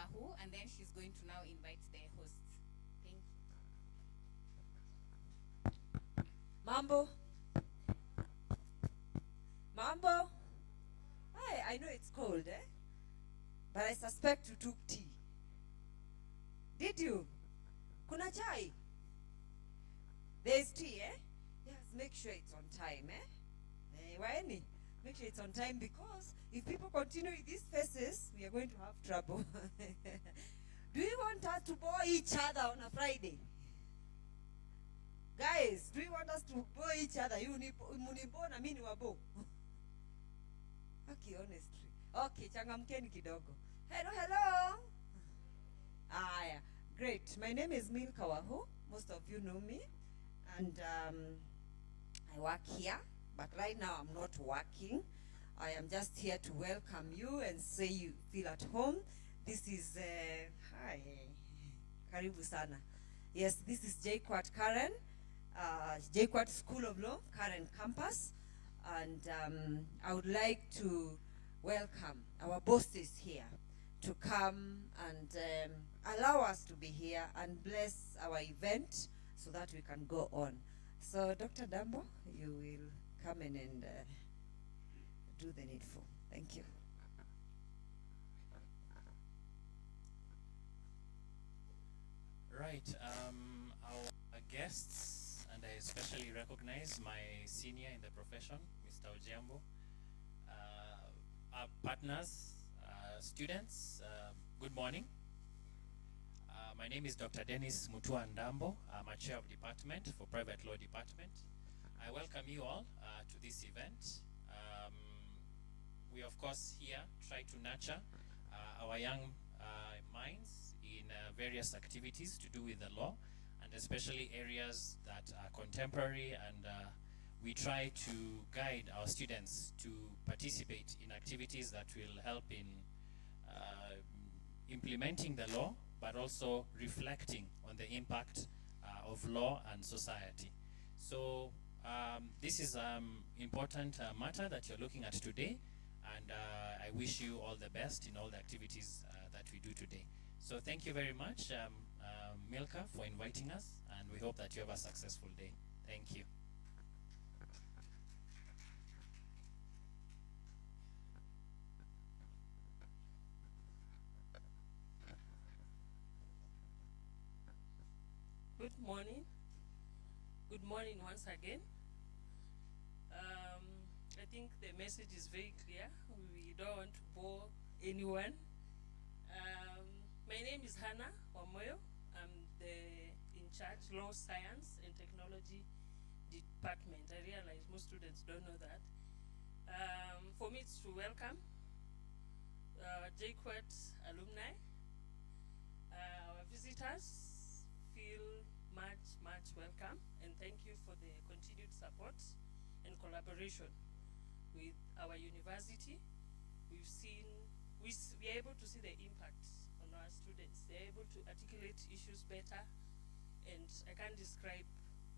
Kawahu, and then she's going to now invite the hosts. Thank you. Mambo. Mambo. Hi, I know it's cold, eh? But I suspect you took tea. Did you? Kuna chai? There's tea, eh? Yes, make sure it's on time, eh? Waeni, make sure it's on time, because if people continue with these faces, we are going to have trouble. Do you want us to bore each other on a Friday? Guys, do you want us to bore each other? You munibo na mimi wabo. Okay, honestly. Okay, changamkeni kidogo. Hello. Yeah. Great. My name is Mil Kawahu. Most of you know me. And I work here. But right now I'm not working. I am just here to welcome you and say you feel at home. This is, hi, karibu sana. Yes, this is JQuat Karen, JQuat School of Law, Karen campus. And I would like to welcome our bosses here to come and allow us to be here and bless our event so that we can go on. So Dr. Dambo, you will come in and do the needful. Thank you. Right, our guests, and I especially recognize my senior in the profession, Mr. Ojiambo, our partners, students, good morning. My name is Dr. Dennis Mutua Ndambo. I'm a chair of department for private law department. I welcome you all to this event. We of course here try to nurture our young minds in various activities to do with the law, and especially areas that are contemporary, and we try to guide our students to participate in activities that will help in implementing the law, but also reflecting on the impact of law and society. So this is important matter that you're looking at today, and I wish you all the best in all the activities that we do today. So thank you very much, Milka, for inviting us, and we hope that you have a successful day. Thank you. Good morning. Good morning once again. I think the message is very clear. We don't want to bore anyone. My name is Hannah Wamoyo. I'm the in charge Law, Science and Technology Department. I realize most students don't know that. For me, it's to welcome JQuat alumni, our visitors. Feel much welcome, and thank you for the continued support and collaboration with our university. We've seen, we are able to see the impact on our students. They're able to articulate issues better, and I can't describe,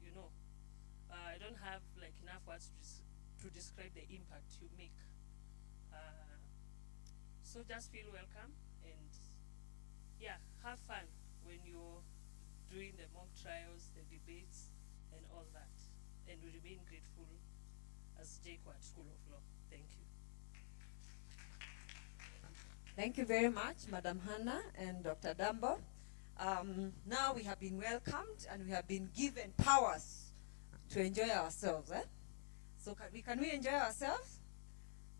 I don't have like enough words to describe the impact you make. So just feel welcome, and yeah, have fun when you're doing the mock trials, the debates, and all that. And we remain grateful as JQuat School of Law. Thank you. Thank you very much, Madam Hannah and Dr. Dambo. Now we have been welcomed and we have been given powers to enjoy ourselves. So can we enjoy ourselves?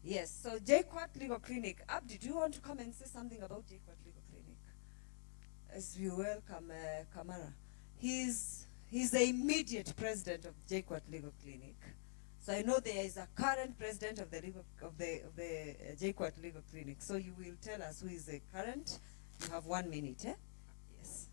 Yes. So JQuat Legal Clinic. Abdi, do you want to come and say something about JQuat Legal Clinic? As we welcome Kamara. He's the immediate president of JQuat Legal Clinic. So I know there is a current president of the JQuat Legal Clinic. So you will tell us who is the current. You have 1 minute, eh? Yes.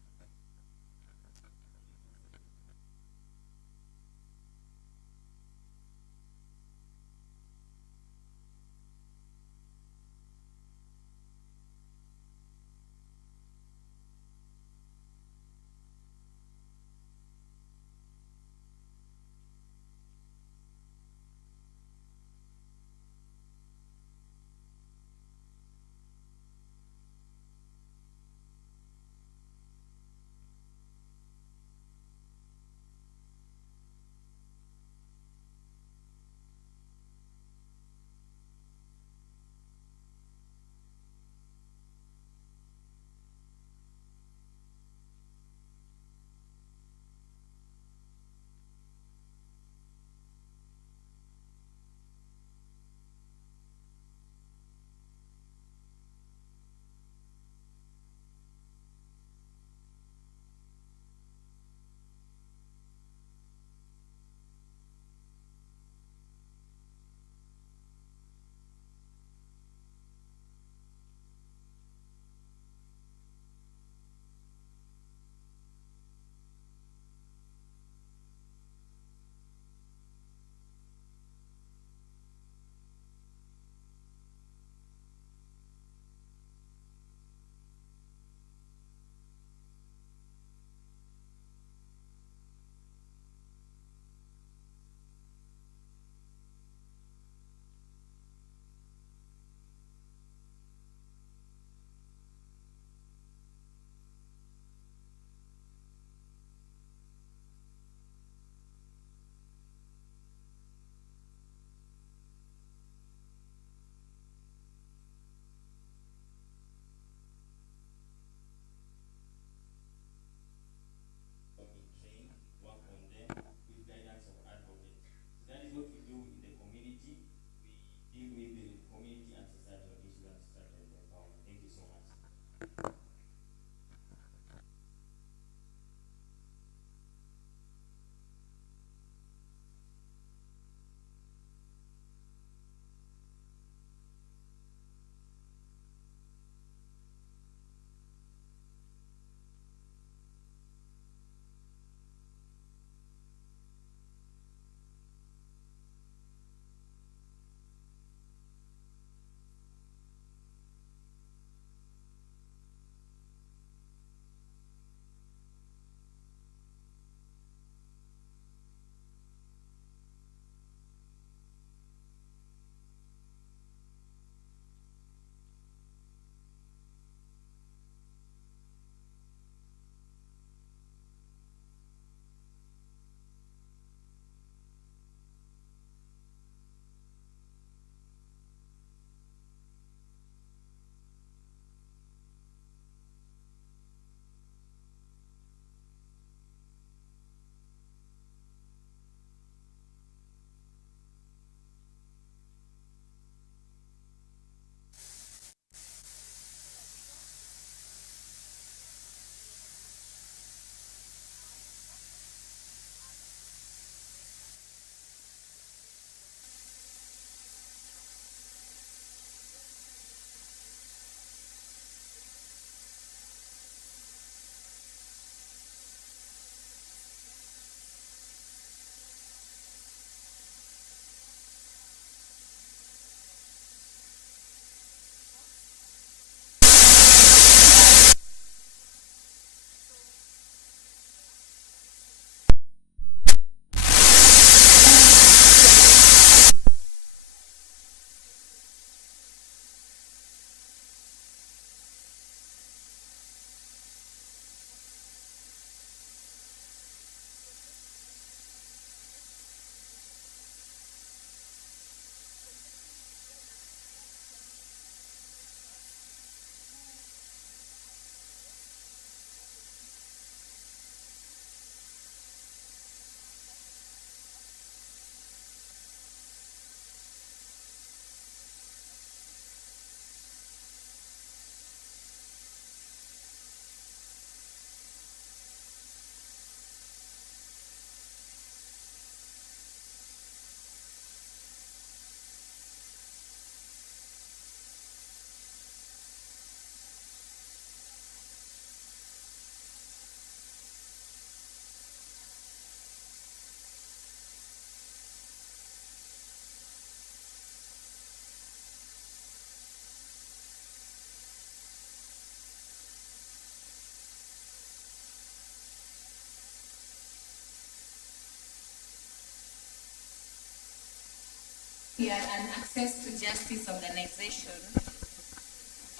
We are an access to justice organization.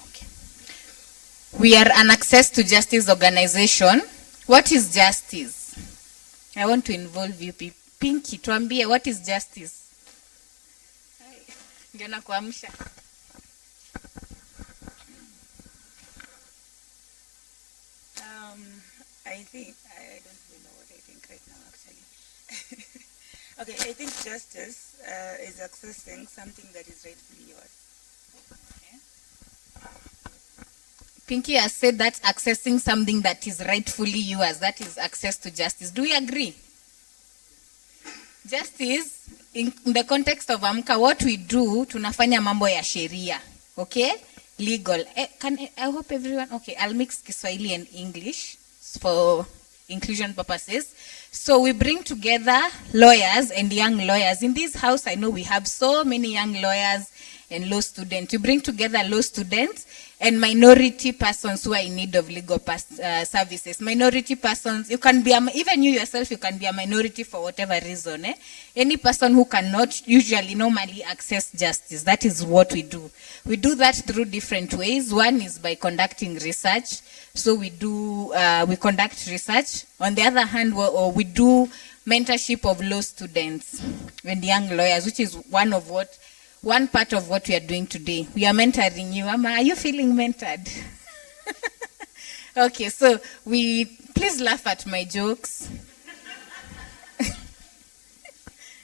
Okay. We are an access to justice organization. What is justice? I want to involve you people. Pinky, tuambie, what is justice? Ndio nakuamsha. I think I don't really know what I think right now actually. Okay, I think justice is accessing something that is rightfully yours. Pinky has said that accessing something that is rightfully yours, that is access to justice. Do we agree? Justice, in the context of Amka, what we do, tunafanya mambo ya sheria, okay? Legal. I hope everyone, okay, I'll mix Kiswahili and English for inclusion purposes. So we bring together lawyers and young lawyers. In this house, I know we have so many young lawyers and law students. We bring together law students and minority persons who are in need of legal services. Minority persons, you can be, even you yourself, you can be a minority for whatever reason. Any person who cannot usually normally access justice, that is what we do. We do that through different ways. One is by conducting research. So we conduct research. On the other hand, we do mentorship of law students and young lawyers, which is one part of what we are doing today. We are mentoring you. Amma, are you feeling mentored? Okay, so please laugh at my jokes.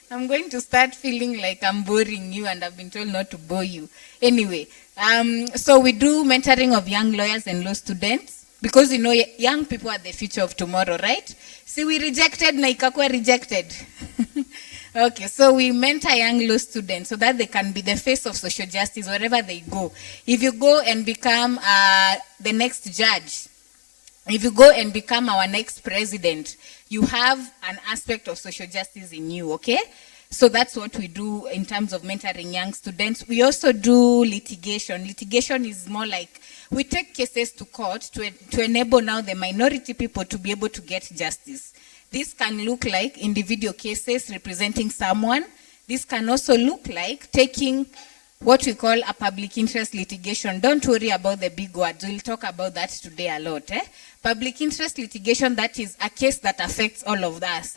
I'm going to start feeling like I'm boring you, and I've been told not to bore you. Anyway, so we do mentoring of young lawyers and law students, because you know young people are the future of tomorrow, right? See, we rejected na ikakuwa rejected. Okay, so we mentor young law students so that they can be the face of social justice wherever they go. If you go and become the next judge, if you go and become our next president, you have an aspect of social justice in you, okay? So that's what we do in terms of mentoring young students. We also do litigation. Litigation is more like we take cases to court to enable now the minority people to be able to get justice. This can look like individual cases representing someone. This can also look like taking what we call a public interest litigation. Don't worry about the big words. We'll talk about that today a lot. Public interest litigation, that is a case that affects all of us.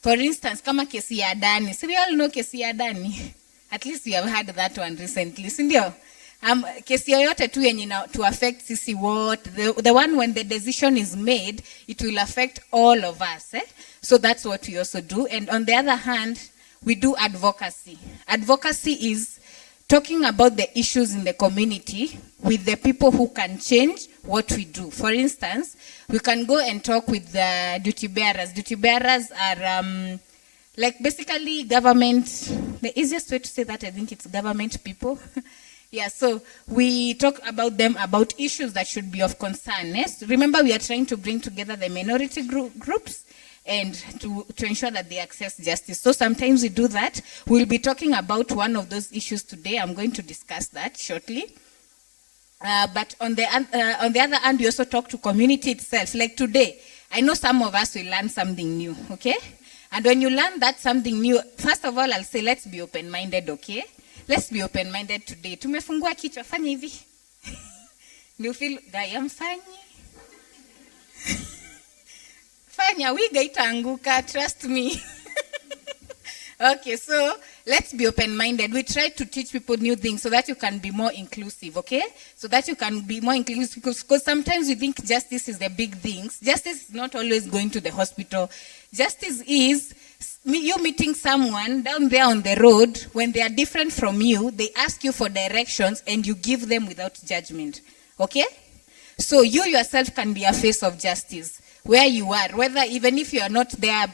For instance, kama kesi ya Adani. So we all know kesi ya Adani. At least we have had that one recently. Sindio? Kesi yoyote tu yenye to affect sisi what, the one when the decision is made, it will affect all of us. So that's what we also do. And on the other hand, we do advocacy. Advocacy is talking about the issues in the community with the people who can change what we do. For instance, we can go and talk with the duty bearers. Duty bearers are like basically government, the easiest way to say that, I think it's government people. Yeah, so we talk about them, about issues that should be of concern. Yes? Remember, we are trying to bring together the minority groups and to ensure that they access justice. So sometimes we do that. We'll be talking about one of those issues today. I'm going to discuss that shortly. But on the other hand, we also talk to community itself. Like today, I know some of us will learn something new, okay? And when you learn that something new, first of all, I'll say let's be open-minded, okay? Let's be open-minded today. Tumefungua kichwa, fanya hivi. You feel, guy, I'm funny. Fanya, wiga itaanguka, trust me. Okay, so let's be open-minded. We try to teach people new things so that you can be more inclusive, okay? So that you can be more inclusive, because sometimes we think justice is the big things. Justice is not always going to the hospital. Justice is you meeting someone down there on the road. When they are different from you, they ask you for directions and you give them without judgment, okay? So you yourself can be a face of justice where you are, whether even if you are not there,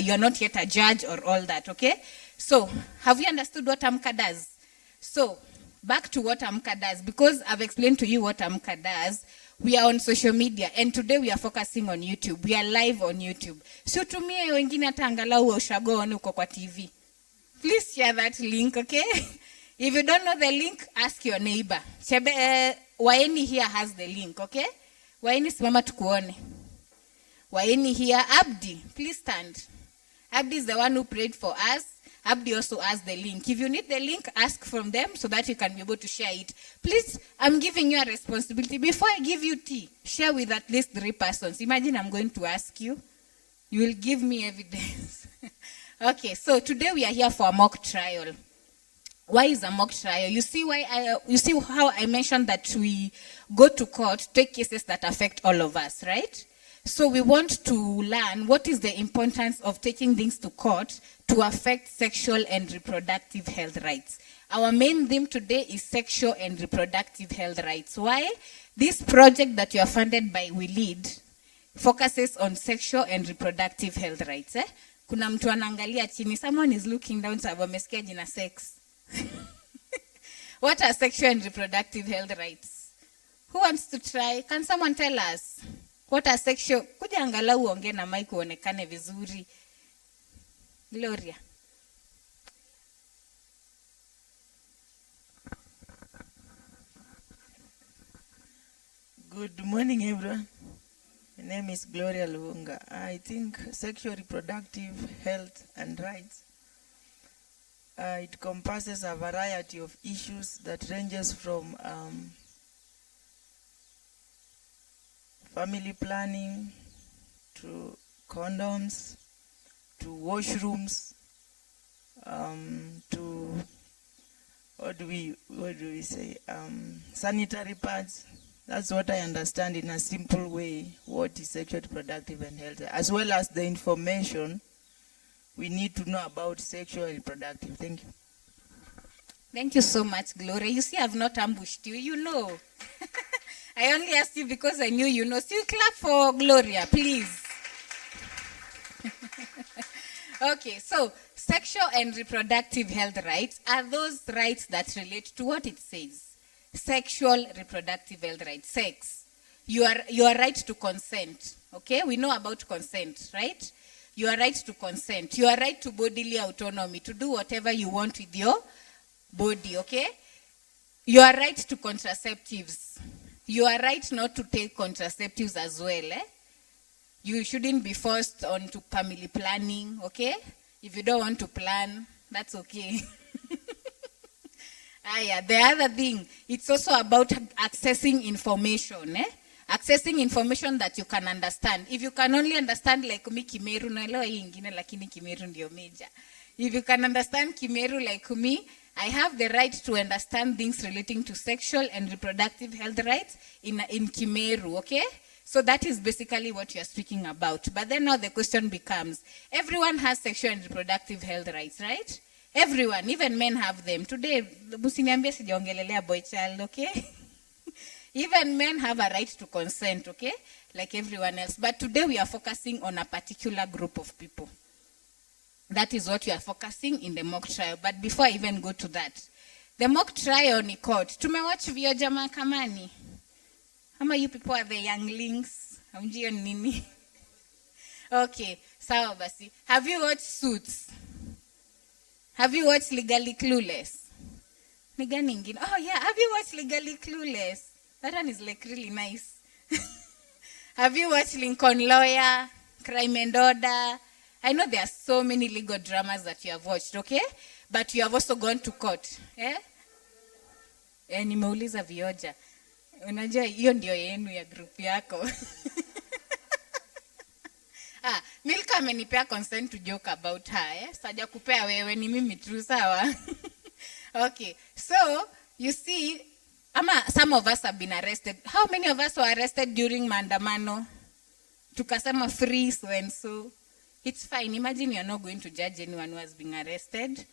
you're not yet a judge or all that, okay? So, have you understood what AMCA does? So, back to what AMCA does, because I've explained to you what AMCA does. We are on social media, and today we are focusing on YouTube. We are live on YouTube. So, tumie wengine hata angalau ushago one uko kwa TV. Please share that link, okay? If you don't know the link, ask your neighbor. Waeni here has the link, okay? Waeni simama tukuone. Waeni here, Abdi, please stand. Abdi is the one who prayed for us. Abdi also has the link. If you need the link, ask from them so that you can be able to share it. Please, I'm giving you a responsibility. Before I give you tea, share with at least 3 persons. Imagine I'm going to ask you. You will give me evidence. Okay, so today we are here for a mock trial. Why is a mock trial? You see how I mentioned that we go to court to take cases that affect all of us, right? So we want to learn what is the importance of taking things to court to affect sexual and reproductive health rights. Our main theme today is sexual and reproductive health rights. Why? This project that you are funded by We Lead focuses on sexual and reproductive health rights. Kuna mtu anaangalia chini. Someone is looking down sababu amesikia jina sex. What are sexual and reproductive health rights? Who wants to try? Can someone tell us? What are sexual? Kuja angalau uongee na mic uonekane vizuri. Gloria. Good morning, everyone. My name is Gloria Luunga. I think sexual reproductive health and rights, it encompasses a variety of issues that ranges from family planning to condoms to washrooms to what do we say sanitary pads. That's what I understand in a simple way what is sexual reproductive and health, as well as the information we need to know about sexual and reproductive. Thank you. Thank you so much, Gloria. You see, I've not ambushed you. You know. I only asked you because I knew you know. So you clap for Gloria, please. Okay, so sexual and reproductive health rights are those rights that relate to what it says. Sexual reproductive health rights. Sex. Your right to consent. Okay, we know about consent, right? Your right to consent. Your right to bodily autonomy, to do whatever you want with your body, okay? Your right to contraceptives. Your right not to take contraceptives as well, You shouldn't be forced onto family planning, okay? If you don't want to plan, that's okay. The other thing, it's also about accessing information, Accessing information that you can understand. If you can only understand like me Kimeru, naelewa hii ingine lakini Kimeru ndio major. If you can understand Kimeru like me, I have the right to understand things relating to sexual and reproductive health rights in Kimeru, okay? So that is basically what you are speaking about. But then now the question becomes, everyone has sexual and reproductive health rights, right? Everyone, even men have them. Today, musiniambia sijaongelelea boy child, okay? Even men have a right to consent, okay? Like everyone else. But today we are focusing on a particular group of people. That is what we are focusing in the mock trial. But before I even go to that, the mock trial ni court. Tumewatch vioja mahakamani. Ama you people are the younglings. Hamjio nini? Okay, sawa basi. Have you watched Suits? Have you watched Legally Clueless? Nigani ingine? Oh yeah, have you watched Legally Clueless? That one is like really nice. Have you watched Lincoln Lawyer, Crime and Order? I know there are so many legal dramas that you have watched, okay? But you have also gone to court, nimeuliza vioja. Unajua hiyo ndio yenu ya group yako. Milka amenipea consent to joke about her, Saja kupea wewe ni mimi tu sawa. Okay, so you see, some of us have been arrested. How many of us were arrested during maandamano? Tukasema free so and so. It's fine. Imagine you're not going to judge anyone who has been arrested.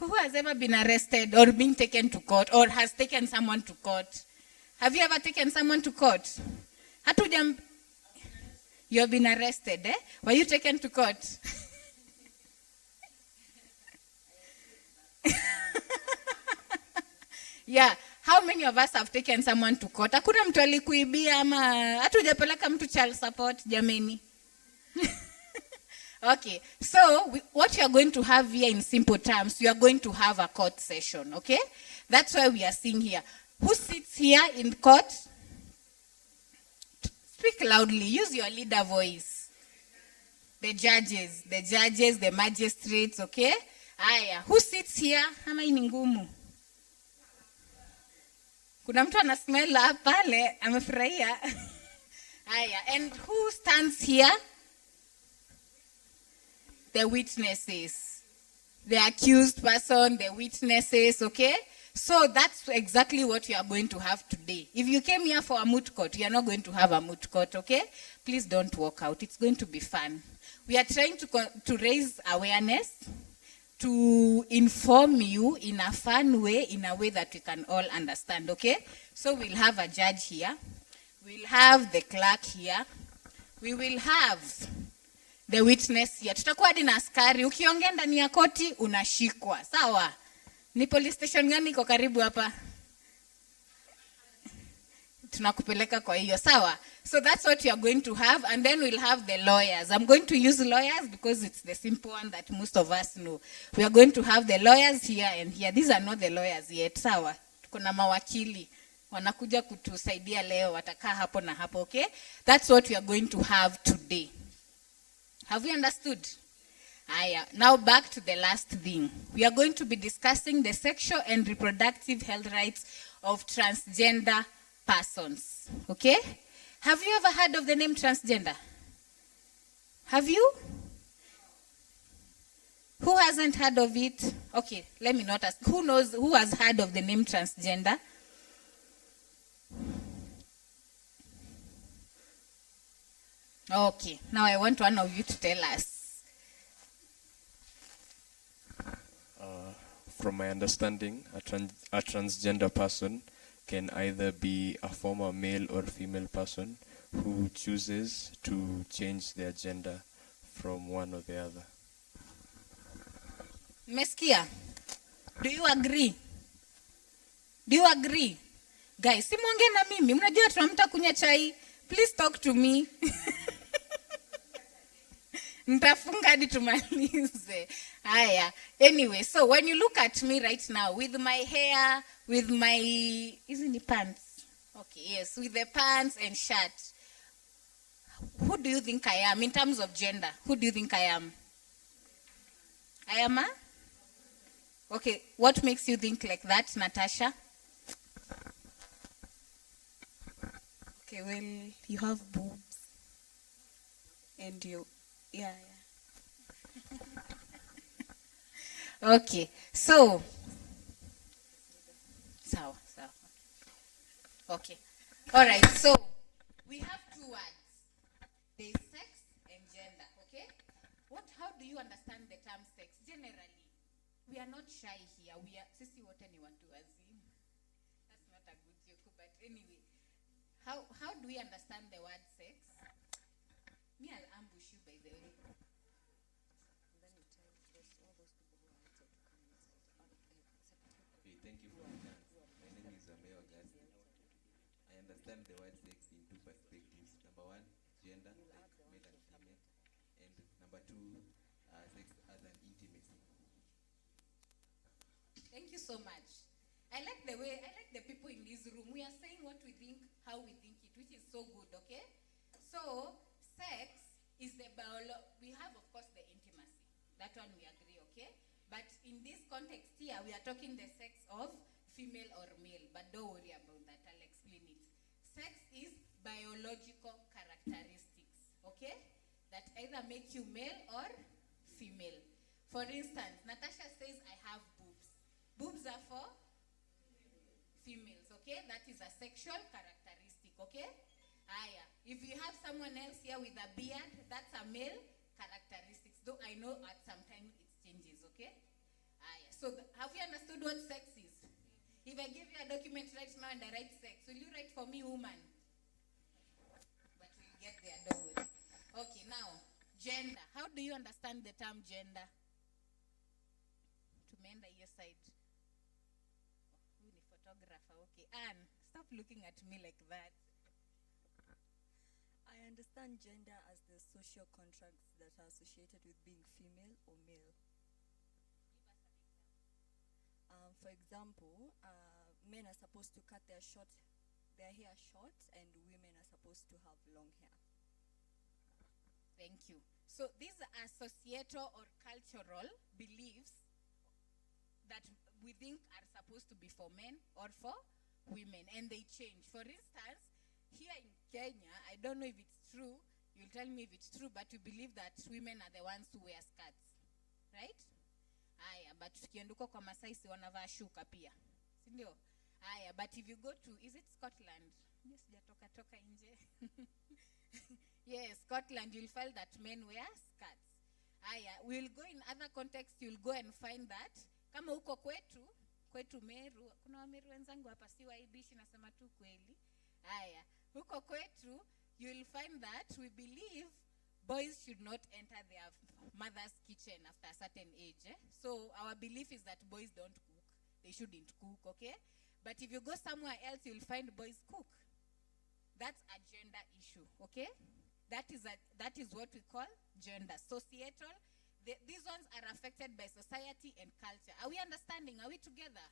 Who has ever been arrested or been taken to court or has taken someone to court? Have you ever taken someone to court? You have been arrested, Were you taken to court? Yeah. How many of us have taken someone to court? Hakuna mtu alikuibia ama hatujapeleka mtu child support jameni. Okay, so what you are going to have here in simple terms, you are going to have a court session, okay? That's why we are seeing here. Who sits here in court? Speak loudly, use your leader voice. The judges, the magistrates, okay? Aya, who sits here? Ama hii ni ngumu? Kuna mtu ana smile pale, amefurahia. Aya, and who stands here? The witnesses. The accused person, the witnesses, okay? So that's exactly what you are going to have today. If you came here for a moot court, you are not going to have a moot court, okay? Please don't walk out. It's going to be fun. We are trying to raise awareness, to inform you in a fun way, in a way that we can all understand, okay? So we'll have a judge here. We'll have the clerk here. We will have the witness here. Tutakuwa hadi na askari. Ukiongea ndani ya koti, unashikwa. Sawa? Ni police station gani iko karibu hapa? Tunakupeleka kwa hiyo. Sawa? So that's what you are going to have, and then we'll have the lawyers. I'm going to use lawyers because it's the simple one that most of us know. We are going to have the lawyers here and here. These are not the lawyers yet. Sawa? Kuna mawakili. Wanakuja kutusaidia leo, watakaa hapo na hapo, okay? That's what we are going to have today. Have you understood? Now back to the last thing. We are going to be discussing the sexual and reproductive health rights of transgender persons, okay? Have you ever heard of the name transgender? Have you? Who hasn't heard of it? Okay, let me not ask. Who has heard of the name transgender? Okay, now I want one of you to tell us. From my understanding, a transgender person can either be a former male or female person who chooses to change their gender from one or the other. Meskia, do you agree? Do you agree? Guys, si muongee na mimi, mnajua tunamta kunywa chai. Please talk to me. Nitafunga hadi tumalize. Haya. Anyway, so when you look at me right now with my hair, with my isn't it pants? Okay, yes, with the pants and shirt. Who do you think I am in terms of gender? Who do you think I am? I am a? Okay, what makes you think like that, Natasha? Okay, well, you have boobs. And you, yeah. Okay, so. Okay. All right, so we have two words. There is sex and gender, okay? How do you understand the term sex? Generally, we are not shy here. We are, sisi wote ni watu wazima. That's not a good joke, but anyway. How do we understand the word sex? Me, I'll ambush you, by the way. Thank you for the chance. My name is Ameo Augustine. I understand the word sex in two perspectives. Number one, gender, like male and female. And number two, sex as an intimacy. Thank you so much. I like the people in this room. We are saying what we think, how we think it, which is so good, okay? So, sex is the we have, of course, the intimacy. That one we agree, okay? But in this context here, we are talking the sex of female or male. But don't worry about that. I'll explain it. Sex is biological characteristics, okay? That either make you male or female. For instance, Natasha says, I have boobs. Boobs are for females, okay? That is a sexual characteristic, okay? If you have someone else here with a beard, that's a male characteristic. Though I know at some time it changes, okay? So have you understood what sex is? If I give you a document right now and I write sex, will you write for me woman? But we'll get there, don't worry. Okay, now, gender. How do you understand the term gender? Tumeenda hiyo side. Who ni photographer? Okay, Anne, stop looking at me like that. I understand gender as the social contracts that are associated with being female or male. For example, men are supposed to cut their hair short, and women are supposed to have long hair. Thank you. So these are societal or cultural beliefs that we think are supposed to be for men or for women, and they change. For instance, here in Kenya, I don't know if it's true, you'll tell me if it's true, but we believe that women are the ones who wear skirts, right? Aya, but tukienduko kwa Masai si wanavaa shuka pia, si ndio? Aya, but if you go to, is it Scotland? Yes, sijatoka nje. Yes, Scotland, you'll find that men wear skirts. Aya, we'll go in other contexts, you'll go and find that kama huko kwetu Meru, kuna Wameru wenzangu hapa, si waibishi, nasema tu kweli. Aya, huko kwetu, you'll find that we believe boys should not enter their mother's kitchen after a certain age. So our belief is that boys don't cook. They shouldn't cook, okay? But if you go somewhere else, you'll find boys cook. That's a gender issue, okay? That is what we call gender. Societal. These ones are affected by society and culture. Are we understanding? Are we together?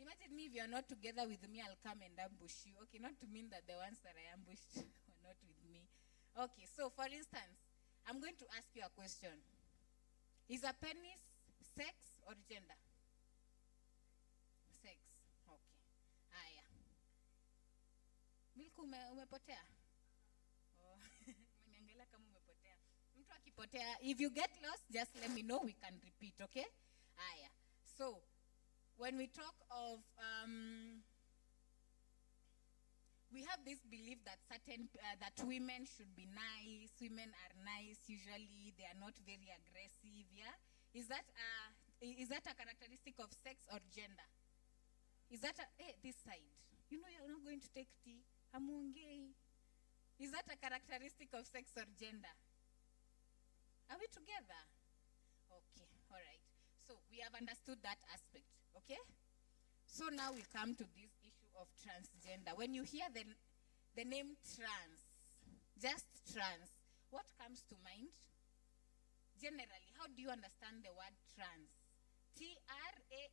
Imagine me, if you're not together with me, I'll come and ambush you. Okay, not to mean that the ones that I ambushed were not with me. Okay, so for instance, I'm going to ask you a question. Is a penis sex or gender? Sex. Okay. Aya. Milku umepotea? Oh, umeniangalia kama umepotea. Mtu akipotea, if you get lost, just let me know, we can repeat, okay? Aya. So, when we talk of, we have this belief that that women should be nice. Women are nice usually. They are not very aggressive. Yeah, is that a characteristic of sex or gender? Is that this side? You know, you're not going to take tea. Hamuongei. Is that a characteristic of sex or gender? Are we together? Okay, all right. So we have understood that aspect. Okay. So now we come to this issue of transgender. When you hear the name trans, just trans, what comes to mind? Generally, how do you understand the word trans? Trans. Yes.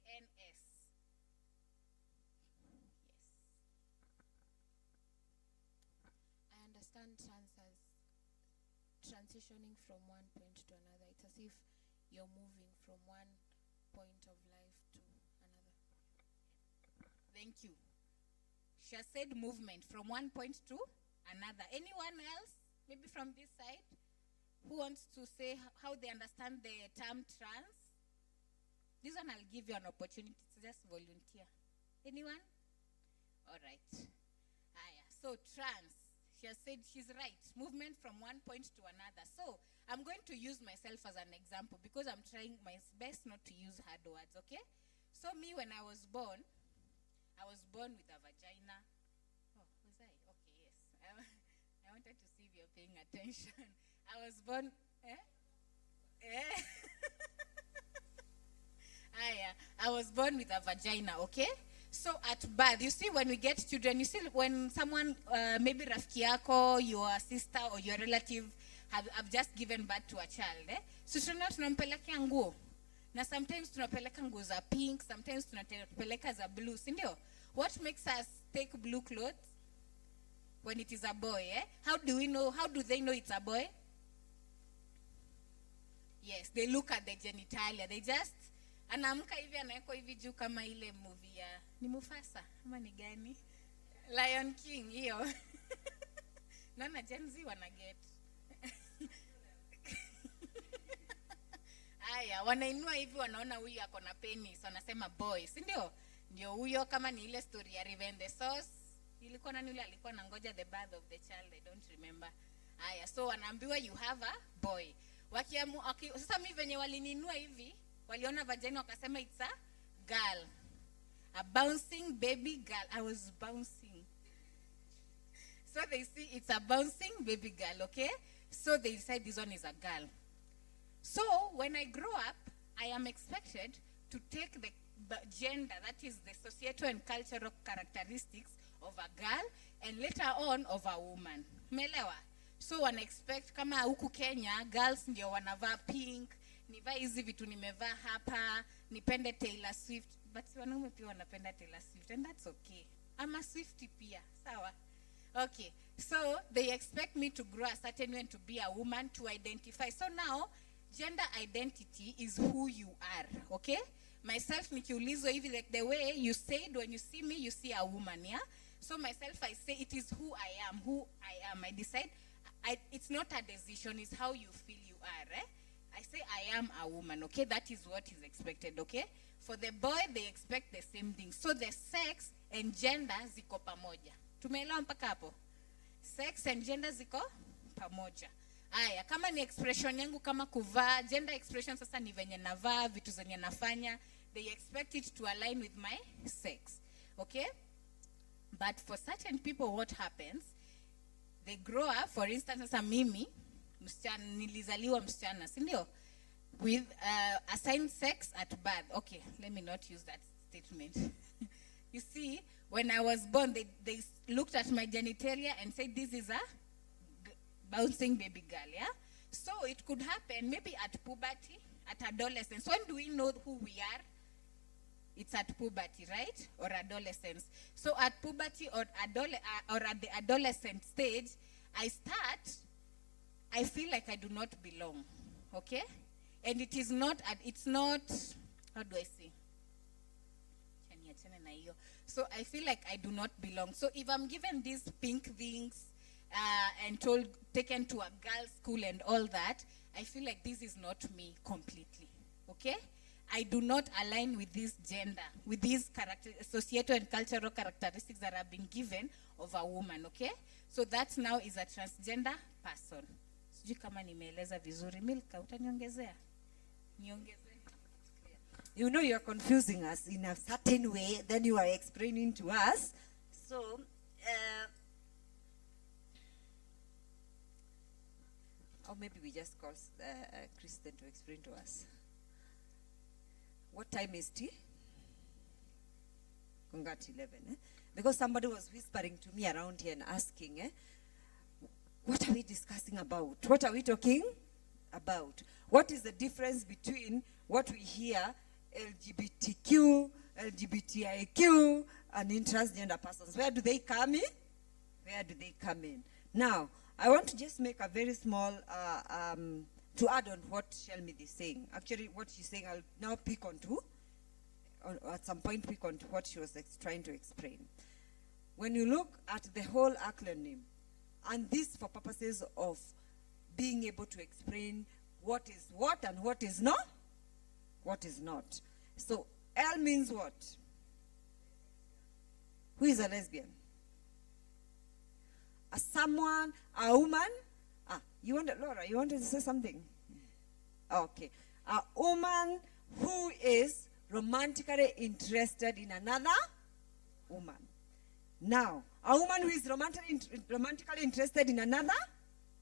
I understand trans as transitioning from one point to another. It's as if you're moving from one point of life to another. Thank you. She has said movement from one point to another. Anyone else, maybe from this side, who wants to say how they understand the term trans? This one I'll give you an opportunity to just volunteer. Anyone? All right. So trans, she has said she's right. Movement from one point to another. So I'm going to use myself as an example because I'm trying my best not to use hard words, okay? So me, when I was born with a vagina. Oh, was I? Okay, yes. I wanted to see if you're paying attention. I was born, I was born with a vagina, okay? So at birth, you see when we get children, you see when someone, maybe rafiki yako, your sister or your relative have just given birth to a child, so tunampeleka nguo. Na sometimes tunapeleka nguo za pink, sometimes tunapeleka za blue, si ndio? What makes us take blue clothes when it is a boy, How do they know it's a boy? Yes, they look at the genitalia. They just, anaamka hivi anaeko hivi juu kama ile movie ya, ni Mufasa, ama ni gani? Lion King, hiyo. Naona Gen Z wanaget. Aya, wanainua hivi wanaona huyu ako na penis, wanasema boy, si ndio? Ndio huyo, kama ni ile story ya Revenge the Source. Ilikuwa nani yule alikuwa anangoja the birth of the child, I don't remember. Aya, so wanaambiwa you have a boy. Sasa mimi venye walininua hivi, waliona vagina wakasema it's a girl. A bouncing baby girl. I was bouncing. So they see it's a bouncing baby girl, okay? So they decide this one is a girl. So when I grow up, I am expected to take the gender, that is the societal and cultural characteristics of a girl, and later on of a woman. Melewa. So wana expect kama huku Kenya, girls ndio wanavaa pink, nivaa hizi vitu nimevaa hapa, nipende Taylor Swift, but wanaume pia wanapenda Taylor Swift, and that's okay. I'm a Swiftie pia, sawa? Okay, so they expect me to grow a certain way and to be a woman, to identify. So now, gender identity is who you are, okay? myself nikiulizwa hivi, like the way you said, when you see me, you see a woman, yeah? So myself, I say it is who I am. I decide, it's not a decision, it's how you feel you are, eh? I say I am a woman, okay? That is what is expected, okay? For the boy, they expect the same thing. So the sex and gender ziko pamoja. Tumeelewa mpaka hapo? Sex and gender ziko pamoja. Aya, kama ni expression yangu kama kuvaa, gender expression sasa ni venye navaa, vitu zenye nafanya, they expect it to align with my sex. Okay? But for certain people, what happens, they grow up, for instance, sasa mimi, msichana, nilizaliwa msichana, si ndio? With assigned sex at birth. Okay, let me not use that statement. You see, when I was born, they looked at my genitalia and said, this is a bouncing baby girl, yeah? So it could happen maybe at puberty, at adolescence. When do we know who we are? It's at puberty, right? Or adolescence. So at puberty or at the adolescent stage, I feel like I do not belong, okay? And it's not, how do I say? So I feel like I do not belong. So if I'm given these pink things and taken to a girls' school and all that, I feel like this is not me completely, okay? I do not align with this gender, with these societal and cultural characteristics that have been given of a woman, okay? So that now is a transgender person. Sijui kama nimeeleza vizuri. Milka, utaniongezea? Niongezee. You know you are confusing us in a certain way, then you are explaining to us. So, or maybe we just call Kristen to explain to us. What time is tea? Congat 11, eh? Because somebody was whispering to me around here and asking, what are we discussing about? What are we talking about? What is the difference between what we hear, LGBTQ, LGBTIQ, and transgender persons? Where do they come in? Where do they come in? Now, I want to just make a very small, to add on what Shelmy is saying. Actually, what she's saying, I'll now pick on to, or at some point pick on to what she was trying to explain. When you look at the whole acronym, and this for purposes of being able to explain what is what and what is not, what is not. So L means what? Who is a lesbian? A someone, a woman? Laura, you wanted to say something? Okay. A woman who is romantically interested in another woman. Now, a woman who is romantically interested in another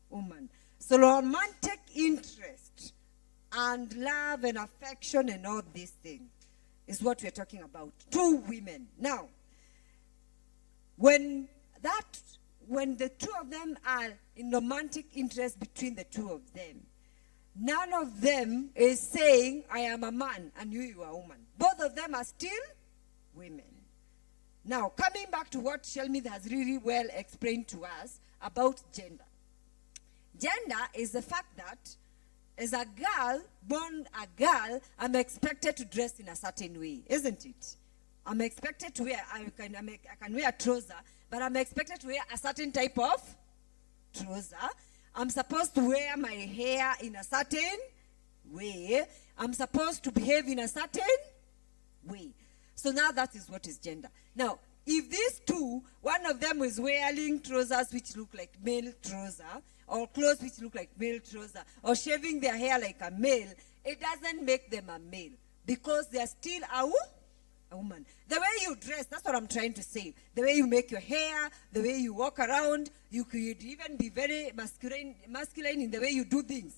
woman. So romantic interest and love and affection and all these things is what we're talking about. Two women. Now, when the two of them are in romantic interest between the two of them, none of them is saying, I am a man and you are a woman. Both of them are still women. Now, coming back to what Shelmy has really well explained to us about gender. Gender is the fact that as a girl, born a girl, I'm expected to dress in a certain way, isn't it? I'm expected to wear, I can wear a trouser, but I'm expected to wear a certain type of trouser. I'm supposed to wear my hair in a certain way. I'm supposed to behave in a certain way. So now that is what is gender. Now, if these two, one of them is wearing trousers which look like male trouser, or clothes which look like male trouser, or shaving their hair like a male, it doesn't make them a male, because they are still a woman. The way you dress, that's what I'm trying to say. The way you make your hair, the way you walk around, you could even be very masculine in the way you do things.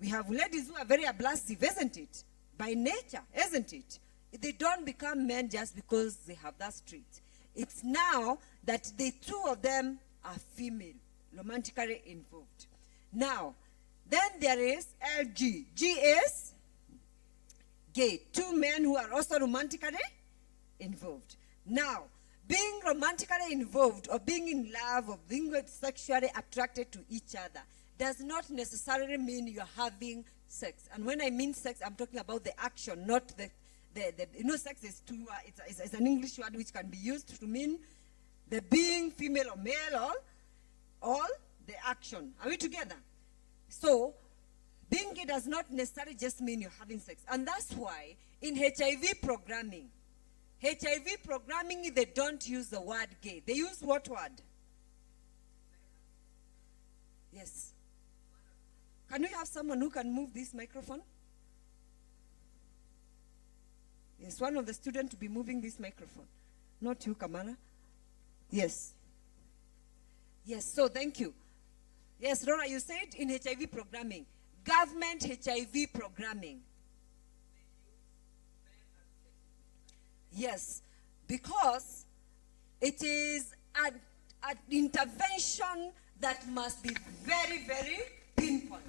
We have ladies who are very abrasive, isn't it? By nature, isn't it? They don't become men just because they have that street. It's now that the two of them are female, romantically involved. Now, then there is LG. G is gay. Two men who are also romantically involved. Now, being romantically involved or being in love or being sexually attracted to each other does not necessarily mean you're having sex. And when I mean sex, I'm talking about the action, not sex is two. It's an English word which can be used to mean the being female or male, or the action. Are we together? So, being gay does not necessarily just mean you're having sex. And that's why in HIV programming, they don't use the word gay. They use what word? Yes. Can we have someone who can move this microphone? Yes, one of the students to be moving this microphone. Not you, Kamala. Yes. Yes, so thank you. Yes, Rora, you said in HIV programming, government HIV programming. Yes, because it is an intervention that must be very, very pinpoint.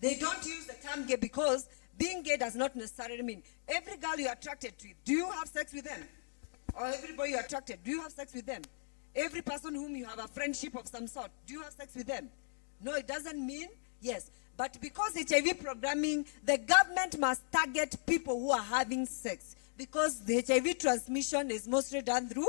They don't use the term gay because being gay does not necessarily mean every girl you're attracted to, do you have sex with them? Or everybody you're attracted, do you have sex with them? Every person whom you have a friendship of some sort, do you have sex with them? No, it doesn't mean, yes. But because HIV programming, the government must target people who are having sex. Because the HIV transmission is mostly done through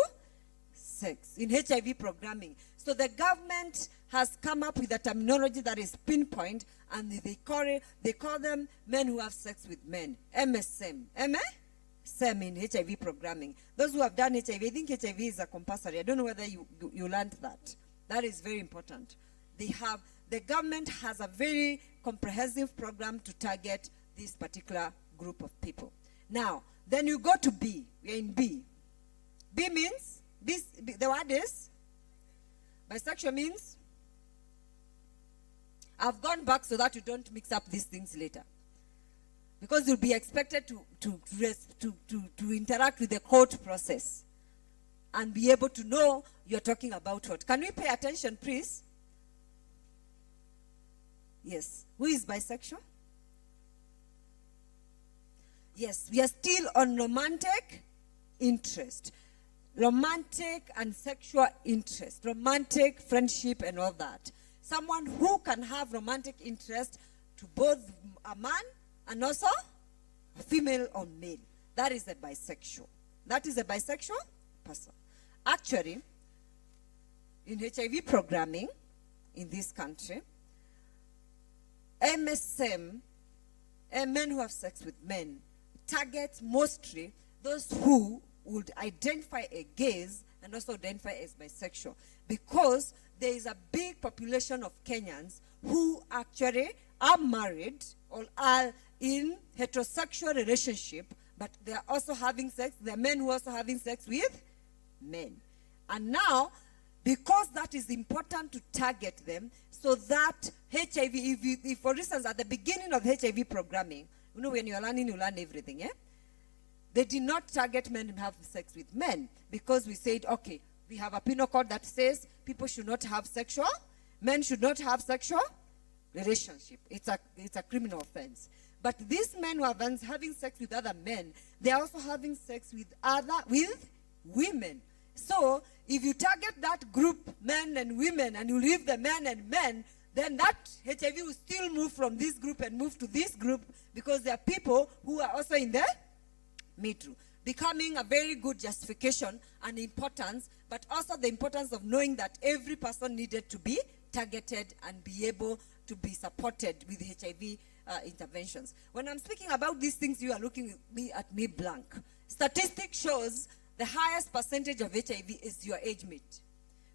sex in HIV programming. So the government has come up with a terminology that is pinpoint, and they call them men who have sex with men. MSM. MSM in HIV programming. Those who have done HIV, I think HIV is a compulsory. I don't know whether you learned that. That is very important. The government has a very comprehensive program to target this particular group of people. Now, then you go to B. We're in B. B means, the word is, bisexual means, I've gone back so that you don't mix up these things later. Because you'll be expected to interact with the court process and be able to know you're talking about what. Can we pay attention, please? Yes. Who is bisexual? Yes, we are still on romantic interest. Romantic and sexual interest. Romantic friendship and all that. Someone who can have romantic interest to both a man and also a female or male. That is a bisexual. That is a bisexual person. Actually, in HIV programming in this country, MSM, men who have sex with men, target mostly those who would identify as gays and also identify as bisexual, because there is a big population of Kenyans who actually are married or are in heterosexual relationship, but they are also having sex. There are men who are also having sex with men. And now, because that is important to target them, so that HIV, if for instance, at the beginning of HIV programming, you know, when you're learning, you learn everything, yeah? They did not target men who have sex with men, because we said, okay, we have a penal code that says people should not have men should not have sexual relationship. It's a criminal offense. But these men who are having sex with other men, they are also having sex with women. So if you target that group, men and women, and you leave the men and men, then that HIV will still move from this group and move to this group, because there are people who are also in the middle, becoming a very good justification and importance, but also the importance of knowing that every person needed to be targeted and be able to be supported with HIV interventions. When I'm speaking about these things, you are looking at me blank. Statistics shows the highest percentage of HIV is your age mate.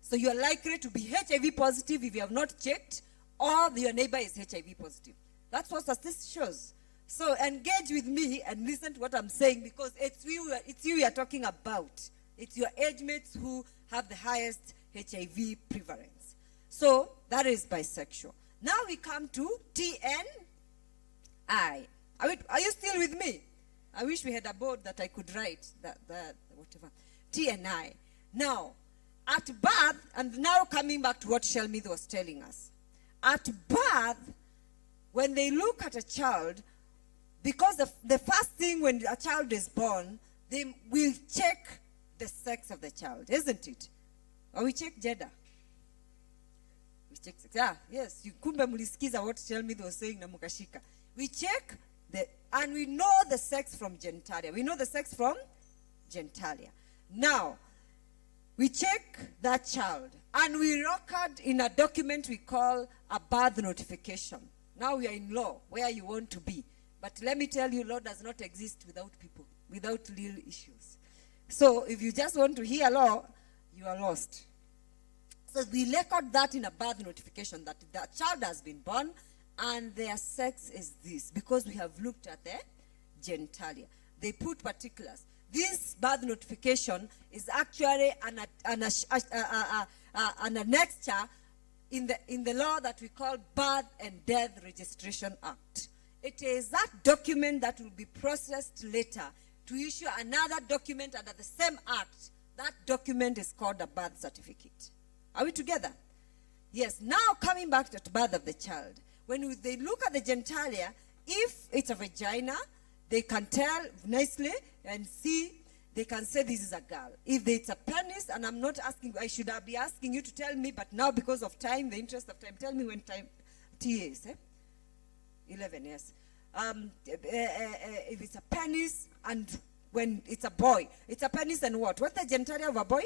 So you are likely to be HIV positive if you have not checked, or your neighbor is HIV positive. That's what statistics shows. So engage with me and listen to what I'm saying, because it's you we are talking about. It's your age mates who have the highest HIV prevalence. So that is bisexual. Now we come to TNI. Are you still with me? I wish we had a board that I could write that whatever. TNI. Now, at birth, and now coming back to what Shelmith was telling us. At birth, when they look at a child, because the first thing when a child is born, they will check the sex of the child, isn't it? Or we check gender. We check sex. Yeah, yes. You kumbe mulisikiza what Shelmith was saying na mukashika. We check And we know the sex from genitalia. We know the sex from genitalia. Now, we check that child, and we record in a document we call a birth notification. Now we are in law, where you want to be. But let me tell you, law does not exist without people, without real issues. So if you just want to hear law, you are lost. So we record that in a birth notification that the child has been born and their sex is this, because we have looked at the genitalia. They put particulars. This birth notification is actually an annexure in the law that we call Birth and Death Registration Act. It is that document that will be processed later to issue another document under the same act. That document is called a birth certificate. Are we together? Yes. Now coming back to the birth of the child. When they look at the genitalia, if it's a vagina, they can tell nicely and see, they can say this is a girl. If it's a penis, and I'm not asking, I should be asking you to tell me, but now because of time, the interest of time, tell me when time T is. 11, yes. If it's a penis, and when it's a boy, it's a penis and what? What's the genitalia of a boy?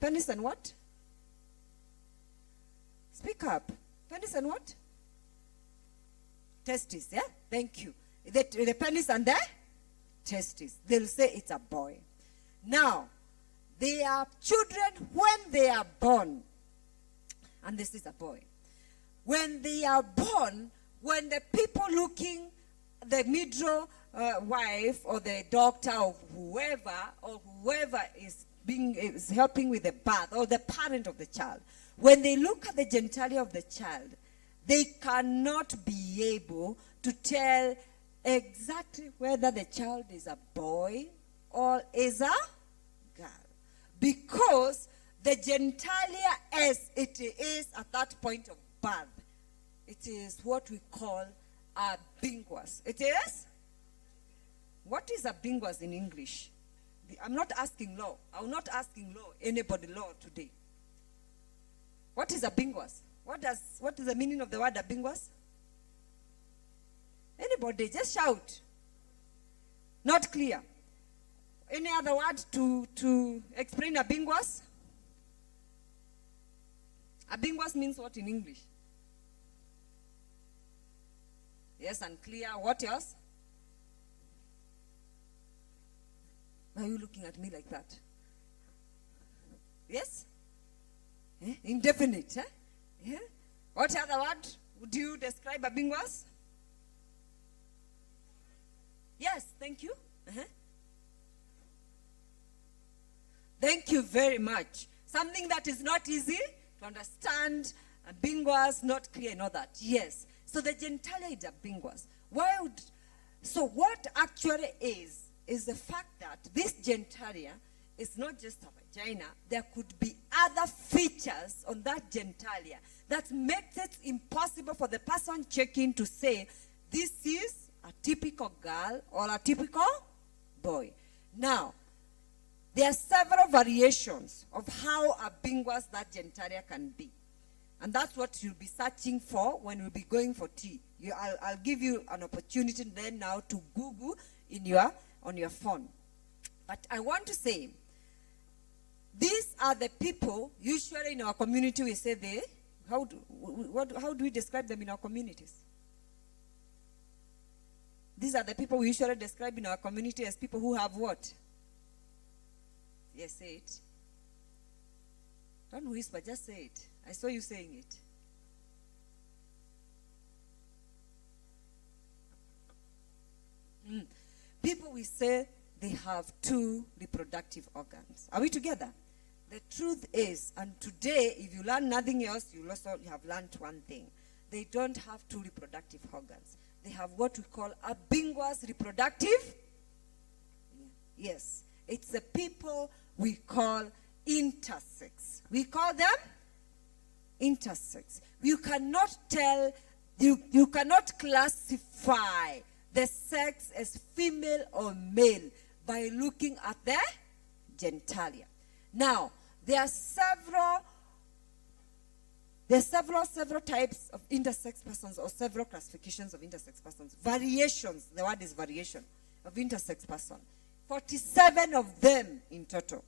Penis and what? Speak up. Penis and what? Testis, yeah? Thank you. The penis and the testis. They'll say it's a boy. Now, they are children when they are born. And this is a boy. When they are born, when the people looking, the midwife or the doctor or whoever is helping with the birth, or the parent of the child, when they look at the genitalia of the child, they cannot be able to tell exactly whether the child is a boy or is a girl. Because the genitalia, as it is at that point of birth, it is what we call a binguas. It is? What is a binguas in English? I'm not asking law. I'm not asking law, anybody law today. What is a binguas? What is the meaning of the word a binguas? Anybody, just shout. Not clear. Any other word to explain a binguas? A binguas means what in English? Yes, unclear. What else? Why are you looking at me like that? Yes? Indefinite. Yeah? What other word would you describe a binguas? Yes, thank you. Thank you very much. Something that is not easy to understand. A binguas, not clear, and all that. Yes. So the genitalia is a binguas. So what actually is the fact that this genitalia is not just a vagina. There could be other features on that genitalia that makes it impossible for the person checking to say, this is a typical girl or a typical boy. Now, there are several variations of how a binguas that genitalia can be. And that's what you'll be searching for when you'll be going for tea. I'll give you an opportunity then now to Google on your phone. But I want to say, these are the people, usually in our community we say how do we describe them in our communities? These are the people we usually describe in our community as people who have what? Yes, say it. Don't whisper, just say it. I saw you saying it. People, we say they have 2 reproductive organs. Are we together? The truth is, and today, if you learn nothing else, you also have learned one thing. They don't have 2 reproductive organs. They have what we call a binguas reproductive. Yes. It's the people we call intersex. We call them intersex. You cannot tell, you cannot classify the sex as female or male by looking at the genitalia. Now, there are several There are several types of intersex persons, or several classifications of intersex persons. Variations, the word is variation, of intersex person. 47 of them in total.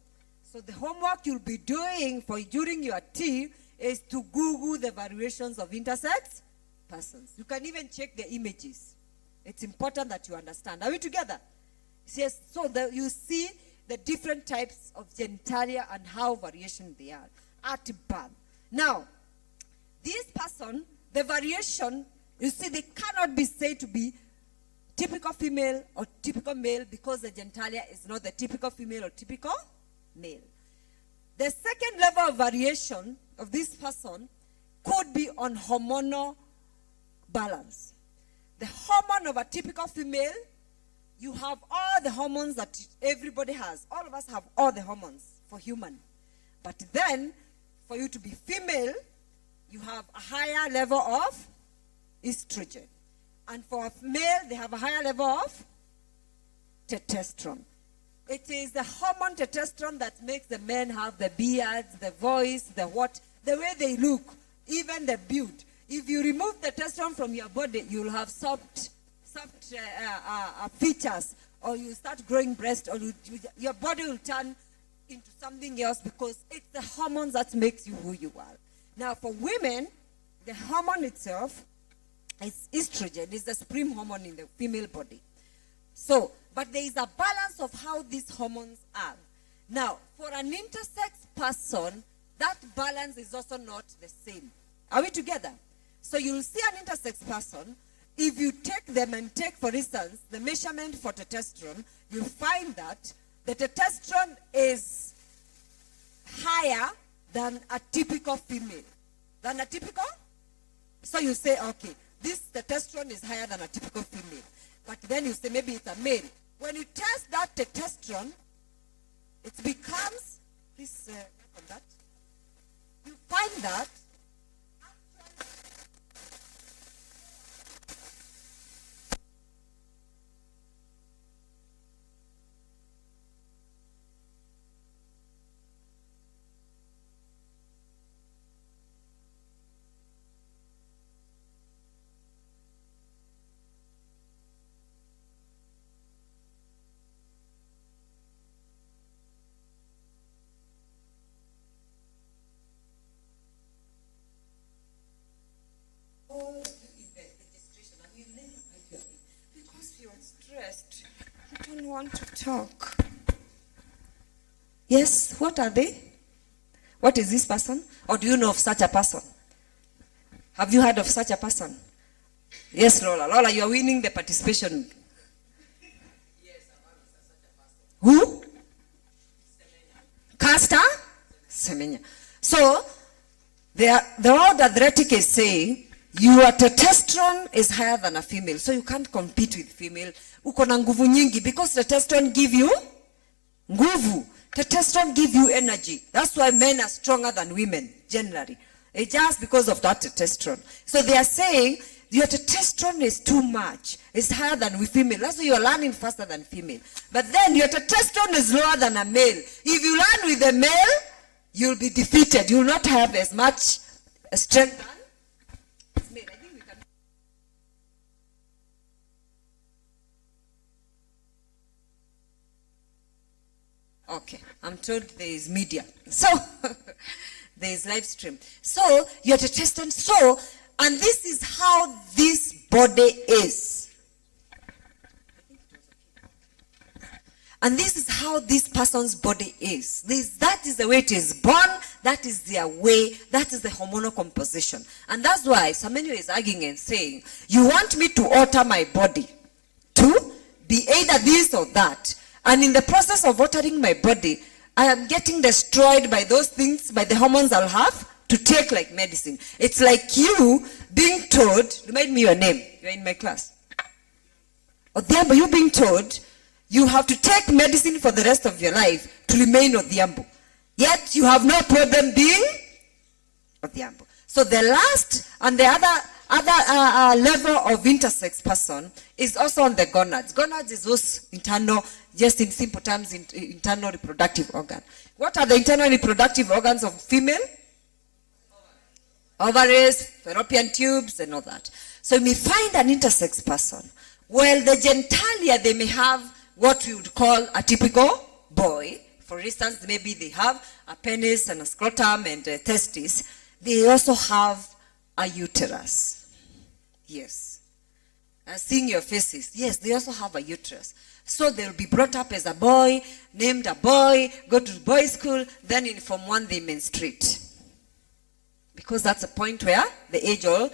So the homework you'll be doing during your tea is to Google the variations of intersex persons. You can even check the images. It's important that you understand. Are we together? Yes. So you see the different types of genitalia and how variation they are at birth. Now, this person, the variation, you see, they cannot be said to be typical female or typical male because the genitalia is not the typical female or typical male. The second level of variation of this person could be on hormonal balance. The hormone of a typical female, you have all the hormones that everybody has. All of us have all the hormones for human. But then, for you to be female, you have a higher level of estrogen. And for a male, they have a higher level of testosterone. It is the hormone testosterone that makes the men have the beards, the voice, the way they look, even the build. If you remove the testosterone from your body, you'll have soft features, or you start growing breasts, or your body will turn into something else because it's the hormones that makes you who you are. Now, for women, the hormone itself is estrogen. It's the supreme hormone in the female body. So, but there is a balance of how these hormones are. Now, for an intersex person, that balance is also not the same. Are we together? So you'll see an intersex person. If you take them and take, for instance, the measurement for testosterone, you'll find that the testosterone is higher than a typical female. Than a typical? So you say, okay, this testosterone is higher than a typical female. But then you say maybe it's a male. When you test that testosterone, it becomes, please work on that. You find that want to talk. Yes, what are they? What is this person? Or do you know of such a person? Have you heard of such a person? Yes, Lola. Lola, you are winning the participation. Yes, I've heard of such a person. Who? Castor? Semenya. So, the World Athletic is saying your testosterone is higher than a female, so you can't compete with female. Uko na nguvu nyingi because testosterone give you nguvu. Testosterone give you energy. That's why men are stronger than women generally. It's just because of that testosterone. So they are saying your testosterone is too much. It's higher than with female. That's why you are learning faster than female. But then your testosterone is lower than a male. If you learn with a male, you'll be defeated. You will not have as much strength than male. I think we can. Okay, I'm told there is media. So, there is live stream. So, your testosterone. So, and this is how this body is. And this is how this person's body is. That is the way it is born. That is their way. That is the hormonal composition. And that's why Samuel is arguing and saying, you want me to alter my body to be either this or that. And in the process of altering my body, I am getting destroyed by those things, by the hormones I'll have to take like medicine. It's like you being told, remind me your name, you're in my class. Odhiambo, you being told, you have to take medicine for the rest of your life to remain Odhiambo. Yet you have no problem being Odhiambo. So the last and the other level of intersex person is also on the gonads. Gonads is those internal, just in simple terms, internal reproductive organ. What are the internal reproductive organs of female? ovaries, fallopian tubes, and all that. So you may find an intersex person. Well, the genitalia, they may have what we would call a typical boy. For instance, maybe they have a penis and a scrotum and a testis. They also have a uterus. Yes. Seeing your faces. Yes, they also have a uterus. So they'll be brought up as a boy, named a boy, go to boys' school, then in Form 1 they menstruate. Because that's a point where the age old,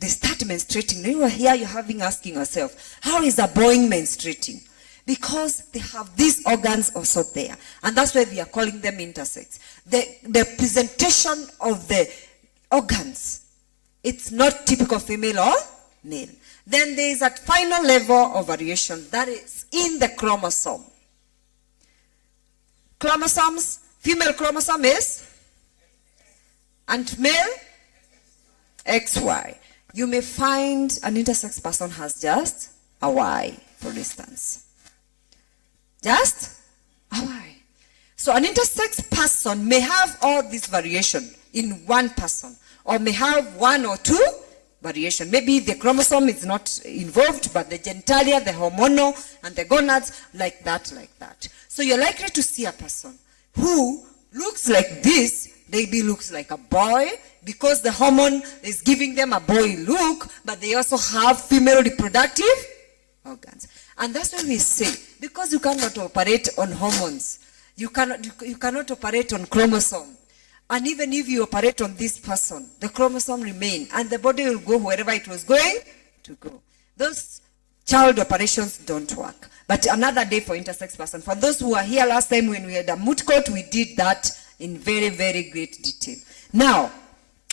they start menstruating. Now you are here, you're asking yourself, how is a boy menstruating? Because they have these organs also there. And that's why we are calling them intersex. The presentation of the organs, it's not typical female or male. Then there is a final level of variation that is in the chromosome. Chromosomes, female chromosome is, and male, XY. You may find an intersex person has just a Y, for instance. Just a Y. So an intersex person may have all this variation in one person, or may have one or two variation. Maybe the chromosome is not involved, but the genitalia, the hormonal, and the gonads, like that, like that. So you're likely to see a person who looks like this, maybe looks like a boy, because the hormone is giving them a boy look, but they also have female reproductive organs. And that's why we say, because you cannot operate on hormones, you cannot operate on chromosome. And even if you operate on this person, the chromosome remain, and the body will go wherever it was going to go. Those child operations don't work. But another day for intersex person. For those who were here last time when we had a moot court, we did that in very, very great detail. Now,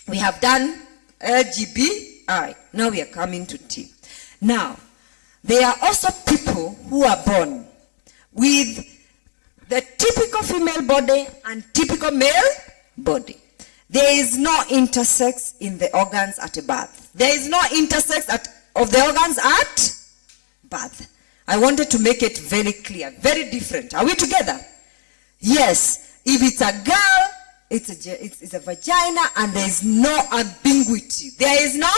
we have done LGBI. Now we are coming to T. Now, there are also people who are born with the typical female body and typical male body. There is no intersex in the organs at birth. There is no intersex of the organs at birth. I wanted to make it very clear, very different. Are we together? Yes. If it's a girl, it's a vagina, and there is no ambiguity. There is no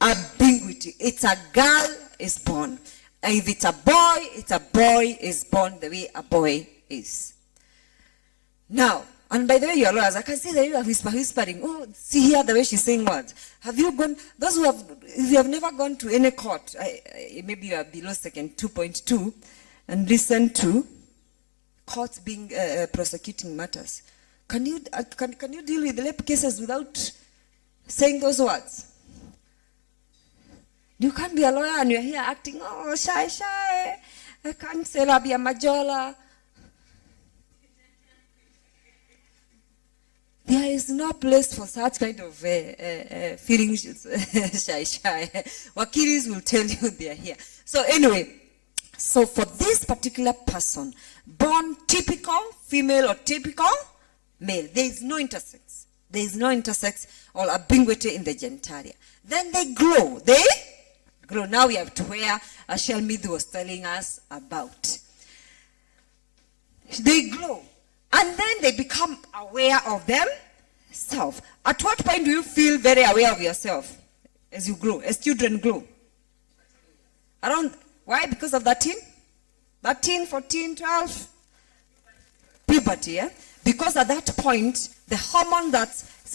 ambiguity. It's a girl is born. And if it's a boy is born the way a boy is. Now, and by the way, you're lawyers, I can see that you are whispering. Oh, see here the way she's saying words. Have you gone, those who have, if you have never gone to any court, maybe you are below second 2.2, and listen to courts being prosecuting matters. Can you deal with rape cases without saying those words? You can't be a lawyer and you're here acting, oh, shy. I can't say I'll be a majola. There is no place for such kind of feelings, shy. Wakilis will tell you they are here. So anyway, so for this particular person, born typical female or typical male, there is no intersex. There is no intersex or ambiguity in the genitalia. Then they grow. They grow. Now we have to where Shelmith was telling us about. They grow. And then they become aware of themselves. At what point do you feel very aware of yourself as you grow, as children grow? Around, why? Because of 13, 14, 12? Puberty, yeah? Because at that point, the hormone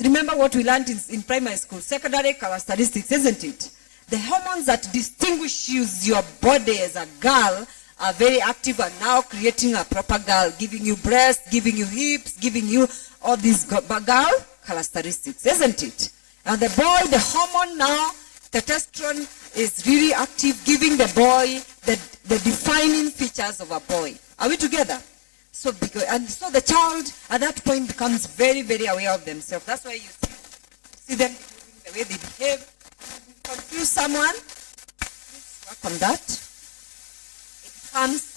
remember what we learned in primary school, secondary characteristics, isn't it? The hormones that distinguishes your body as a girl are very active and now creating a proper girl, giving you breasts, giving you hips, giving you all these girl characteristics, isn't it? And the boy, the hormone now, testosterone is really active, giving the boy the defining features of a boy. Are we together? So the child at that point becomes very, very aware of themselves. That's why you see them behaving the way they behave. Confuse someone, please work on that. Comes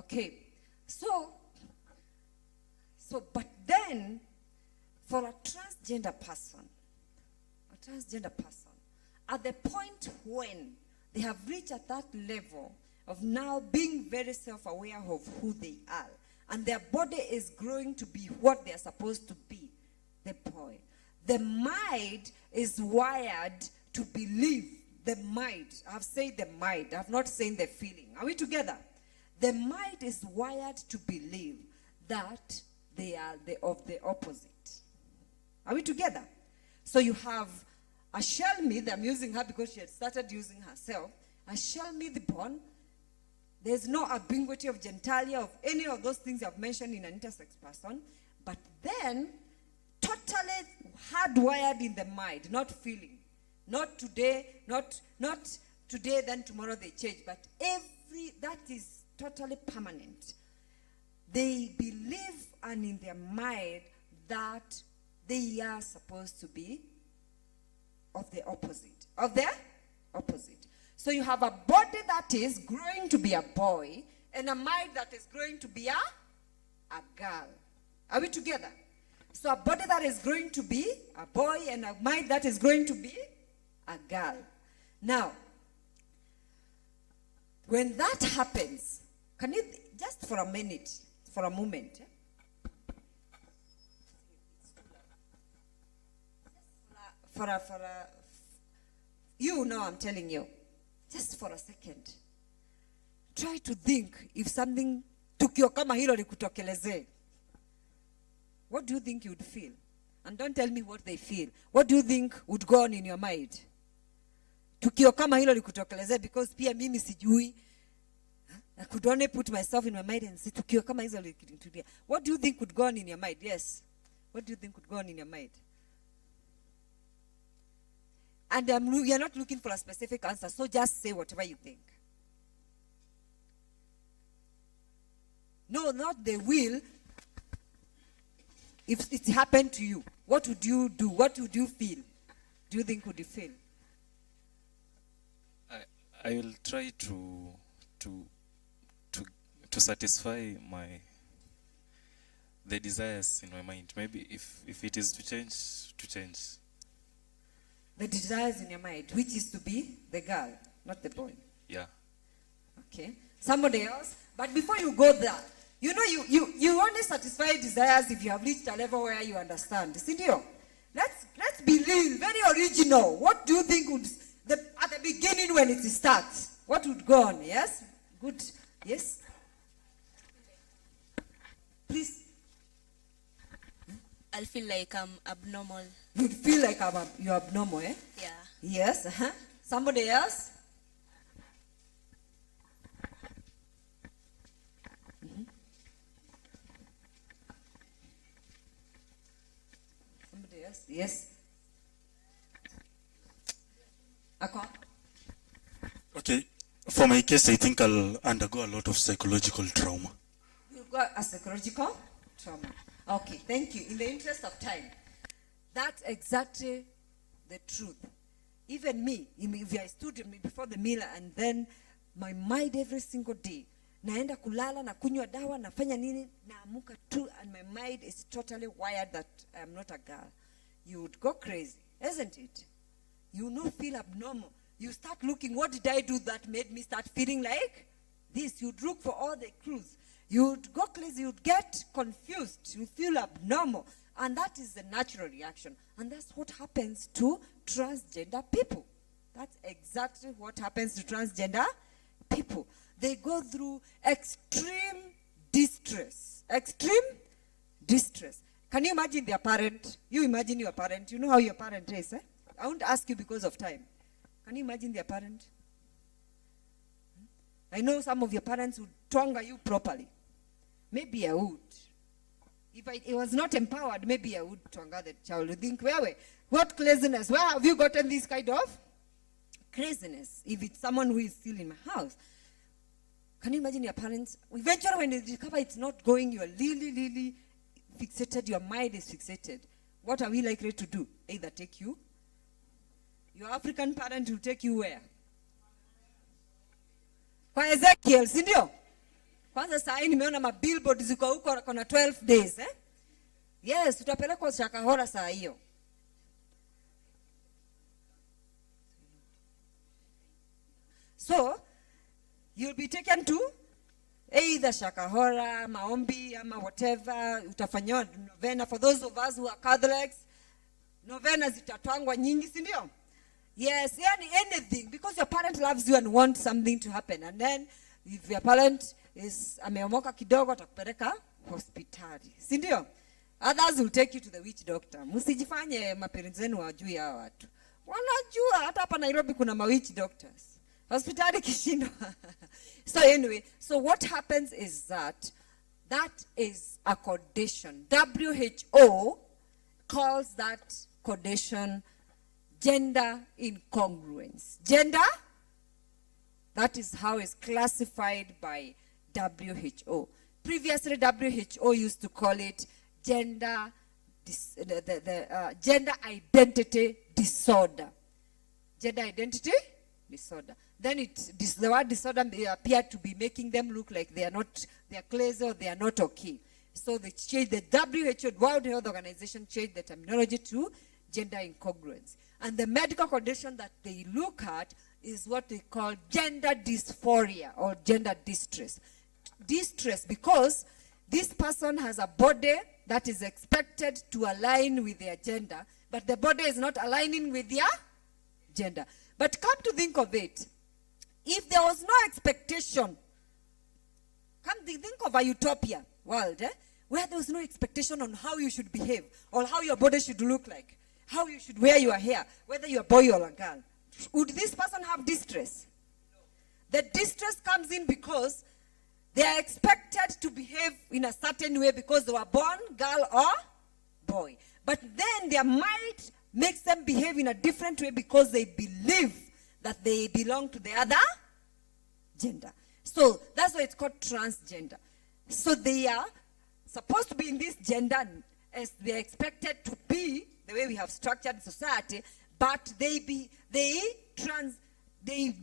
Okay. But then, for a transgender person, at the point when they have reached at that level of now being very self-aware of who they are, and their body is growing to be what they are supposed to be, the boy. The mind is wired to believe. The mind, I've said the mind, I've not said the feeling. Are we together? The mind is wired to believe that they are of the opposite. Are we together? So you have a Shelmy, I'm using her because she had started using herself. A Shelmy the born. There's no ambiguity of genitalia, of any of those things I've mentioned in an intersex person. But then, totally hardwired in the mind, not feeling. Not today, not today, then tomorrow they change. But that is totally permanent. They believe and in their mind that they are supposed to be of the opposite. Of the opposite. So you have a body that is growing to be a boy and a mind that is growing to be a girl. Are we together? So a body that is growing to be a boy and a mind that is growing to be a girl. Now, when that happens, can you just for a minute, for a moment, you know I'm telling you, just for a second, try to think if something tukio kama hilo likutokelezee. What do you think you would feel? And don't tell me what they feel. What do you think would go on in your mind? Tukio kama hilo likutokelezee, because pia mimi sijui. I could only put myself in my mind and say, tukio kama hizo likitukia. What do you think would go on in your mind? Yes. What do you think would go on in your mind? And you're not looking for a specific answer, so just say whatever you think. No, not the will. If it happened to you, what would you do? What would you feel? Do you think would you feel? I will try to satisfy the desires in my mind. Maybe if it is to change. The desires in your mind, which is to be the girl, not the boy. Yeah. Okay. Somebody else. But before you go there, you know you only satisfy desires if you have reached a level where you understand. Cindy, let's be real, very original. What do you think would at the beginning when it starts? What would go on? Yes? Good. Yes? Please. I'll feel like I'm abnormal. You'd feel like you're abnormal, eh? Yeah. Yes. Somebody else? Mm-hmm. Somebody else? Yes. Okay. For my case, I think I'll undergo a lot of psychological trauma. You've got a psychological trauma. Okay, thank you. In the interest of time, that's exactly the truth. Even me, if I stood before the mirror and then my mind every single day, naenda kulala, na kunywa dawa, nafanya nini, naamuka tu, and my mind is totally wired that I'm not a girl. You would go crazy, isn't it? You will not feel abnormal. You start looking, what did I do that made me start feeling like this? You'd look for all the clues. You'd go crazy, you'd get confused, you feel abnormal. And that is the natural reaction. And that's what happens to transgender people. That's exactly what happens to transgender people. They go through extreme distress. Extreme distress. Can you imagine their parent? You imagine your parent. You know how your parent is, eh? I won't ask you because of time. Can you imagine their parent? I know some of your parents would tonga you properly. Maybe I would. If I was not empowered, maybe I would tonga the child. You think, what craziness? Where have you gotten this kind of craziness? If it's someone who is still in my house. Can you imagine your parents? Eventually, when they discover it's not going, you are really, really fixated. Your mind is fixated. What are we likely to do? Either take you. Your African parent will take you where? Kwa Ezekiel, sindio? Kwanza saa hii nimeona mabillboard ziko huko kuna 12 days Yes, utapelekwa Shakahora saa hiyo. So, you'll be taken to either Shakahora, maombi, ama whatever, utafanywa novena. For those of us who are Catholics, novena zitatwangwa nyingi, si ndio? Yes, anything, because your parent loves you and wants something to happen. And then, if your parent is ameomoka kidogo, atakupeleka hospitali, si ndio? Others will take you to the witch doctor. Msijifanye mapenzi yenu wajui hawa watu. Wanajua, hata hapa Nairobi kuna witch doctors. Hospitali kishindwa. So anyway, so what happens is that is a condition. WHO calls that condition gender incongruence. Gender, that is how it's classified by WHO. Previously, WHO used to call it gender identity disorder. Gender identity disorder. Then the word disorder appeared to be making them look like they are crazy or they are not okay. So they changed, the WHO, World Health Organization, changed the terminology to gender incongruence. And the medical condition that they look at is what they call gender dysphoria or gender distress. Distress because this person has a body that is expected to align with their gender, but the body is not aligning with their gender. But come to think of it, if there was no expectation, come to think of a utopia world, where there was no expectation on how you should behave, or how your body should look like, how you should wear your hair, whether you're a boy or a girl. Would this person have distress? The distress comes in because they are expected to behave in a certain way because they were born girl or boy. But then their mind makes them behave in a different way because they believe that they belong to the other gender. So that's why it's called transgender. So they are supposed to be in this gender as they are expected to be, the way we have structured society, but they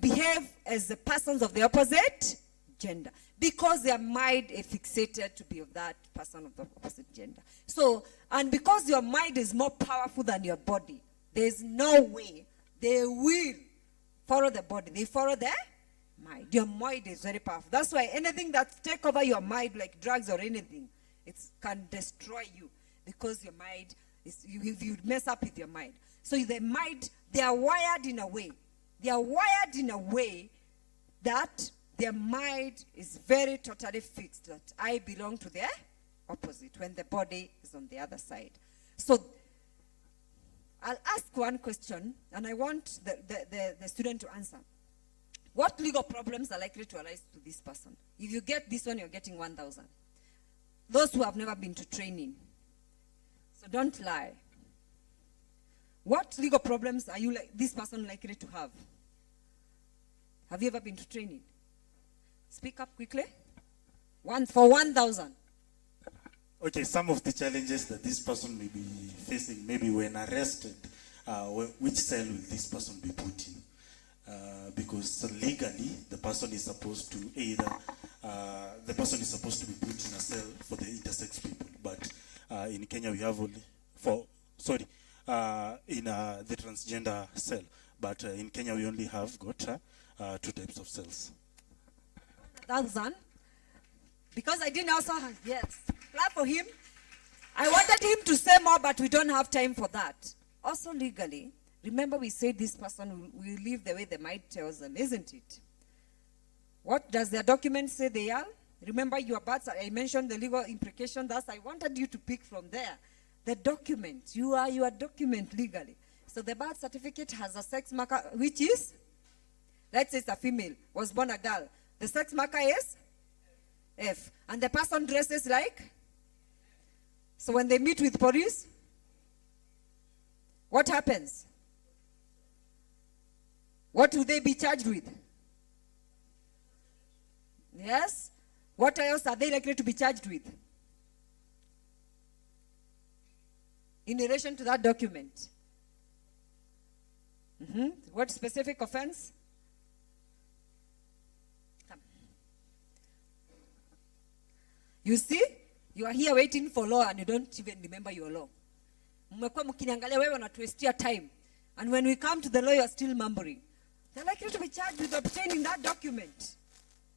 behave as the persons of the opposite gender because their mind is fixated to be of that person of the opposite gender. So, and because your mind is more powerful than your body, there's no way they will follow the body. They follow the mind. Your mind is very powerful. That's why anything that take over your mind, like drugs or anything, it can destroy you because your mind is, if you mess up with your mind. So the mind, they are wired in a way. They are wired in a way that their mind is very totally fixed, that I belong to the opposite when the body is on the other side. So I'll ask one question, and I want the student to answer. What legal problems are likely to arise to this person? If you get this one, you're getting 1,000. Those who have never been to training. So don't lie. What legal problems are this person likely to have? Have you ever been to training? Speak up quickly. For 1,000. Okay, some of the challenges that this person may be facing, maybe when arrested, which cell will this person be put in? Because legally, the person is supposed to be put in a cell for the intersex people. But in Kenya, we have only the transgender cell. But in Kenya, we only have got 2 types of cells. 1,000. Because I didn't also have, yes. Clap for him. I wanted him to say more, but we don't have time for that. Also legally, remember we said this person will live the way the mind tells them, isn't it? What does their document say they are? Remember your birth, I mentioned the legal implication. Thus, I wanted you to pick from there. The document, you are your document legally. So the birth certificate has a sex marker, which is, let's say it's a female, was born a girl. The sex marker is F. And the person dresses like? So when they meet with police, what happens? What will they be charged with? Yes? What else are they likely to be charged with? In relation to that document. What specific offense? Come. You see? You are here waiting for law and you don't even remember your law. Mmekuwa mkiniangalia wewe unatuwestia time. And when we come to the law, you are still mumbling. They're likely to be charged with obtaining that document.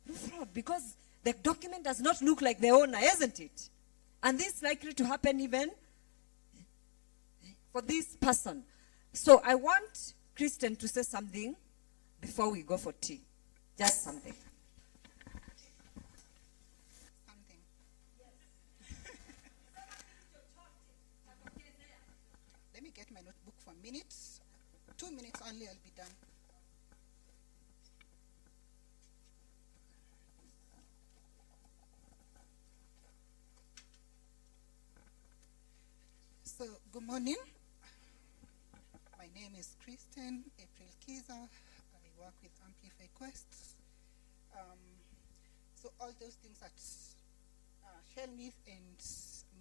Fraud, because the document does not look like the owner, isn't it? And this is likely to happen even for this person. So I want Kristen to say something before we go for tea. Just something. Let me get my notebook for minutes. 2 minutes only, I'll be done. So, good morning. My name is Kristen April Kiza. I work with Amplify Quests. So all those things that Shelnith and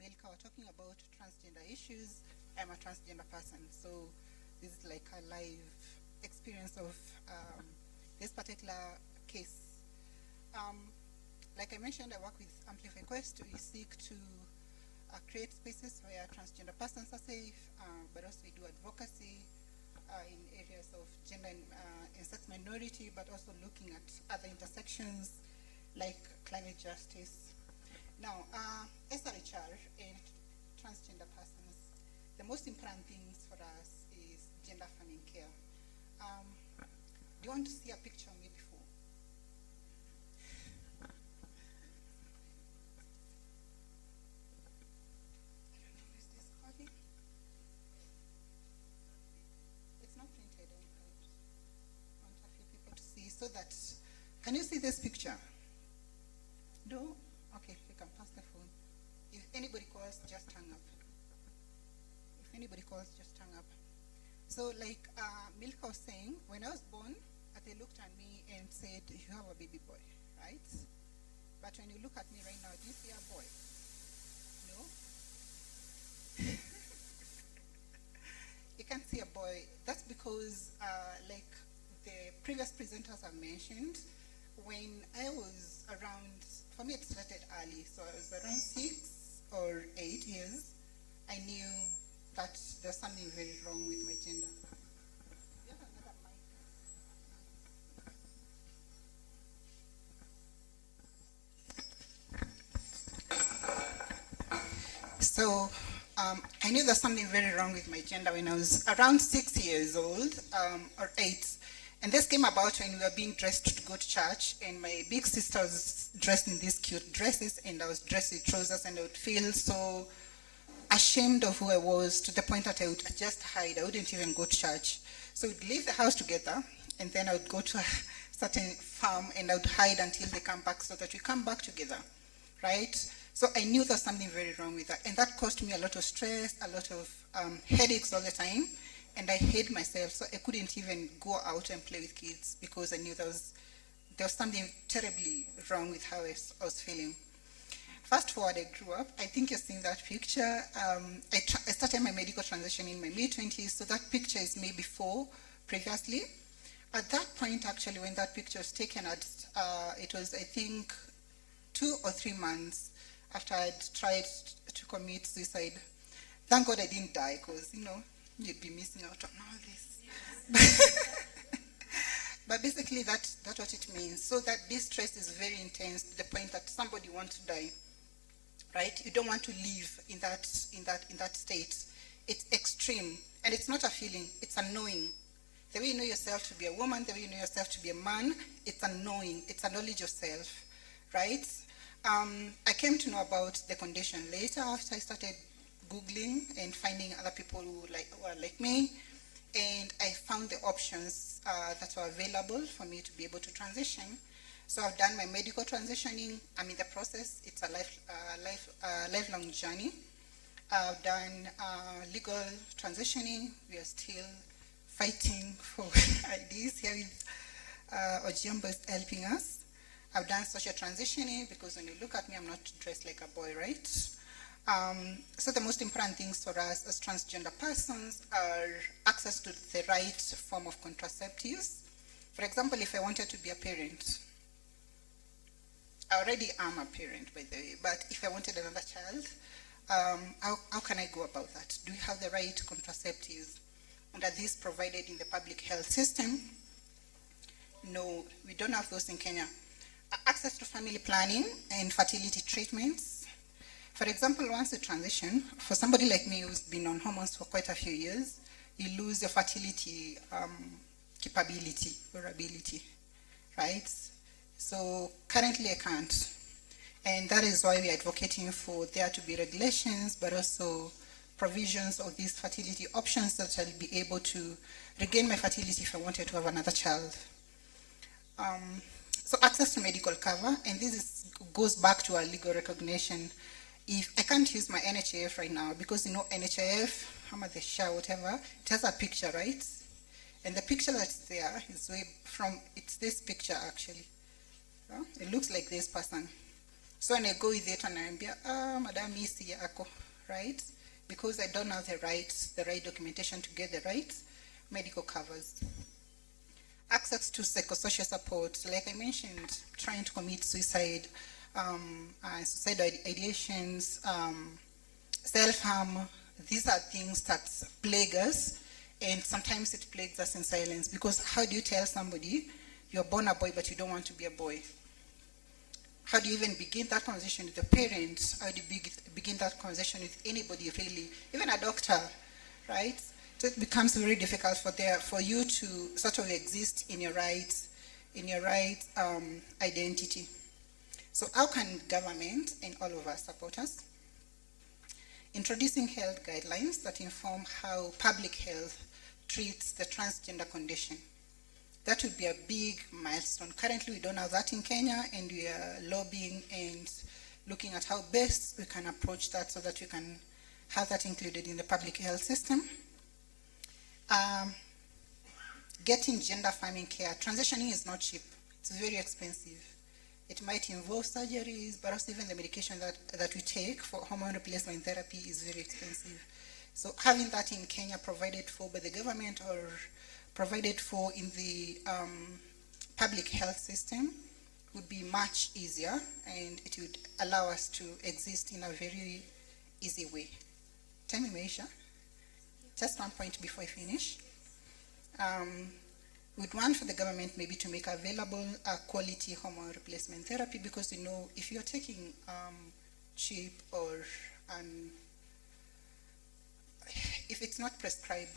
Milka were talking about, transgender issues, I'm a transgender person. So this is like a live experience of this particular case. Like I mentioned, I work with Amplify Quest. We seek to create spaces where transgender persons are safe, but also we do advocacy in areas of gender and sex minority, but also looking at other intersections like climate justice. Now, SRHR and transgender persons, the most important things for us is gender affirming care. Do you want to see a picture of me before? It's not printed. I want a few people to see so that, can you see this picture? No? Okay, you can pass the phone. If anybody calls, just hang up. If anybody calls, just hang up. So like Milka was saying, when I was born, they looked at me and said, you have a baby boy, right? But when you look at me right now, do you see a boy? No? You can't see a boy. That's because like the previous presenters have mentioned, when I was around, for me it started early, so I was around 6 or 8 years, I knew that there's something very wrong with my gender. You have another mic. So I knew there's something very wrong with my gender when I was around 6 years old, or 8. And this came about when we were being dressed to go to church, and my big sister was dressed in these cute dresses, and I was dressed in trousers, and I would feel so ashamed of who I was to the point that I would just hide. I wouldn't even go to church. So we'd leave the house together, and then I would go to a certain farm, and I would hide until they come back so that we come back together, right? So I knew there's something very wrong with that, and that caused me a lot of stress, a lot of headaches all the time. And I hate myself, so I couldn't even go out and play with kids because I knew there was something terribly wrong with how I was feeling. Fast forward, I grew up. I think you've seen that picture. I started my medical transition in my mid-20s, so that picture is maybe 4 previously. At that point, actually, when that picture was taken, it was, I think, 2 or 3 months after I'd tried to commit suicide. Thank God I didn't die, because, you know, you'd be missing out on all this. Yes. But basically, that's what it means. So that this stress is very intense to the point that somebody wants to die, right? You don't want to live in that state. It's extreme, and it's not a feeling. It's a knowing. The way you know yourself to be a woman, the way you know yourself to be a man, it's a knowing. It's a knowledge of self, right? I came to know about the condition later after I started Googling and finding other people who were like me, and I found the options that were available for me to be able to transition. So I've done my medical transitioning. I'm in the process. It's a lifelong journey. I've done legal transitioning. We are still fighting for IDs. Here with Ojiambo is helping us. I've done social transitioning because when you look at me, I'm not dressed like a boy, right? So the most important things for us as transgender persons are access to the right form of contraceptives. For example, if I wanted to be a parent, I already am a parent, by the way, but if I wanted another child, how can I go about that? Do we have the right contraceptives? And are these provided in the public health system? No, we don't have those in Kenya. Access to family planning and fertility treatments. For example, once you transition, for somebody like me who's been on hormones for quite a few years, you lose your fertility capability or ability, right? So currently I can't. And that is why we are advocating for there to be regulations, but also provisions of these fertility options that I'll be able to regain my fertility if I wanted to have another child. So access to medical cover, and this goes back to our legal recognition. If I can't use my NHIF right now, because you know NHIF, the SHA, whatever, it has a picture, right? And the picture that's there is it's this picture actually. It looks like this person. So when I go with it and I'm Madam Isi Ako, right? Because I don't have the right documentation to get the right medical covers. Access to psychosocial support, like I mentioned, trying to commit suicide, suicidal ideations, self-harm. These are things that plague us, and sometimes it plagues us in silence, because how do you tell somebody you're born a boy but you don't want to be a boy? How do you even begin that conversation with your parents? How do you begin that conversation with anybody really, even a doctor, right? So it becomes very difficult for you to sort of exist in your right identity. So how can government and all of us support us? Introducing health guidelines that inform how public health treats the transgender condition. That would be a big milestone. Currently, we don't have that in Kenya, and we are lobbying and looking at how best we can approach that so that we can have that included in the public health system. Getting gender-affirming care. Transitioning is not cheap. It's very expensive. It might involve surgeries, but also even the medication that we take for hormone replacement therapy is very expensive. So having that in Kenya provided for by the government or provided for in the public health system would be much easier, and it would allow us to exist in a very easy way. Tell me, Maisha. Just one point before I finish. We'd want for the government maybe to make available quality hormone replacement therapy, because you know if you're taking cheap or if it's not prescribed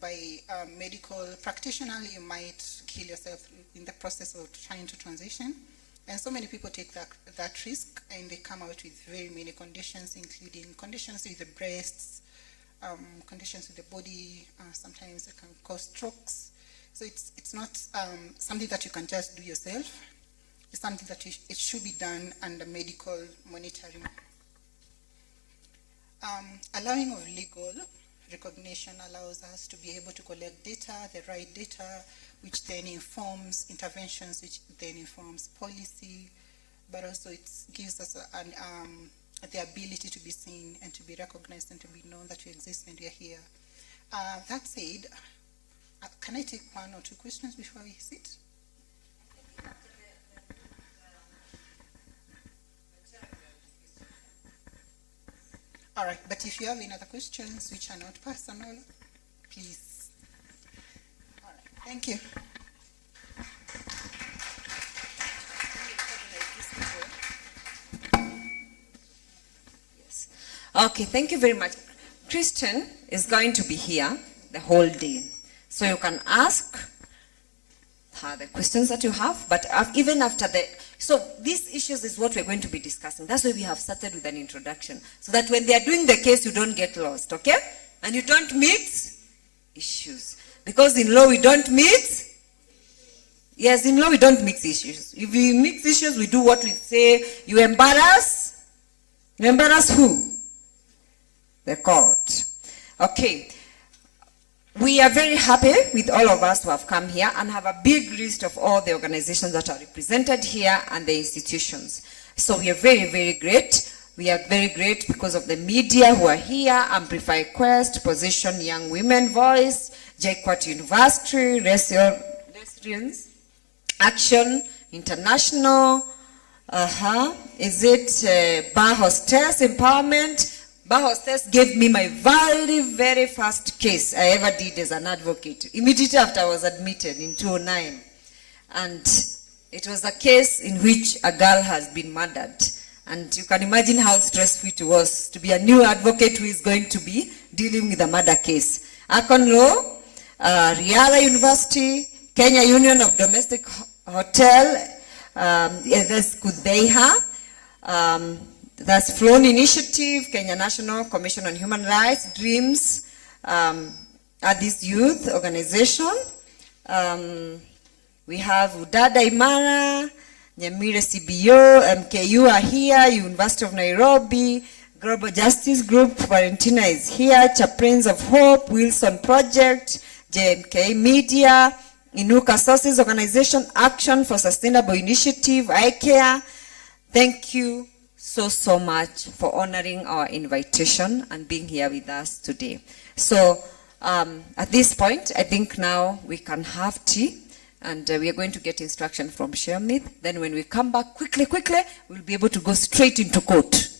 by a medical practitioner, you might kill yourself in the process of trying to transition. And so many people take that risk, and they come out with very many conditions, including conditions with the breasts, conditions with the body. Sometimes it can cause strokes. So it's not something that you can just do yourself. It's something that it should be done under medical monitoring. Allowing of legal recognition allows us to be able to collect data, the right data, which then informs interventions, which then informs policy, but also it gives us the ability to be seen and to be recognized and to be known that we exist and we are here. That said, can I take one or two questions before we sit? All right, but if you have any other questions which are not personal, please. All right, thank you. Yes. Okay, thank you very much. Christian is going to be here the whole day. So you can ask her the questions that you have, but even after so these issues is what we're going to be discussing. That's why we have started with an introduction, so that when they are doing the case, you don't get lost, okay? And you don't mix issues. Because in law, we don't mix. Yes, in law, we don't mix issues. If we mix issues, we do what we say. You embarrass. You embarrass who? The court. Okay. We are very happy with all of us who have come here and have a big list of all the organizations that are represented here and the institutions. So we are very, very great. We are very great because of the media who are here, Amplify Quest, Position Young Women Voice, JKUAT University, Residents Action International, Is it bar hostess empowerment? Bar hostess gave me my very first case I ever did as an advocate, immediately after I was admitted in 2009. And it was a case in which a girl has been murdered. And you can imagine how stressful it was to be a new advocate who is going to be dealing with a murder case. Akon Law, Riara University, Kenya Union of Domestic Hotel, that's Kudeiha, that's Flown Initiative, Kenya National Commission on Human Rights, Dreams, Addis Youth Organization. We have Udada Imara, Nyamire CBO, MKU are here, University of Nairobi, Global Justice Group, Valentina is here, Chaplains of Hope, Wilson Project, JMK Media, Inuka Sources Organization, Action for Sustainable Initiative, ICARE. Thank you so much for honoring our invitation and being here with us today. So at this point, I think now we can have tea. And we are going to get instruction from Shermith. Then when we come back quickly, we'll be able to go straight into court.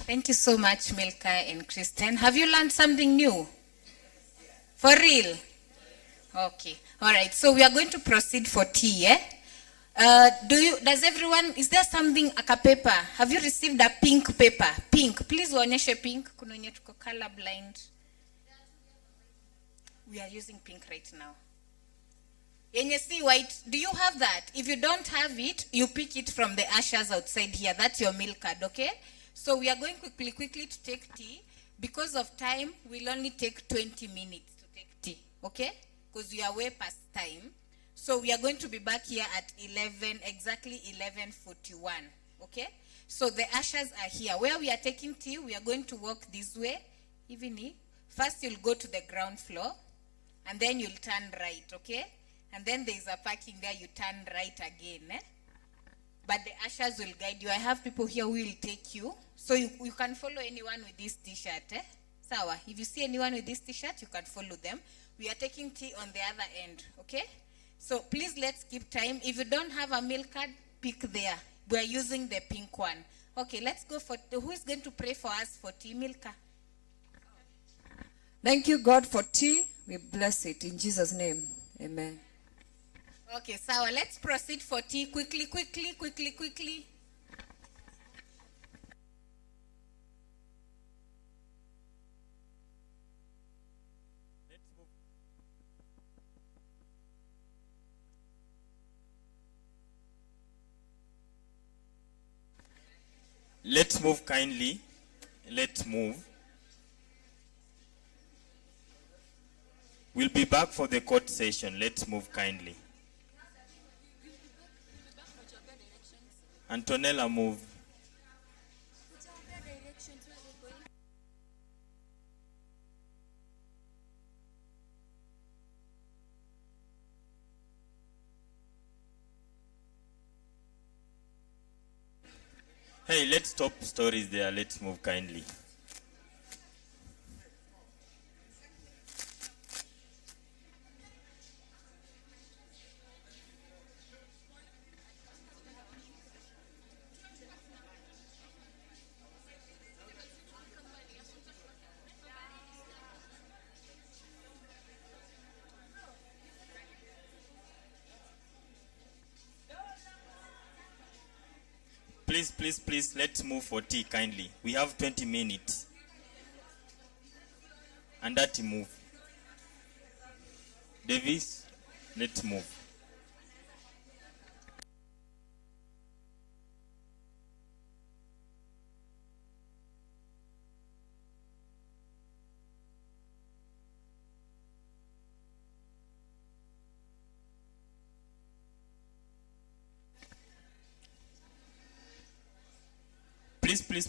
Thank you so much, Milka and Kristen. Have you learned something new? For real? Okay. All right. So we are going to proceed for tea, yeah? Is there something, a paper? Have you received a pink paper? Pink. Please waonyeshe pink. Kuna wenye tuko color blind. We are using pink right now. Yenye si white, do you have that? If you don't have it, you pick it from the ushers outside here. That's your meal card, okay? So we are going quickly to take tea. Because of time, we'll only take 20 minutes to take tea, okay? Because we are way past time. So we are going to be back here at exactly 11:41, okay? So the ushers are here. Where we are taking tea, we are going to walk this way. First, you'll go to the ground floor, and then you'll turn right, okay? And then there's a parking there, you turn right again. But the ushers will guide you. I have people here who will take you. So you can follow anyone with this t-shirt. Sawa, if you see anyone with this t-shirt, you can follow them. We are taking tea on the other end, okay? So please, let's keep time. If you don't have a meal card, pick there. We are using the pink one. Okay, let's go for, who is going to pray for us for tea, Milka? Thank you, God, for tea. We bless it in Jesus' name. Amen. Okay, so let's proceed for tea quickly. Let's move kindly. Let's move. We'll be back for the court session. Let's move kindly. Antonella, move. Hey, let's stop stories there. Let's move kindly. Please, let's move for tea kindly. We have 20 minutes. And that move. Davis, let's move.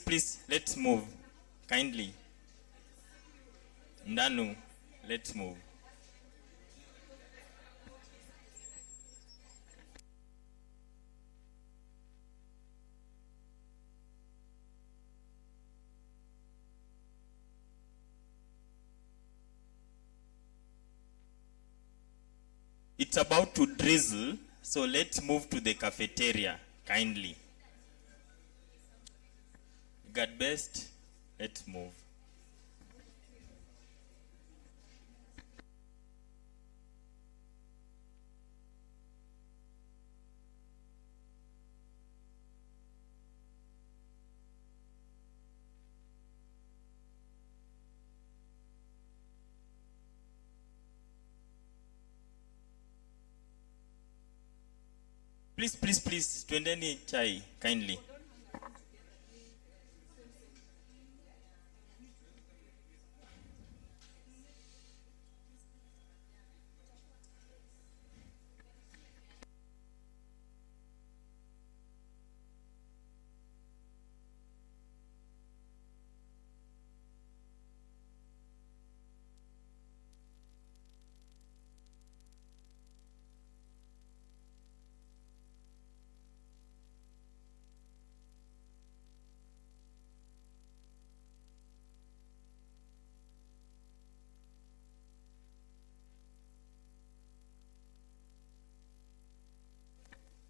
Please, let's move. Kindly. Ndanu, let's move. It's about to drizzle, so let's move to the cafeteria. kindly. God best. Let's move. Please, twendeni chai, kindly.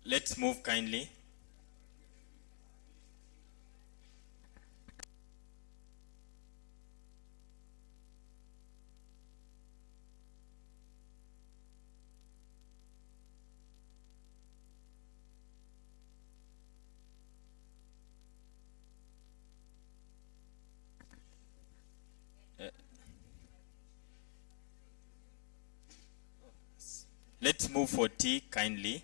Let's move kindly. Let's move for tea, kindly.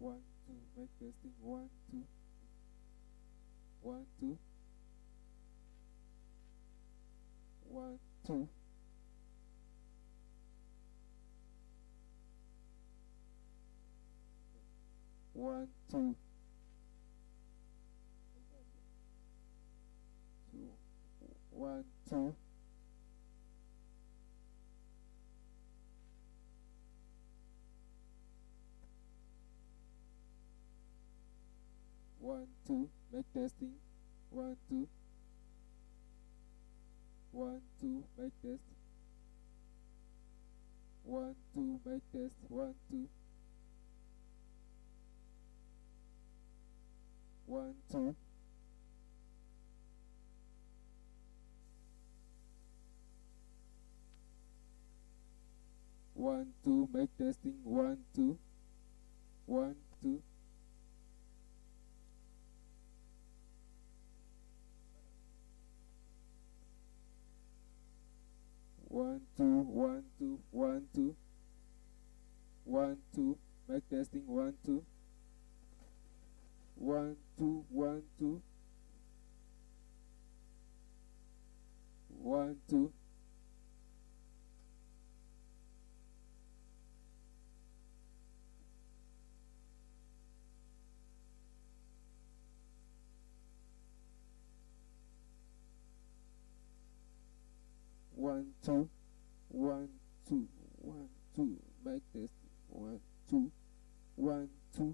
One, two, mic testing. 1, 2. 1, 2. 1, 2. 1, 2. 2. 1, 2. 1, 2. Mic testing. 1, 2. 1, 2. Mic test. 1, 2. Mic test. 1, 2. 1, 2. 1, 2. Mic testing. 1, 2. 1, 2. 1, 2. 1, 2. 1, 2. 1, 2. Mic testing. 1, 2. 1, 2. 1, 2. 1, 2. One, two, 1, 2, 1, 2. Mic test. 1, 2, 1, 2. Hmm?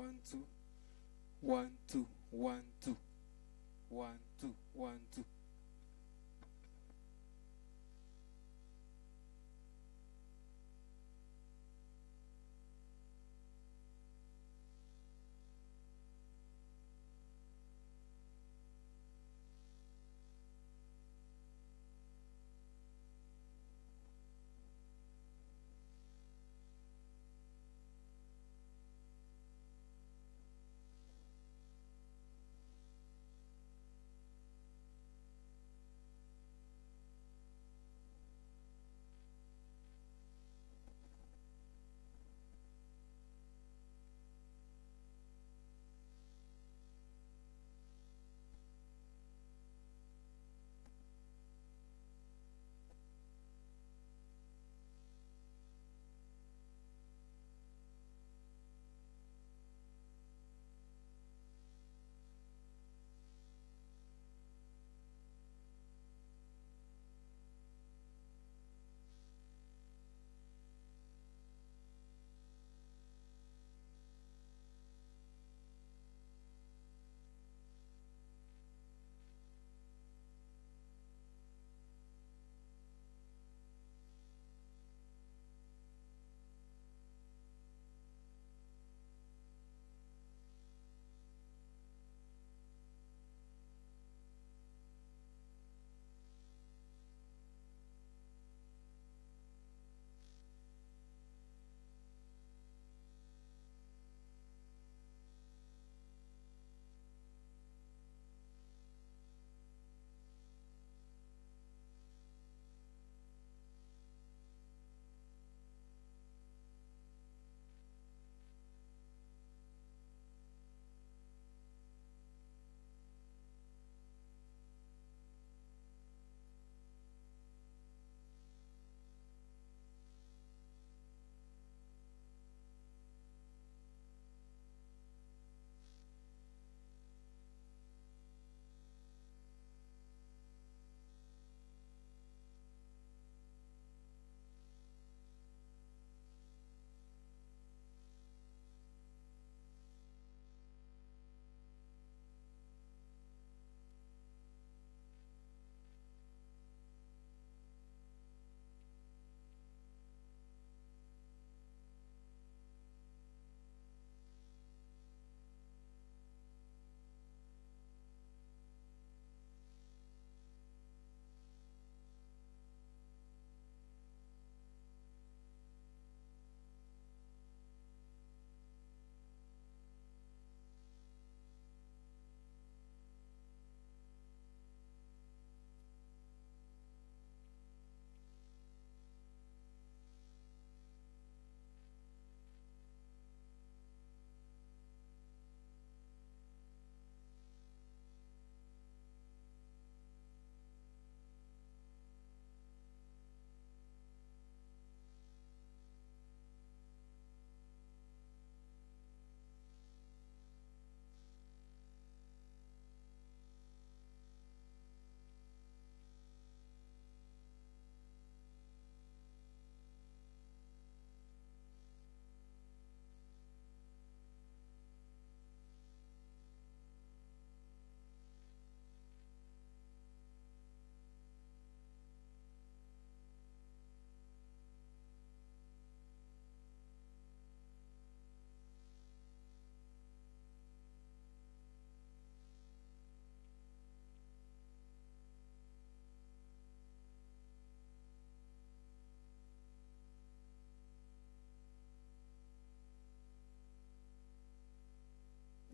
1 2 1 2 1 2 1 2 1 2.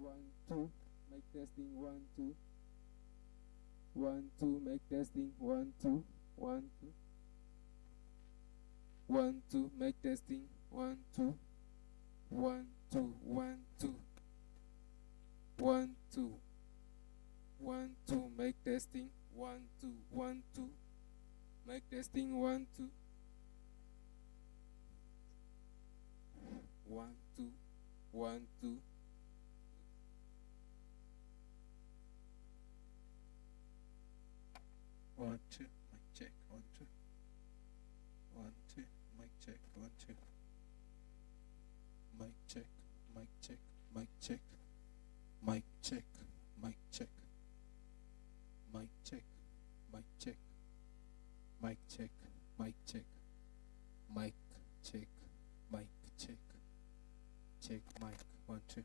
One, two, mic testing, 1 2. 1 2, mic testing, 1 2. 1 2. 1 2, mic testing, 1 2. 1 2 1 2. 1 2. 1 2, mic testing, 1 2 1 2. Mic testing, 1 2. 1 2 1 2. 1 2, mic check, 1 2. 1 2, mic check, 1 2. Mic check, mic check, mic check, mic check, mic check, mic check, mic check, mic check, mic check, mic check, mic check, check mic 1 2.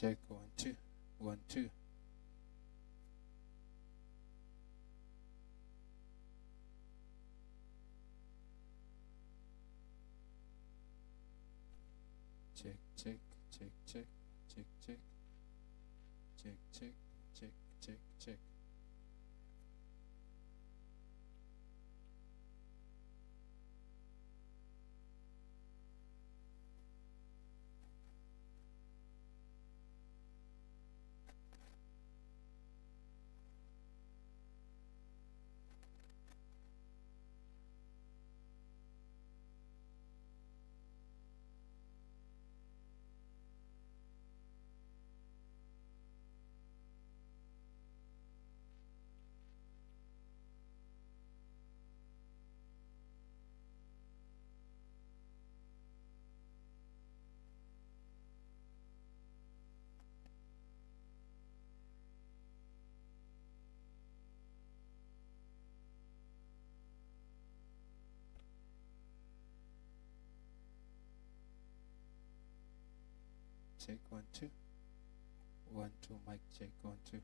Check 1 2 1 2. Check check check check check check check check check check check. check, 1 2. 1 2, mic check, 1 2.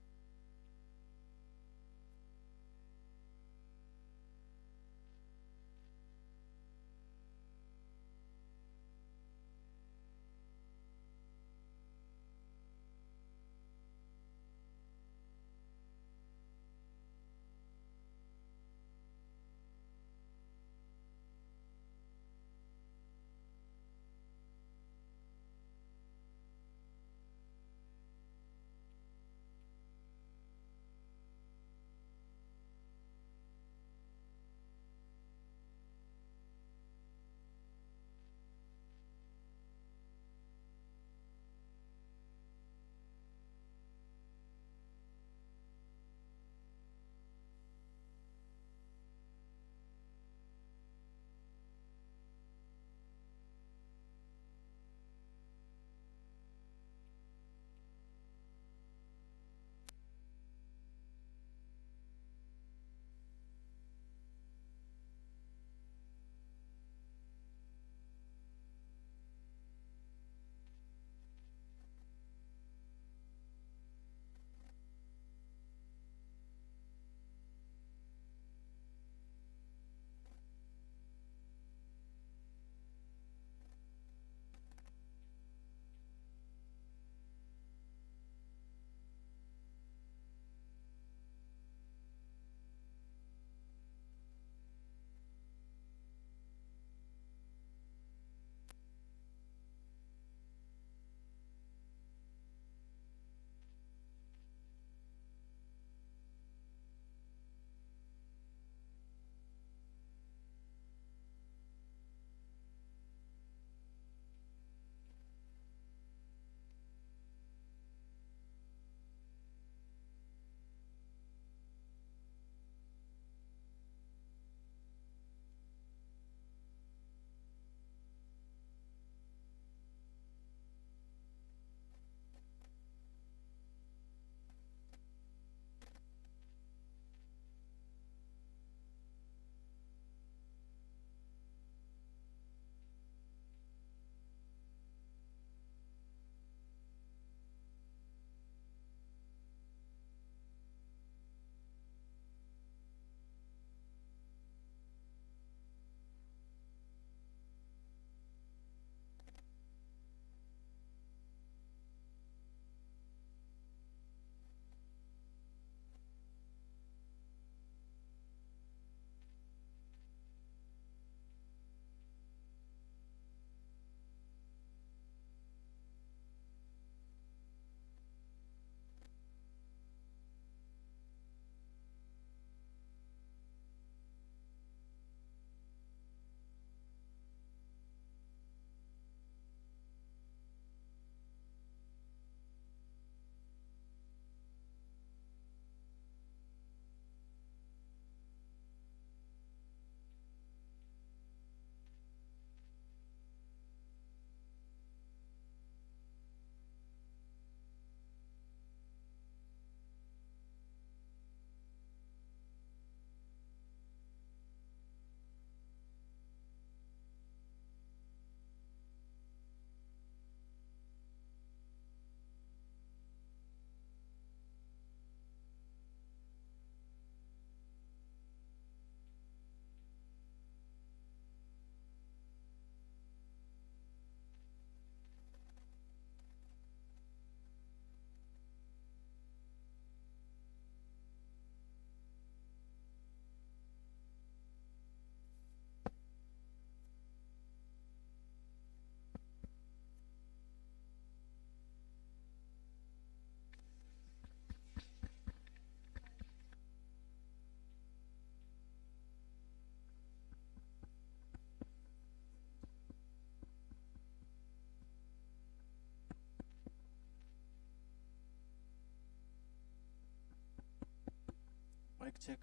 Mic check.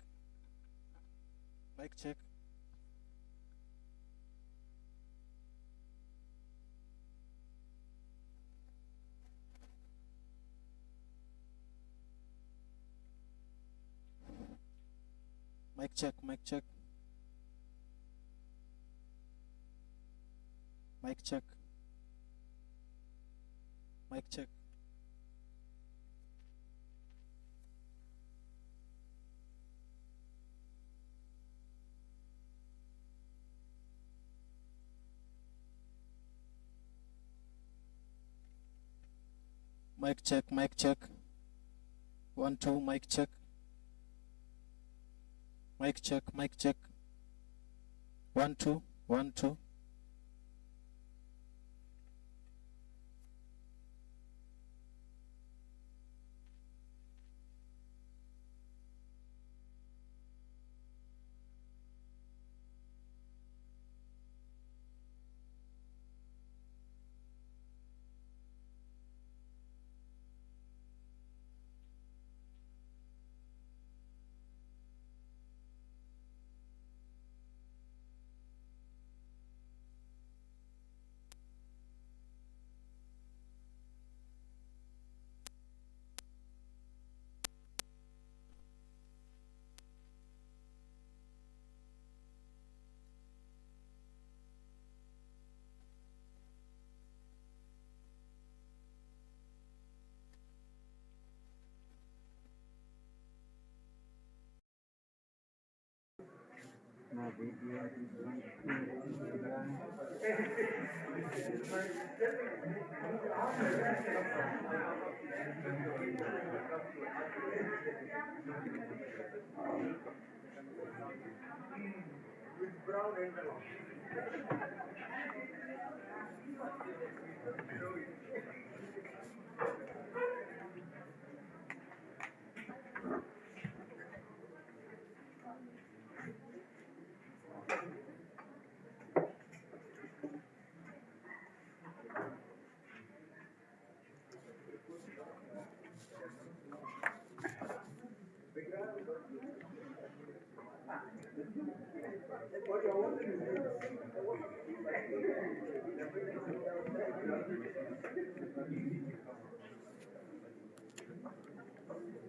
Mic check. Mic check, mic check. Mic check. Mic check. Mic check, mic check. 1, 2, mic check. Mic check, mic check. 1, 2, 1, 2.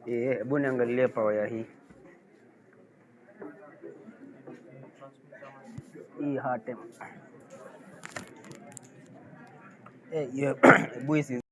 Hebu niangalie power ya hii hatem. Hebu isi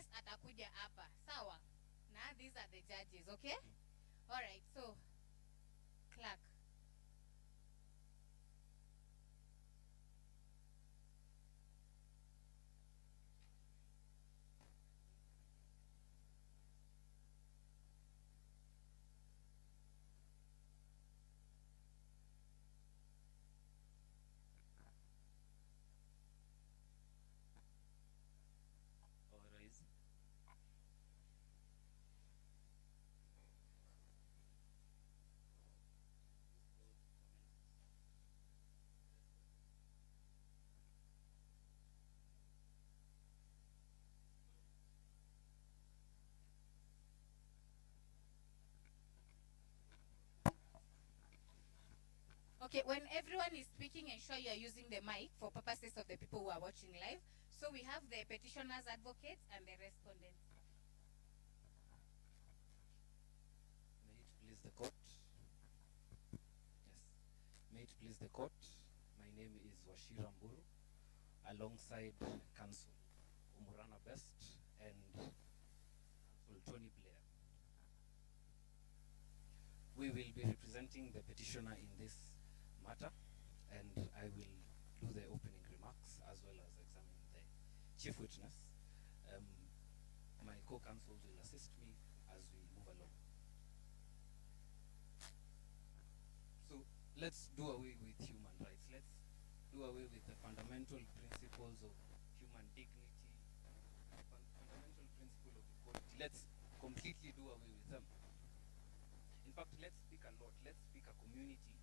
witness atakuja hapa, sawa? Na these are the judges, okay? All right, so clerk. All rise. Okay, when everyone is speaking, ensure you are using the mic for purposes of the people who are watching live. So we have the petitioners, advocates, and the respondents. May it please the court. Yes. May it please the court. My name is Washira Mburu, alongside Counsel Umurana Best and Counsel Tony Blair. We will be representing the petitioner in this matter, and I will do the opening remarks as well as examine the chief witness. My co-counsels will assist me as we move along. So let's do away with human rights. Let's do away with the fundamental principles of human dignity, fundamental principle of equality. Let's completely do away with them. In fact, let's speak a lot. Let's speak a community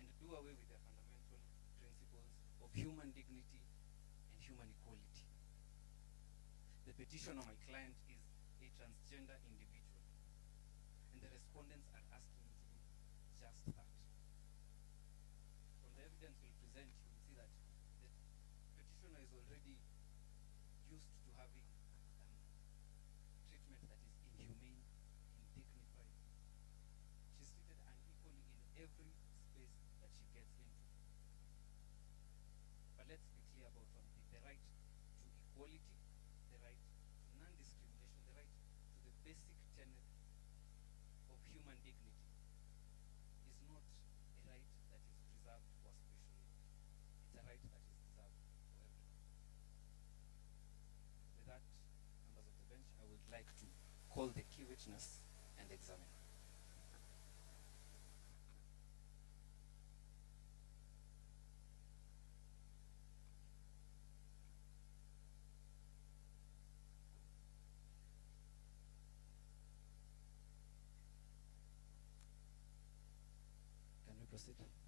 and do away with the fundamental principles of human dignity and human equality. The petitioner, my client, is a transgender individual, and the respondents are asking me to do just that. From the evidence we'll present, you will see that the petitioner is already used to having treatment that is inhumane, indignified. She's treated unequally in every space that she gets into. But let's be clear about one thing: the right to equality, the right to non-discrimination, the right to the basic tenet of human dignity is not a right that is reserved for a special law. It's a right that is reserved for everyone. With that, members of the bench, I would like to call the key witness and examine. Can we proceed? Okay.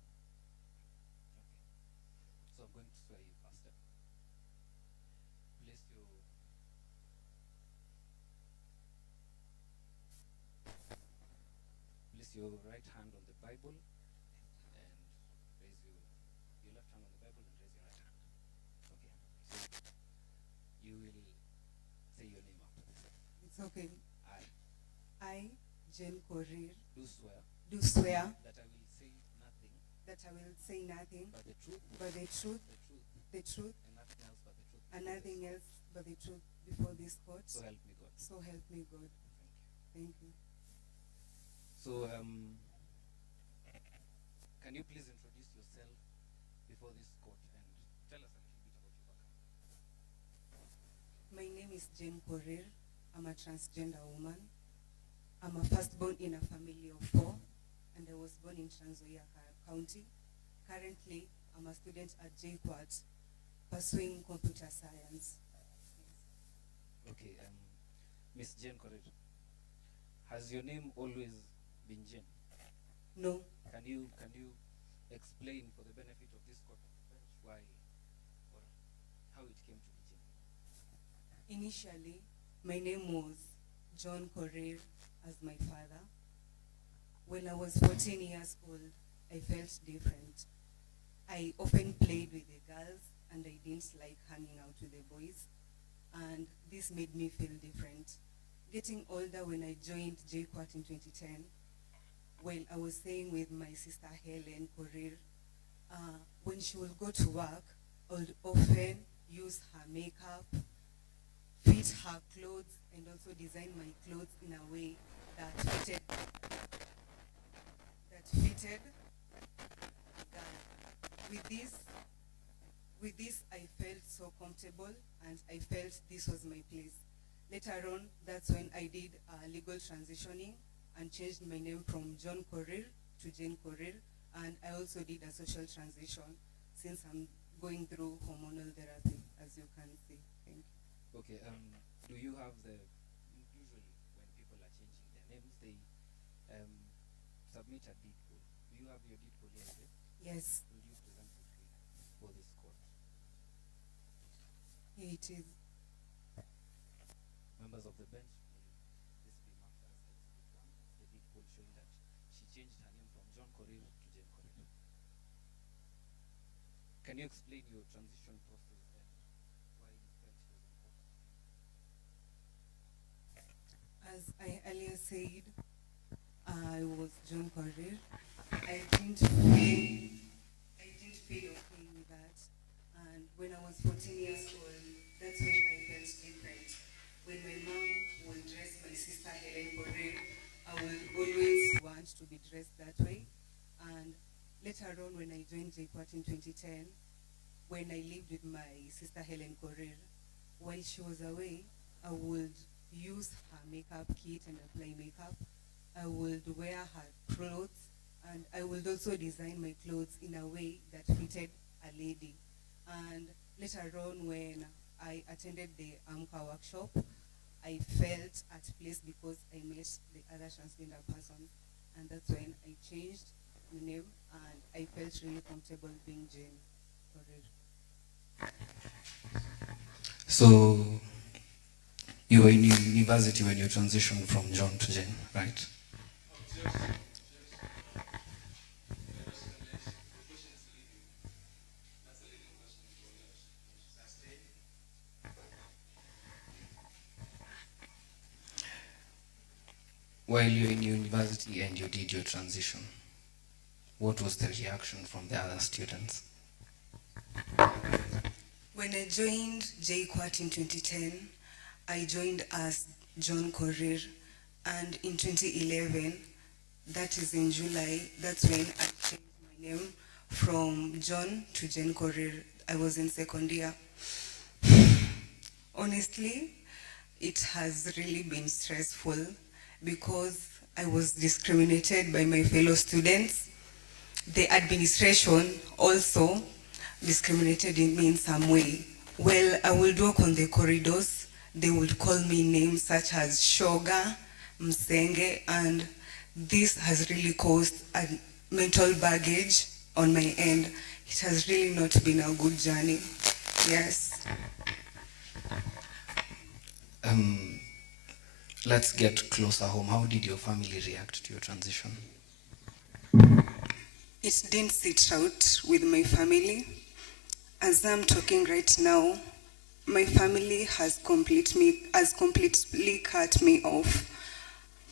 So I'm going to swear you faster. Place your right hand on the Bible and raise your left hand on the Bible and raise your right hand. Okay. So you will say your name after this. It's okay. I, Jane Korir, Do swear do swear that I will say nothing that I will say nothing but the truth, but the truth, the truth, the truth, and nothing else but the truth. and nothing else but the truth before this court. So help me God. So help me God. Thank you. So can you please introduce yourself before this court and tell us a little bit about your background? My name is Jane Korir. I'm a transgender woman. I'm a firstborn in a family of 4, and I was born in Trans Nzoia County. Currently, I'm a student at JQuat, pursuing computer science. Okay, Miss Jane Korir, has your name always been Jane? No. Can you explain for the benefit of this court bench why or how it came to be Jane? Initially, my name was John Korir as my father. When I was 14 years old, I felt different. I often played with the girls and I didn't like hanging out with the boys, and this made me feel different. Getting older, when I joined JQuat in 2010, well, I was staying with my sister Helen Korir. When she would go to work, I would often use her makeup, fit her clothes and also design my clothes in a way that fitted with this I felt so comfortable and I felt this was my place. Later on, that's when I did legal transitioning and changed my name from John Korir to Jane Korir, and I also did a social transition since I'm going through hormonal therapy, as you can see. Thank you. Okay, do you have usually when people are changing their names, they submit a deed poll. Do you have your deed poll here? Yes. Will you present it here for this court? Here it is. Members of the bench, may this be marked as Exhibit 1, the deed poll showing that she changed her name from John Korir to Jane Korir. Can you explain your transition process and why you felt it was important? As I earlier said, I was John Korir. I didn't feel okay with that. And when I was 14 years old, that's when I felt different. When my mom would dress my sister Helen Korir, I would always want to be dressed that way. And later on, when I joined JPOT in 2010, when I lived with my sister Helen Korir, while she was away, I would use her makeup kit and apply makeup. I would wear her clothes, and I would also design my clothes in a way that fitted a lady. And later on, when I attended the AMCA workshop, I felt at place because I met the other transgender persons, and that's when I changed my name, and I felt really comfortable being Jane Korir. So you were in university when you transitioned from John to Jane, right? While you were in university and you did your transition, what was the reaction from the other students? When I joined JQuat in 2010, I joined as John Korir, and in 2011, that is in July, that's when I changed my name from John to Jane Korir. I was in second year. Honestly, it has really been stressful because I was discriminated by my fellow students. The administration also discriminated in me in some way. Well, I would walk on the corridors, they would call me names such as Shoga, Msenge, and this has really caused a mental baggage on my end. It has really not been a good journey. Yes. Let's get closer home. How did your family react to your transition? It didn't sit out with my family. As I'm talking right now, my family has completely cut me off.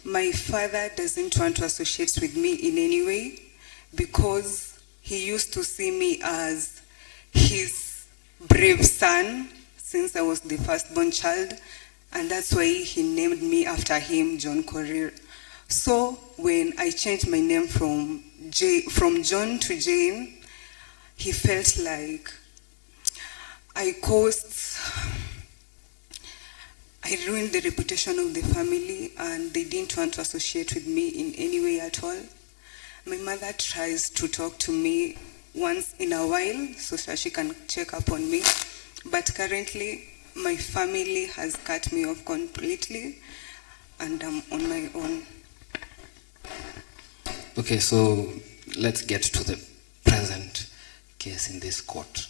My father doesn't want to associate with me in any way because he used to see me as his brave son since I was the firstborn child, and that's why he named me after him, John Korir. So when I changed my name from John to Jane, he felt like I ruined the reputation of the family and they didn't want to associate with me in any way at all. My mother tries to talk to me once in a while so that she can check up on me, but currently my family has cut me off completely and I'm on my own. Okay, so let's get to the present case in this court.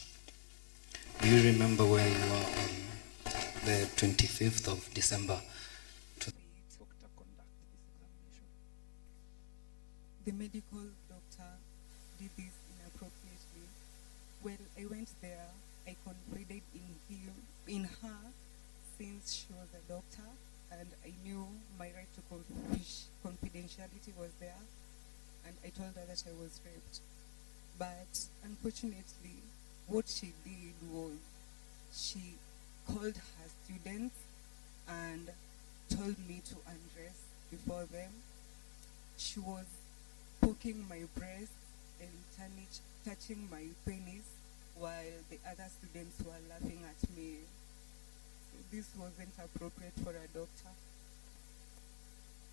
Do you remember where you were on the 25th of December? The medical doctor did this inappropriately. Well, I went there, I confided in her, since she was a doctor, and I knew my right to confidentiality was there, and I told her that I was raped. But unfortunately, what she did was she called her students and told me to undress before them. She was poking my breast and touching my penis while the other students were laughing at me. So this wasn't appropriate for a doctor.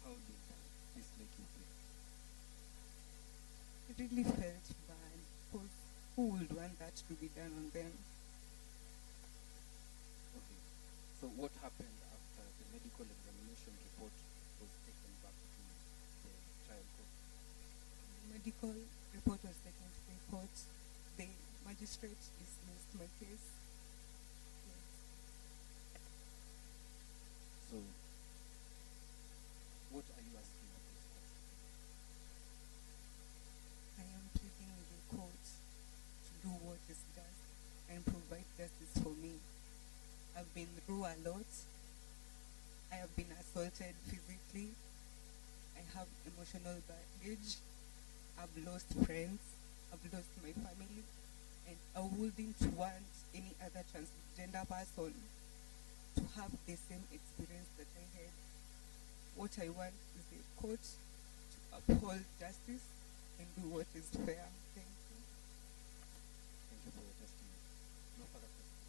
How did this make you feel? It really felt bad, because who would want that to be done on them? Okay. So what happened after the medical examination report was taken back to the trial court? The medical report was taken to the court. The magistrate dismissed my case. Yes. So what are you asking of this court? I am pleading with the court to do what is just and provide justice for me. I've been through a lot. I have been assaulted physically. I have emotional baggage. I've lost friends. I've lost my family. And I wouldn't want any other transgender person to have the same experience that I had. What I want is the court to uphold justice and do what is fair. Thank you. Thank you for your testimony. No further questions.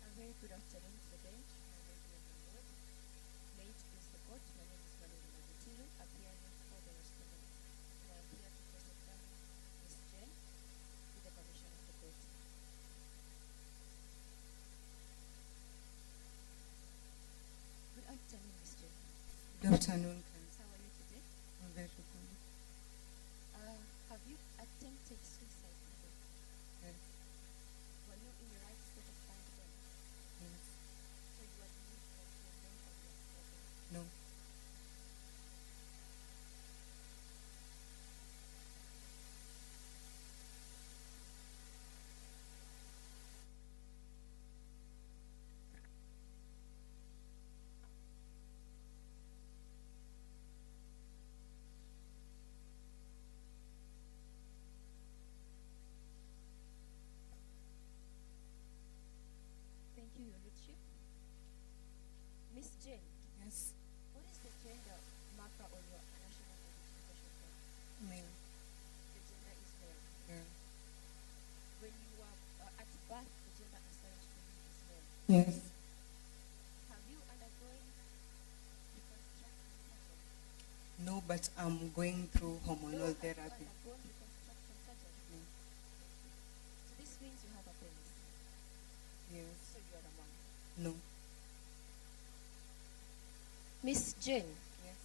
A very good afternoon to the bench, my lady and my lord. May it please the court, my name is Valerie Magutilu, appearing for the respondent. And I am here to cross-examine Ms. Jane with the permission of the court. Good afternoon, Ms. Jane. Good afternoon, How are you today? I'm very good. Have you attempted suicide before? Yes. Were you in the right state of mind then? Yes. So you admit that you were mentally unstable? No. Thank you, Your Lordship. Miss Jane. Yes. What is the gender marker on your national identification card? Male. The gender is male. Yeah. When you were at birth, the gender assigned to you is male. Yes. Have you undergone reconstruction surgery? No, but I'm going through hormonal Have therapy. you undergone reconstruction surgery? No. So this means you have a penis. Yes. So you are a man. No. Miss Jane. Yes.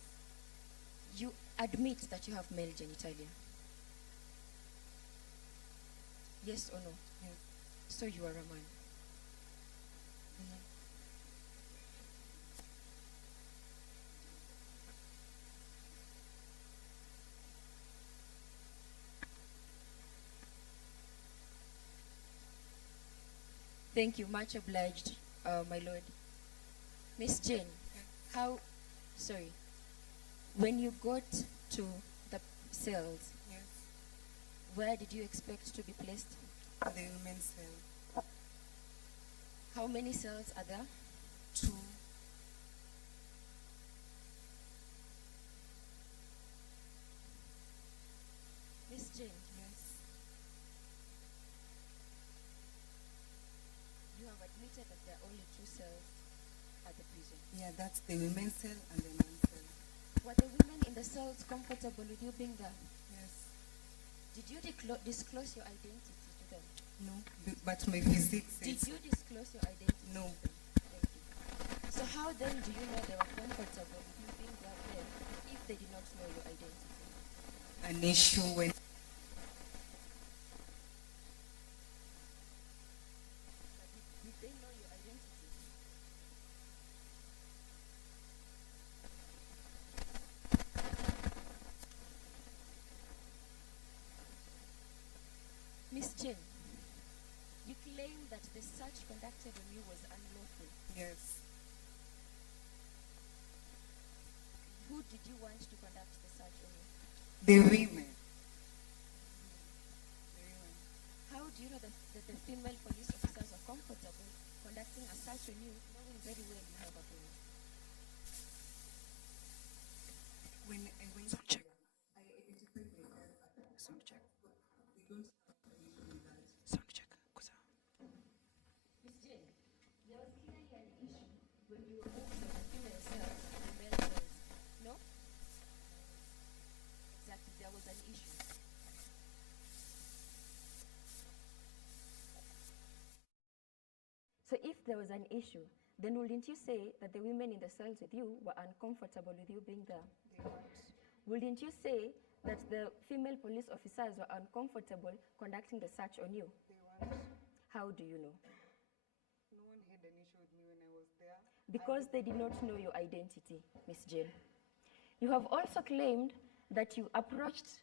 You admit that you have male genitalia. Yes or no? Yes. So you are a man. Thank you, much obliged, my lord. Miss Jane, when you got to the cells, Yes. where did you expect to be placed? The women's cell. How many cells are there? 2. Miss Jane, Yes. you have admitted that there are only 2 cells at the prison. Yeah, that's the women's cell and the men's cell. Were the women in the cells comfortable with you being there? Yes. Did you disclose your identity to them? No, but my physics Did says you disclose your identity? no. Thank you. So how then do you know they were comfortable with you being there if they did not know your identity? An issue when Did they know your identity? Miss Jane, you claim that the search conducted on you was unlawful. Yes. Who did you want to conduct the search on you? The women. How do you know that the female police officers are comfortable conducting a search on you, knowing very well you have a permit? When I went to check, I identified myself as sound check. We don't sound check. Miss Jane, there was clearly an issue when you were moved from the female cells to the male cells. No? Exactly, there was an issue. So if there was an issue, then wouldn't you say that the women in the cells with you were uncomfortable with you being there? They weren't. Wouldn't you say that the female police officers were uncomfortable conducting the search on you? They weren't. How do you know? No one had an issue with me when I was there. Because they did not know your identity, Miss Jane. You have also claimed that you approached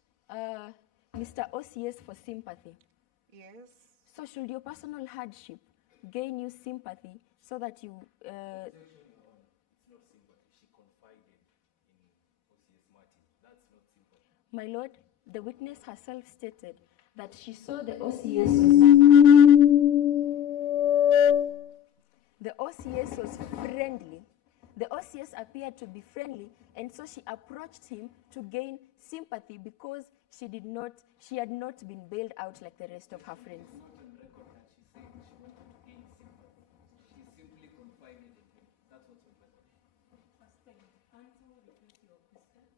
Mr. OCS for sympathy. Yes. So should your personal hardship gain you sympathy so that you... It's not sympathy. She confided in OCS Martin. That's not sympathy. My lord, the witness herself stated that she saw the OCS was friendly. The OCS appeared to be friendly, and so she approached him to gain sympathy because she had not been bailed out like the rest of her friends.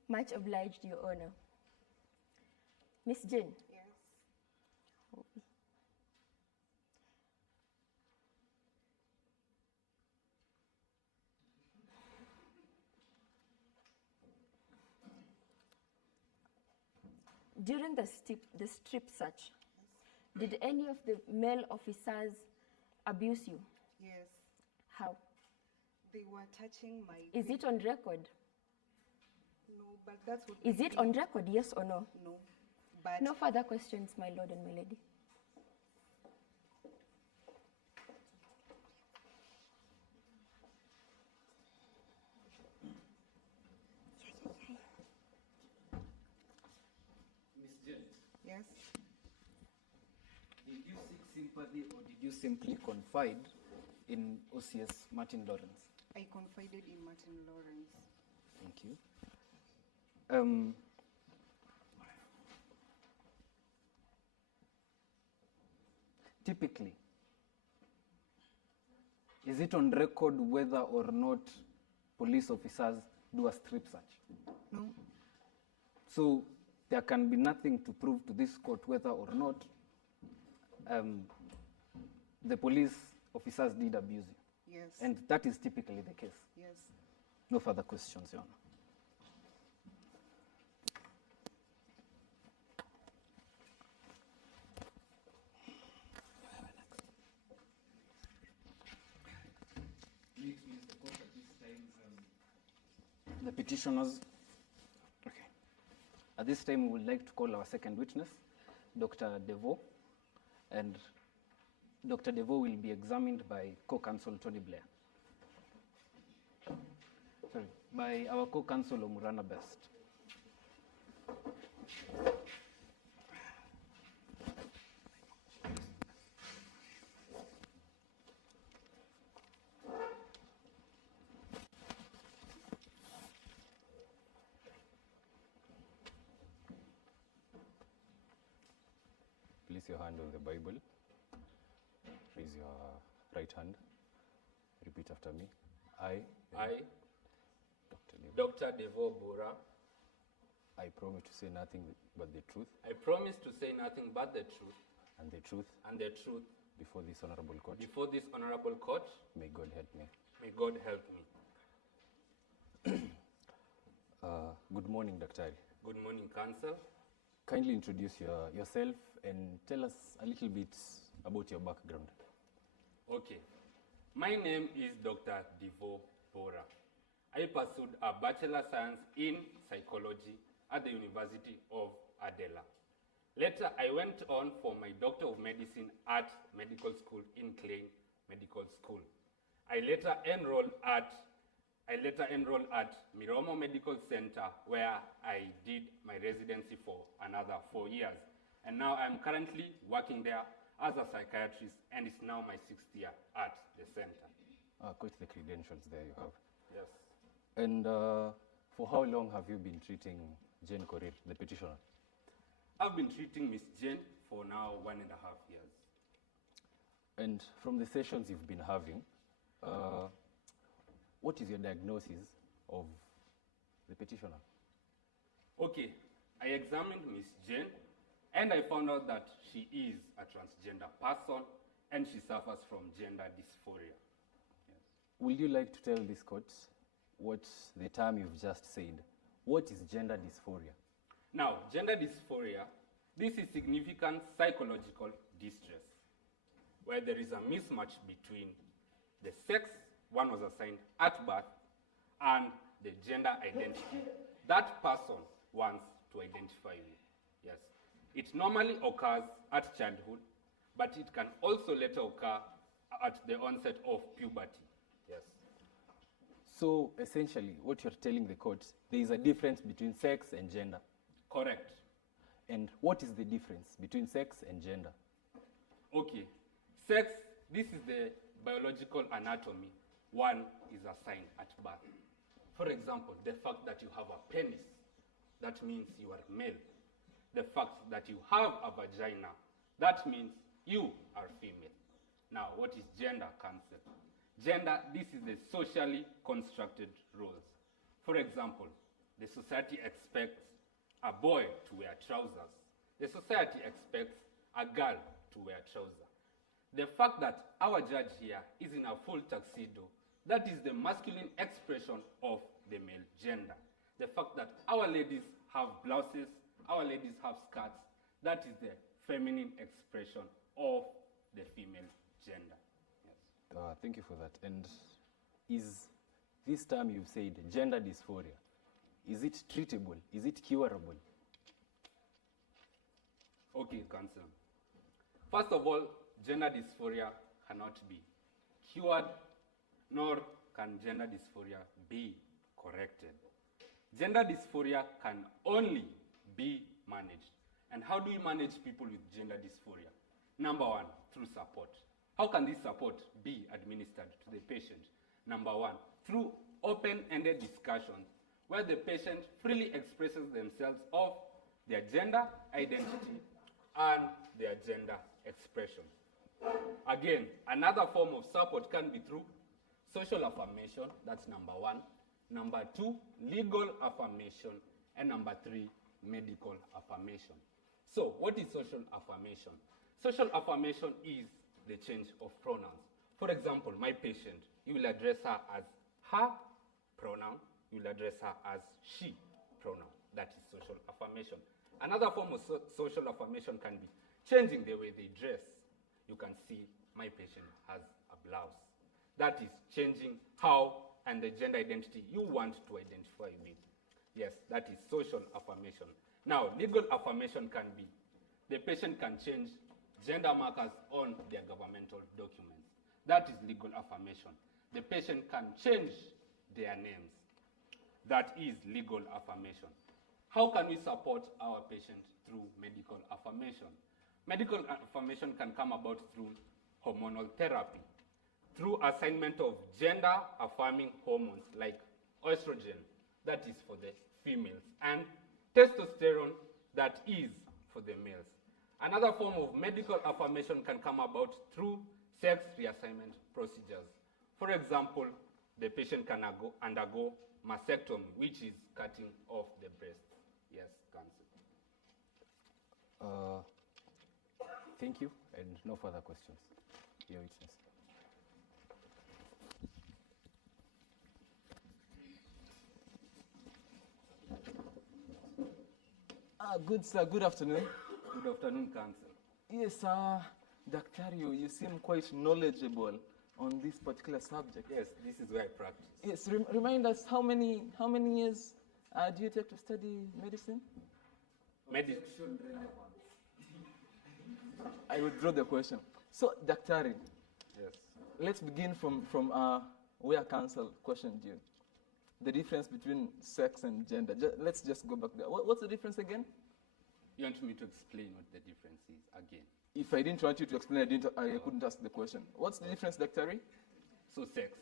Much obliged, Your Honor. Miss Jane. Yes. During the strip search, did any of the male officers abuse you? Yes. How? They were touching my... Is it on record? No, but that's what... Is it on record, yes or no? No. But... No further questions, my lord and my lady. Miss Jane. Yes. Did you seek sympathy or did you simply confide in OCS Martin Lawrence? I confided in Martin Lawrence. Thank you. Typically, is it on record whether or not police officers do a strip search? No. So there can be nothing to prove to this court whether or not the police officers did abuse you. Yes. And that is typically the case. Yes. No further questions, Your Honor. The petitioners. Okay. At this time, we would like to call our second witness, Dr. DeVoe, and Dr. DeVoe will be examined by co-counsel Tony Blair. Sorry, by our co-counsel Omurana Best. Place your hand on the Bible. Raise your right hand. Repeat after me. I, Dr. DeVoe Bora, I promise to say nothing but the truth. I promise to say nothing but the truth. And the truth. And the truth. Before this honorable court. Before this honorable court. May God help me. May God help me. Good morning, Dr. Good morning, counsel. Kindly introduce yourself and tell us a little bit about your background. Okay. My name is Dr. DeVoe Bora. I pursued a Bachelor of Science in Psychology at the University of Adela. Later, I went on for my Doctor of Medicine at Medical School in Klein Medical School. I later enrolled at Miromo Medical Center, where I did my residency for another 4 years. And now I'm currently working there as a psychiatrist, and it's now my 6th year at the center. Quite the credentials there you have. Yes. And for how long have you been treating Jane Korir, the petitioner? I've been treating Miss Jane for now 1.5 years. And from the sessions you've been having, what is your diagnosis of the petitioner? Okay, I examined Miss Jane, and I found out that she is a transgender person, and she suffers from gender dysphoria. Would you like to tell this court what the term you've just said? What is gender dysphoria? Now, gender dysphoria, this is significant psychological distress, where there is a mismatch between the sex one was assigned at birth and the gender identity that person wants to identify with. Yes. It normally occurs at childhood, but it can also later occur at the onset of puberty. Yes. So essentially, what you're telling the court, there is a difference between sex and gender. Correct. And what is the difference between sex and gender? Okay. Sex, this is the biological anatomy one is assigned at birth. For example, the fact that you have a penis, that means you are male. The fact that you have a vagina, that means you are female. Now, what is gender concept? Gender, this is the socially constructed roles. For example, the society expects a boy to wear trousers. The society expects a girl to wear trousers. The fact that our judge here is in a full tuxedo, that is the masculine expression of the male gender. The fact that our ladies have blouses, our ladies have skirts, that is the feminine expression of the female gender. Yes. Thank you for that. And is this term you've said, gender dysphoria, is it treatable? Is it curable? Okay, concern. First of all, gender dysphoria cannot be cured, nor can gender dysphoria be corrected. Gender dysphoria can only be managed. And how do we manage people with gender dysphoria? Number one, through support. How can this support be administered to the patient? Number one, through open-ended discussions where the patient freely expresses themselves of their gender identity and their gender expression. Again, another form of support can be through social affirmation, that's number one. Number two, legal affirmation. And number three, medical affirmation. So, what is social affirmation? Social affirmation is the change of pronouns. For example, my patient, you will address her as her pronoun, you will address her as she pronoun. That is social affirmation. Another form of social affirmation can be changing the way they dress. You can see my patient has a blouse. That is changing how and the gender identity you want to identify with. Yes, that is social affirmation. Now, legal affirmation can be the patient can change gender markers on their governmental documents. That is legal affirmation. The patient can change their names. That is legal affirmation. How can we support our patient through medical affirmation? Medical affirmation can come about through hormonal therapy, through assignment of gender-affirming hormones like estrogen, that is for the females, and testosterone, that is for the males. Another form of medical affirmation can come about through sex reassignment procedures. For example, the patient can undergo mastectomy, which is cutting off the breast. Yes, cancer. Thank you, and no further questions. Your witness. Good sir, good afternoon. Good afternoon, Counsel. Yes, Dr. You seem quite knowledgeable on this particular subject. Yes, this is where I practice. Yes, remind us how many years do you take to study medicine? Medicine. I withdraw the question. So, Daktari, Yes. let's begin from where counsel questioned you. The difference between sex and gender. Let's just go back there. What's the difference again? You want me to explain what the difference is again? If I didn't want you to explain, I couldn't ask the question. What's the difference, Daktari? So sex.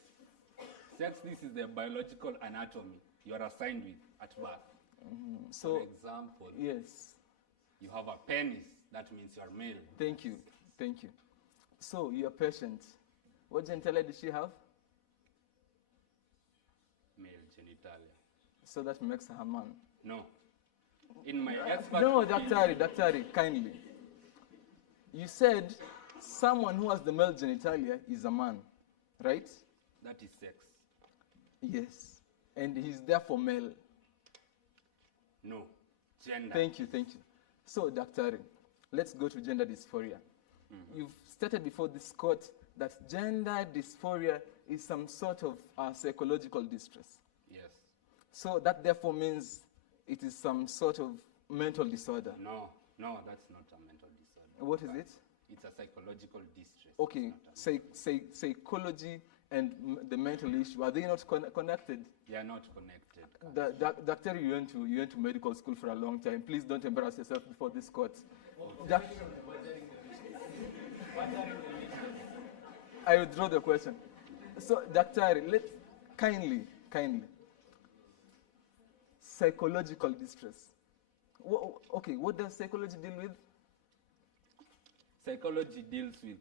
Sex, this is the biological anatomy you are assigned with at birth. So, for example, yes, you have a penis. That means you are male. Thank you. Thank you. So, your patient, what genitalia did she have? Male genitalia. So that makes her a man. No. In my expert No, opinion- Daktari, kindly. You said someone who has the male genitalia is a man, right? That is sex. Yes. And he's therefore male. No. Gender. Thank you. So, Daktari, let's go to gender dysphoria. You've stated before this court that gender dysphoria is some sort of psychological distress. Yes. So that therefore means it is some sort of mental disorder. No, that's not a mental disorder. What is it? It's a psychological distress. Okay, psychology and the mental issue, are they not connected? They are not connected. Doctor, you went to medical school for a long time. Please don't embarrass yourself before this court. I withdraw the question. So, Doctor, let's kindly. Psychological distress. Okay, what does psychology deal with? Psychology deals with,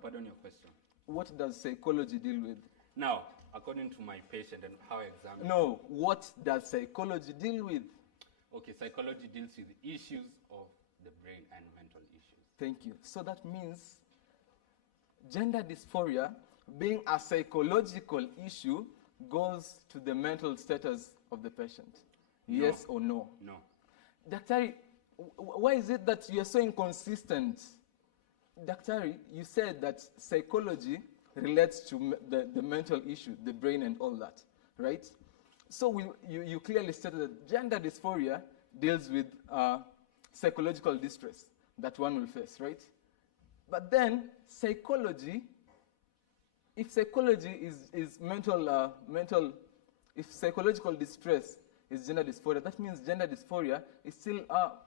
pardon your question. What does psychology deal with? Now, according to my patient and how I examine. No, what does psychology deal with? Okay, psychology deals with issues of the brain and mental issues. Thank you. So that means gender dysphoria, being a psychological issue, goes to the mental status of the patient. No. Yes or no? No. Daktari, why is it that you are so inconsistent? Daktari, you said that psychology relates to the mental issue, the brain and all that, right? So you clearly stated that gender dysphoria deals with psychological distress that one will face, right? But then psychology, if psychology is mental, if psychological distress is gender dysphoria, that means gender dysphoria is still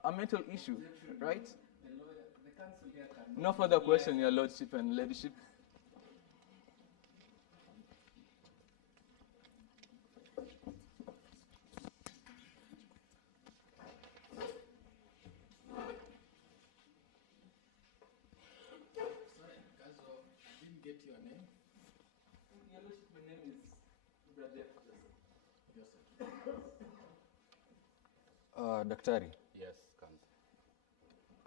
a mental issue, right? No further question, Your Lordship and Ladyship. Get your name? Your Lordship, my name is Joseph. Daktari. Yes, Counsel.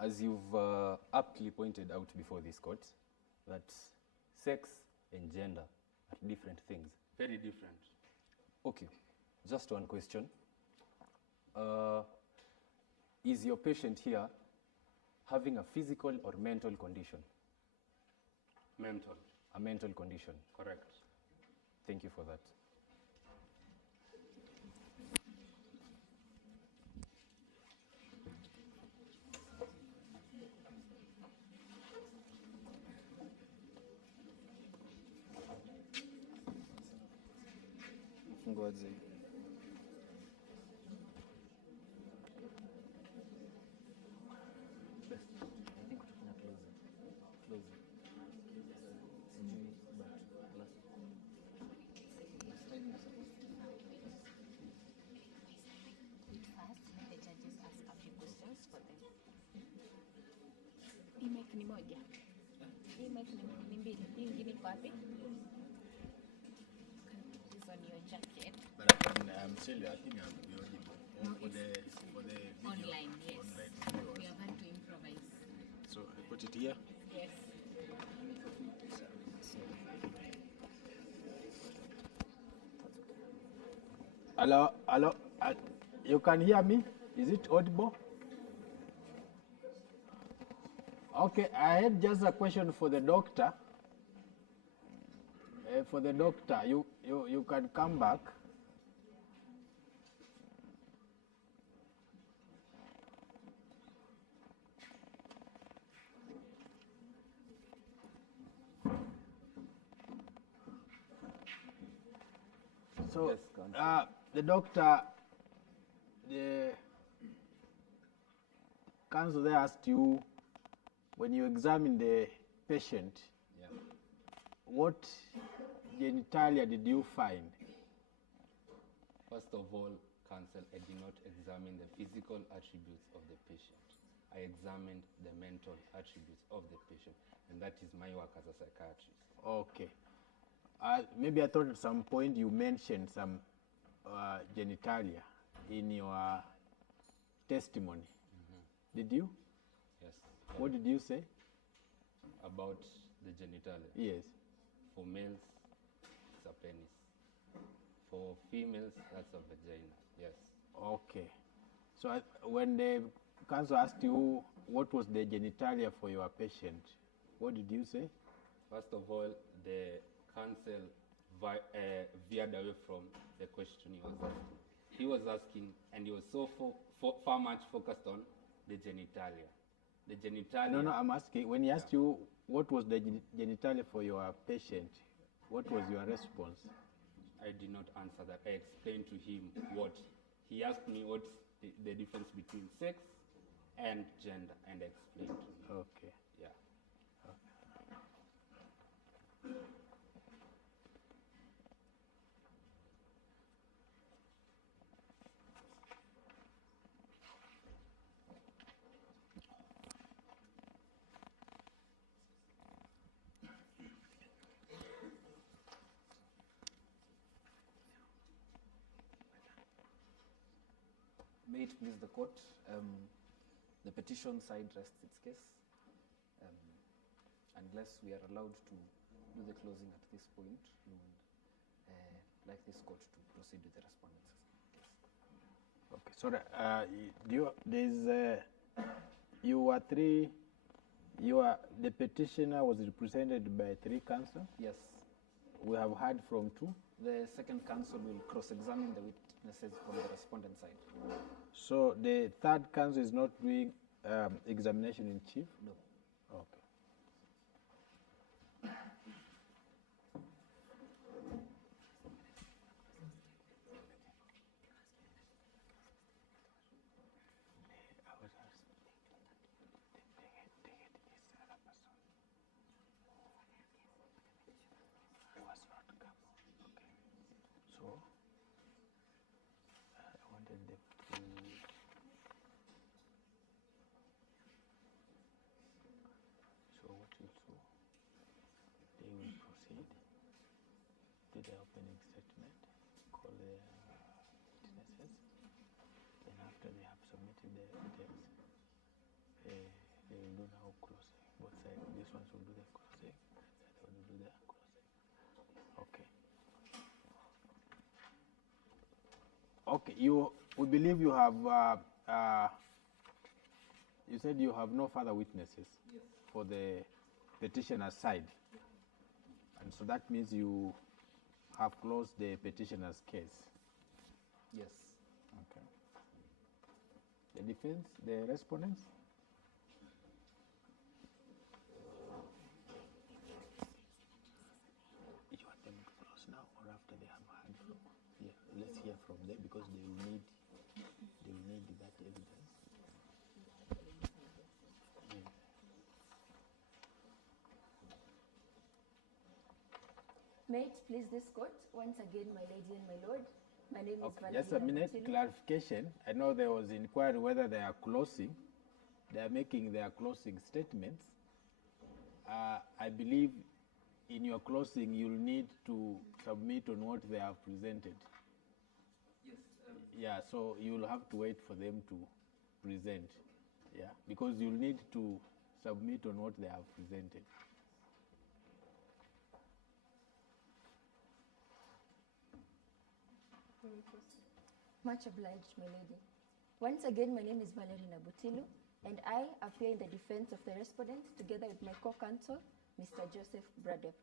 As you've aptly pointed out before this court, that sex and gender are different things. Very different. Okay, just one question. Is your patient here having a physical or mental condition? Mental. A mental condition. Correct. Thank you for that. Ngozi. Hii mic ni moja. Hii mic ni mbili. Hii ingine iko wapi? It's on your jacket. But I'm still, I think I'm be audible. For the video. Online, yes. Online We video. have had to improvise. So I put it here. Yes. Hello, you can hear me? Is it audible? Okay, I had just a question for the doctor. You can come back. So, Yes, Counsel. the doctor, the counsel there asked you, when you examine the patient, Yeah. what genitalia did you find? First of all, Counsel, I did not examine the physical attributes of the patient. I examined the mental attributes of the patient, and that is my work as a psychiatrist. Okay. Maybe I thought at some point you mentioned some genitalia in your testimony. Did you? Yes. What did you say? About the genitalia? Yes. For males, it's a penis. For females, that's a vagina. Yes. Okay. So when the counsel asked you what was the genitalia for your patient, what did you say? First of all, the counsel veered away from the question he was asking. He was asking, and he was so far much focused on the genitalia. The genitalia. No, I'm asking, when he asked you what was the genitalia for your patient, what was your response? I did not answer that. I explained to him what. He asked me what's the difference between sex and gender, and I explained to him. Okay. Yeah. May it please the court, the petition side rests its case. Unless we are allowed to do the closing at this point, we would like this court to proceed with the respondent's case. Okay, sorry, the petitioner was represented by 3 counsel? Yes. We have heard from 2? The second counsel will cross-examine the witnesses from the respondent side. So the 3rd counsel is not doing examination in chief? No. Okay. So what you'll do, they will proceed to the opening statement, call the witnesses, then after they have submitted their details, they will do now closing. Both sides, this ones will do the closing, the other one will do the closing. Okay. Okay, we believe you have, you said you have no further witnesses for the petitioner's side. And so that means you have closed the petitioner's case. Yes. Okay. The defense, the respondents? You want them to close now or after they have heard from? Yeah, let's hear from them because they will need that evidence. May it please this court, once again, my lady and my lord, my name is Valerie. Just a minute, clarification. I know there was inquiry whether they are closing. They are making their closing statements. I believe in your closing, you'll need to submit on what they have presented. Yes. Yeah, so you'll have to wait for them to present. Yeah, because you'll need to submit on what they have presented. Much obliged, my lady. Once again, my name is Valerie Nabutilu, and I appear in the defense of the respondent together with my co-counsel, Mr. Joseph Bradept.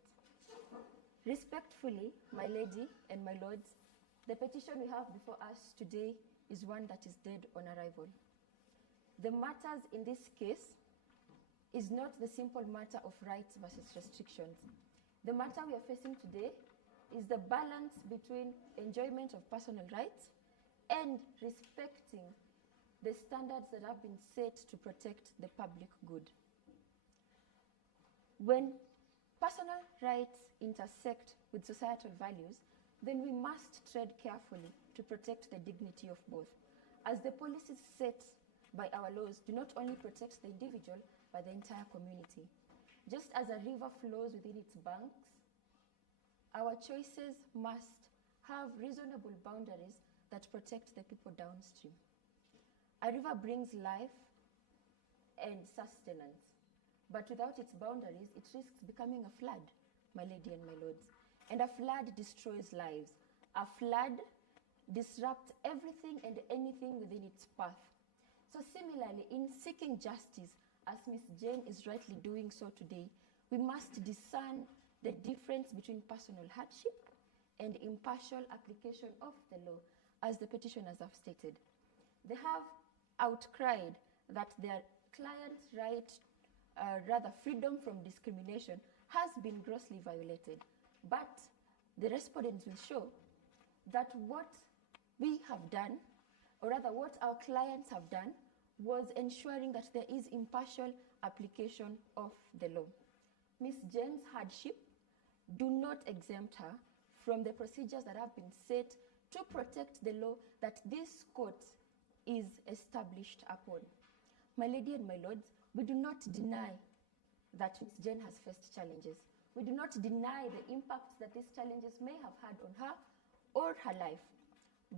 Respectfully, my lady and my lords, the petition we have before us today is one that is dead on arrival. The matters in this case is not the simple matter of rights versus restrictions. The matter we are facing today is the balance between enjoyment of personal rights and respecting the standards that have been set to protect the public good. When personal rights intersect with societal values, then we must tread carefully to protect the dignity of both, as the policies set by our laws do not only protect the individual, but the entire community. Just as a river flows within its banks, our choices must have reasonable boundaries that protect the people downstream. A river brings life and sustenance, but without its boundaries, it risks becoming a flood, my lady and my lords. And a flood destroys lives. A flood disrupts everything and anything within its path. So similarly, in seeking justice, as Ms. Jane is rightly doing so today, we must discern the difference between personal hardship and impartial application of the law, as the petitioners have stated. They have outcried that their client's right, rather freedom from discrimination, has been grossly violated. But the respondents will show that what we have done, or rather what our clients have done, was ensuring that there is impartial application of the law. Ms. Jane's hardship do not exempt her from the procedures that have been set to protect the law that this court is established upon. My lady and my lords, we do not deny that Ms. Jane has faced challenges. We do not deny the impacts that these challenges may have had on her or her life.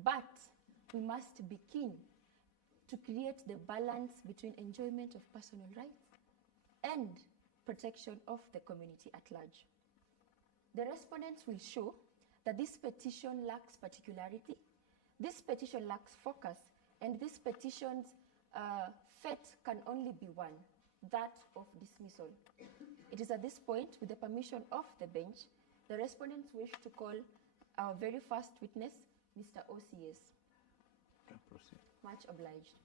But we must be keen to create the balance between enjoyment of personal rights and protection of the community at large. The respondents will show that this petition lacks particularity, this petition lacks focus, and this petition's fate can only be one, that of dismissal. It is at this point, with the permission of the bench, the respondents wish to call our very first witness, Mr. OCS. Can proceed. Much obliged.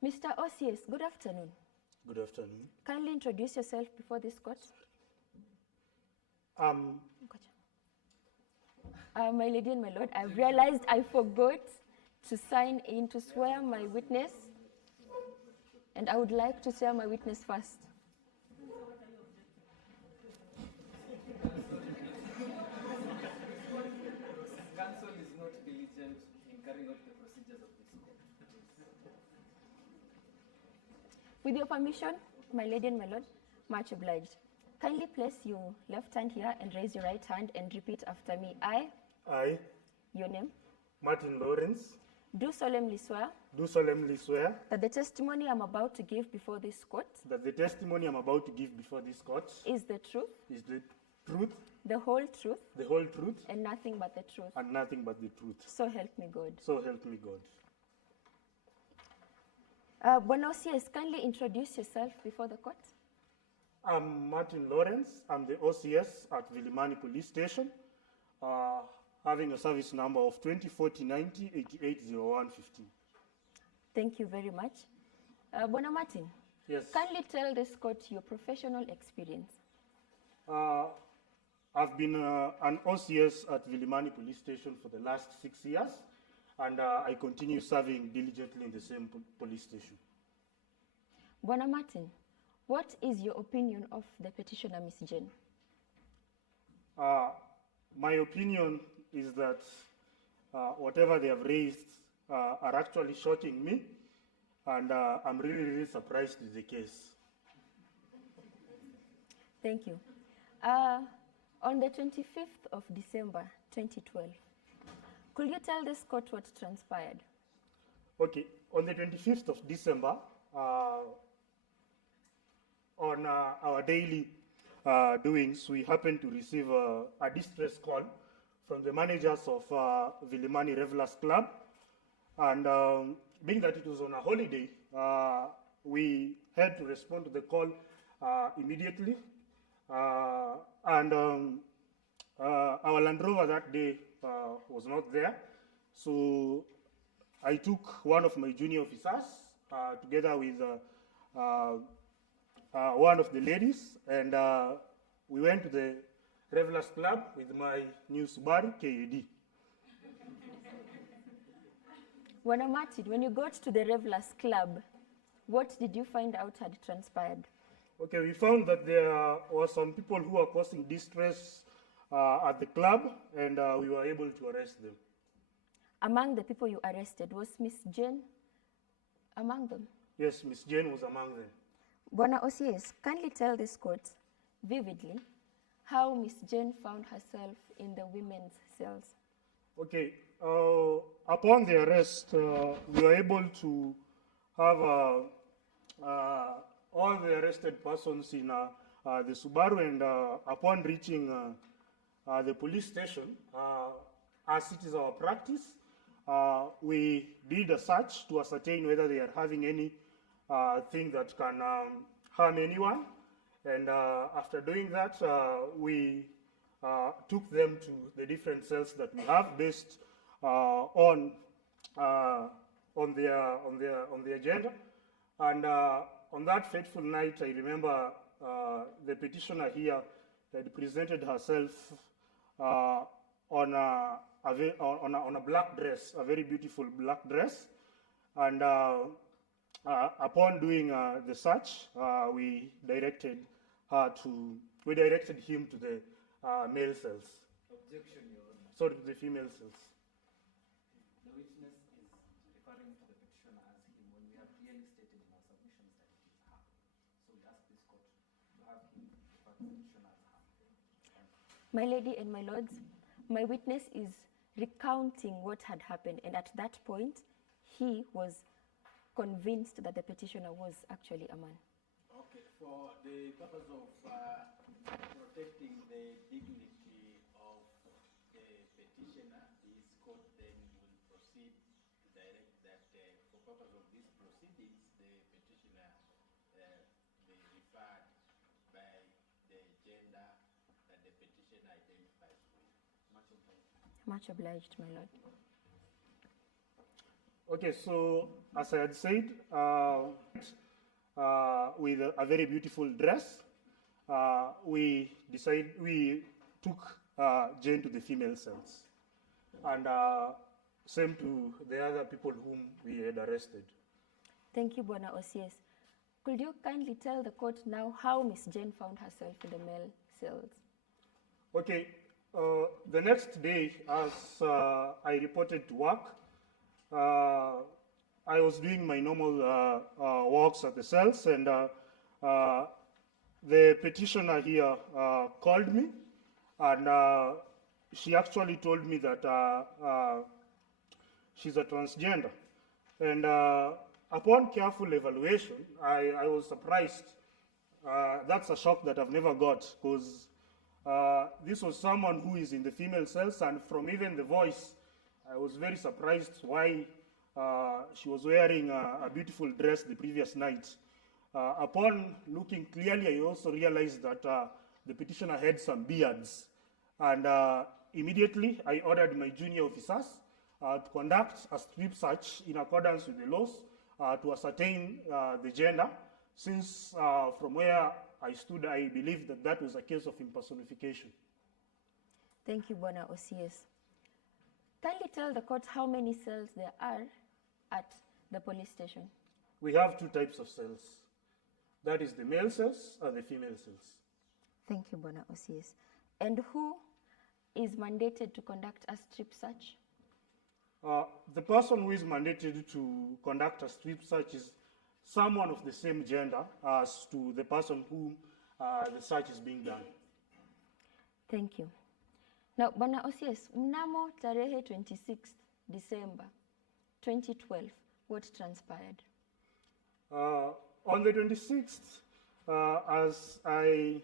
Mr. OCS, good afternoon. Good afternoon. Kindly introduce yourself before this court. My lady and my lord, I've realized I forgot to sign in to swear my witness, and I would like to swear my witness first. Counsel is not diligent in carrying out the procedures of this court. With your permission, my lady and my lord, much obliged. Kindly place your left hand here and raise your right hand and repeat after me. I, your name, Martin Lawrence, do solemnly swear that the testimony I'm about to give before this court the testimony I'm about to give before this court is the truth, the whole truth, and nothing but the truth. and nothing but the truth. So help me God. So help me God. Bwana OCS, kindly introduce yourself before the court. I'm Martin Lawrence. I'm the OCS at Vilimani Police Station, having a service number of 204090 880115. Thank you very much. Bwana Martin, Yes. kindly tell this court your professional experience. I've been an OCS at Vilimani Police Station for the last 6 years, and I continue serving diligently in the same police station. Bwana Martin, what is your opinion of the petitioner, Ms. Jane? My opinion is that whatever they have raised are actually shocking me, and I'm really, really surprised with the case. Thank you. On the 25th of December 2012, Could you tell this court what transpired? Okay, on the 25th of December, on our daily doings, we happened to receive a distress call from the managers of Vilimani Revelers Club. And being that it was on a holiday, we had to respond to the call immediately. And our Land Rover that day was not there. So I took one of my junior officers together with one of the ladies, and we went to the Revelers Club with my new Subaru KAD. Bwana Martin, when you got to the Revelers Club, what did you find out had transpired? Okay, we found that there were some people who were causing distress at the club, and we were able to arrest them. Among the people you arrested, was Miss Jane among them? Yes, Miss Jane was among them. Bwana OCS, kindly tell this court vividly how Miss Jane found herself in the women's cells. Okay, upon the arrest, we were able to have all the arrested persons in the Subaru, and upon reaching the police station, as it is our practice, we did a search to ascertain whether they are having any thing that can harm anyone. And after doing that, we took them to the different cells that we have based on the agenda. And on that fateful night, I remember the petitioner here had presented herself on a black dress, a very beautiful black dress. And upon doing the search, we directed him to the male cells. Objection, Your Honor. Sorry, to the female cells. The witness is referring to the petitioner as him when we have clearly stated in our submissions that it is her. So we ask this court to have him refer to the petitioner as her. My lady and my lords, my witness is recounting what had happened, and at that point, he was convinced that the petitioner was actually a man. Okay, for the purpose of protecting the dignity of the petitioner, this court then will proceed to direct that for purpose of these proceedings, the petitioner be referred by the gender that the petitioner identifies with. Much obliged. Much obliged, my lord. Okay, so as I had said, with a very beautiful dress, we took Jane to the female cells, and same to the other people whom we had arrested. Thank you, Bwana OCS. Could you kindly tell the court now how Miss Jane found herself in the male cells? Okay, the next day, as I reported to work, I was doing my normal walks at the cells, and the petitioner here called me, and she actually told me that she's a transgender. And upon careful evaluation, I was surprised. That's a shock that I've never got, because this was someone who is in the female cells, and from even the voice, I was very surprised why she was wearing a beautiful dress the previous night. Upon looking clearly, I also realized that the petitioner had some beards. And immediately, I ordered my junior officers to conduct a strip search in accordance with the laws to ascertain the gender, since from where I stood, I believed that that was a case of impersonification. Thank you, Bwana OCS. Kindly tell the court how many cells there are at the police station. We have two types of cells. That is the male cells and the female cells. Thank you, Bwana OCS. And who is mandated to conduct a strip search? The person who is mandated to conduct a strip search is someone of the same gender as to the person whom the search is being done. Thank you. Now, Bwana OCS, mnamo tarehe 26th December 2012, what transpired? On the 26th, as I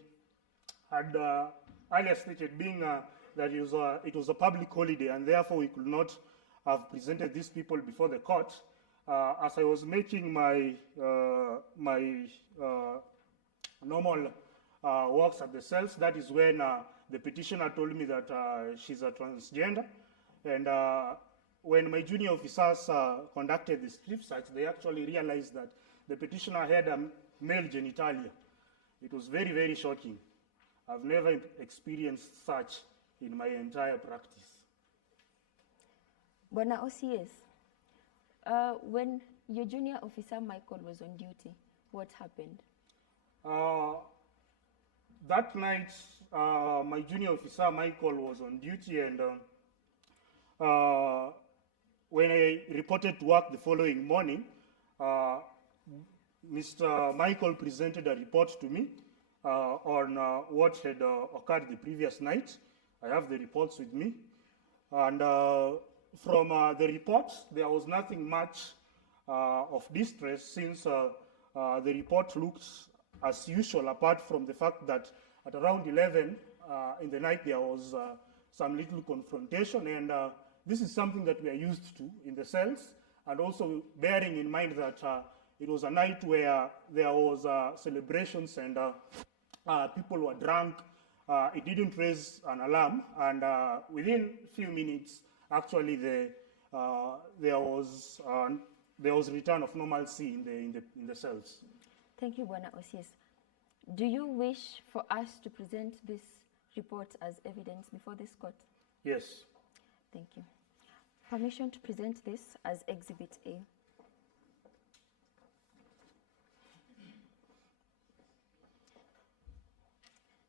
had earlier stated, being that it was a public holiday and therefore we could not have presented these people before the court, as I was making my normal works at the cells, that is when the petitioner told me that she's a transgender. And when my junior officers conducted the strip search, they actually realized that the petitioner had a male genitalia. It was very, very shocking. I've never experienced such in my entire practice. Bwana OCS, when your junior officer Michael was on duty, what happened? That night, my junior officer Michael was on duty, and when I reported to work the following morning, Mr. Michael presented a report to me on what had occurred the previous night. I have the reports with me. And from the reports, there was nothing much of distress, since the report looked as usual, apart from the fact that at around 11 in the night there was some little confrontation, and this is something that we are used to in the cells, and also bearing in mind that it was a night where there was celebrations and people were drunk. It didn't raise an alarm, and within a few minutes, actually, there was return of normalcy in the cells. Thank you, Bwana OCS. Do you wish for us to present this report as evidence before this court? Yes. Thank you. Permission to present this as Exhibit A.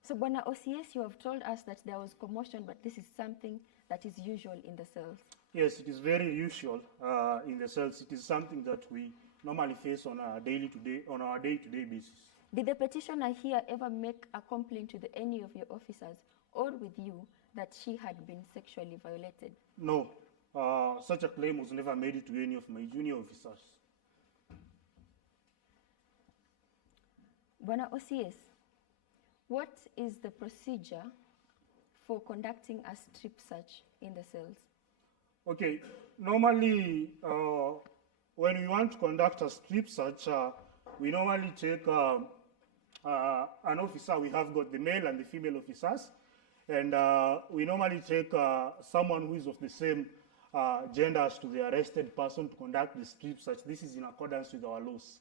So, Bwana OCS, you have told us that there was commotion, but this is something that is usual in the cells. Yes, it is very usual in the cells. It is something that we normally face on a day-to-day basis. Did the petitioner here ever make a complaint to any of your officers or with you that she had been sexually violated? No, such a claim was never made to any of my junior officers. Bwana OCS, what is the procedure for conducting a strip search in the cells? Okay, normally when we want to conduct a strip search, we normally take an officer. We have got the male and the female officers, and we normally take someone who is of the same gender as to the arrested person to conduct the strip search. This is in accordance with our laws.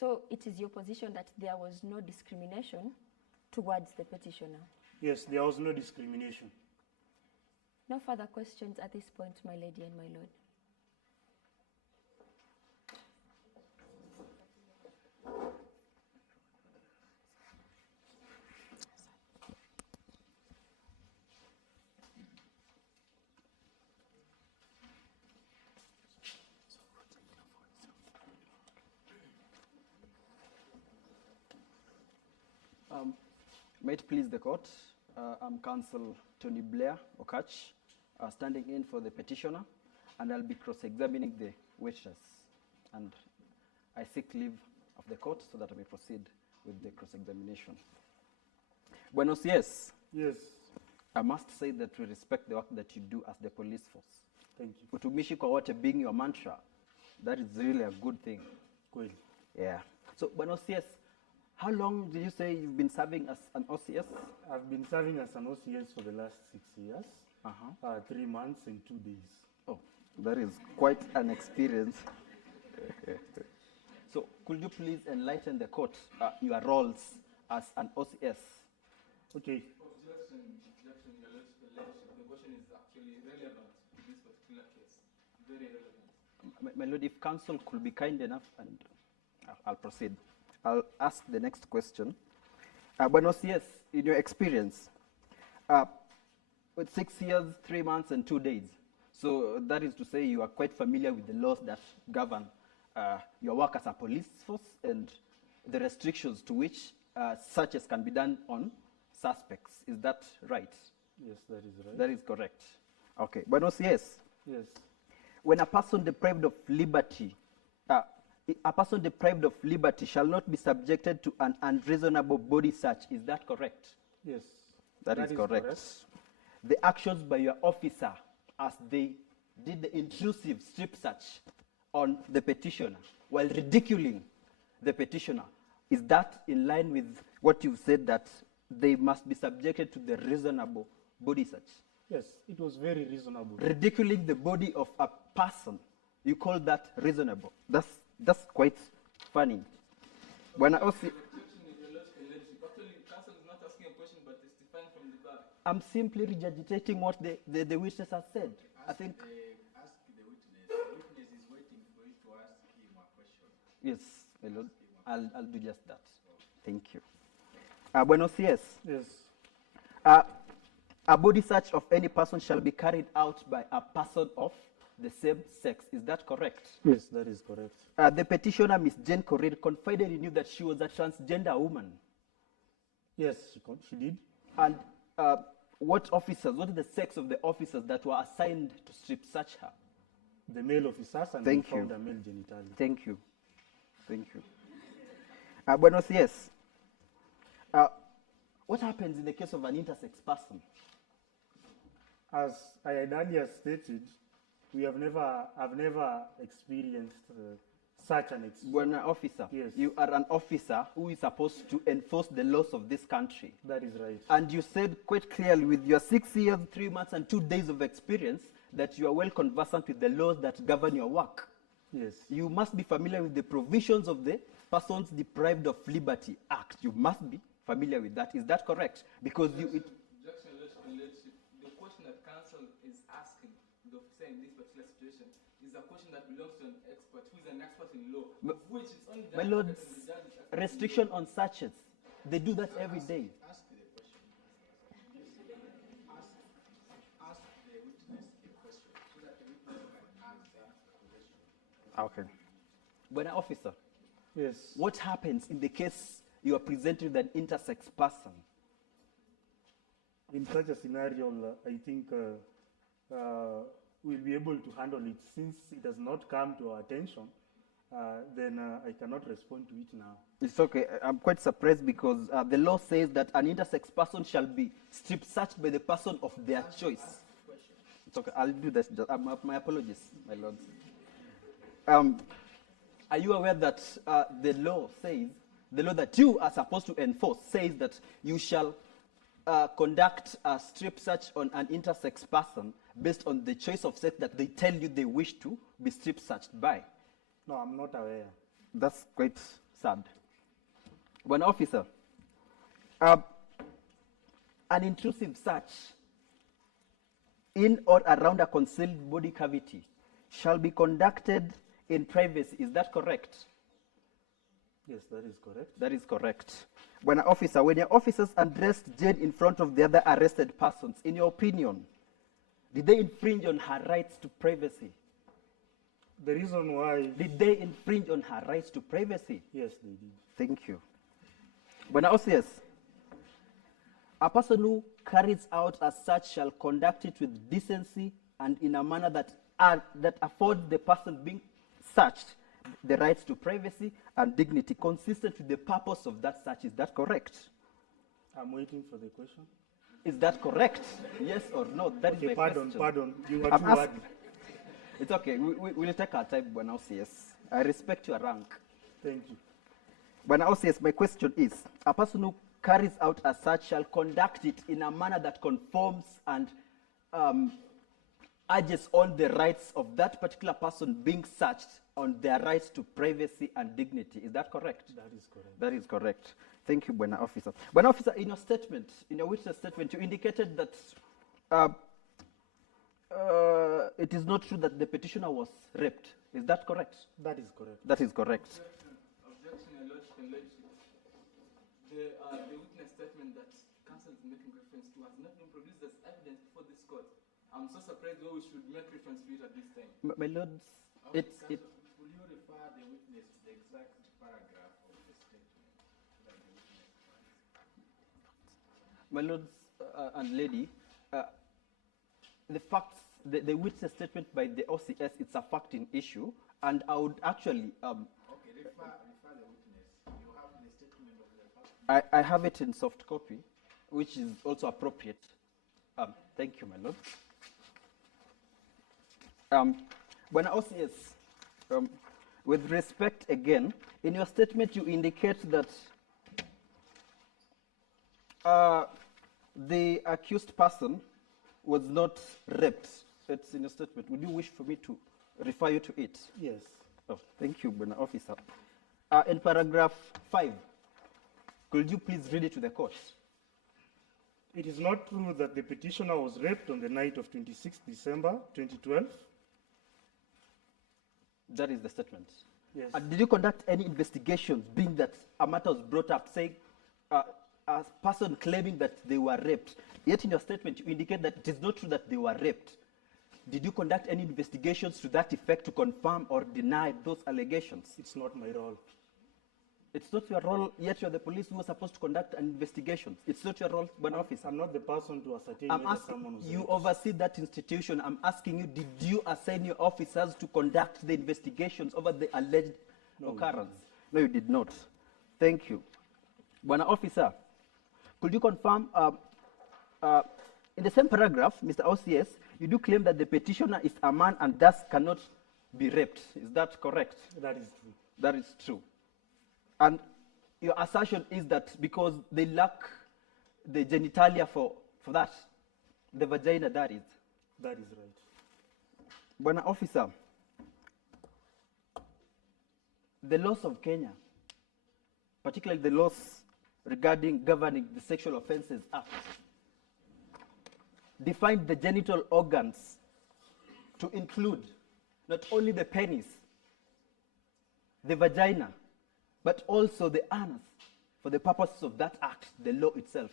So it is your position that there was no discrimination towards the petitioner? Yes, there was no discrimination. No further questions at this point, my lady and my lord. May it please the court, I'm Counsel Tony Blair Okach, standing in for the petitioner, and I'll be cross-examining the witness. And I seek leave of the court so that I may proceed with the cross-examination. Buenos yes. Yes. I must say that we respect the work that you do as the police force. Thank you. Utumishi kwa wote being your mantra, that is really a good thing. Good. Yeah. So, Buenos yes, how long did you say you've been serving as an OCS? I've been serving as an OCS for the last 6 years, 3 months and 2 days. Oh, that is quite an experience. So, could you please enlighten the court your roles as an OCS? Okay. Objection, Your Lordship. The question is actually relevant to this particular case. Very relevant. My lord, if counsel could be kind enough, and I'll proceed. I'll ask the next question. Buenos yes, in your experience, with 6 years, 3 months, and 2 days, so that is to say you are quite familiar with the laws that govern your work as a police force and the restrictions to which searches can be done on suspects. Is that right? Yes, that is right. That is correct. Okay. Buenos, yes. Yes. When a person deprived of liberty, a person deprived of liberty shall not be subjected to an unreasonable body search. Is that correct? Yes. That is correct. The actions by your officer as they did the intrusive strip search on the petitioner while ridiculing the petitioner, is that in line with what you've said that they must be subjected to the reasonable body search? Yes, it was very reasonable. Ridiculing the body of a person, you call that reasonable? That's quite funny. When I also, I'm simply regurgitating what the witness has said. I think. Ask the witness. The witness is waiting for you to ask him a question. Yes, my lord. I'll do just that. Thank you. Buenos, yes. Yes. A body search of any person shall be carried out by a person of the same sex. Is that correct? Yes, that is correct. The petitioner, Miss Jane Correa, confided in you that she was a transgender woman. Yes, she did. And what is the sex of the officers that were assigned to strip search her? The male officers, and Thank we found you. a male genitalia. Thank you. Thank you. Buenos, yes. What happens in the case of an intersex person? As I had earlier stated, I've never experienced such an experience. When an officer, yes, you are an officer who is supposed to enforce the laws of this country. That is right. And you said quite clearly with your 6 years, 3 months, and 2 days of experience that you are well conversant with the laws that govern your work. Yes. You must be familiar with the provisions of the Persons Deprived of Liberty Act. You must be familiar with that. Is that correct? Because you. The question that counsel is asking the officer in this particular situation is a question that belongs to an expert who is an expert in law, of which it's only My lord, restriction on searches. They do that every day. Ask the question. Ask the witness a question so that the witness can answer the question. Okay. When an officer. Yes. What happens in the case you are presented with an intersex person? In such a scenario, I think we'll be able to handle it. Since it has not come to our attention, then I cannot respond to it now. It's okay. I'm quite surprised because the law says that an intersex person shall be strip searched by the person of their choice. It's okay. I'll do this. My apologies, my lords. Are you aware that the law that you are supposed to enforce says that you shall conduct a strip search on an intersex person based on the choice of sex that they tell you they wish to be strip searched by? No, I'm not aware. That's quite sad. One officer, an intrusive search in or around a concealed body cavity shall be conducted in privacy. Is that correct? Yes, that is correct. That is correct. When your officers addressed Jane in front of the other arrested persons, in your opinion, did they infringe on her rights to privacy? The reason why... Did they infringe on her rights to privacy? Yes, they did. Thank you. When yes, a person who carries out a search shall conduct it with decency and in a manner that affords the person being searched the rights to privacy and dignity consistent with the purpose of that search. Is that correct? I'm waiting for the question. Is that correct? Yes or no? That is my question. Pardon. You are I'm too asking. wordy. It's okay. We'll take our time, Bwana yes. I respect your rank. Thank you. Bwana yes, my question is, a person who carries out a search shall conduct it in a manner that conforms and urges on the rights of that particular person being searched on their rights to privacy and dignity. Is that correct? That is correct. That is correct. Thank you, Bwana Officer. Bwana Officer, in your statement, in your witness statement, you indicated that it is not true that the petitioner was raped. Is that correct? That is correct. That is correct. Objection, Your Lordship. The witness statement that counsel is making reference to has not been produced as evidence before this court. I'm so surprised why we should make reference to it at this time. My lords, Will you refer the witness to the exact paragraph of the statement that the witness my lords and lady, the facts, the witness statement by the OCS, it's a facting issue, and I would actually, Okay, refer the witness. You have the statement of the fact. I have it in soft copy, which is also appropriate. Thank you, my lord. Bwana OCS, with respect again, in your statement you indicate that the accused person was not raped. It's in your statement. Would you wish for me to refer you to it? Yes. Oh, thank you, Bwana Officer. In paragraph 5, could you please read it to the court? It is not true that the petitioner was raped on the night of 26 December 2012. That is the statement. Yes. Did you conduct any investigations, being that a matter was brought up, saying a person claiming that they were raped, yet in your statement you indicate that it is not true that they were raped? Did you conduct any investigations to that effect to confirm or deny those allegations? It's not my role. It's not your role, yet you're the police who are supposed to conduct an investigation. It's not your role, Bwana Officer. I'm not the person to ascertain I'm whether asking, someone was you raped. oversee that institution. I'm asking you, did you assign your officers to conduct the investigations over the alleged occurrence? No, you did not. Thank you. Bwana Officer, could you confirm, in the same paragraph, Mr. OCS, you do claim that the petitioner is a man and thus cannot be raped. Is that correct? That is true. That is true. And your assertion is that because they lack the genitalia for that, the vagina, that is. That is right. Bwana Officer, the laws of Kenya, particularly the laws regarding governing the Sexual Offences Act, define the genital organs to include not only the penis, the vagina, but also the anus for the purposes of that act, the law itself.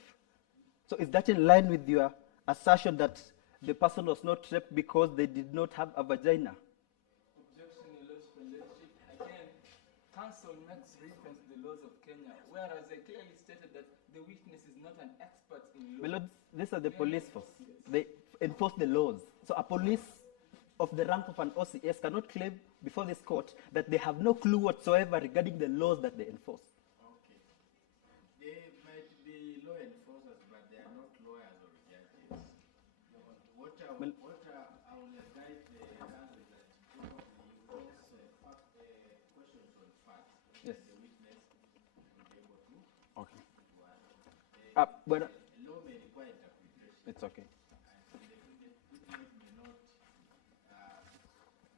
So is that in line with your assertion that the person was not raped because they did not have a vagina? Objection, Your Lordship. Again, counsel makes reference to the laws of Kenya, whereas I clearly stated that the witness is not an expert in law. My lord, these are the police force. They enforce the laws. So a police of the rank of an OCS cannot claim before this court that they have no clue whatsoever regarding the laws that they enforce. Okay. They might be law enforcers, but they are not lawyers or judges. What I will advise the counsel is that probably you also questions on facts. Yes. The witness will be able to. Okay. But law may require interpretation. It's okay. And the witness may not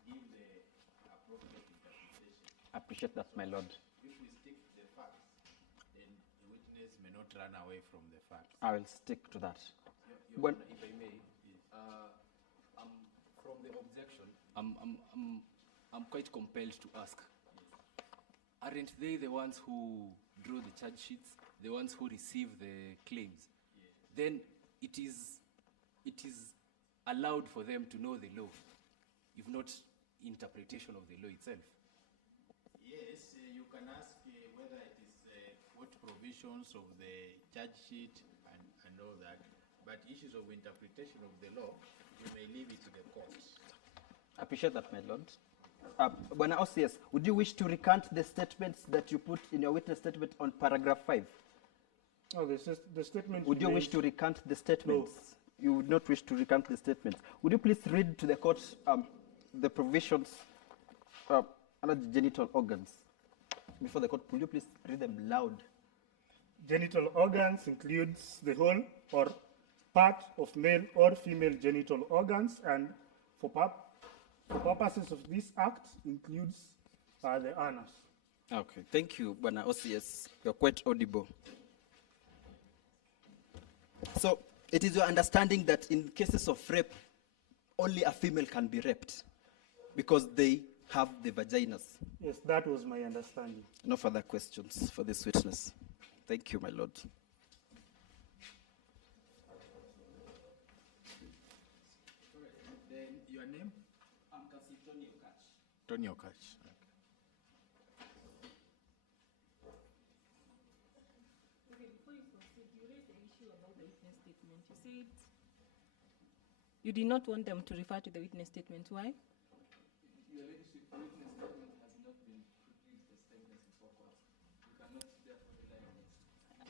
give the appropriate interpretation. I appreciate that, my lord. If we stick to the facts, then the witness may not run away from the facts. I will stick to that. Your Honor, if I may, from the objection, I'm quite compelled to ask. Aren't they the ones who draw the charge sheets, the ones who receive the claims? Then it is allowed for them to know the law, if not interpretation of the law itself. Yes, you can ask whether it is what provisions of the charge sheet and all that, but issues of interpretation of the law, you may leave it to the courts. I appreciate that, my lord. Bwana OCS, would you wish to recant the statements that you put in your witness statement on paragraph 5? Oh, the statement. Would you wish to recant the statements? No. You would not wish to recant the statements. Would you please read to the court the provisions under the genital organs? Before the court, will you please read them loud? Genital organs includes the whole or part of male or female genital organs, and for purposes of this act includes the anus. Okay, thank you, Bwana OCS. You're quite audible. So, it is your understanding that in cases of rape, only a female can be raped because they have the vaginas? Yes, that was my understanding. No further questions for this witness. Thank you, my lord. Then your name? I'm Tony Okach. Tony Okach. Okay, before you proceed, you raised the issue about the witness statement. You said You did not want them to refer to the witness statement. Why? Your Ladyship, the witness statement has not been produced as evidence before court. You cannot therefore rely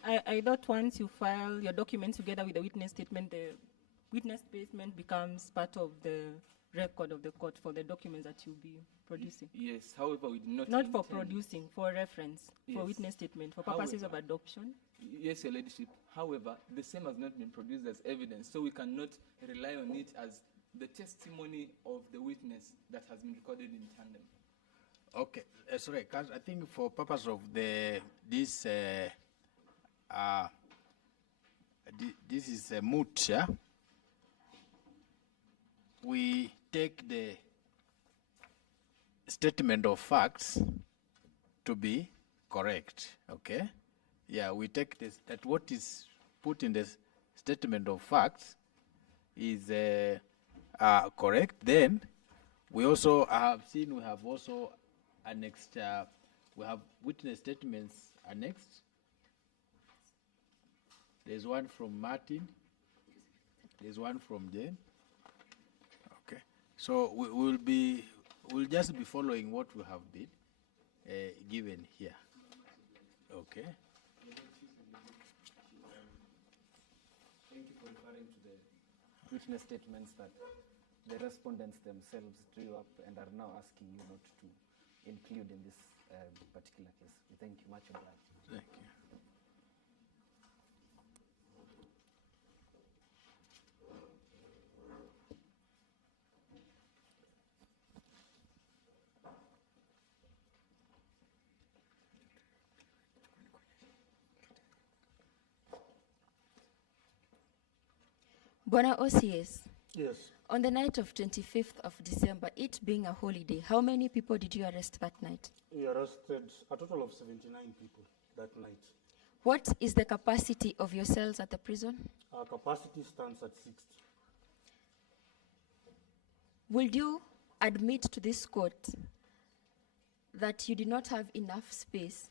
on it. I thought once you file your documents together with the witness statement, the witness statement becomes part of the record of the court for the documents that you'll be producing. Yes, however, we did not Not for intend- producing, for reference, for Yes. witness statement, for purposes of However- adoption. Yes, Your Ladyship. However, the same has not been produced as evidence, so we cannot rely on it as the testimony of the witness that has been recorded in tandem. Okay, sorry, 'cause I think for purpose of this is a moot, yeah? We take the statement of facts to be correct, okay? Yeah, we take this, that what is put in the statement of facts is correct. Then we also have seen, we have also annexed, we have witness statements annexed. There's one from Martin, there's one from Jane. Okay, so we'll just be following what we have been given here. Okay. Thank you for referring to the witness statements that the respondents themselves drew up and are now asking you not to include in this particular case. We thank you, much obliged. Thank you. Bwana OCS, Yes. on the night of 25th of December, it being a holiday, how many people did you arrest that night? We arrested a total of 79 people that night. What is the capacity of your cells at the prison? Our capacity stands at 60. Will you admit to this court that you did not have enough space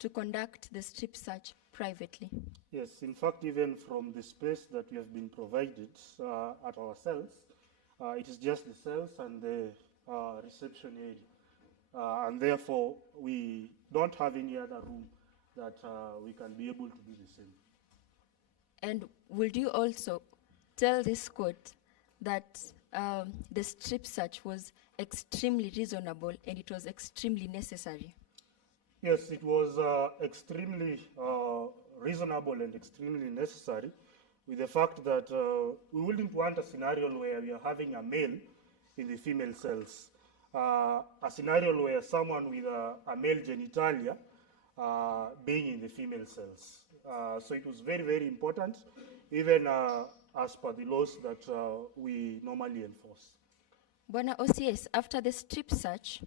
to conduct the strip search privately? Yes, in fact, even from the space that we have been provided at our cells, it is just the cells and the reception area. And therefore, we don't have any other room that we can be able to do the same. And would you also tell this court that the strip search was extremely reasonable and it was extremely necessary? Yes, it was extremely reasonable and extremely necessary, with the fact that we wouldn't want a scenario where we are having a male in the female cells, a scenario where someone with a male genitalia being in the female cells. So it was very, very important, even as per the laws that we normally enforce. Bwana OCS, after the strip search,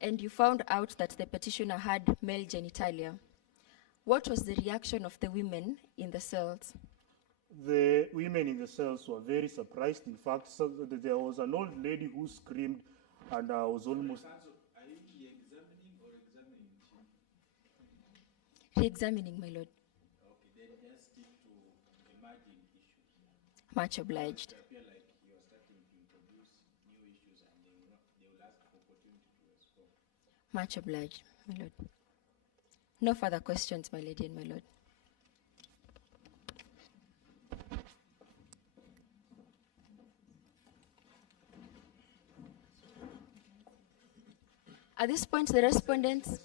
and you found out that the petitioner had male genitalia, what was the reaction of the women in the cells? The women in the cells were very surprised. In fact, so there was an old lady who screamed and was almost... Are you re-examining or examining? Re-examining, my lord. Okay, then just stick to emerging issues. Much obliged. It appear like you're starting to introduce new issues and they will ask for opportunity to respond. Much obliged, my lord. No further questions, my lady and my lord. At this point, the respondents.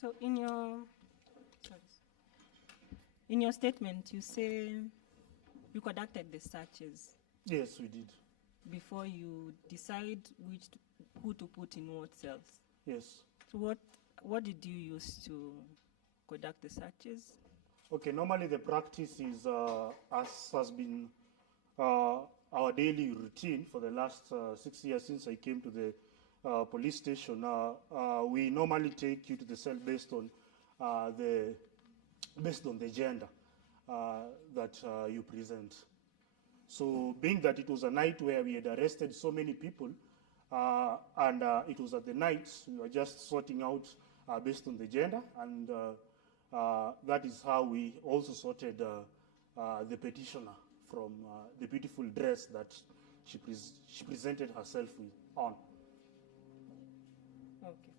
So in your statement, you say you conducted the searches. Yes, we did. Before you decide who to put in what cells. Yes. So what did you use to conduct the searches? Okay, normally the practice is, as has been our daily routine for the last 6 years since I came to the police station. We normally take you to the cell based on the gender that you present. So being that it was a night where we had arrested so many people, and it was at the night, we were just sorting out based on the gender, and that is how we also sorted the petitioner from the beautiful dress that she presented herself on. Okay.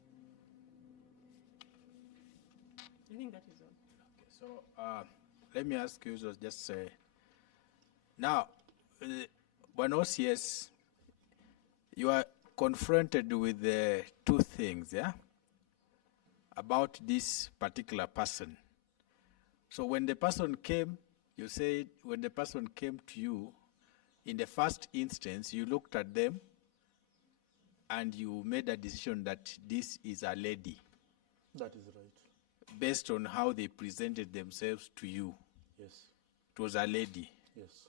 I think that is all. So let me ask you, so just say, now, when OCS, you are confronted with two things, yeah, about this particular person. So when the person came, you said when the person came to you, in the first instance, you looked at them and you made a decision that this is a lady. That is right. Based on how they presented themselves to you. Yes. It was a lady. Yes.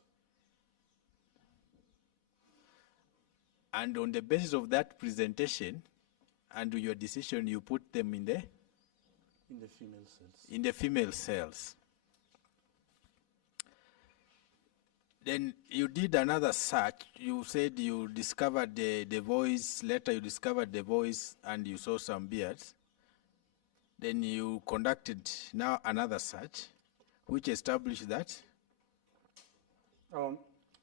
And on the basis of that presentation and your decision, you put them in the female cells. In the female cells. Then you did another search. You said you discovered the voice. Later you discovered the voice and you saw some beards. Then you conducted now another search, which established that?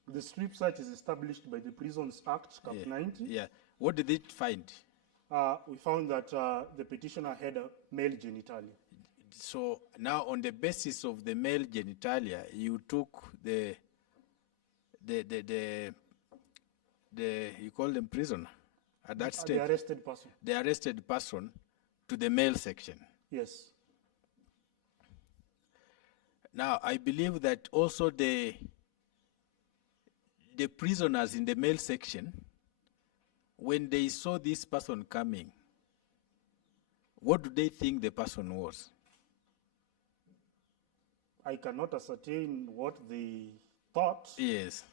The strip search is established by the Prisons Act, Cap 90. Yeah. What did it find? We found that the petitioner had a male genitalia. So now on the basis of the male genitalia, you took the you call them prisoner at that stage? The arrested person. The arrested person to the male section. Yes. Now, I believe that also the prisoners in the male section, when they saw this person coming, what do they think the person was? I cannot ascertain what they thought. Yes.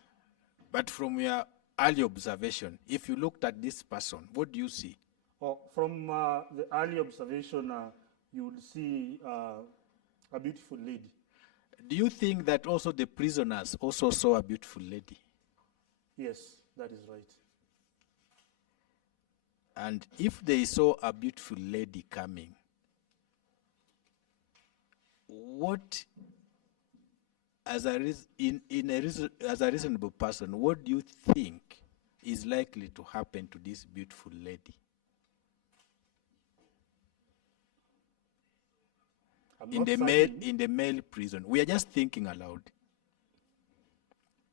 But from your early observation, if you looked at this person, what do you see? From the early observation, you will see a beautiful lady. Do you think that also the prisoners also saw a beautiful lady? Yes, that is right. And if they saw a beautiful lady coming, what, as a reasonable person, what do you think is likely to happen to this beautiful lady? In the male prison. We are just thinking aloud.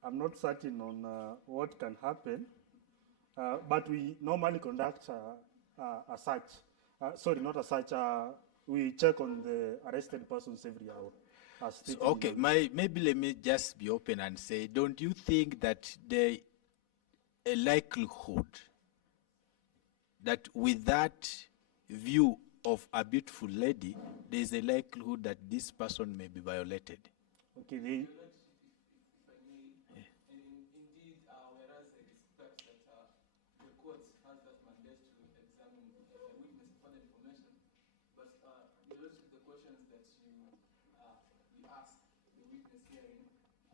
I'm not certain on what can happen, but we normally conduct a search. Sorry, not a search. We check on the arrested persons every hour. So, okay, maybe let me just be open and say, don't you think that there a likelihood that with that view of a beautiful lady, there is a likelihood that this person may be violated? Okay, Indeed, whereas I respect that the court has that mandate to examine a witness for the information, but the questions that we ask the witness hearing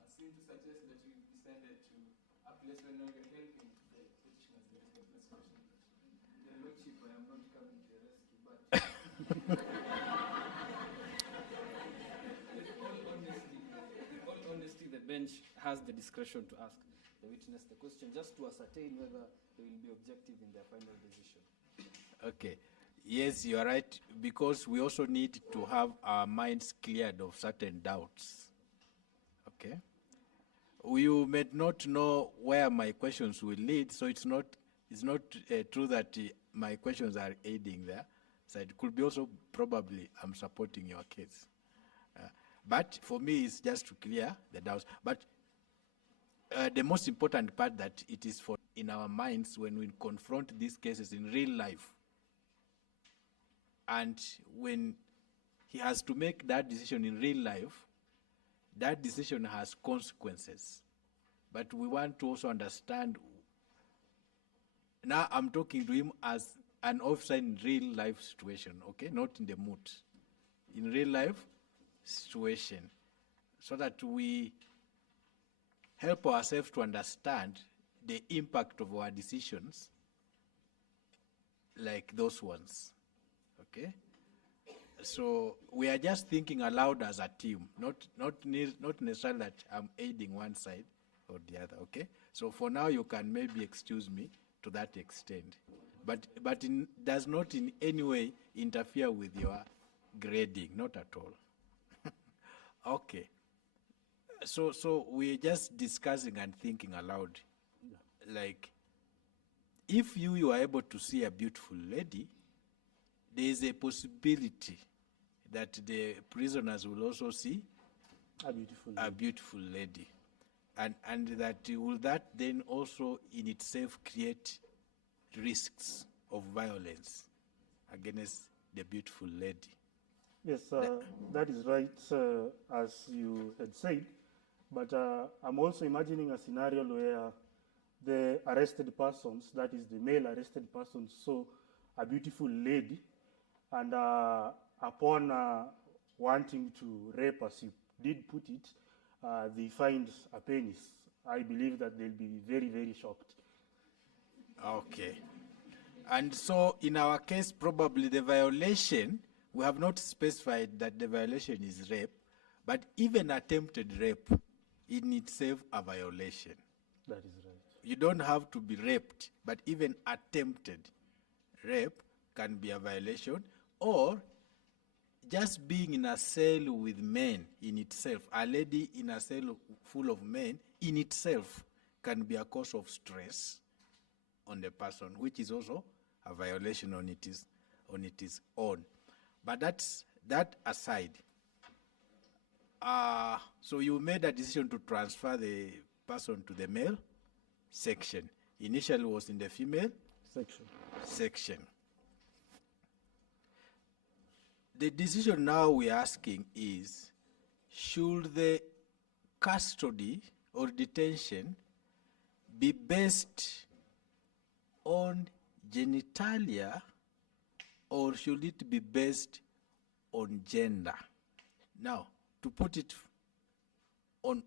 seem to suggest that you descended to a place where now you're helping the petitioners in this question. The Lordship, I am not coming to your rescue, but in all honesty, the bench has the discretion to ask the witness the question just to ascertain whether they will be objective in their final decision. Okay. Yes, you are right, because we also need to have our minds cleared of certain doubts. Okay? You may not know where my questions will lead, so it's not true that my questions are aiding there. So it could be also probably I'm supporting your case. But for me, it's just to clear the doubts. But the most important part that it is for in our minds when we confront these cases in real life. And when he has to make that decision in real life, that decision has consequences. But we want to also understand. Now I'm talking to him as an officer in real life situation, okay? Not in the mood. In real life situation. So that we help ourselves to understand the impact of our decisions like those ones, okay? So we are just thinking aloud as a team, not necessarily that I'm aiding one side or the other, okay? So for now, you can maybe excuse me to that extent. But does not in any way interfere with your grading, not at all. Okay. So we're just discussing and thinking aloud. Like, if you are able to see a beautiful lady, there is a possibility that the prisoners will also see a beautiful lady. And that will that then also in itself create risks of violence against the beautiful lady. Yes, that is right, as you had said. But I'm also imagining a scenario where the arrested persons, that is the male arrested persons, saw a beautiful lady, and upon wanting to rape, as you did put it, they find a penis. I believe that they'll be very, very shocked. Okay. And so in our case, probably the violation, we have not specified that the violation is rape, but even attempted rape in itself a violation. That is right. You don't have to be raped, but even attempted rape can be a violation, or just being in a cell with men in itself, a lady in a cell full of men in itself can be a cause of stress on the person, which is also a violation on its own. But that aside, so you made a decision to transfer the person to the male section. Initially was in the female section. The decision now we're asking is, should the custody or detention be based on genitalia, or should it be based on gender? Now, to put it on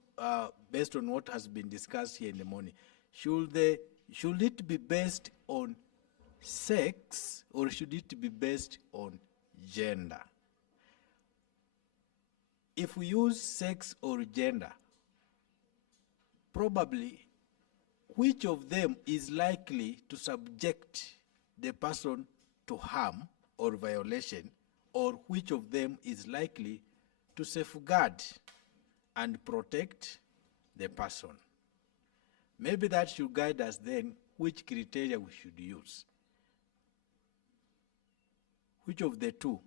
based on what has been discussed here in the morning, should it be based on sex, or should it be based on gender? If we use sex or gender, probably which of them is likely to subject the person to harm or violation, or which of them is likely to safeguard and protect the person? Maybe that should guide us then which criteria we should use. Which of the two,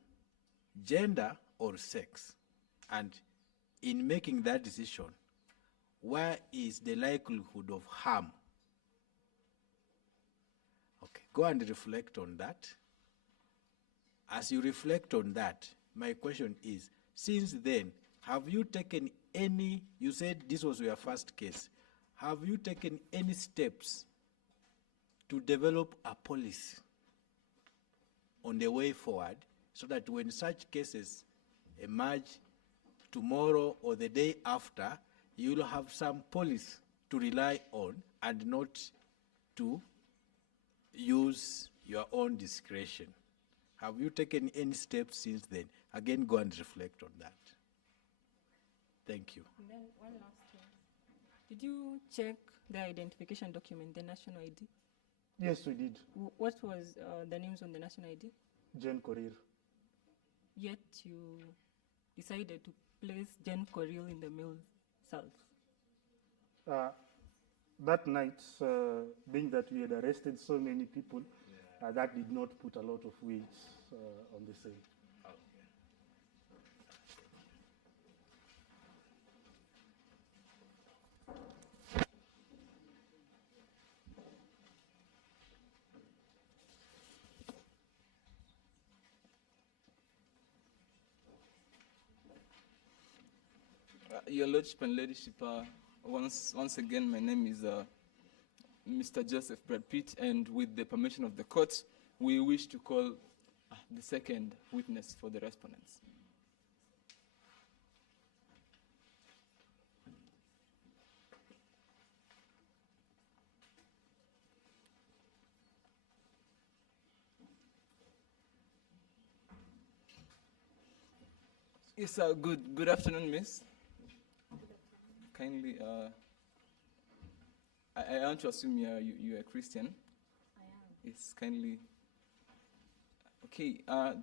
gender or sex? And in making that decision, where is the likelihood of harm? Okay, go and reflect on that. As you reflect on that, my question is, since then, have you taken any, you said this was your first case, have you taken any steps to develop a policy on the way forward, so that when such cases emerge tomorrow or the day after, you'll have some policy to rely on and not to use your own discretion? Have you taken any steps since then? Again, go and reflect on that. Thank you. And then one last thing. Did you check the identification document, the national ID? Yes, we did. What was the names on the national ID? Jen Korir. Yet you decided to place Jen Korir in the male cells. That night, being that we had arrested so many people, that did not put a lot of weight on the same. Your Lordship and Ladyship, once again, my name is Mr. Joseph Brad Pitt, and with the permission of the court, we wish to call the second witness for the respondents. Yes, good afternoon, miss. Kindly, I want to assume you're a Christian. I am. Yes, kindly. Okay,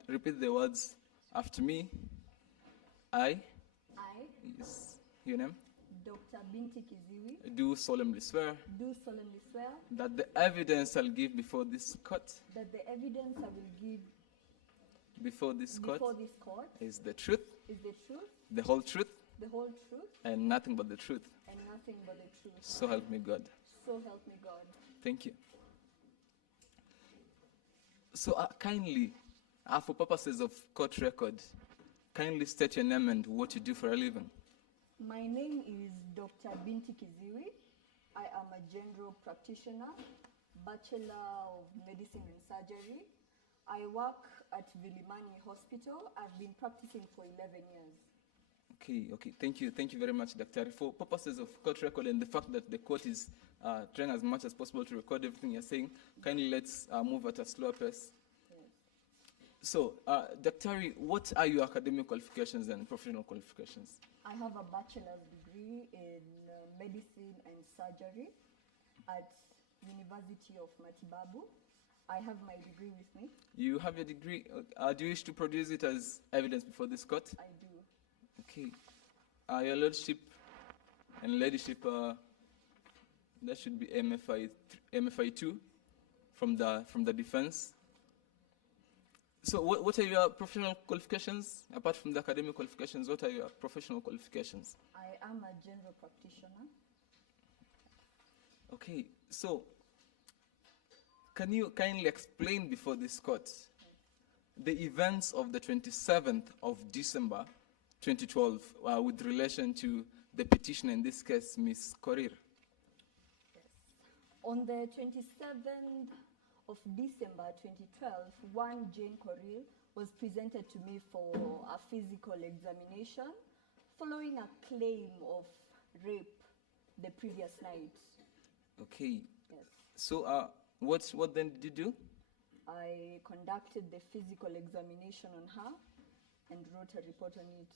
repeat the words after me. I. Yes. Your name? Dr. Binti Kiziwi, Do solemnly swear do solemnly swear that the evidence I'll give before this court, that the evidence I will give before this court, is the truth, is the truth, the whole truth, the whole truth, and nothing but the truth. and nothing but the truth. So help me God. So help me God. Thank you. So kindly, for purposes of court record, kindly state your name and what you do for a living. My name is Dr. Binti Kiziwi. I am a general practitioner, Bachelor of Medicine and Surgery. I work at Vilimani Hospital. I've been practicing for 11 years. Okay. Thank you very much, Dr. For purposes of court record and the fact that the court is trying as much as possible to record everything you're saying, kindly let's move at a slower pace. So, Dr. what are your academic qualifications and professional qualifications? I have a bachelor's degree in medicine and surgery at University of Matibabu. I have my degree with me. You have your degree. Do you wish to produce it as evidence before this court? I do. Okay. Your lordship and ladyship, that should be MFI 2 from the defense. So what are your professional qualifications? Apart from the academic qualifications, what are your professional qualifications? I am a general practitioner. Okay, so can you kindly explain before this court the events of the 27th of December 2012 with relation to the petitioner, in this case, Ms. Korir? Yes. On the 27th of December 2012, one Jane Korir was presented to me for a physical examination following a claim of rape the previous night. Okay. Yes. So what then did you do? I conducted the physical examination on her and wrote a report on it.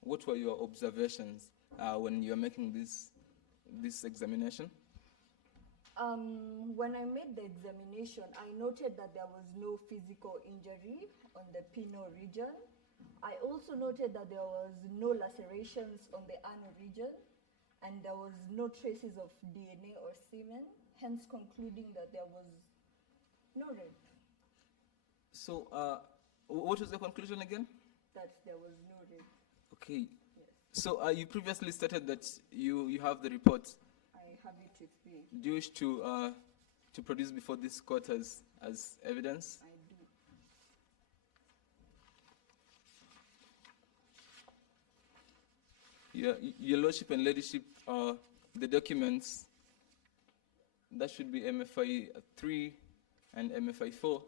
What were your observations when you were making this examination? When I made the examination, I noted that there was no physical injury on the penile region. I also noted that there was no lacerations on the anal region, and there was no traces of DNA or semen, hence concluding that there was no rape. So what was the conclusion again? That there was no rape. Okay. Yes. So you previously stated that you have the report. I have it with me. Do you wish to produce before this court as evidence? I do. Your lordship and ladyship, the documents, that should be MFI 3 and MFI 4,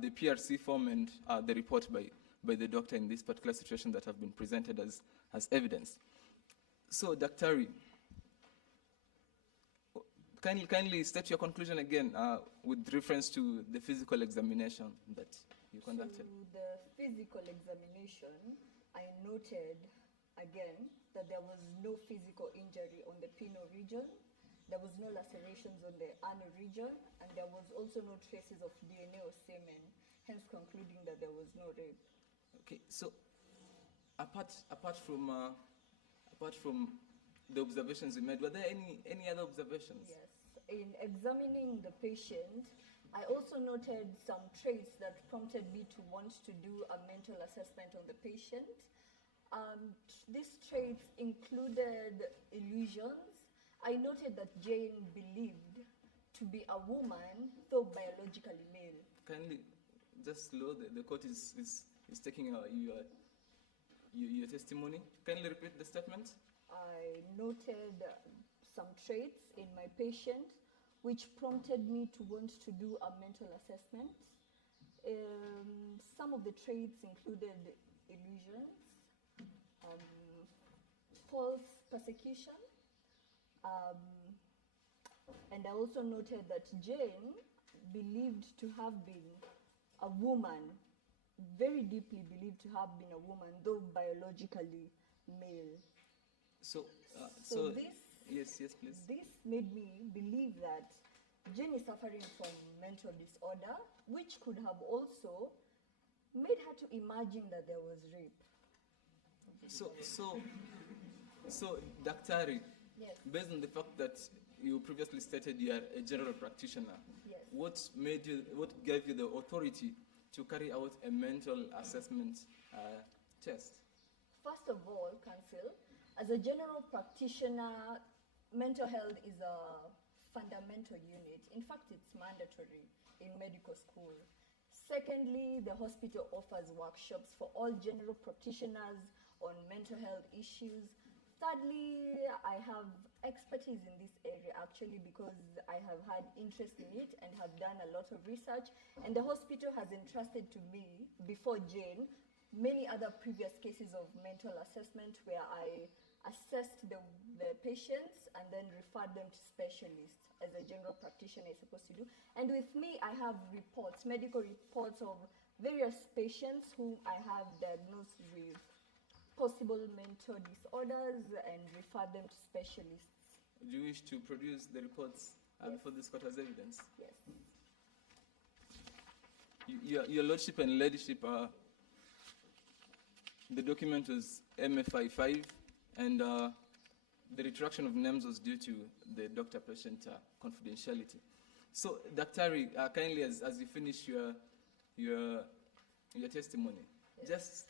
the PRC form and the report by the doctor in this particular situation that have been presented as evidence. So, Dr. Kindly state your conclusion again with reference to the physical examination that you conducted. So the physical examination, I noted again that there was no physical injury on the penile region, there was no lacerations on the anal region, and there was also no traces of DNA or semen, hence concluding that there was no rape. Okay, so apart from the observations you made, were there any other observations? Yes. In examining the patient, I also noted some traits that prompted me to want to do a mental assessment on the patient. These traits included illusions. I noted that Jane believed to be a woman, though biologically male. Kindly just slow, the court is taking your testimony. Kindly repeat the statement. I noted some traits in my patient which prompted me to want to do a mental assessment. Some of the traits included illusions, false persecution, and I also noted that Jane believed to have been a woman very deeply believed to have been a woman, though biologically male. So, So this, yes, please. this made me believe that Jane is suffering from mental disorder, which could have also made her to imagine that there was rape. So, Daktari, Yes. based on the fact that you previously stated you are a general practitioner, Yes. what gave you the authority to carry out a mental assessment test? First of all, Council, as a general practitioner, mental health is a fundamental unit. In fact, it's mandatory in medical school. Secondly, the hospital offers workshops for all general practitioners on mental health issues. Thirdly, I have expertise in this area actually because I have had interest in it and have done a lot of research, and the hospital has entrusted to me, before Jane, many other previous cases of mental assessment where I assessed the patients and then referred them to specialists as a general practitioner is supposed to do. And with me, I have reports, medical reports of various patients whom I have diagnosed with possible mental disorders and referred them to specialists. Do you wish to produce the reports before this court as evidence? Yes. Your Lordship and Ladyship, the document was MFI5, and the retraction of names was due to the doctor-patient confidentiality. So, Daktari, kindly, as you finish your testimony, just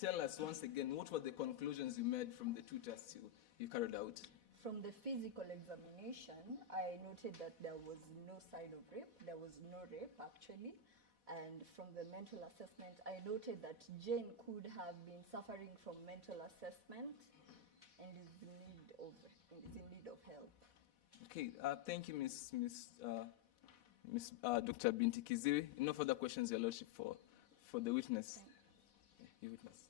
tell us once again, what were the conclusions you made from the two tests you carried out? From the physical examination, I noted that there was no sign of rape. There was no rape, actually. And from the mental assessment, I noted that Jane could have been suffering from mental assessment and is in need of help. Okay, thank you, Miss Dr. Binti Kiziwi. No further questions, Your Lordship, for the witness. You witness.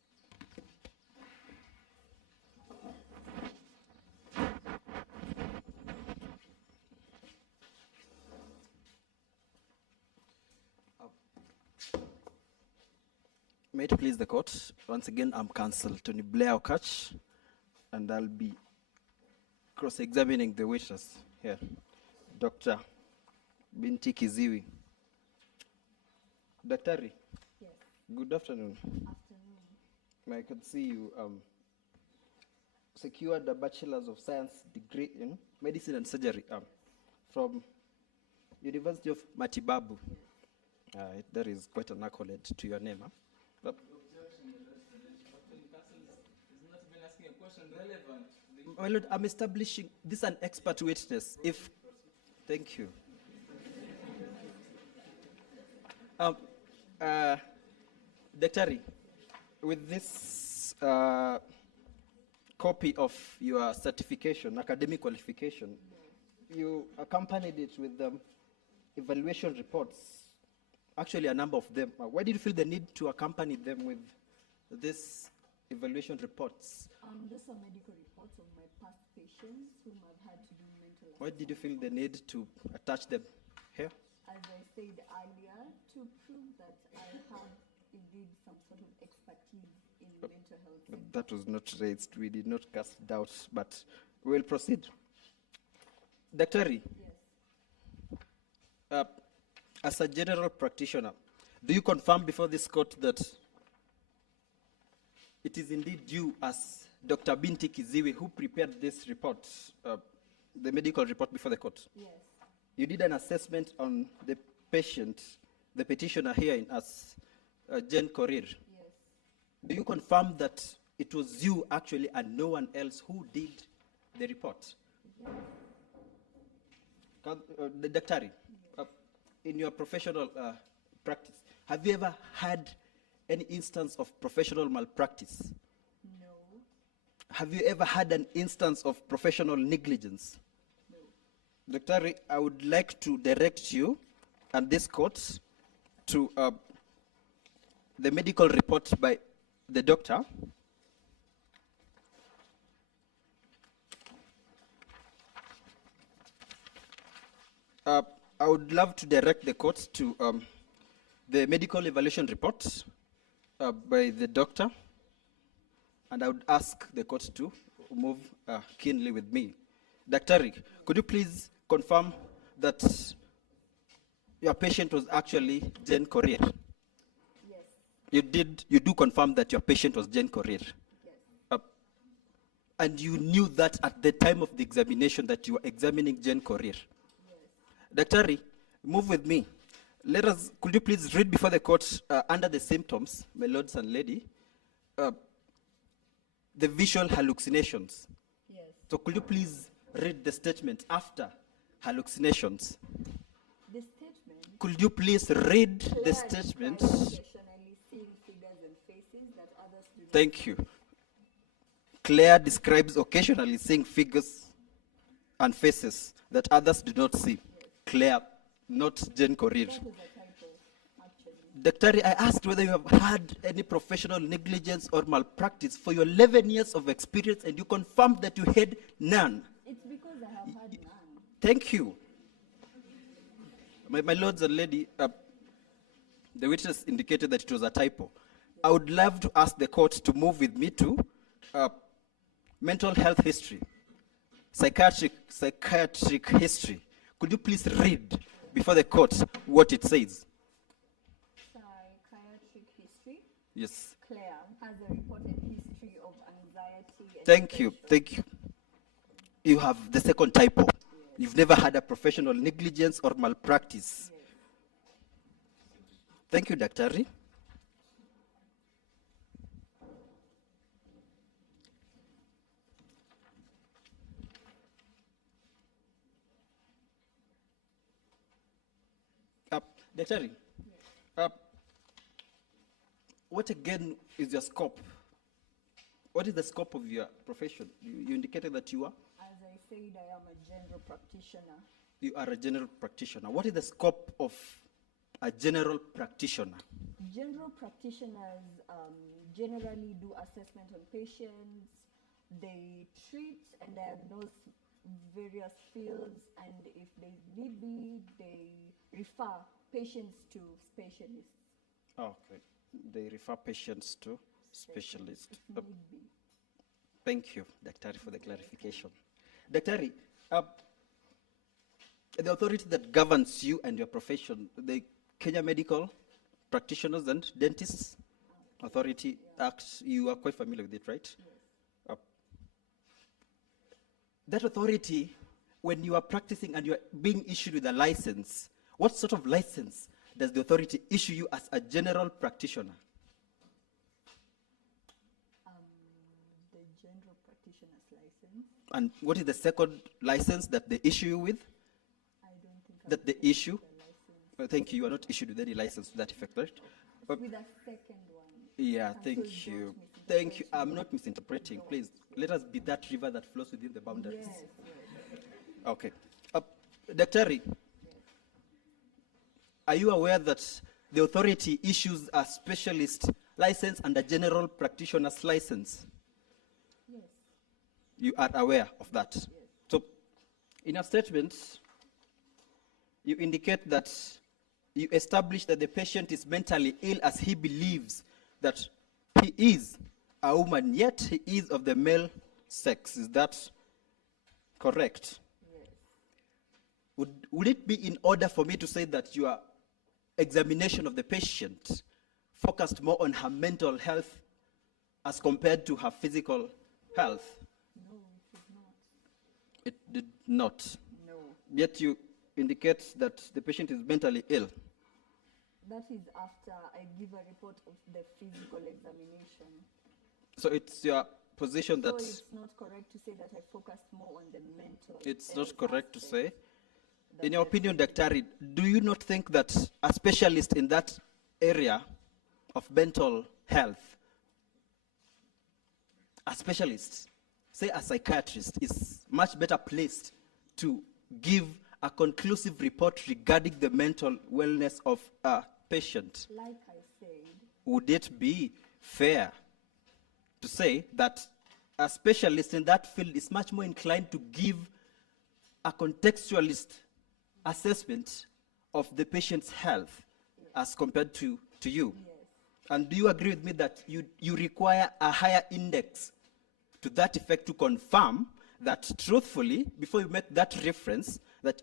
May it please the court, once again, I'm Counsel Tony Blair Okach, and I'll be cross-examining the witness here, Dr. Binti Kiziwi. Daktari. Yes. Good afternoon. Afternoon. I could see you secured a Bachelor's of Science degree in Medicine and Surgery from University of Matibabu. That is quite an accolade to your name. Huh? My Lord, I'm establishing this an expert witness. Thank you. Daktari, with this copy of your certification, academic qualification, you accompanied it with evaluation reports. Actually, a number of them. Why did you feel the need to accompany them with these evaluation reports? Those are medical reports of my past patients whom I've had to do mental assessment. Why did you feel the need to attach them here? As I said earlier, to prove that I have indeed some sort of expertise in mental health. That was not raised. We did not cast doubts, but we'll proceed. Daktari, yes. As a general practitioner, do you confirm before this court that it is indeed you as Dr. Binti Kiziwi who prepared this report, the medical report before the court? Yes. You did an assessment on the patient, the petitioner here as Jane Korir. Yes. Do you confirm that it was you actually and no one else who did the report? Yes. Daktari, in your professional practice, have you ever had any instance of professional malpractice? No. Have you ever had an instance of professional negligence? No. Daktari, I would like to direct you and this court to the medical report by the doctor. I would love to direct the court to the medical evaluation report by the doctor, and I would ask the court to move keenly with me. Dr. Could you please confirm that your patient was actually Jane Korir? Yes. You do confirm that your patient was Jane Korir? Yes. And you knew that at the time of the examination that you were examining Jane Korir? Yes. Dr. Move with me. Could you please read before the court under the symptoms, my lords and lady, the visual hallucinations? Yes. So could you please read the statement after hallucinations? The statement. Could you please read the Claire statement? describes occasionally seeing figures and faces that others do not. Thank you. Claire describes occasionally seeing figures and faces that others do not see. Yes. Claire, not Jane Korir. That was a typo, actually. Dr. I asked whether you have had any professional negligence or malpractice for your 11 years of experience, and you confirmed that you had none. It's because I have had none. Thank you. My lords and lady, the witness indicated that it was a typo. I would love to ask the court to move with me to mental health history, psychiatric history. Could you please read before the court what it says? Psychiatric history? Yes. Claire has a reported history of anxiety. Thank you. Thank you. You have the second typo. Yes. You've never had a professional negligence or malpractice. Yes. Thank you, Dr. Dr. What again is your scope? What is the scope of your profession? You indicated that you are? As I said, I am a general practitioner. You are a general practitioner. What is the scope of a general practitioner? General practitioners generally do assessment on patients. They treat and diagnose various fields, and if they need be, they refer patients to specialists. Okay. They refer patients to specialists. If need be. Thank you, Dr. for the clarification. Dr. The authority that governs you and your profession, the Kenya Medical Practitioners and Dentists Authority Act, you are quite familiar with it, right? Yes. That authority, when you are practicing and you are being issued with a license, what sort of license does the authority issue you as a general practitioner? The general practitioner's license. And what is the second license that they issue you with? I don't think that they issue? Thank you. You are not issued with any license to that effect, right? With a second one. Yeah, thank you. Thank you. I'm not misinterpreting. Please, let us be that river that flows within the boundaries. Yes. Okay. Dr. Yes. Are you aware that the authority issues a specialist license and a general practitioner's license? Yes. You are aware of that? Yes. So, in your statement, you indicate that you establish that the patient is mentally ill as he believes that he is a woman, yet he is of the male sex. Is that correct? Yes. Would it be in order for me to say that your examination of the patient focused more on her mental health as compared to her physical health? No, it did not. It did not. No. Yet you indicate that the patient is mentally ill. That is after I give a report of the physical examination. So it's your position that... So it's not correct to say that I focused more on the mental. It's not correct to say. In your opinion, Dr. do you not think that a specialist in that area of mental health, a specialist, say a psychiatrist, is much better placed to give a conclusive report regarding the mental wellness of a patient? Like I said, would it be fair to say that a specialist in that field is much more inclined to give a contextualist assessment of the patient's health as compared to you? And do you agree with me that you require a higher index to that effect to confirm that truthfully, before you make that reference, that,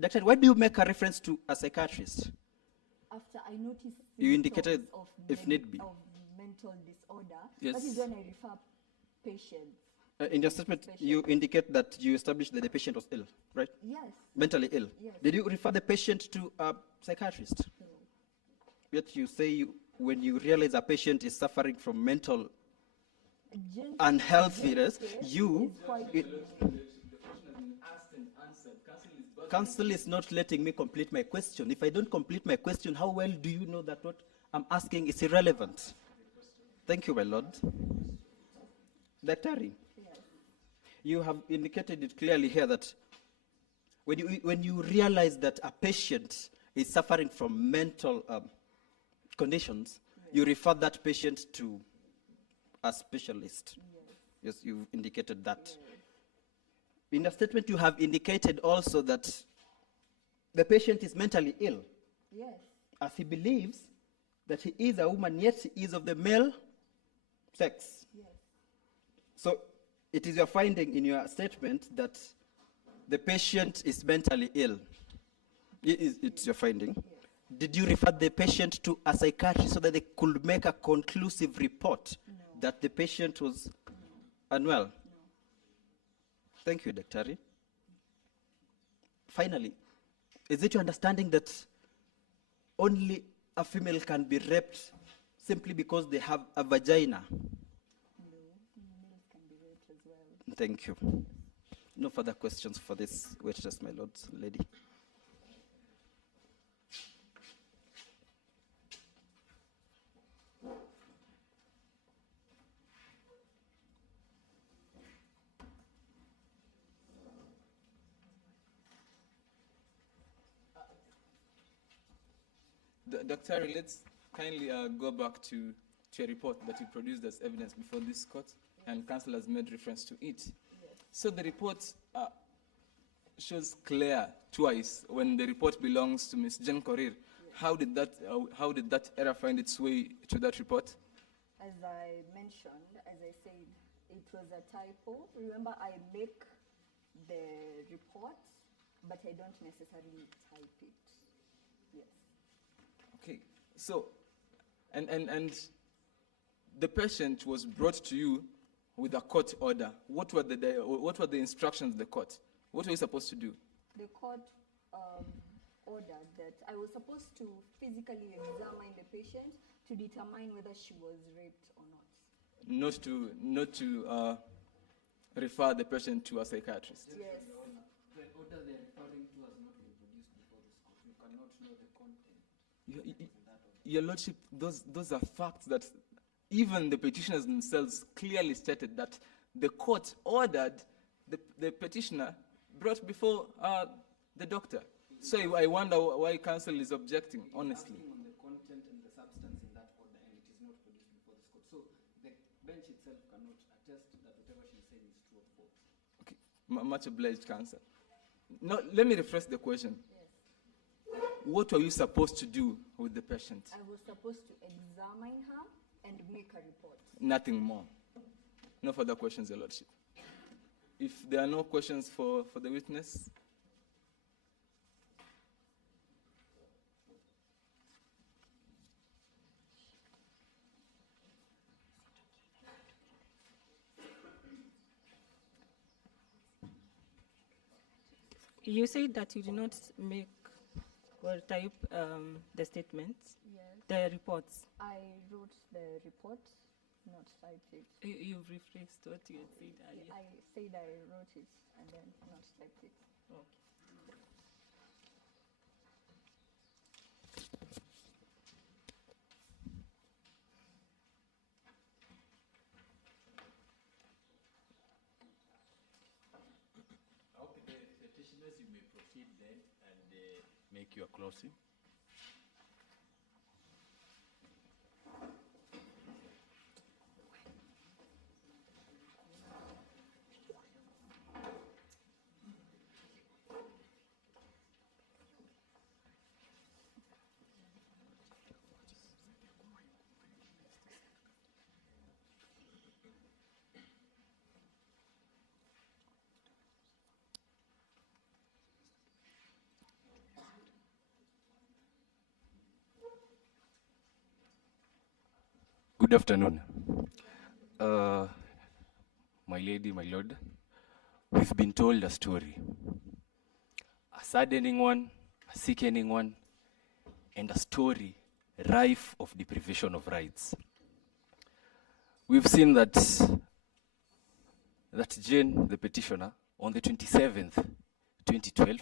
Doctor, why do you make a reference to a psychiatrist? After I notice You indicated symptoms of if need be. of mental disorder, Yes. that is when I refer patients. In your statement, you indicate that you established that the patient was ill, right? Yes. Mentally ill. Yes. Did you refer the patient to a psychiatrist? No. Yet you say when you realize a patient is suffering from mental Gen- unhealthiness, gen- you... is quite- Council is not letting me complete my question. If I don't complete my question, how well do you know that what I'm asking is irrelevant? Thank you, my lord. Daktari, you have indicated it clearly here that when you realize that a patient is suffering from mental conditions, you refer that patient to a specialist. Yes, you've indicated that. In the statement, you have indicated also that the patient is mentally ill, Yes. as he believes that he is a woman, yet he is of the male sex. Yes. So it is your finding in your statement that the patient is mentally ill. It's your finding. Yes. Did you refer the patient to a psychiatrist so that they could make a conclusive report that the patient was unwell? Thank you, Daktari. Finally, is it your understanding that only a female can be raped simply because they have a vagina? No, males can be raped as well. Thank you. No further questions for this waitress, my lord, lady. Dr. Let's kindly go back to a report that you produced as evidence before this court, and counsel has made reference to it. So the report shows Claire twice when the report belongs to Ms. Jen Korir. How did that error find its way to that report? As I mentioned, as I said, it was a typo. Remember, I make the report, but I don't necessarily type it. Yes. Okay, so, and the patient was brought to you with a court order. What were the instructions of the court? What were you supposed to do? The court ordered that I was supposed to physically examine the patient to determine whether she was raped or not. Not to refer the patient to a psychiatrist. Yes. The order they're referring to has not been produced before this court. You cannot know the content. Your Lordship, those are facts that even the petitioners themselves clearly stated that the court ordered the petitioner brought before the doctor. So I wonder why counsel is objecting, honestly. On the content and the substance in that order, and it is not produced before this court. So the bench itself cannot attest that whatever she's saying is true or false. Okay, much obliged, counsel. Now, let me rephrase the question. Yes. What were you supposed to do with the patient? I was supposed to examine her and make a report. Nothing more. No further questions, Your Lordship. If there are no questions for the witness, You said that you do not make or type the statements, Yes. the reports. I wrote the report, not typed it. You've rephrased what you had said earlier. I said I wrote it and then not typed it. Okay. Okay, the petitioners, you may proceed then and make your closing. Good afternoon. My lady, my lord, we've been told a story. A saddening one, a sickening one, and a story rife of deprivation of rights. We've seen that Jane, the petitioner, on the 27th, 2012,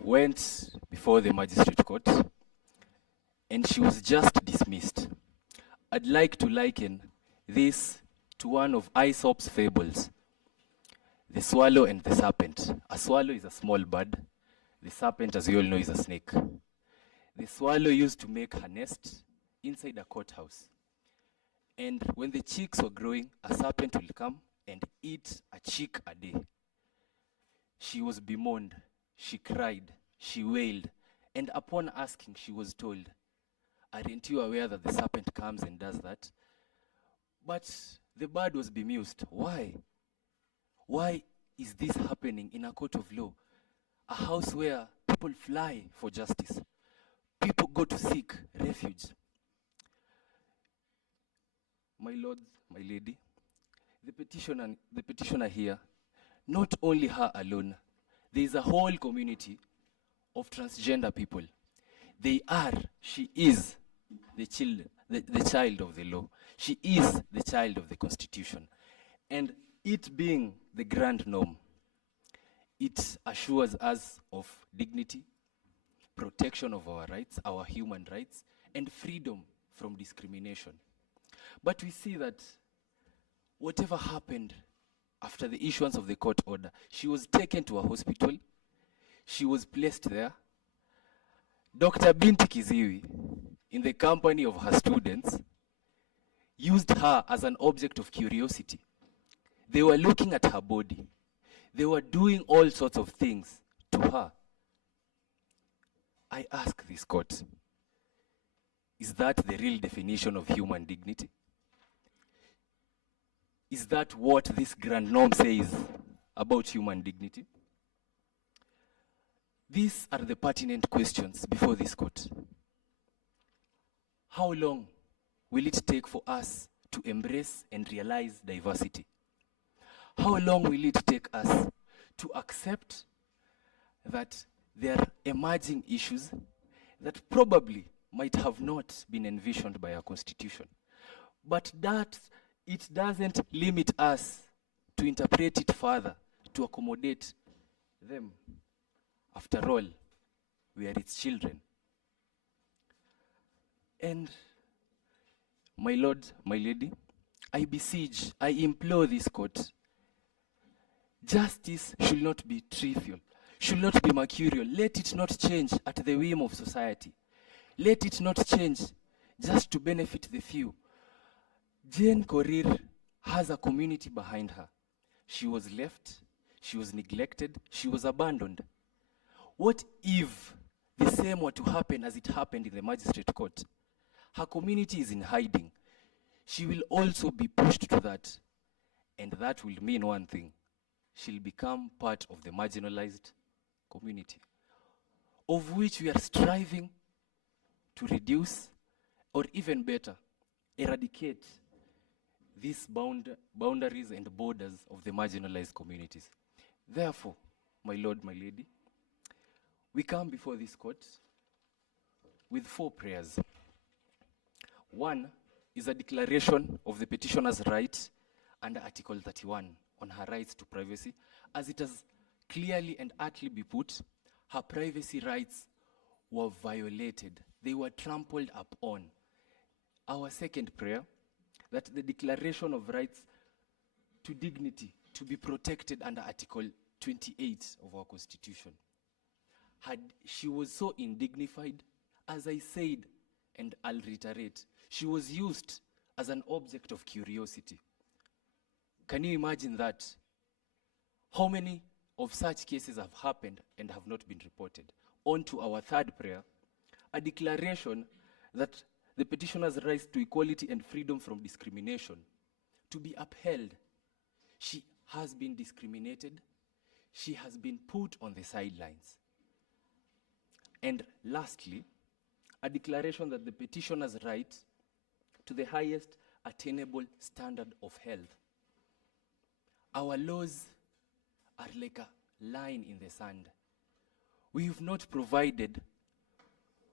went before the magistrate court and she was just dismissed. I'd like to liken this to one of Aesop's fables, the swallow and the serpent. A swallow is a small bird. The serpent, as you all know, is a snake. The swallow used to make her nest inside a courthouse. And when the chicks were growing, a serpent will come and eat a chick a day. She was bemoaned, she cried, she wailed, and upon asking, she was told, "Aren't you aware that the serpent comes and does that?" But the bird was bemused. Why? Why is this happening in a court of law? A house where people fly for justice. People go to seek refuge. My lord, my lady, the petitioner here, not only her alone, there is a whole community of transgender people. She is the child of the law. She is the child of the Constitution. And it being the grand norm, it assures us of dignity, protection of our rights, our human rights, and freedom from discrimination. But we see that whatever happened after the issuance of the court order, she was taken to a hospital, she was placed there. Dr. Binti Kiziwi, in the company of her students, used her as an object of curiosity. They were looking at her body. They were doing all sorts of things to her. I ask this court, is that the real definition of human dignity? Is that what this grand norm says about human dignity? These are the pertinent questions before this court. How long will it take for us to embrace and realize diversity? How long will it take us to accept that there are emerging issues that probably might have not been envisioned by our Constitution, but that it doesn't limit us to interpret it further, to accommodate them? After all, we are its children. And my lord, my lady, I beseech, I implore this court, justice should not be trivial, should not be mercurial. Let it not change at the whim of society. Let it not change just to benefit the few. Jane Korir has a community behind her. She was left, she was neglected, she was abandoned. What if the same were to happen as it happened in the magistrate court? Her community is in hiding. She will also be pushed to that. And that will mean one thing. She'll become part of the marginalized community, of which we are striving to reduce, or even better, eradicate these boundaries and borders of the marginalized communities. Therefore, my lord, my lady, we come before this court with 4 prayers. One is a declaration of the petitioner's right under Article 31 on her rights to privacy. As it has clearly and utterly been put, her privacy rights were violated. They were trampled upon. Our second prayer, that the declaration of rights to dignity to be protected under Article 28 of our Constitution. She was so indignified, as I said, and I'll reiterate, she was used as an object of curiosity. Can you imagine that? How many of such cases have happened and have not been reported? On to our third prayer, a declaration that the petitioner's rights to equality and freedom from discrimination to be upheld. She has been discriminated. She has been put on the sidelines. And lastly, a declaration that the petitioner's right to the highest attainable standard of health. Our laws are like a line in the sand. We've not provided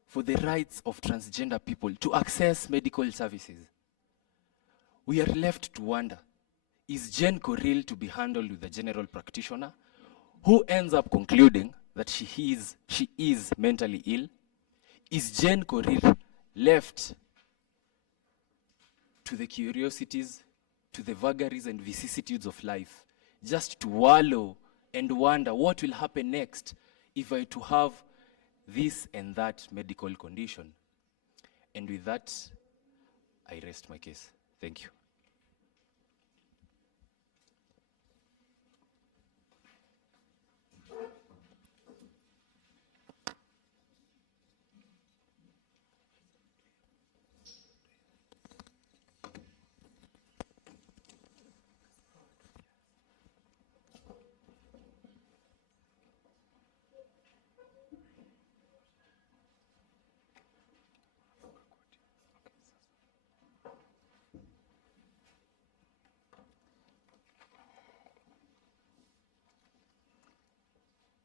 for the rights of transgender people to access medical services. We are left to wonder, is Jane Correll to be handled with a general practitioner who ends up concluding that she is mentally ill? Is Jane Correll left to the curiosities, to the vagaries and vicissitudes of life, just to wallow and wonder what will happen next if I to have this and that medical condition? And with that, I rest my case. Thank you.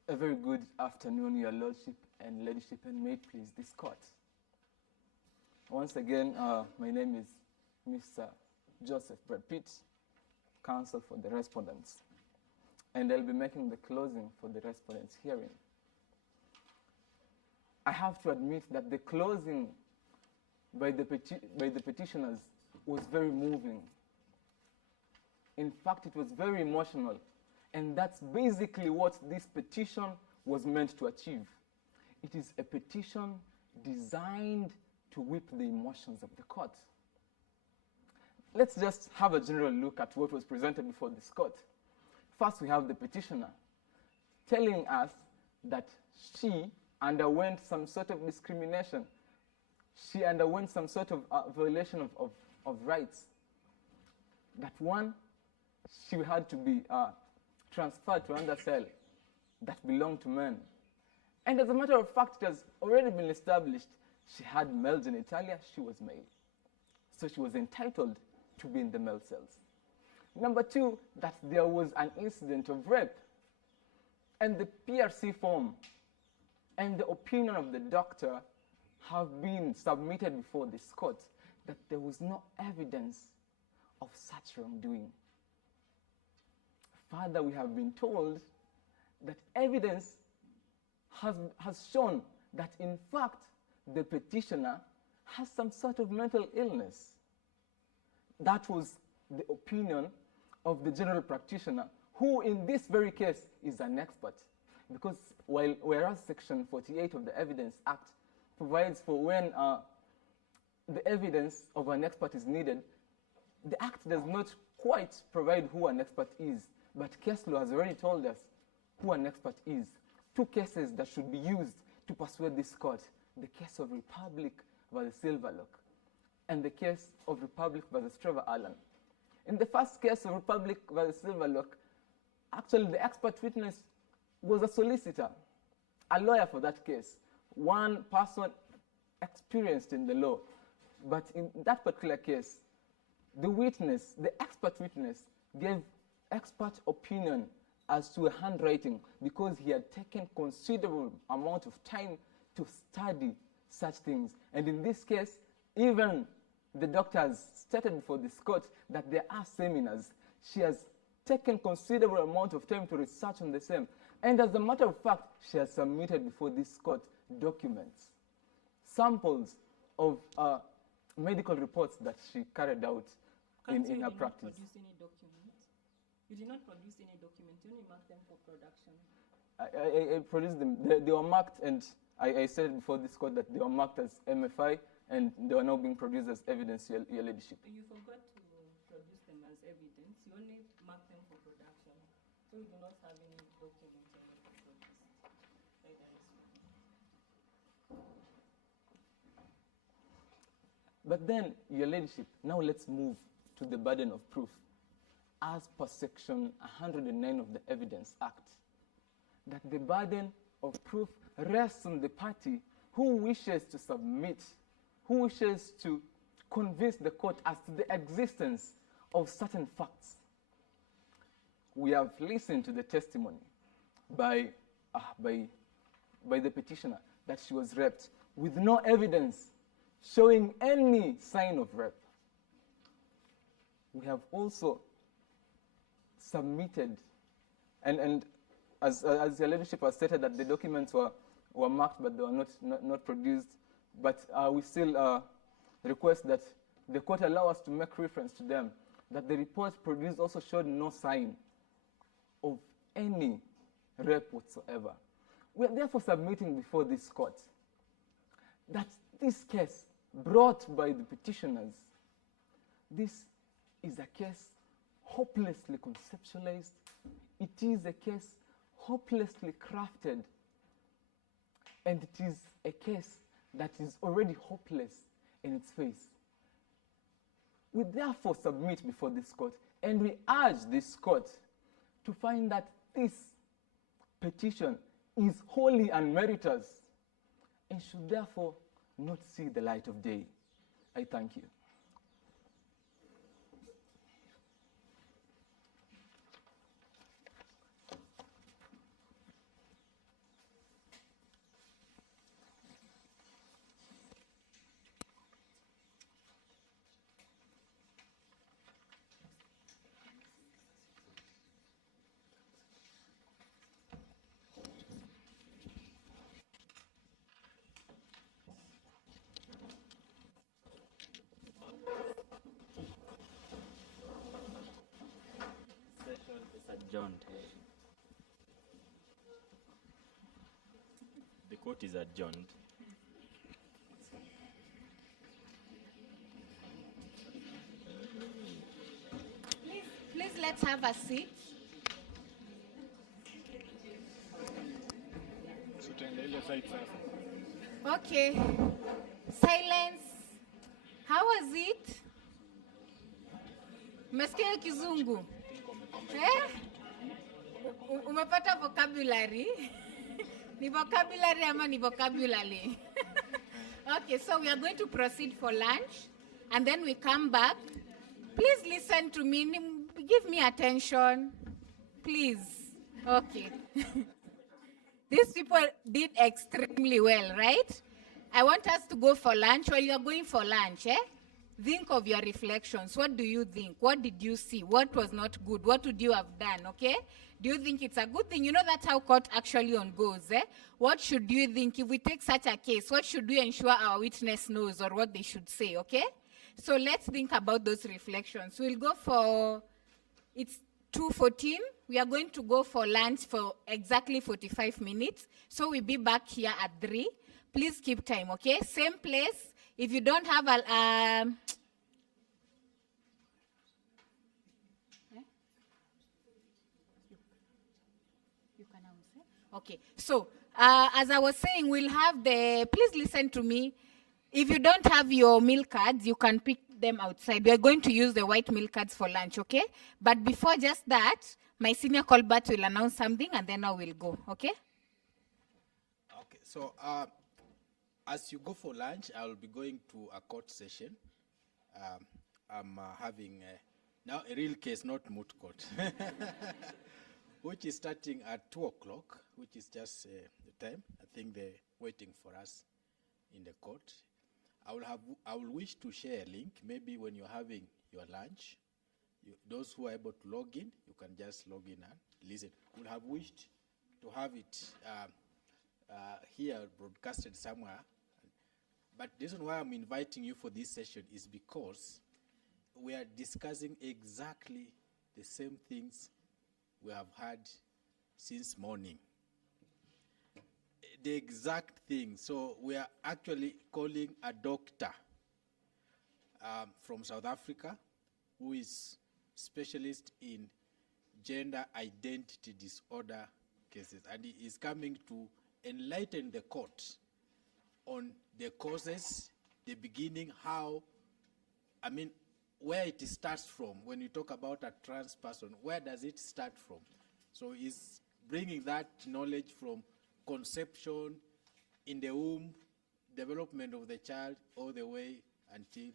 A very good afternoon, Your Lordship and Ladyship, and may it please this court. Once again, my name is Mr. Joseph Brad Pitt, counsel for the respondents, and I'll be making the closing for the respondents' hearing. I have to admit that the closing by the petitioners was very moving. In fact, it was very emotional. And that's basically what this petition was meant to achieve. It is a petition designed to whip the emotions of the court. Let's just have a general look at what was presented before this court. First, we have the petitioner telling us that she underwent some sort of discrimination. She underwent some sort of violation of rights. That one, she had to be transferred to another cell that belonged to men. And as a matter of fact, it has already been established she had male genitalia, she was male. So she was entitled to be in the male cells. Number two, that there was an incident of rape. And the PRC form and the opinion of the doctor have been submitted before this court that there was no evidence of such wrongdoing. Further, we have been told that evidence has shown that, in fact, the petitioner has some sort of mental illness. That was the opinion of the general practitioner, who in this very case is an expert. Because whereas Section 48 of the Evidence Act provides for when the evidence of an expert is needed, the Act does not quite provide who an expert is. But case law has already told us who an expert is. Two cases that should be used to persuade this court: the case of Republic versus Silverlock and the case of Republic versus Trevor Allen. In the first case of Republic versus Silverlock, actually the expert witness was a solicitor, a lawyer for that case, one person experienced in the law. But in that particular case, the witness, the expert witness, gave expert opinion as to a handwriting because he had taken considerable amount of time to study such things. And in this case, even the doctor has stated before this court that there are seminars. She has taken considerable amount of time to research on the same. And as a matter of fact, she has submitted before this court documents, samples of medical reports that she carried out in her practice. You did not produce any documents. You only marked them for production. I produced them. They were marked, and I said before this court that they were marked as MFI, and they are now being produced as evidence, Your Ladyship. You forgot to produce them as evidence. You only marked them for production. So you do not have any documents on what you produced. But then, Your Ladyship, now let's move to the burden of proof. As per Section 109 of the Evidence Act, that the burden of proof rests on the party who wishes to submit, who wishes to convince the court as to the existence of certain facts. We have listened to the testimony by the petitioner that she was raped with no evidence showing any sign of rape. We have also submitted, and as the leadership has stated that the documents were marked but they were not produced, but we still request that the court allow us to make reference to them, that the reports produced also showed no sign of any rape whatsoever. We are therefore submitting before this court that this case brought by the petitioners, this is a case hopelessly conceptualized. It is a case hopelessly crafted. And it is a case that is already hopeless in its face. We therefore submit before this court, and we urge this court to find that this petition is wholly unmeritorious and should therefore not see the light of day. I thank you. Session is adjourned. The court is adjourned. Please let's have a seat. Okay. Silence. How was it? Umesikia kizungu? Umepata vocabulary? Ni vocabulary ama ni vocabulary? Okay, so we are going to proceed for lunch and then we come back. Please listen to me. Give me attention. Please. Okay. These people did extremely well, right? I want us to go for lunch. While you're going for lunch, think of your reflections. What do you think? What did you see? What was not good? What would you have done, okay? Do you think it's a good thing? You know that's how court actually on goes, What should you think? If we take such a case, what should we ensure our witness knows or what they should say, okay? So let's think about those reflections. We'll go for, it's 2:14. We are going to go for lunch for exactly 45 minutes. So we'll be back here at 3. Please keep time, okay? Same place. If you don't have a, okay, so as I was saying, we'll have the, please listen to me. If you don't have your meal cards, you can pick them outside. We are going to use the white meal cards for lunch, okay? But before just that, my senior Colbert will announce something and then I will go, okay? Okay, so as you go for lunch, I will be going to a court session. I'm having now a real case, not moot court, which is starting at 2 o'clock, which is just the time. I think they're waiting for us in the court. I will wish to share a link. Maybe when you're having your lunch, those who are able to log in, you can just log in and listen. We'll have wished to have it here broadcasted somewhere. But the reason why I'm inviting you for this session is because we are discussing exactly the same things we have had since morning. The exact thing. So we are actually calling a doctor from South Africa who is specialist in gender identity disorder cases, and he is coming to enlighten the court on the causes, the beginning, how, I mean, where it starts from. When you talk about a trans person, where does it start from? So he's bringing that knowledge from conception, in the womb, development of the child, all the way until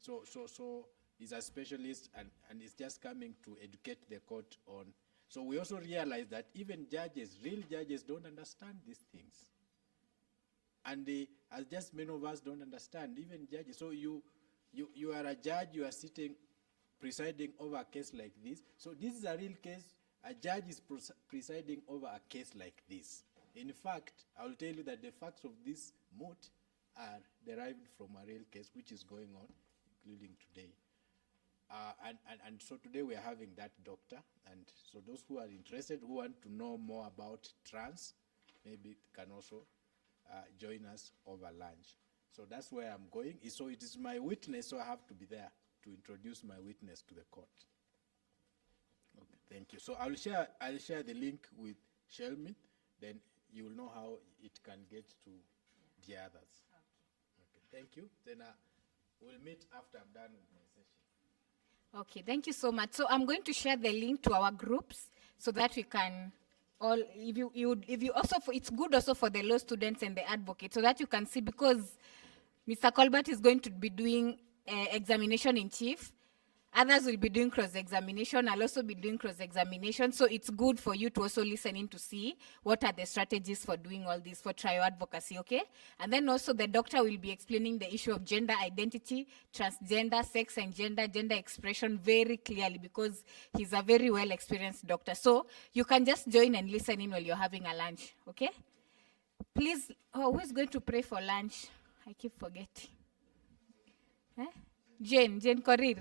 So he's a specialist and is just coming to educate the court on. So we also realize that even judges, real judges, don't understand these things. And as just many of us don't understand, even judges. So you are a judge, you are sitting, presiding over a case like this. So this is a real case. A judge is presiding over a case like this. In fact, I will tell you that the facts of this moot are derived from a real case which is going on, including today. And so today we are having that doctor. And so those who are interested, who want to know more about trans, maybe can also join us over lunch. So that's where I'm going. So it is my witness, so I have to be there to introduce my witness to the court. Okay, thank you. So I'll share the link with Shelmy, then you will know how it can get to the others. Okay, thank you. Then we'll meet after I'm done with my session. Okay, thank you so much. So I'm going to share the link to our groups so that we can all, if you also, it's good also for the law students and the advocates so that you can see, because Mr. Colbert is going to be doing examination in chief. Others will be doing cross-examination. I'll also be doing cross-examination. So it's good for you to also listen in to see what are the strategies for doing all this for trial advocacy, okay? And then also the doctor will be explaining the issue of gender identity, transgender, sex and gender expression very clearly, because he's a very well-experienced doctor. So you can just join and listen in while you're having a lunch, okay? Please, who is going to pray for lunch? I keep forgetting. Eh? Jane Korir.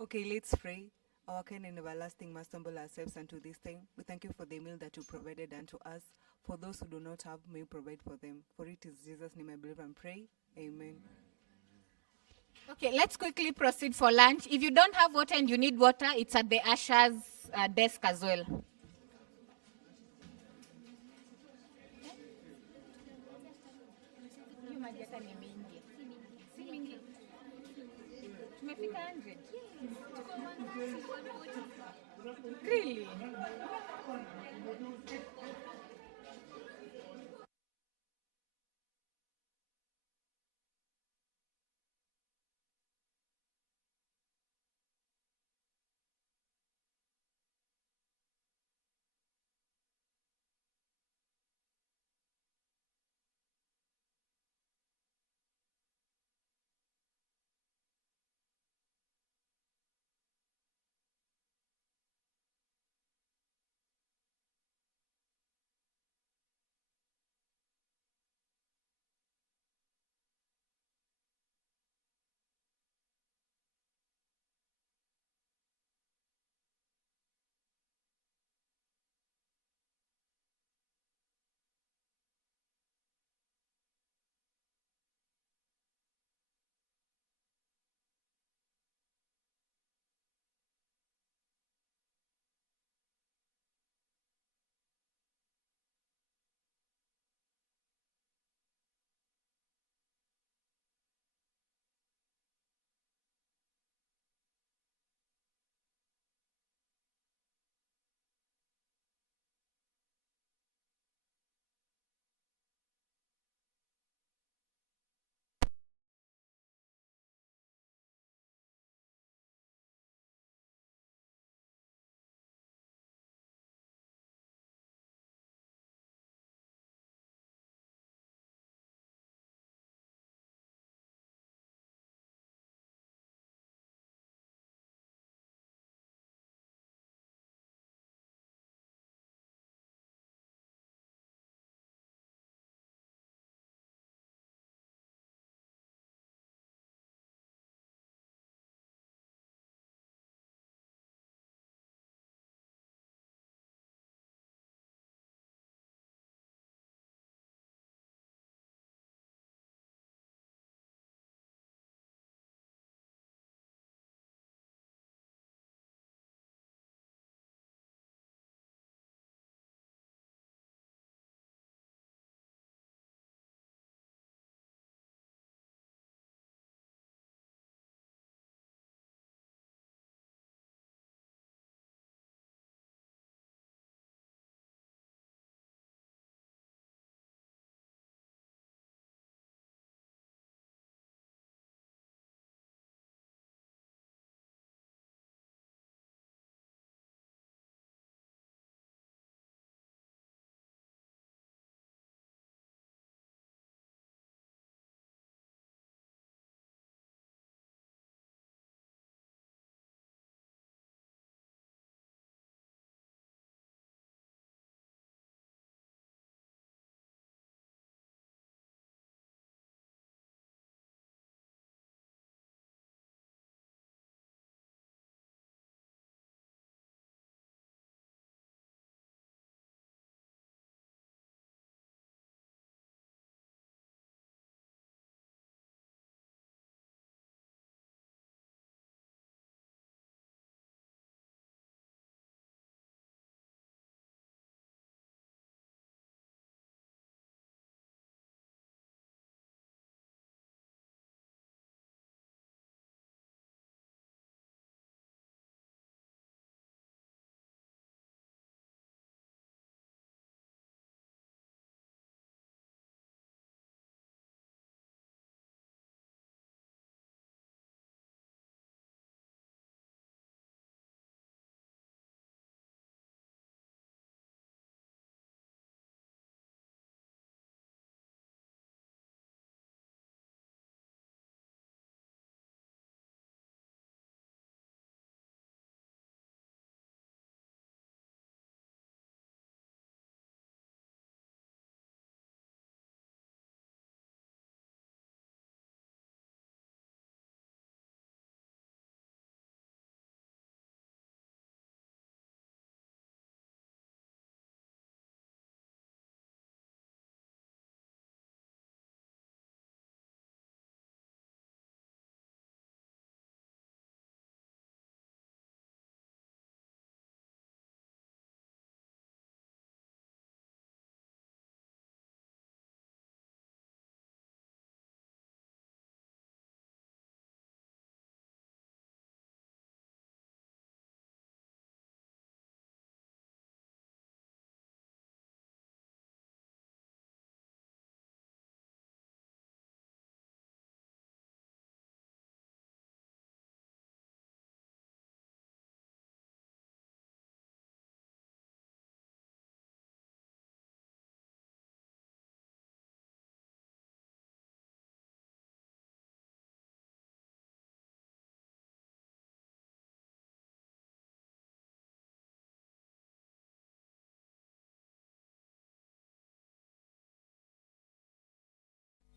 Okay, let's pray. Our kind and everlasting Master, humble ourselves unto this time. We thank you for the meal that you provided unto us. For those who do not have, may you provide for them. For it is Jesus' name I believe and pray. Amen. Okay, let's quickly proceed for lunch. If you don't have water and you need water, it's at the usher's desk as well. Tumefika 100. Really?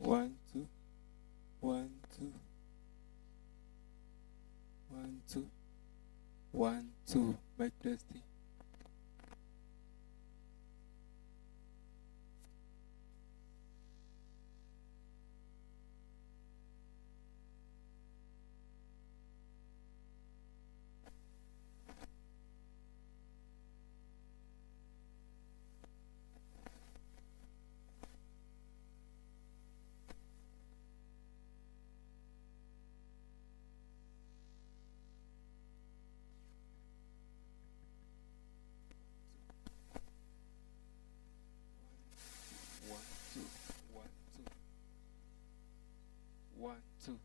1, 2, 1, 2, 1, 2, 1, 2. Mic testing. One, two.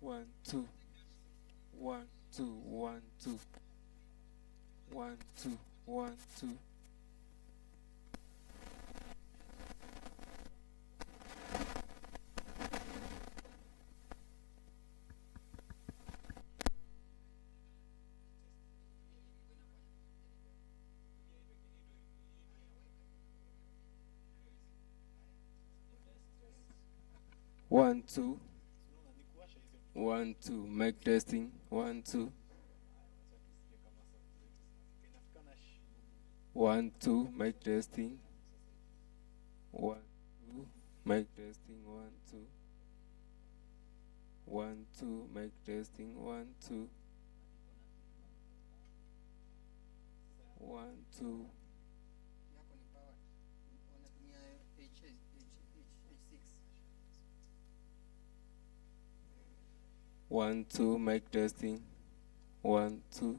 1, 2. 1, 2, 1, 2. 1, 2, 1, 2. 1, 2. 1, 2. Mic testing. 1, 2. 1, 2. Mic testing. 1, 2. Mic testing. 1, 2. 1, 2. Mic testing. 1, 2. 1, 2. 1, 2. Mic testing. 1, 2.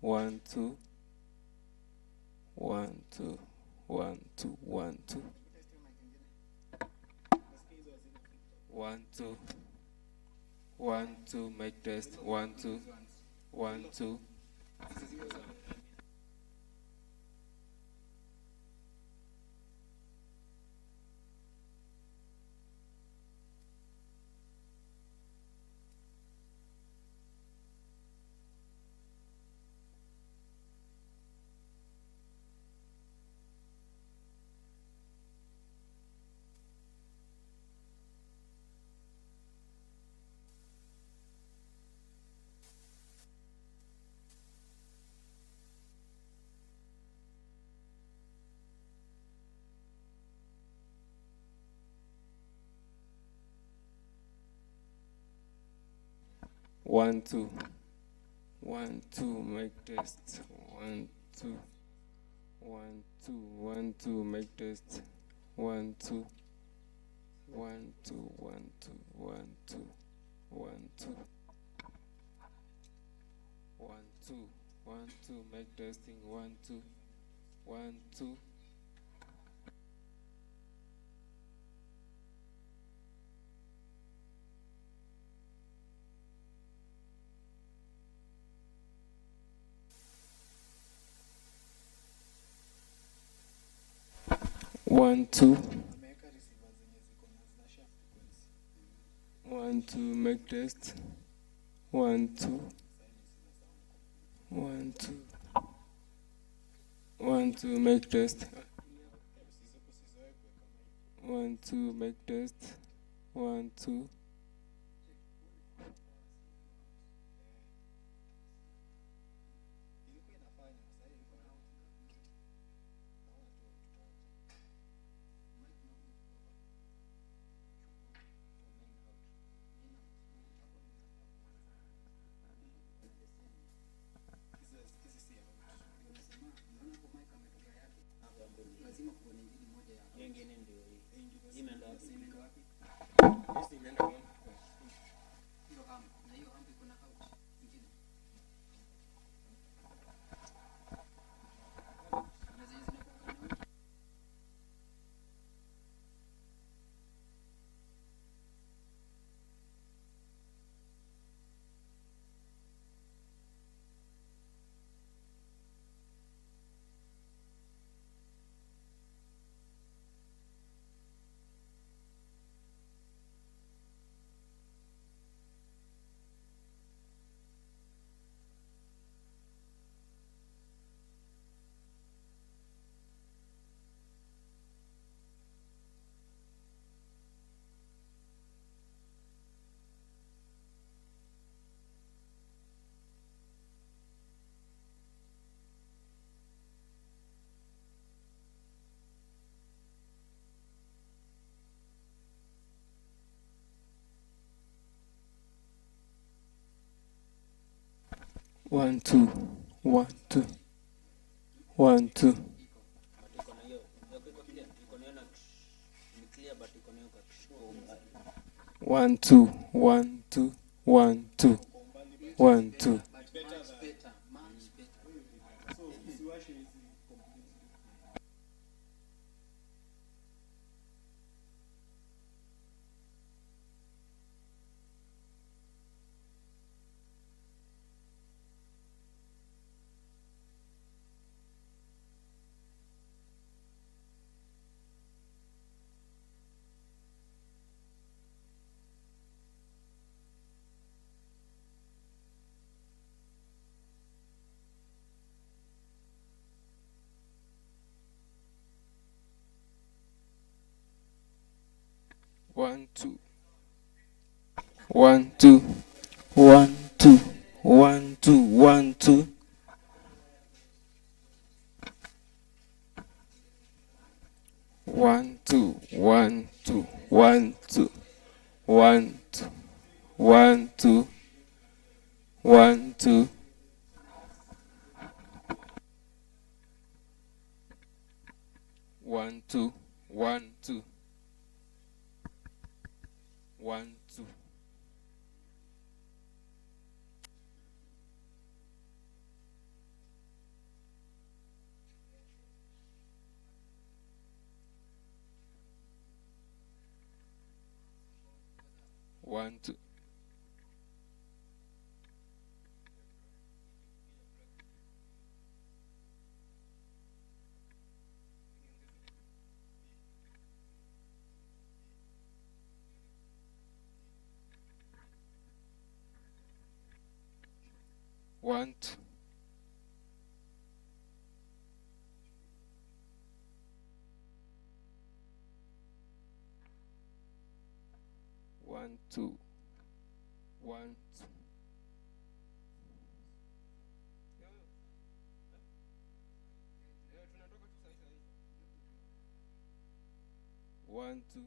1, 2. 1, 2. 1, 2. 1, 2. 1, 2. 1, 2. Mic test. 1, 2. 1, 2. 1, 2. 1, 2. Mic test. 1, 2. 1, 2. 1, 2. Mic test. 1, 2. 1, 2. 1, 2. 1, 2. 1, 2. 1, 2. 1, 2. Mic testing. 1, 2. 1, 2. 1, 2. 1, 2. Mic test. 1, 2. 1, 2. 1, 2. Mic test. 1, 2. Mic test. 1, 2. 1, 1 2 1 2 1 2 1 2 1 2 1 2 1 2 1 2 1 2 1 2 1 2 1 2 1 2 1 2 1 2 1 2 1 2 1 2 1 2 1 2 1 2 1 2 1 2 1 2 1 2 1 2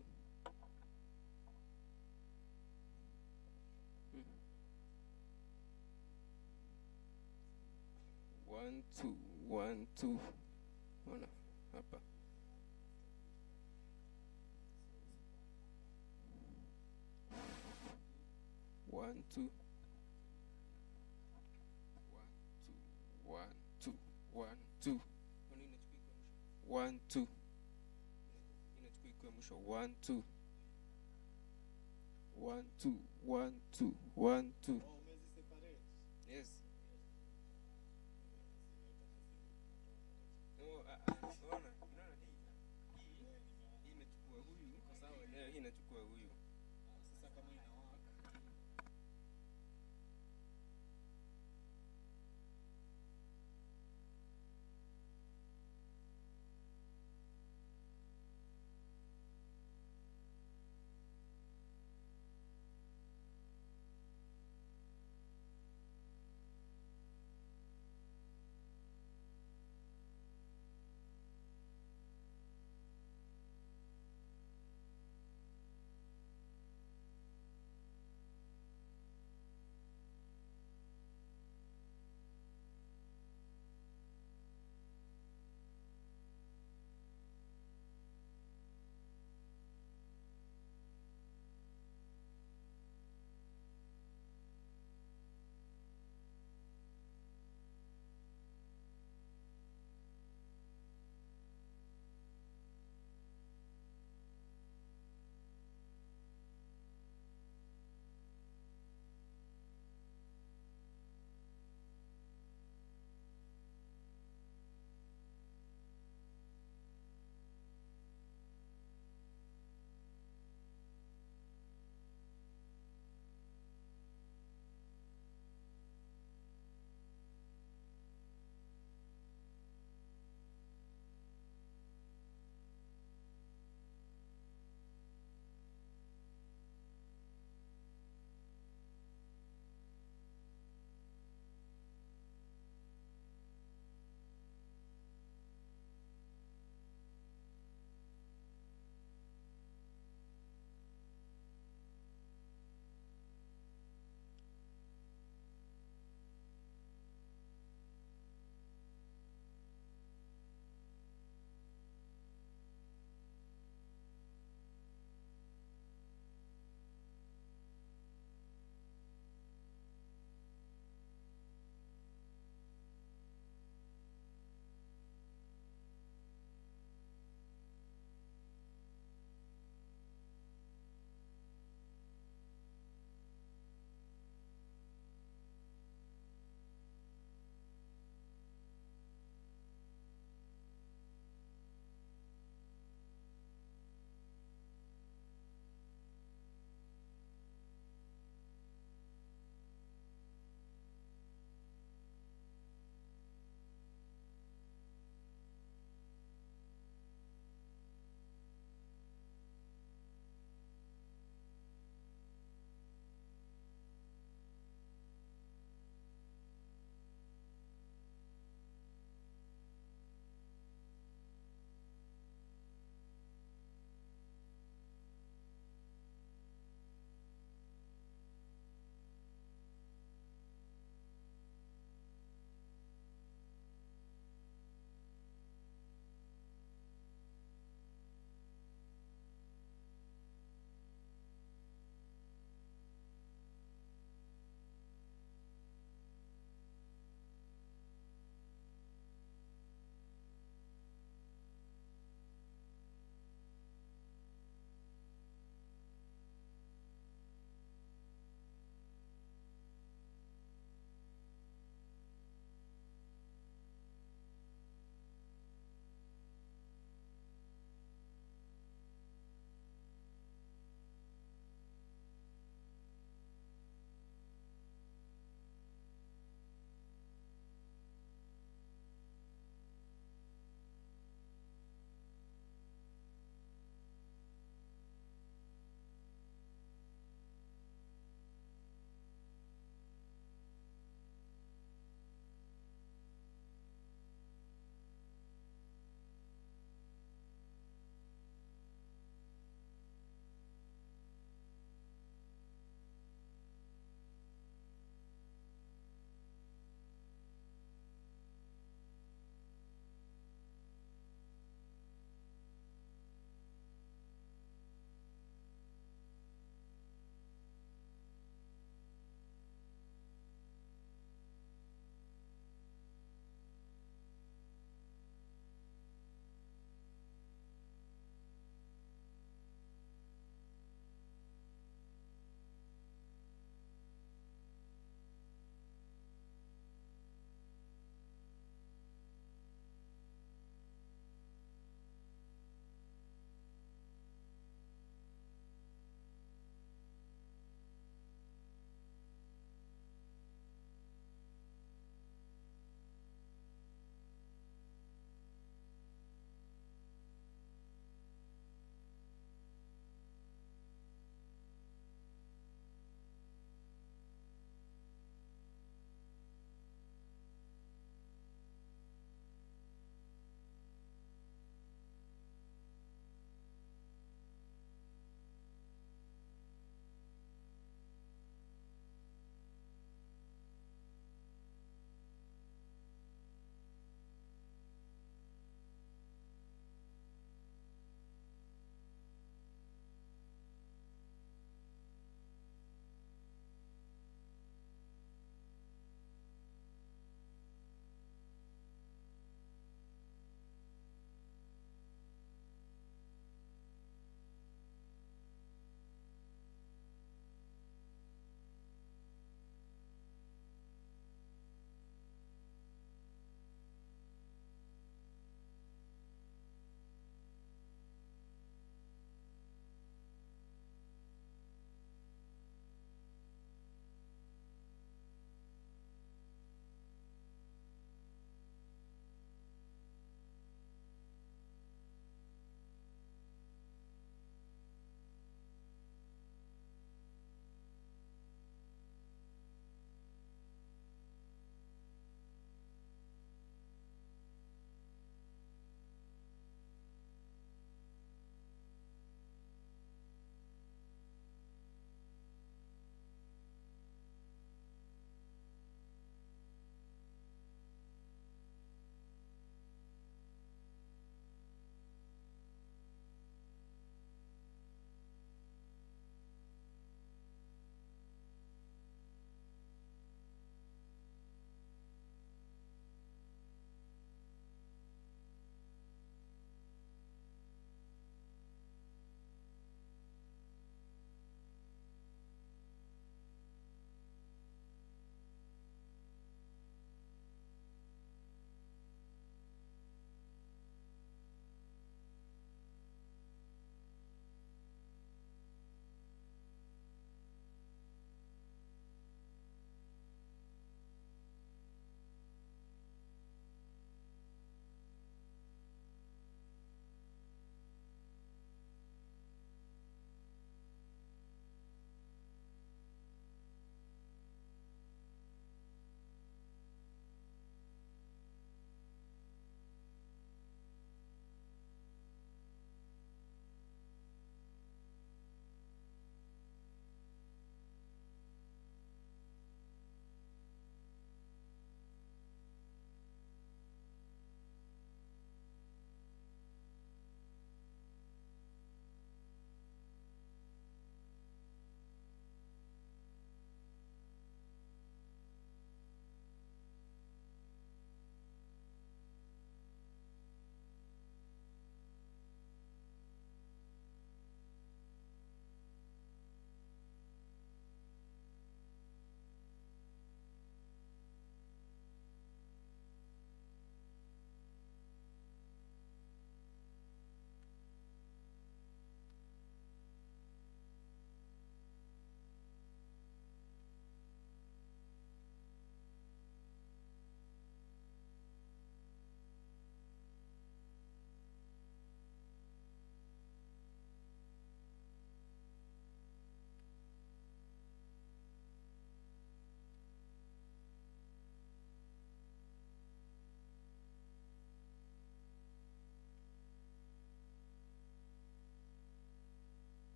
1 2 1 2 ona hapa 1 2 1 2 1 2 1 2 inachukua ikiwa mwisho 1 2 1 2 1 2 1 2 yes ona hii inachukua huyu kwa sawa hii inachukua huyu sasa kama inawaka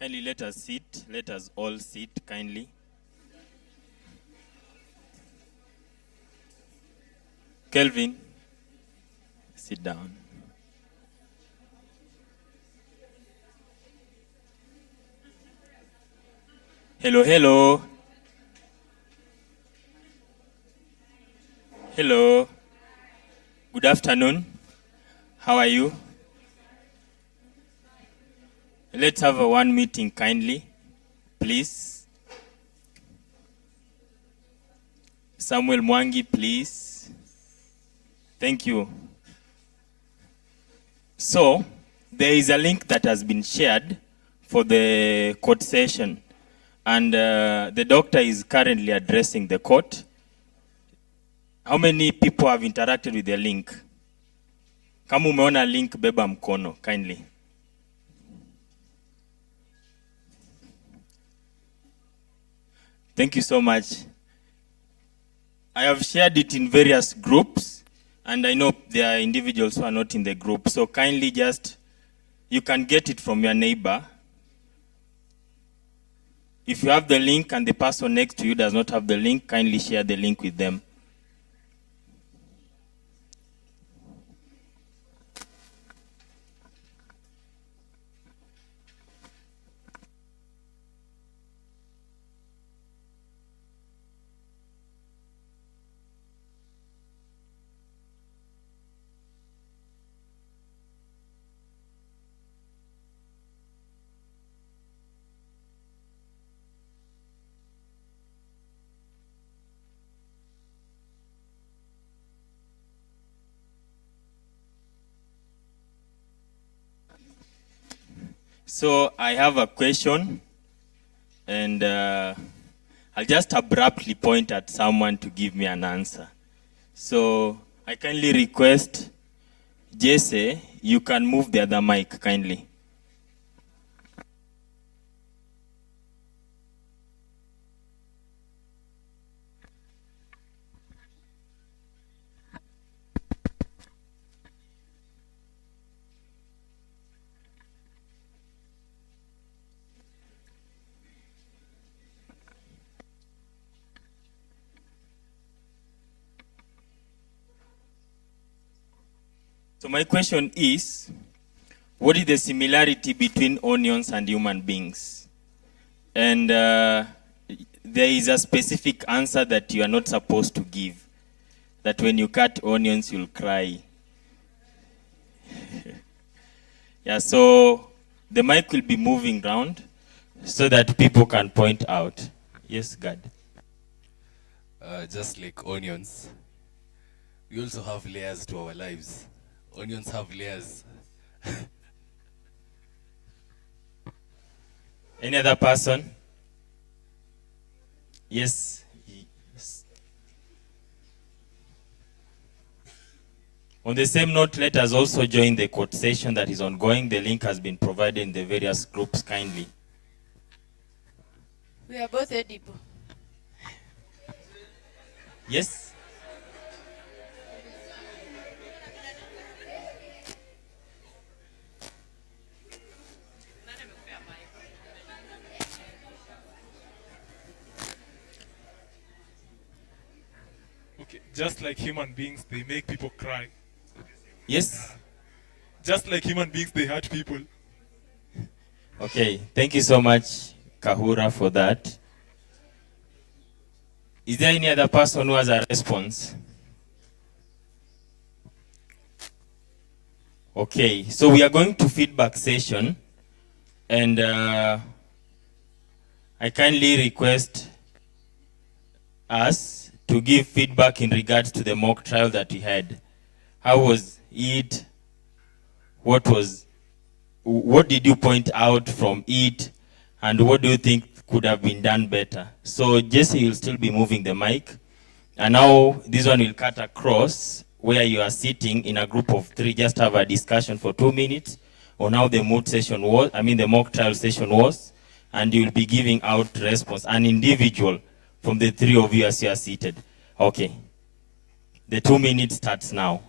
Kindly let us sit. Let us all sit kindly. Kelvin, sit down. Hello, hello. Hello. Good afternoon. How are you? Let's have a one meeting kindly, please. Samuel Mwangi, please. Thank you. So, there is a link that has been shared for the court session, and the doctor is currently addressing the court. How many people have interacted with the link? Kama umeona link, beba mkono, kindly. Thank you so much. I have shared it in various groups, and I know there are individuals who are not in the group. So kindly you can get it from your neighbor. If you have the link and the person next to you does not have the link, kindly share the link with them. So I have a question, and I'll just abruptly point at someone to give me an answer. So I kindly request, Jesse, you can move the other mic kindly. So my question is, what is the similarity between onions and human beings? And there is a specific answer that you are not supposed to give. That when you cut onions, you'll cry. Yeah, so the mic will be moving around so that people can point out. Yes, God. Just like onions, we also have layers to our lives. Onions have layers. Any other person? Yes. On the same note, let us also join the court session that is ongoing. The link has been provided in the various groups kindly. We are both edible. Yes? Okay, just like human beings, they make people cry. Yes? Just like human beings, they hurt people. Okay, thank you so much, Kahura, for that. Is there any other person who has a response? Okay, so we are going to feedback session, and I kindly request us to give feedback in regards to the mock trial that we had. How was it? What did you point out from it? And what do you think could have been done better? So Jesse will still be moving the mic. And now this one will cut across where you are sitting in a group of 3. Just have a discussion for 2 minutes on how the mock session was, the mock trial session was. And you will be giving out response, an individual from the 3 of you as you are seated. Okay. The 2 minutes starts now.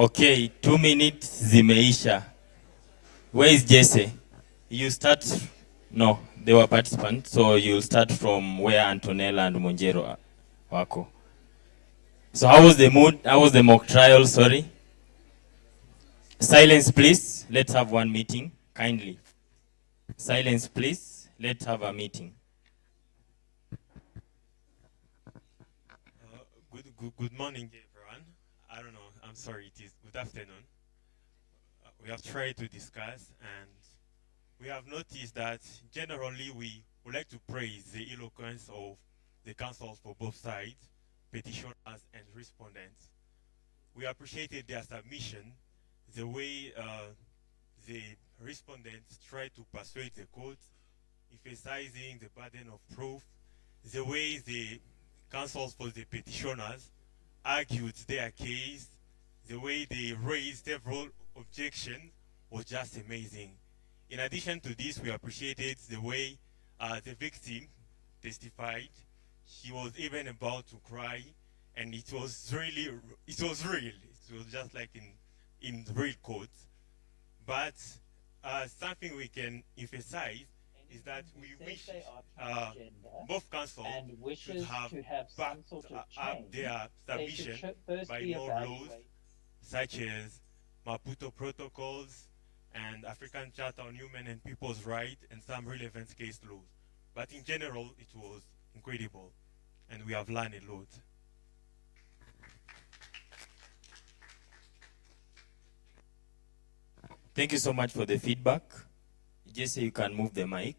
Okay, 2 minutes zimeisha. Where is Jesse? You start, no, they were participants, so you'll start from where Antonella and Monjero wako. So how was the mood? How was the mock trial? Sorry. Silence, please. Let's have one meeting, kindly. Silence, please. Let's have a meeting. Good morning, everyone. I don't know. I'm sorry. It is good afternoon. We have tried to discuss, and we have noticed that generally we would like to praise the eloquence of the counsels for both sides, petitioners and respondents. We appreciated their submission, the way the respondents tried to persuade the court, emphasizing the burden of proof, the way the counsels for the petitioners argued their case, the way they raised several objections was just amazing. In addition to this, we appreciated the way the victim testified. She was even about to cry, and it was real. It was just like in real court. But something we can emphasize is that we wish both counsels should have backed up their submission by more laws, such as Maputo Protocols and African Charter on Human and People's Rights, and some relevant case laws. But in general, it was incredible, and we have learned a lot. Thank you so much for the feedback. Jesse, you can move the mic.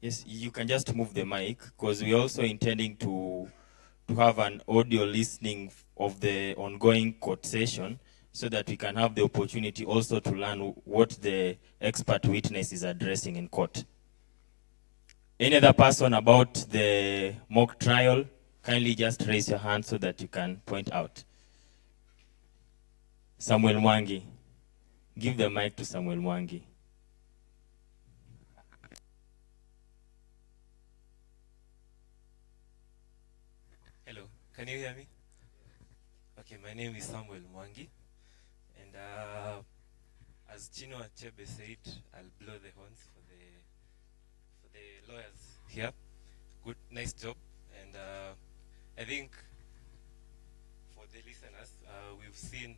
Yes, you can just move the mic, because we're also intending to have an audio listening of the ongoing court session, so that we can have the opportunity also to learn what the expert witness is addressing in court. Any other person about the mock trial, kindly just raise your hand so that you can point out. Samuel Mwangi. Give the mic to Samuel Mwangi. Hello, can you hear me? Okay, my name is Samuel Mwangi, and as Chino Achebe said, I'll blow the horns for the lawyers here. Good, nice job, and I think for the listeners, we've seen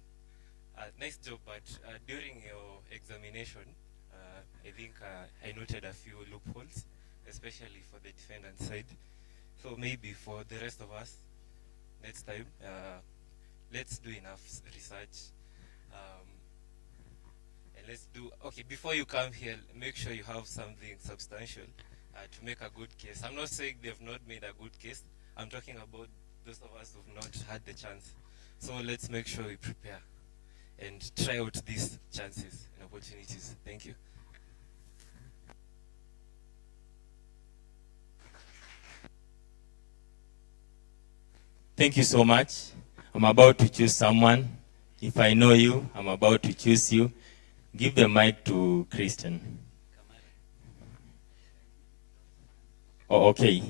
nice job, but during your examination, I think I noted a few loopholes, especially for the defendant side. So maybe for the rest of us, next time, let's do enough research. And let's do, okay, before you come here, make sure you have something substantial to make a good case. I'm not saying they've not made a good case. I'm talking about those of us who've not had the chance. So let's make sure we prepare and try out these chances and opportunities. Thank you. Thank you so much. I'm about to choose someone. If I know you, I'm about to choose you. Give the mic to Kristen. Oh, okay.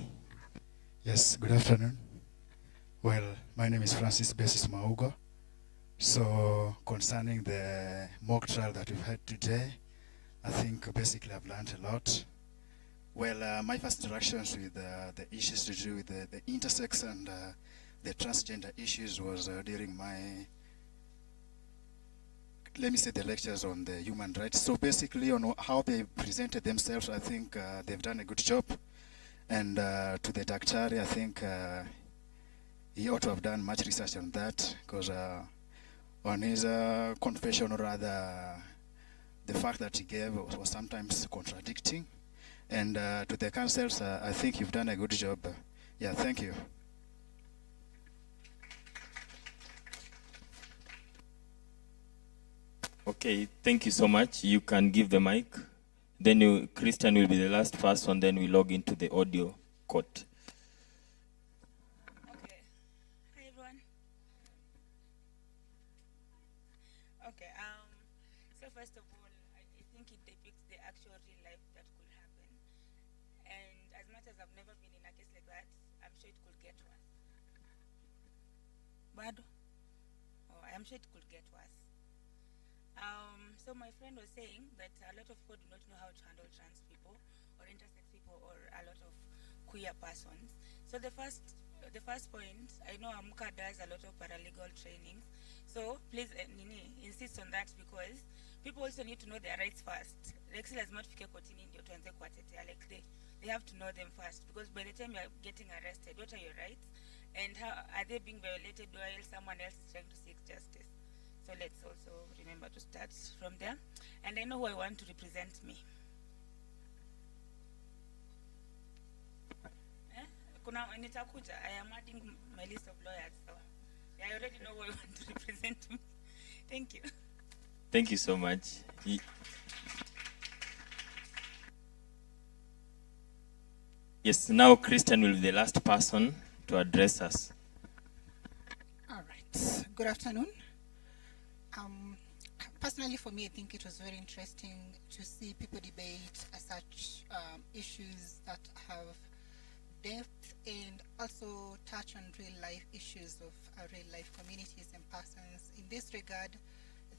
Yes, good afternoon. Well, my name is Francis Besis Mauga. So concerning the mock trial that we've had today, I think basically I've learned a lot. Well, my first interactions with the issues to do with the intersex and the transgender issues was during my, let me say, the lectures on the human rights. So basically on how they presented themselves, I think they've done a good job. And to the Daktari, I think he ought to have done much research on that, because on his confession, or rather the fact that he gave was sometimes contradicting. And to the counsels, I think you've done a good job. Yeah, thank you. Okay, thank you so much. You can give the mic. Then you, Christian will be the last person, then we log into the audio court. Okay. Hi, everyone. Okay, so first of all, I think it depicts the actual real life that could happen. And as much as I've never been in a case like that, I'm sure it could get worse. Bad? I'm sure it could get worse. So my friend was saying that a lot of people do not know how to handle trans people or intersex people or a lot of queer persons. So the first point, I know Amuka does a lot of paralegal trainings. So please, Nini, insist on that because people also need to know their rights first. Like lazima tufike kotini ndio tuanze kuwatetea. Like they have to know them first because by the time you're getting arrested, what are your rights? And how are they being violated while someone else is trying to seek justice? So let's also remember to start from there. And I know who I want to represent me. Nitakuja. I am adding my list of lawyers. So I already know who I want to represent me. Thank you. Thank you so much. Yes, now Christian will be the last person to address us. All right. Good afternoon. Personally, for me, I think it was very interesting to see people debate such issues that have depth and also touch on real-life issues of real-life communities and persons. In this regard,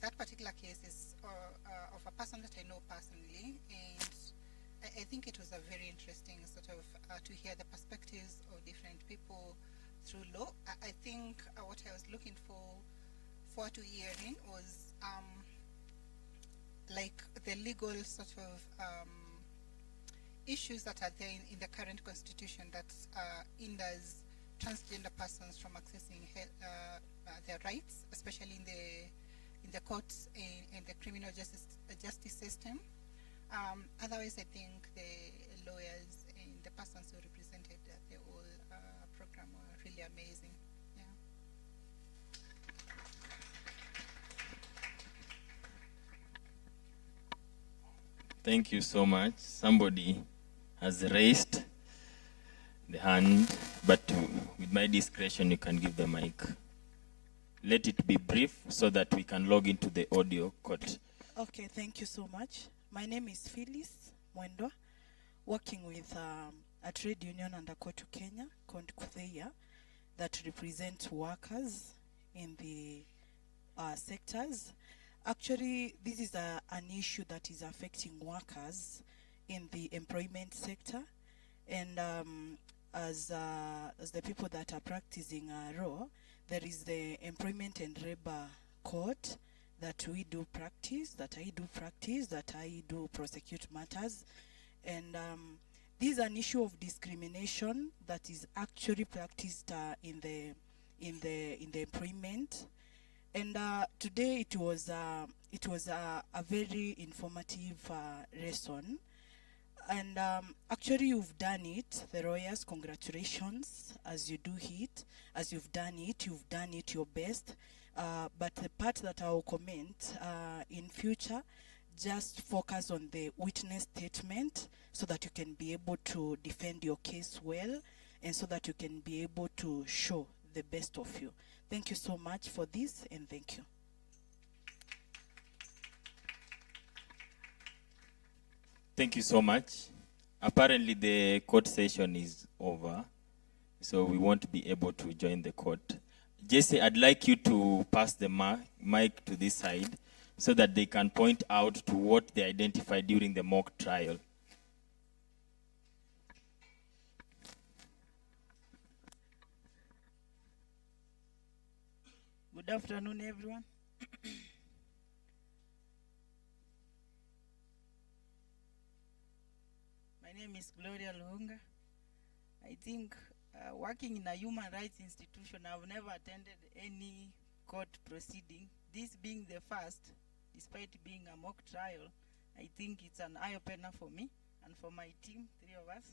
that particular case is of a person that I know personally, and I think it was a very interesting sort of to hear the perspectives of different people through law. I think what I was looking for to hearing was like the legal sort of issues that are there in the current constitution that hinders transgender persons from accessing their rights, especially in the courts and the criminal justice system. Otherwise, I think the lawyers and the persons who represented the whole program were really amazing. Yeah. Thank you so much. Somebody has raised the hand, but with my discretion, you can give the mic. Let it be brief so that we can log into the audio court. Okay, thank you so much. My name is Phyllis Mwendwa, working with a trade union under Kotu Kenya, called Kutheia, that represents workers in the sectors. Actually, this is an issue that is affecting workers in the employment sector. And as the people that are practicing law, there is the Employment and Labor Court that we do practice, that I do prosecute matters. And this is an issue of discrimination that is actually practiced in the employment. And today it was a very informative lesson. And actually you've done it, the lawyers, congratulations, as you do it, as you've done it your best. But the part that I will comment, in future, just focus on the witness statement so that you can be able to defend your case well and so that you can be able to show the best of you. Thank you so much for this, and thank you. Thank you so much. Apparently the court session is over, so we won't be able to join the court. Jesse, I'd like you to pass the mic to this side so that they can point out to what they identified during the mock trial. Good afternoon, everyone. My name is Gloria Luhunga. I think working in a human rights institution, I've never attended any court proceeding. This being the first, despite being a mock trial, I think it's an eye-opener for me and for my team, 3 of us.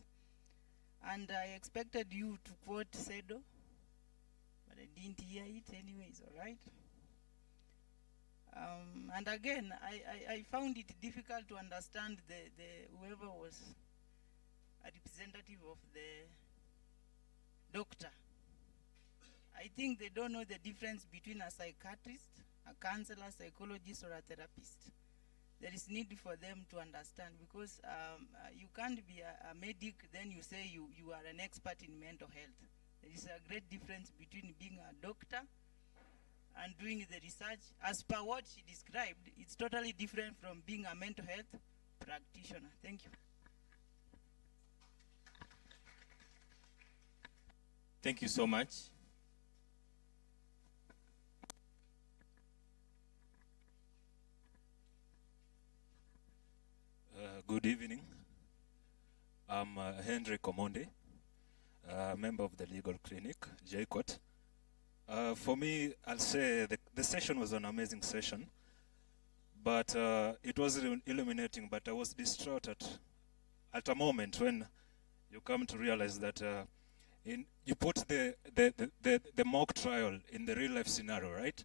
And I expected you to quote Sedo, but I didn't hear it anyways, all right? And again, I found it difficult to understand whoever was a representative of the doctor. I think they don't know the difference between a psychiatrist, a counselor, psychologist, or a therapist. There is need for them to understand because you can't be a medic, then you say you are an expert in mental health. There is a great difference between being a doctor and doing the research. As per what she described, it's totally different from being a mental health practitioner. Thank you. Thank you so much. Good evening. I'm Henry Komonde, member of the legal clinic, JCOT. For me, I'll say the session was an amazing session, but it was illuminating, but I was distraught at a moment when you come to realize that you put the mock trial in the real life scenario, right?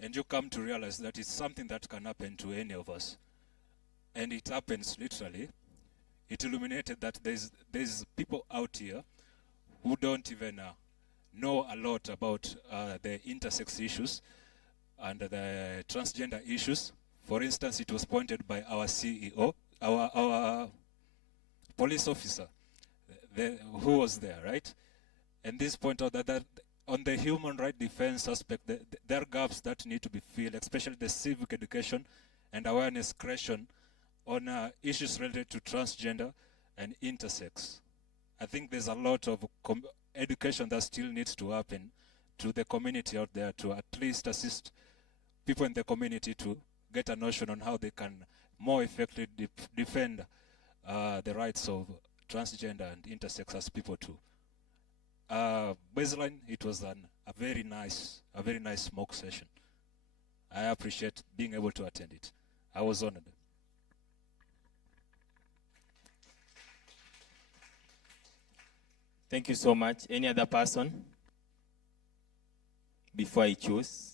And you come to realize that it's something that can happen to any of us. And it happens literally. It illuminated that there's people out here who don't even know a lot about the intersex issues and the transgender issues. For instance, it was pointed by our CEO, our police officer, who was there, right? And this point out that on the human right defense aspect, there are gaps that need to be filled, especially the civic education and awareness creation on issues related to transgender and intersex. I think there's a lot of education that still needs to happen to the community out there to at least assist people in the community to get a notion on how they can more effectively defend the rights of transgender and intersex as people too. Baseline, it was a very nice mock session. I appreciate being able to attend it. I was honored. Thank you so much. Any other person before I choose?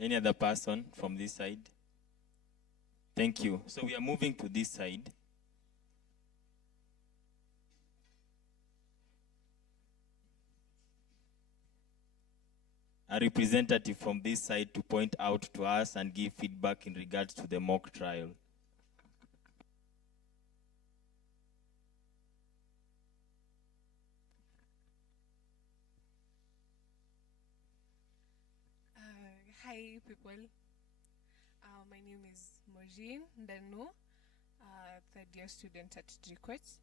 Any other person from this side? Thank you. So we are moving to this side. A representative from this side to point out to us and give feedback in regards to the mock trial. Hi, people. My name is Maureen Dano, third year student at GQuet.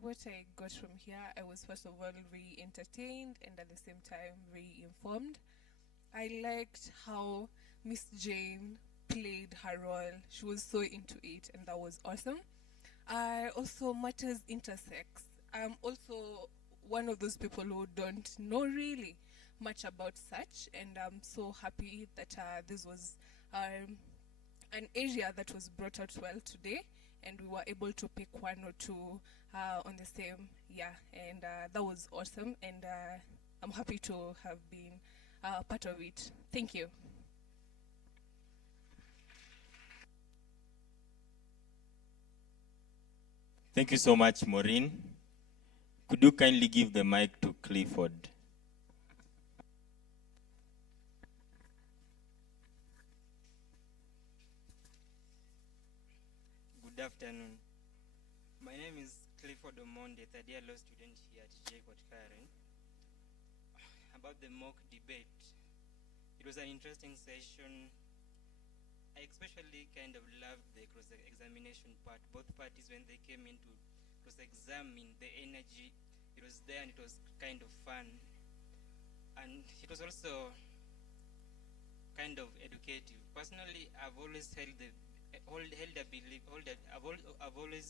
What I got from here, I was first of all very entertained and at the same time very informed. I liked how Miss Jane played her role. She was so into it, and that was awesome. Also, matters intersex. I'm also one of those people who don't know really much about such, and I'm so happy that this was an area that was brought out well today, and we were able to pick one or two on the same and that was awesome, and I'm happy to have been part of it. Thank you. Thank you so much, Maureen. Could you kindly give the mic to Clifford? Good afternoon. My name is Clifford Omonde, third year law student here at JCOT Karen. About the mock debate, it was an interesting session. I especially kind of loved the cross-examination part. Both parties, when they came in to cross-examine, the energy, it was there and it was kind of fun. And it was also kind of educative. Personally, I've always held a belief. I've always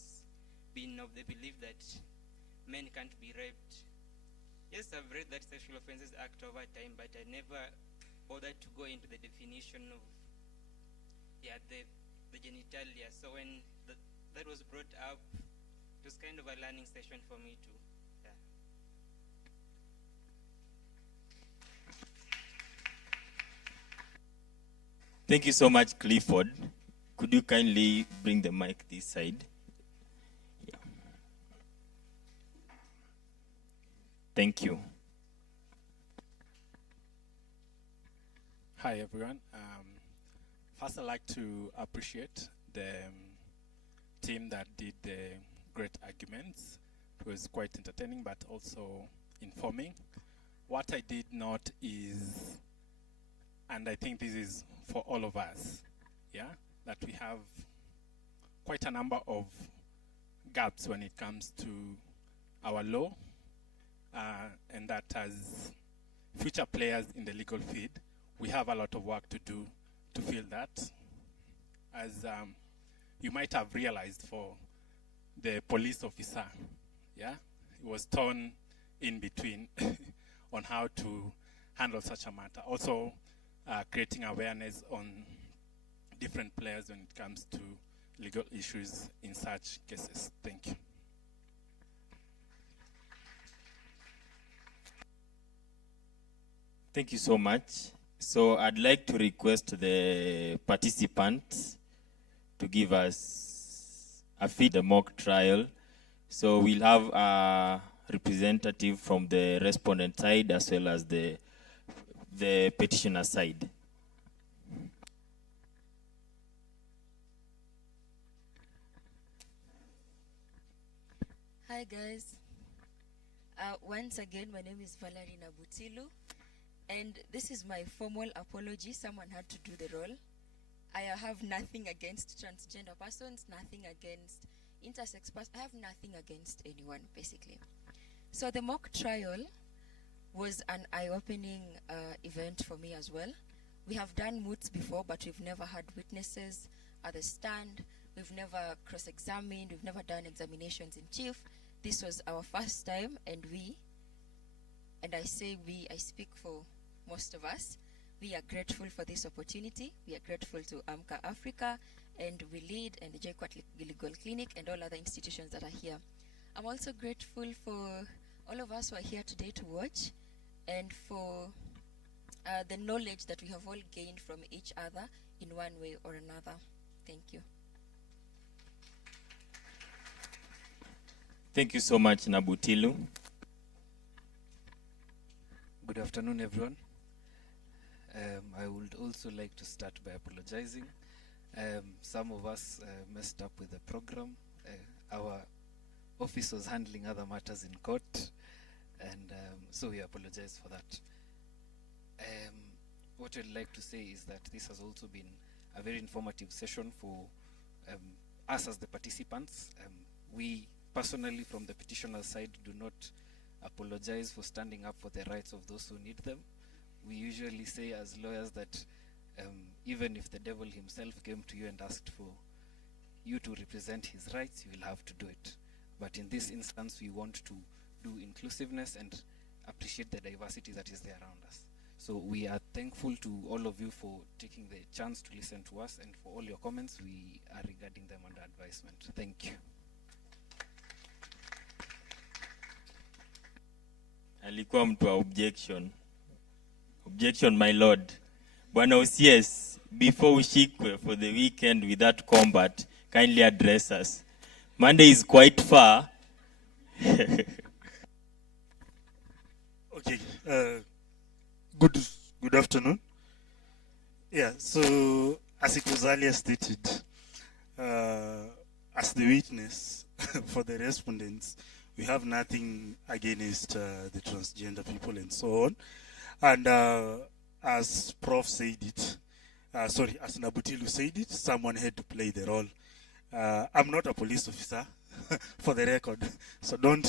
been of the belief that men can't be raped. Yes, I've read that Sexual Offences Act over time, but I never bothered to go into the definition of the genitalia. So when that was brought up, it was kind of a learning session for me too. Thank you so much, Clifford. Could you kindly bring the mic this side? Yeah. Thank you. Hi, everyone. First, I'd like to appreciate the team that did the great arguments. It was quite entertaining, but also informing. What I did note is, and I think this is for all of us, yeah, that we have quite a number of gaps when it comes to our law, and that as future players in the legal field, we have a lot of work to do to fill that. As you might have realized, for the police officer, yeah, he was torn in between on how to handle such a matter. Also, creating awareness on different players when it comes to legal issues in such cases. Thank you. Thank you so much. So I'd like to request the participants to give us a feed the mock trial. So we'll have a representative from the respondent side as well as the petitioner side. Hi guys. Once again, my name is Valerie Nabutilu, and this is my formal apology. Someone had to do the role. I have nothing against transgender persons, nothing against intersex persons. I have nothing against anyone, basically. So the mock trial was an eye-opening event for me as well. We have done moots before, but we've never had witnesses at the stand. We've never cross-examined. We've never done examinations in chief. This was our first time, and I say we, I speak for most of us, we are grateful for this opportunity. We are grateful to AMCA Africa, and we lead, and the JKUAT Legal Clinic, and all other institutions that are here. I'm also grateful for all of us who are here today to watch, and for the knowledge that we have all gained from each other in one way or another. Thank you. Thank you so much, Nabutilu. Good afternoon, everyone. I would also like to start by apologizing. Some of us messed up with the program. Our office was handling other matters in court, and so we apologize for that. What I'd like to say is that this has also been a very informative session for us as the participants. We personally, from the petitioner's side, do not apologize for standing up for the rights of those who need them. We usually say as lawyers that even if the devil himself came to you and asked for you to represent his rights, you will have to do it. But in this instance, we want to do inclusiveness and appreciate the diversity that is there around us. So we are thankful to all of you for taking the chance to listen to us, and for all your comments, we are regarding them under advisement. Thank you. Alikuwa mtu wa objection. Objection, my lord. Bwana OCS, before ushikwe for the weekend without combat, kindly address us. Monday is quite far. Okay. Good afternoon. Yeah, so as it was earlier stated, as the witness for the respondents, we have nothing against the transgender people and so on. And as Prof said it, as Nabutilu said it, someone had to play the role. I'm not a police officer, for the record. So don't,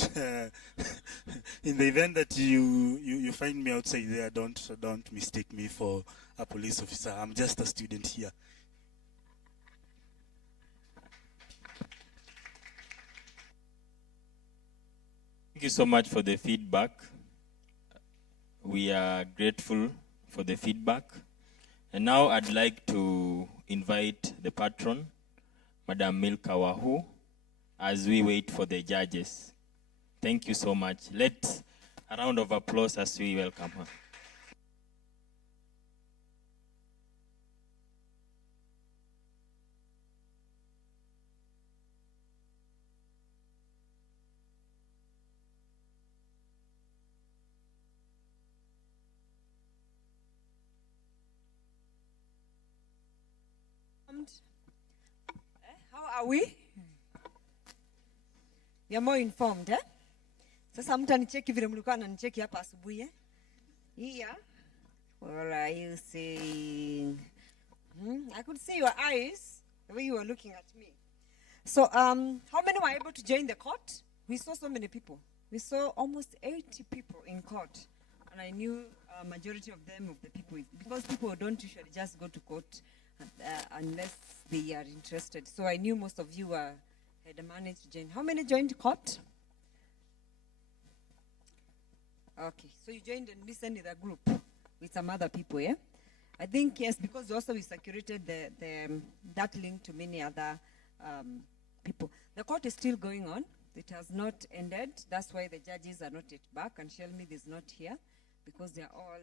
in the event that you find me outside there, don't mistake me for a police officer. I'm just a student here. Thank you so much for the feedback. We are grateful for the feedback. And now I'd like to invite the patron, Madam Milka Wahu, as we wait for the judges. Thank you so much. Let's a round of applause as we welcome her. How are we? We are more informed, eh? Sasa mtanicheki vile mlikuwa mnanicheki hapa asubuhi eh? Yeah. What are you saying? I could see your eyes, the way you were looking at me. So, how many were able to join the court? We saw so many people. We saw almost 80 people in court. And I knew a majority of them, of the people, because people don't usually just go to court unless they are interested. So I knew most of you had managed to join. How many joined court? Okay, so you joined and listened in a group with some other people, yeah? I think, yes, because also we circulated that link to many other people. The court is still going on. It has not ended. That's why the judges are not yet back, and Shelmith is not here, because they are all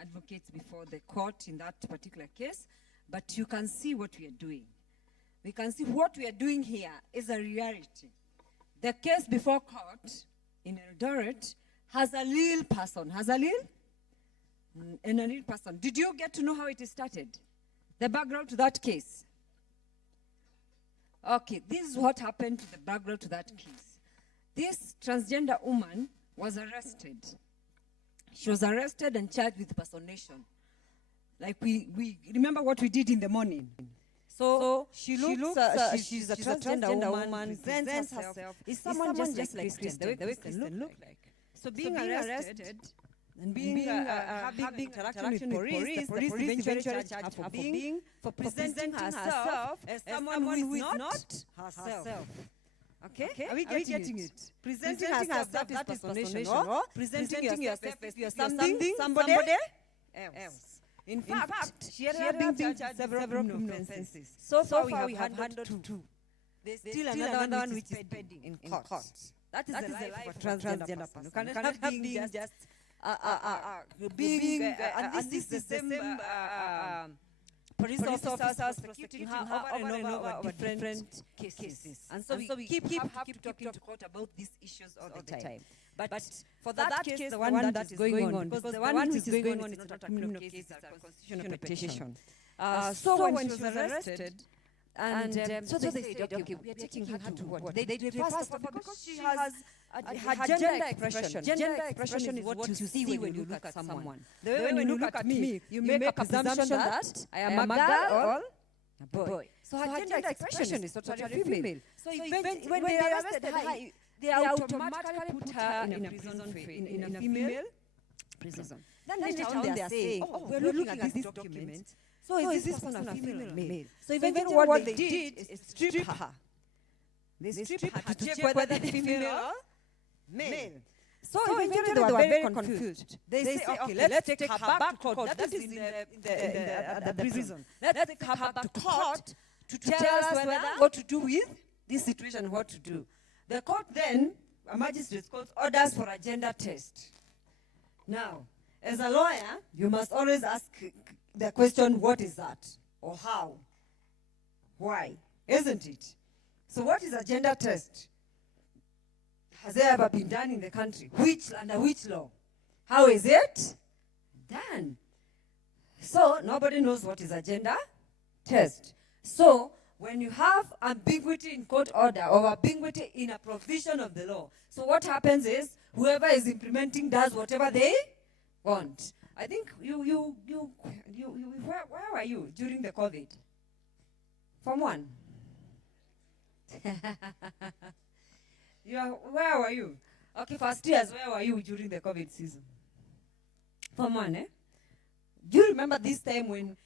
advocates before the court in that particular case. But you can see what we are doing. We can see what we are doing here is a reality. The case before court in Eldoret has a real person. Has a real? And a real person. Did you get to know how it started? The background to that case? Okay, this is what happened to the background to that case. This transgender woman was arrested. She was arrested and charged with personation. Like we remember what we did in the morning. So she's a transgender woman, presents herself. Is someone just like Christian, the way Christian look like. So being arrested and having interaction with police, the police eventually charged her for presenting herself as someone who is not herself. Okay? Are we getting it? Presenting herself, that is personation, or presenting yourself as you're something, somebody else. In fact, she had been charged with several criminal offenses. So far we have handled two. There's still another one which is pending in court. That is the life of a transgender person. You cannot be just being, and this is the same police officers prosecuting her over and over different cases. And so we keep talking to court about these issues all the time. But for that case, the one that is going on, because the one which is going on is not a criminal case, it's a constitutional petition. So when she was arrested, and so they said, okay, we are taking her to what? They first of all, because she has her gender expression. Gender expression is what you see when you look at someone. The way when you look at me, you make a presumption that I am a girl or a boy. So her gender expression is totally female. So when they arrested her, they automatically put her in a prison, in a female prison. Then later on they are saying, oh, we're looking at this document. So is this person a female or male? So eventually what they did is strip her. They strip her to check whether they're female or male. So eventually they were very confused. They say, okay, let's take her back to court. That is in the prison. Let's take her back to court to tell us what to do with this situation, what to do. The court then, a magistrate's court, orders for a gender test. Now, as a lawyer, you must always ask the question, what is that? Or how? Why? Isn't it? So what is a gender test? Has it ever been done in the country? Under which law? How is it done? So nobody knows what is a gender test. So when you have ambiguity in court order or ambiguity in a provision of the law, so what happens is whoever is implementing does whatever they want. I think where were you during the COVID? Form 1. Where were you? Okay, first years, where were you during the COVID season? Form 1, eh? Do you remember this time when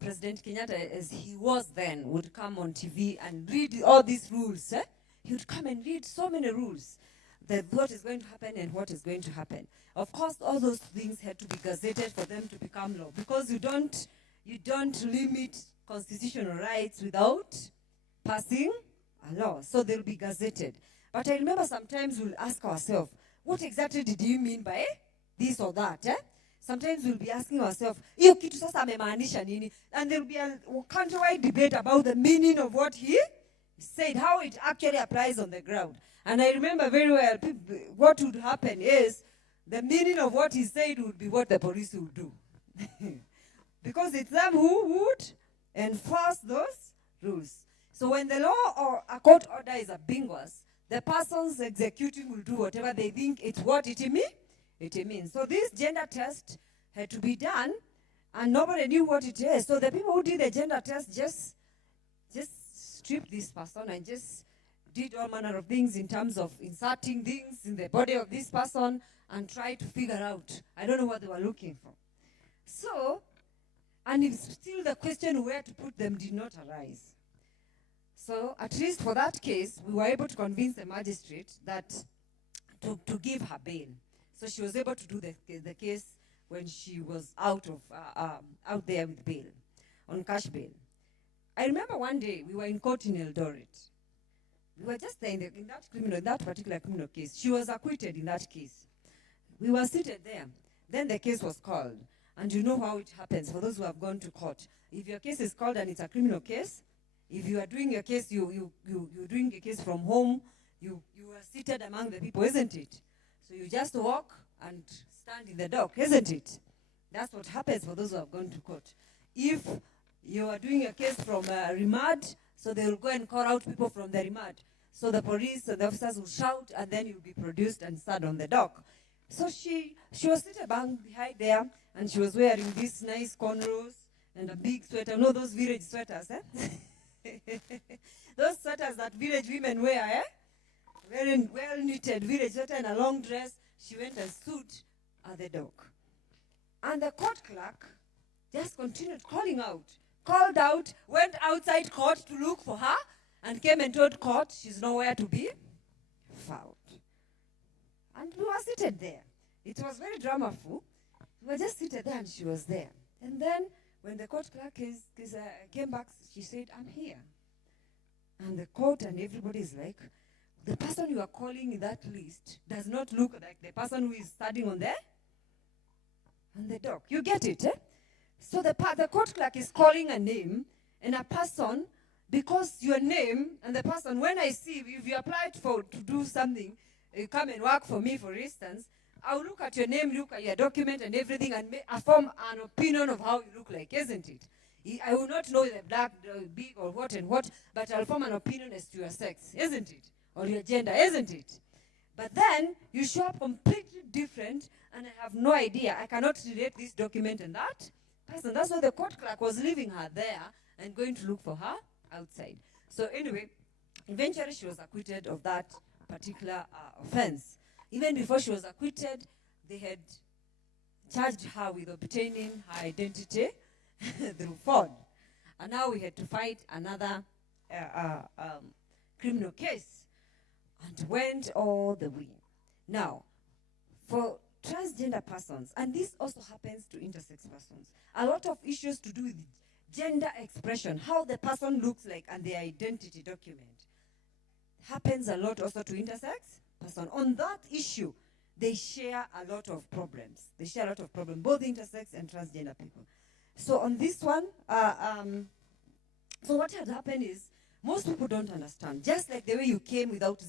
President Kenyatta, as he was then, would come on TV and read all these rules? Eh? He would come and read so many rules. What is going to happen and what is going to happen. Of course, all those things had to be gazetted for them to become law, because you don't limit constitutional rights without passing a law. So they'll be gazetted. But I remember sometimes we'll ask ourselves, what exactly did he mean by this or that? Eh? Sometimes we'll be asking ourselves, hiyo kitu sasa amemaanisha nini? And there'll be a countrywide debate about the meaning of what he said, how it actually applies on the ground. And I remember very well, what would happen is, the meaning of what he said would be what the police would do. Because it's them who would enforce those rules. So when the law or a court order is ambiguous, the persons executing will do whatever they think it's what it means. So this gender test had to be done, and nobody knew what it is. So the people who did the gender test just stripped this person and just did all manner of things in terms of inserting things in the body of this person and tried to figure out. I don't know what they were looking for. So, and it's still the question where to put them did not arise. So at least for that case, we were able to convince the magistrate that to give her bail. So she was able to do the case when she was out there with bail, on cash bail. I remember one day we were in court in Eldoret. We were just there in that particular criminal case. She was acquitted in that case. We were seated there. Then the case was called. And you know how it happens for those who have gone to court. If your case is called and it's a criminal case, if you are doing your case, you're doing a case from home, you are seated among the people, isn't it? So you just walk and stand in the dock, isn't it? That's what happens for those who have gone to court. If you are doing a case from remand, so they will go and call out people from the remand. So the police and the officers will shout, and then you'll be produced and stand on the dock. So she was seated behind there, and she was wearing these nice cornrows and a big sweater. You know those village sweaters, eh? Those sweaters that village women wear, eh? Very well-knitted village sweater and a long dress. She went and stood at the dock. And the court clerk just continued calling out. Called out, went outside court to look for her, and came and told court she's nowhere to be found. And we were seated there. It was very dramaful. We were just seated there, and she was there. And then, when the court clerk came back, she said, "I'm here." And the court and everybody is like, the person you are calling in that list does not look like the person who is standing on the dock. You get it, eh? So the court clerk is calling a name and a person, because your name and the person, when I see, if you applied to do something, you come and work for me, for instance, I'll look at your name, look at your document and everything, and form an opinion of how you look like, isn't it? I will not know the black, big, or what and what, but I'll form an opinion as to your sex, isn't it? Or your gender, isn't it? But then, you show up completely different, and I have no idea. I cannot relate this document and that person. That's why the court clerk was leaving her there and going to look for her outside. So anyway, eventually she was acquitted of that particular offense. Even before she was acquitted, they had charged her with obtaining her identity through fraud. And now we had to fight another criminal case, and went all the way. Now, for transgender persons, and this also happens to intersex persons, a lot of issues to do with gender expression, how the person looks like, and their identity document, happens a lot also to intersex person. On that issue, they share a lot of problems. They share a lot of problems, both intersex and transgender people. So on this one, so what had happened is, most people don't understand. Just like the way you came without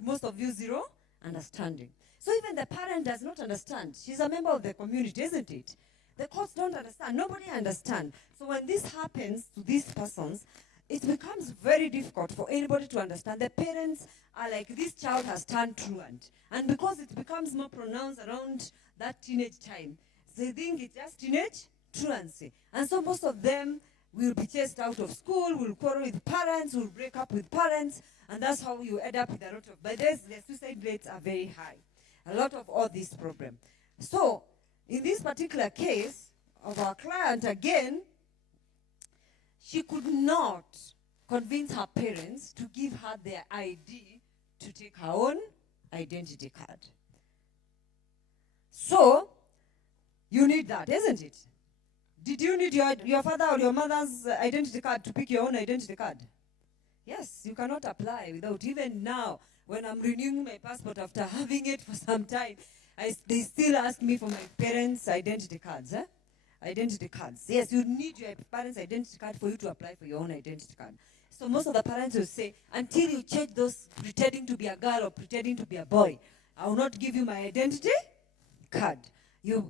most of you zero understanding. So even the parent does not understand. She's a member of the community, isn't it? The courts don't understand. Nobody understands. So when this happens to these persons, it becomes very difficult for anybody to understand. The parents are like, this child has turned truant. And because it becomes more pronounced around that teenage time, they think it's just teenage truancy. And so most of them will be chased out of school, will quarrel with parents, will break up with parents, and that's how you end up with a lot of, by this, the suicide rates are very high. A lot of all these problems. So, in this particular case of our client, again, she could not convince her parents to give her their ID to take her own identity card. So, you need that, isn't it? Did you need your father or your mother's identity card to pick your own identity card? Yes, you cannot apply without. Even now, when I'm renewing my passport after having it for some time, they still ask me for my parents' identity cards. Identity cards. Yes, you need your parents' identity card for you to apply for your own identity card. So most of the parents will say, until you change those pretending to be a girl or pretending to be a boy, I will not give you my identity card.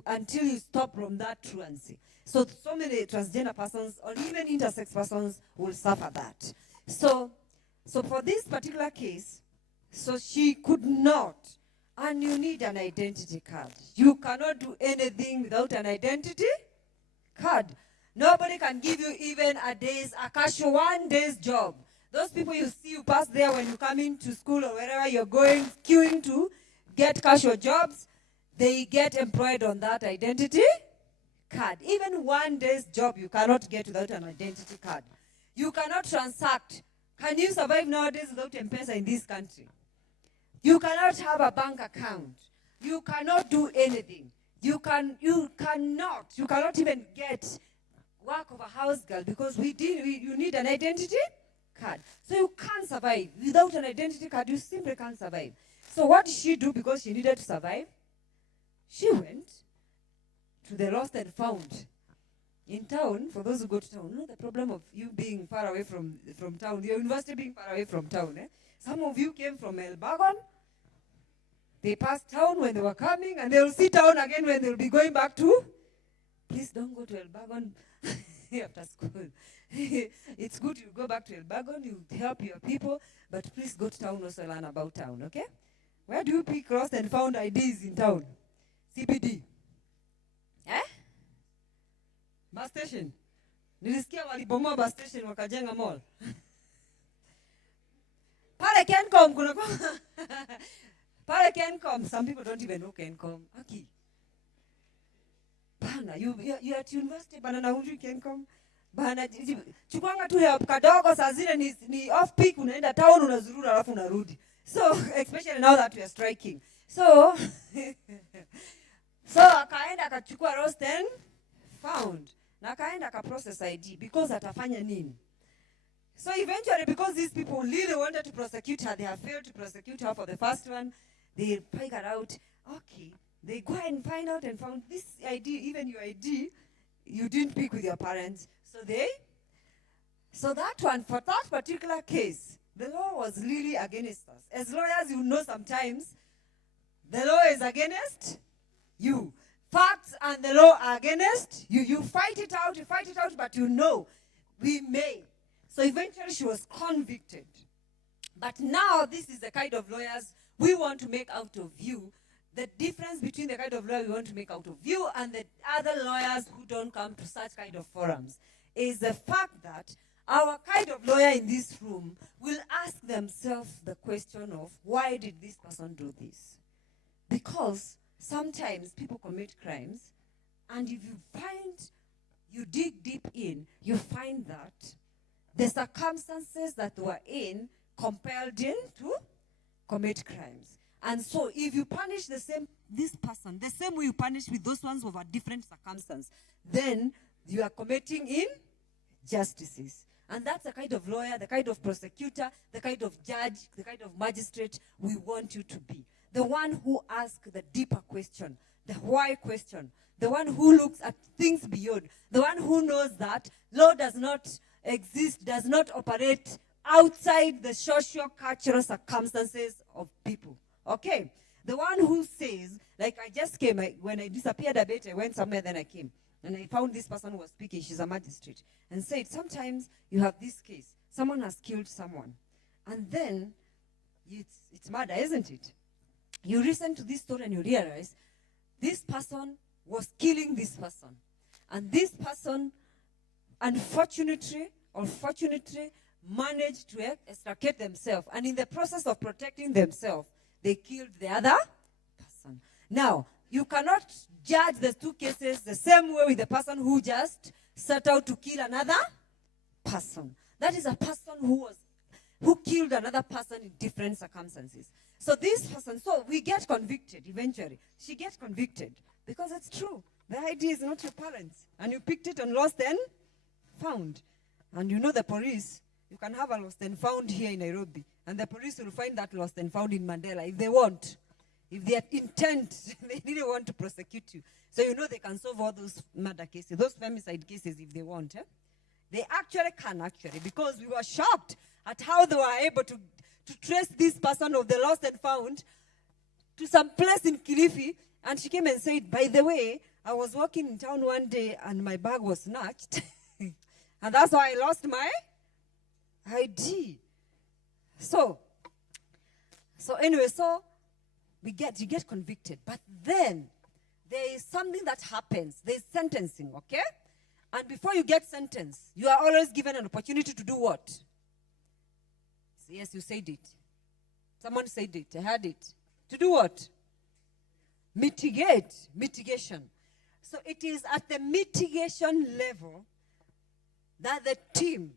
Until you stop from that truancy. So many transgender persons or even intersex persons will suffer that. So for this particular case, So she could not. And you need an identity card. You cannot do anything without an identity card. Nobody can give you even a casual 1 day's job. Those people you see you pass there when you come into school or wherever you're going, queuing to get casual jobs, they get employed on that identity card. Even 1 day's job you cannot get without an identity card. You cannot transact. Can you survive nowadays without M-Pesa in this country? You cannot have a bank account. You cannot do anything. You cannot even get work of a house girl because you need an identity card. So you can't survive. Without an identity card, you simply can't survive. So what did she do because she needed to survive? She went to the lost and found. In town, for those who go to town, the problem of you being far away from town, your university being far away from town. Some of you came from Elbagon. They passed town when they were coming, and they'll see town again when they'll be going back to. Please don't go to Elbagon after school. It's good you go back to Elbagon, you help your people, but please go to town also learn about town, okay? Where do you pick lost and found IDs in town? CBD. Bus station. Nilisikia walibomoa bus station wakajenga mall. Pale Kencom kuna Pale Kencom, some people don't even know Kencom. Aki. Bana, you at university, bana na hujui Kencom. Bana, chukwanga tu help kadogo saa zile ni off peak, unaenda town unazurura alafu unarudi. So, especially now that we are striking. So, akaenda akachukua lost and found. Na akaenda akaprocess ID because atafanya nini? So eventually, because these people really wanted to prosecute her, they have failed to prosecute her for the first one. They figured out, okay, they go and find out and found this ID, even your ID, you didn't pick with your parents. So that one, for that particular case, the law was really against us. As lawyers, you know sometimes the law is against you. Facts and the law are against you. You fight it out, but you know we may. So eventually she was convicted. But now this is the kind of lawyers we want to make out of you. The difference between the kind of lawyer we want to make out of you and the other lawyers who don't come to such kind of forums is the fact that our kind of lawyer in this room will ask themselves the question of, why did this person do this? Because sometimes people commit crimes, and if you dig deep in, you find that the circumstances that they were in compelled him to commit crimes. And so if you punish this person, the same way you punish with those ones over different circumstances, then you are committing injustices. And that's the kind of lawyer, the kind of prosecutor, the kind of judge, the kind of magistrate we want you to be. The one who asks the deeper question, the why question, the one who looks at things beyond, the one who knows that law does not exist, does not operate outside the socio-cultural circumstances of people. Okay? The one who says, like I just came, when I disappeared a bit, I went somewhere, then I came. And I found this person who was speaking, she's a magistrate, and said, sometimes you have this case, someone has killed someone, and then it's murder, isn't it? You listen to this story and you realize this person was killing this person. And this person, unfortunately or fortunately, managed to extricate themselves. And in the process of protecting themselves, they killed the other person. Now, you cannot judge the two cases the same way with the person who just set out to kill another person. That is a person who killed another person in different circumstances. So this person, so we get convicted eventually. She gets convicted because it's true. The ID is not your parents. And you picked it on lost and found. And you know the police, you can have a lost and found here in Nairobi. And the police will find that lost and found in Mandela if they want. If they are intent, they really want to prosecute you. So you know they can solve all those murder cases, those femicide cases if they want. They actually can, because we were shocked at how they were able to trace this person of the lost and found to some place in Kilifi. And she came and said, by the way, I was walking in town one day and my bag was snatched. And that's why I lost my ID. So, So anyway, so you get convicted. But then there is something that happens. There's sentencing, okay? And before you get sentenced, you are always given an opportunity to do what? Yes, you said it. Someone said it. I heard it. To do what? Mitigation. So it is at the mitigation level that the team,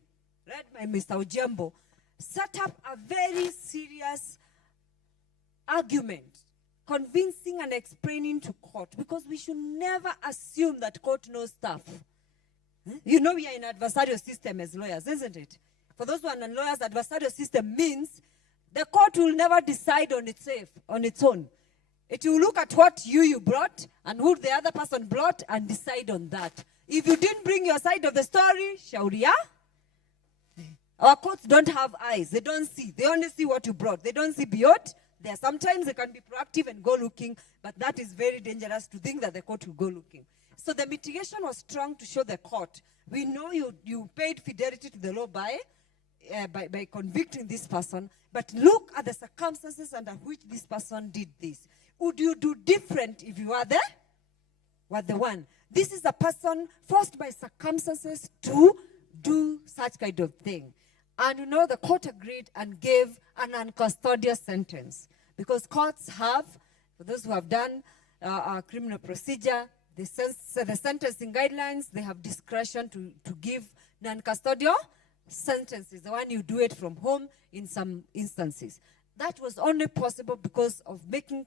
led by Mr. Ojembo, set up a very serious argument, convincing and explaining to court, because we should never assume that court knows stuff. You know we are in adversarial system as lawyers, isn't it? For those who are non-lawyers, adversarial system means the court will never decide on its own. It will look at what you brought and who the other person brought and decide on that. If you didn't bring your side of the story, Shauria, our courts don't have eyes. They don't see. They only see what you brought. They don't see beyond. There sometimes they can be proactive and go looking, but that is very dangerous to think that the court will go looking. So the mitigation was strong to show the court, we know you paid fidelity to the law by convicting this person, but look at the circumstances under which this person did this. Would you do different if you were the one? This is a person forced by circumstances to do such kind of thing. And you know, the court agreed and gave an uncustodial sentence. Because courts have, for those who have done criminal procedure, the sentencing guidelines, they have discretion to give non-custodial sentences, the one you do it from home in some instances. That was only possible because of making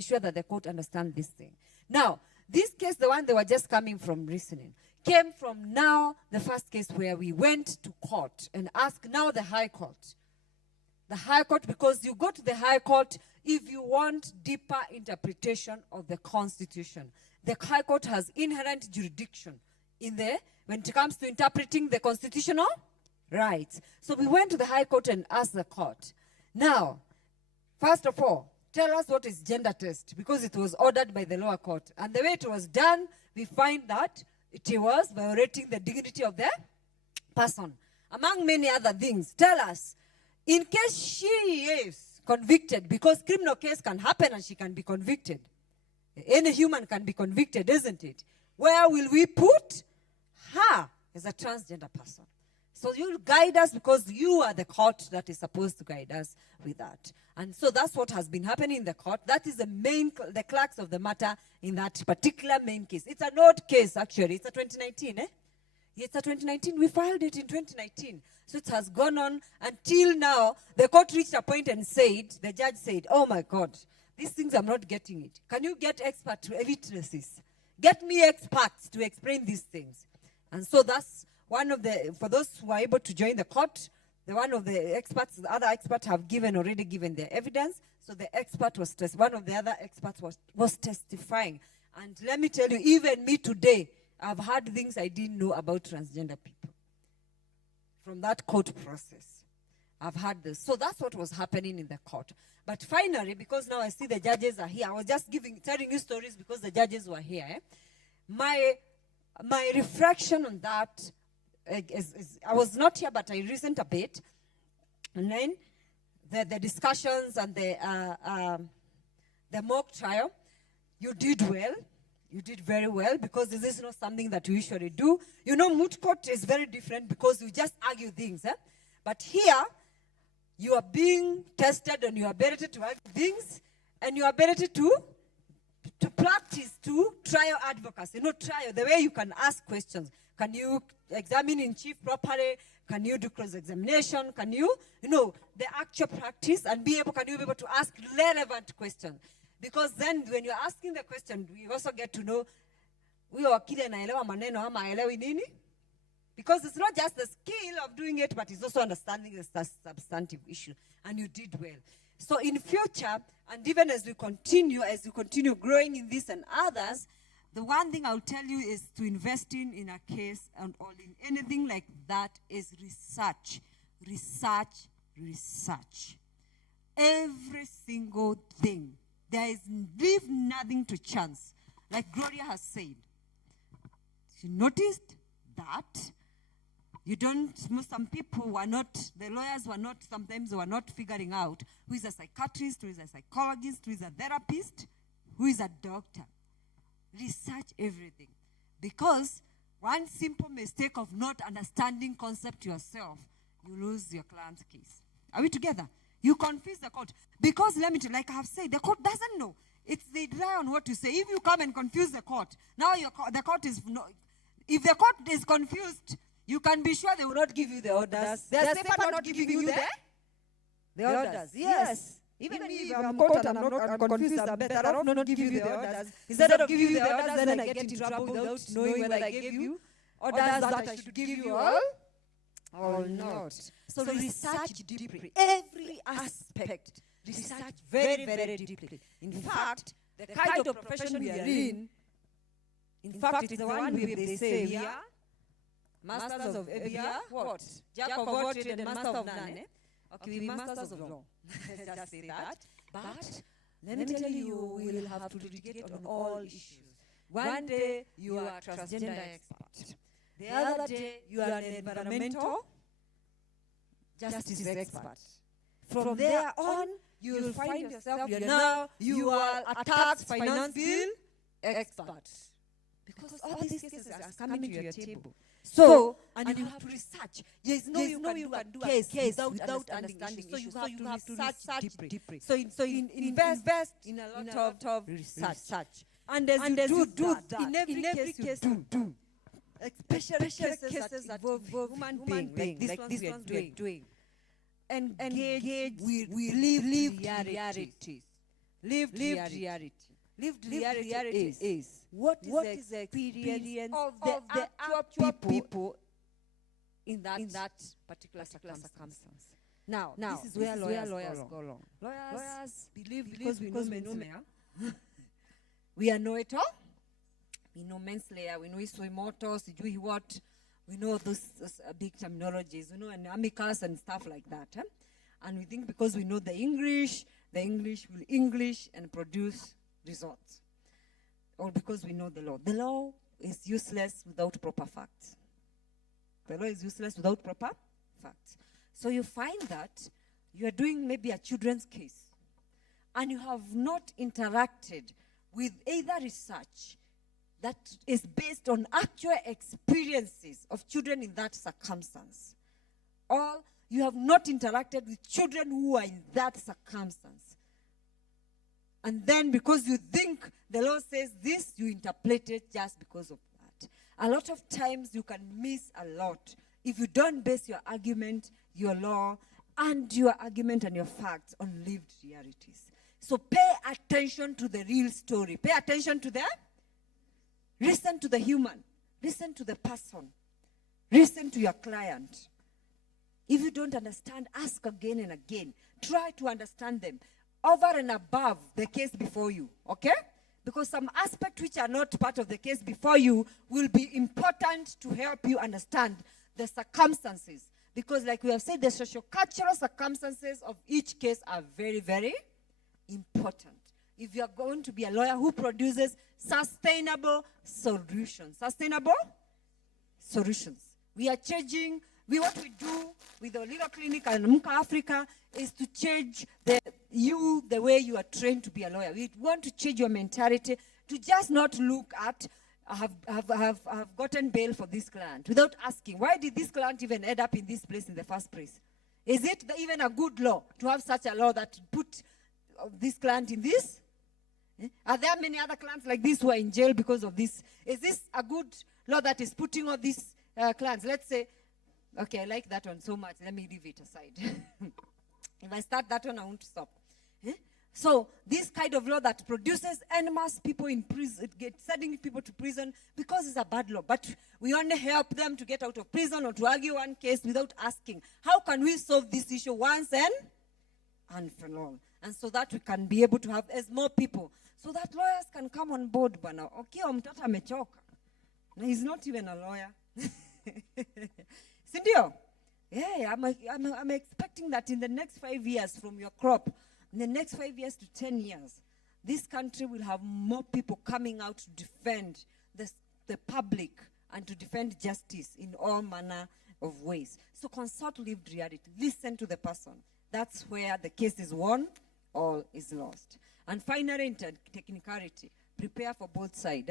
sure that the court understands this thing. Now, this case, the one they were just coming from listening, came from now the first case where we went to court and asked now the High Court. The High Court, because you go to the High Court if you want deeper interpretation of the Constitution. The High Court has inherent jurisdiction in there when it comes to interpreting the constitutional rights. So we went to the High Court and asked the court, now, first of all, tell us what is gender test, because it was ordered by the lower court. And the way it was done, we find that it was violating the dignity of the person. Among many other things, tell us, in case she is convicted, because criminal case can happen and she can be convicted. Any human can be convicted, isn't it? Where will we put her as a transgender person? So you'll guide us because you are the court that is supposed to guide us with that. And so that's what has been happening in the court. That is the crux of the matter in that particular main case. It's an old case, actually. It's a 2019, It's a 2019. We filed it in 2019. So it has gone on until now. The court reached a point and said, the judge said, oh my God, these things I'm not getting it. Can you get expert witnesses? Get me experts to explain these things. And so that's one of the, for those who are able to join the court, the other experts have already given their evidence. So the expert was, one of the other experts was testifying. And let me tell you, even me today, I've heard things I didn't know about transgender people. From that court process, I've heard this. So that's what was happening in the court. But finally, because now I see the judges are here, I was just telling you stories because the judges were here. My reflection on that is I was not here, but I listened a bit. And then the discussions and the mock trial, you did well. You did very well because this is not something that you usually do. You know, moot court is very different because you just argue things. But here, you are being tested on your ability to argue things and your ability to practice, to trial advocacy. You know, trial, the way you can ask questions. Can you examine in chief properly? Can you do cross-examination? Can you, the actual practice and can you be able to ask relevant questions? Because then when you're asking the question, we also get to know, because it's not just the skill of doing it, but it's also understanding the substantive issue. And you did well. So in future, and even as you continue growing in this and others, the one thing I'll tell you is to invest in a case and or in anything like that is research. Research, research. Every single thing. Leave nothing to chance. Like Gloria has said. She noticed that You don't, some people were not, the lawyers were not, sometimes were not figuring out who is a psychiatrist, who is a psychologist, who is a therapist, who is a doctor. Research everything. Because one simple mistake of not understanding concept yourself, you lose your client's case. Are we together? You confuse the court. Because let me tell you, like I have said, the court doesn't know. They rely on what you say. If you come and confuse the court, now the court is, if the court is confused, you can be sure they will not give you the orders. They are safer not giving you the orders. Yes. Even me, if I'm caught and I'm confused, I'm better off not giving you the orders. Instead of giving you the orders, then I get in trouble without knowing whether I gave you orders that I should give you all or not. So research deeply. Every aspect. Research very, very deeply. In fact, the kind of profession we are in fact, it's the one they say we are masters of every what? Jack of all trades and master of none. Okay, we're masters of law. Let's just say that. But let me tell you, we will have to litigate on all issues. One day, you are a transgender expert. The other day, you are an environmental justice expert. From there on, you will find yourself, you are a tax finance bill expert. Because all these cases are coming to your table. So, and you have to research. There is no way you can do a case without understanding. So you have to research deeply. So invest in a lot of research. And as you do that, in every case you do. Especially cases that involve human being, like this one we are doing. Engage with lived realities. Lived reality. Lived reality is what is the experience of the actual people in that particular circumstance. Now this is where lawyers go wrong. Lawyers believe because we know manslayer, we are know-it-all. We know manslayer, we know sui moto, sijui what. We know those big terminologies, we know an amicus and stuff like that. And we think because we know the English will English and produce results. Or because we know the law. The law is useless without proper facts. The law is useless without proper facts. So you find that you are doing maybe a children's case and you have not interacted with either research that is based on actual experiences of children in that circumstance, or you have not interacted with children who are in that circumstance. And then because you think the law says this, you interpret it just because of that. A lot of times you can miss a lot if you don't base your argument, your law, and your argument and your facts on lived realities. So pay attention to the real story. Pay attention to the listen to the human. Listen to the person. Listen to your client. If you don't understand, ask again and again. Try to understand them over and above the case before you, okay? Because some aspects which are not part of the case before you will be important to help you understand the circumstances. Because like we have said, the socio-cultural circumstances of each case are very, very important. If you are going to be a lawyer who produces sustainable solutions. Sustainable solutions. We are changing, what we do with the legal clinic and Mka Africa is to change the way you are trained to be a lawyer. We want to change your mentality to just not look at, have gotten bail for this client without asking, why did this client even end up in this place in the first place? Is it even a good law to have such a law that put this client in this? Are there many other clients like this who are in jail because of this? Is this a good law that is putting all these clients? Let's say, okay, I like that one so much. Let me leave it aside. If I start that one, I won't stop. So this kind of law that produces en masse people in prison, sending people to prison because it's a bad law. But we only help them to get out of prison or to argue one case without asking, how can we solve this issue once and for all? And so that we can be able to have as more people. So that lawyers can come on board, bwana. Okay, mtata amechoka. No, he's not even a lawyer. Sindio? Yeah, I'm expecting that in the next 5 years from your crop, in the next 5 years to 10 years, this country will have more people coming out to defend the public and to defend justice in all manner of ways. So consult lived reality. Listen to the person. That's where the case is won or is lost. And finally, in technicality, prepare for both sides.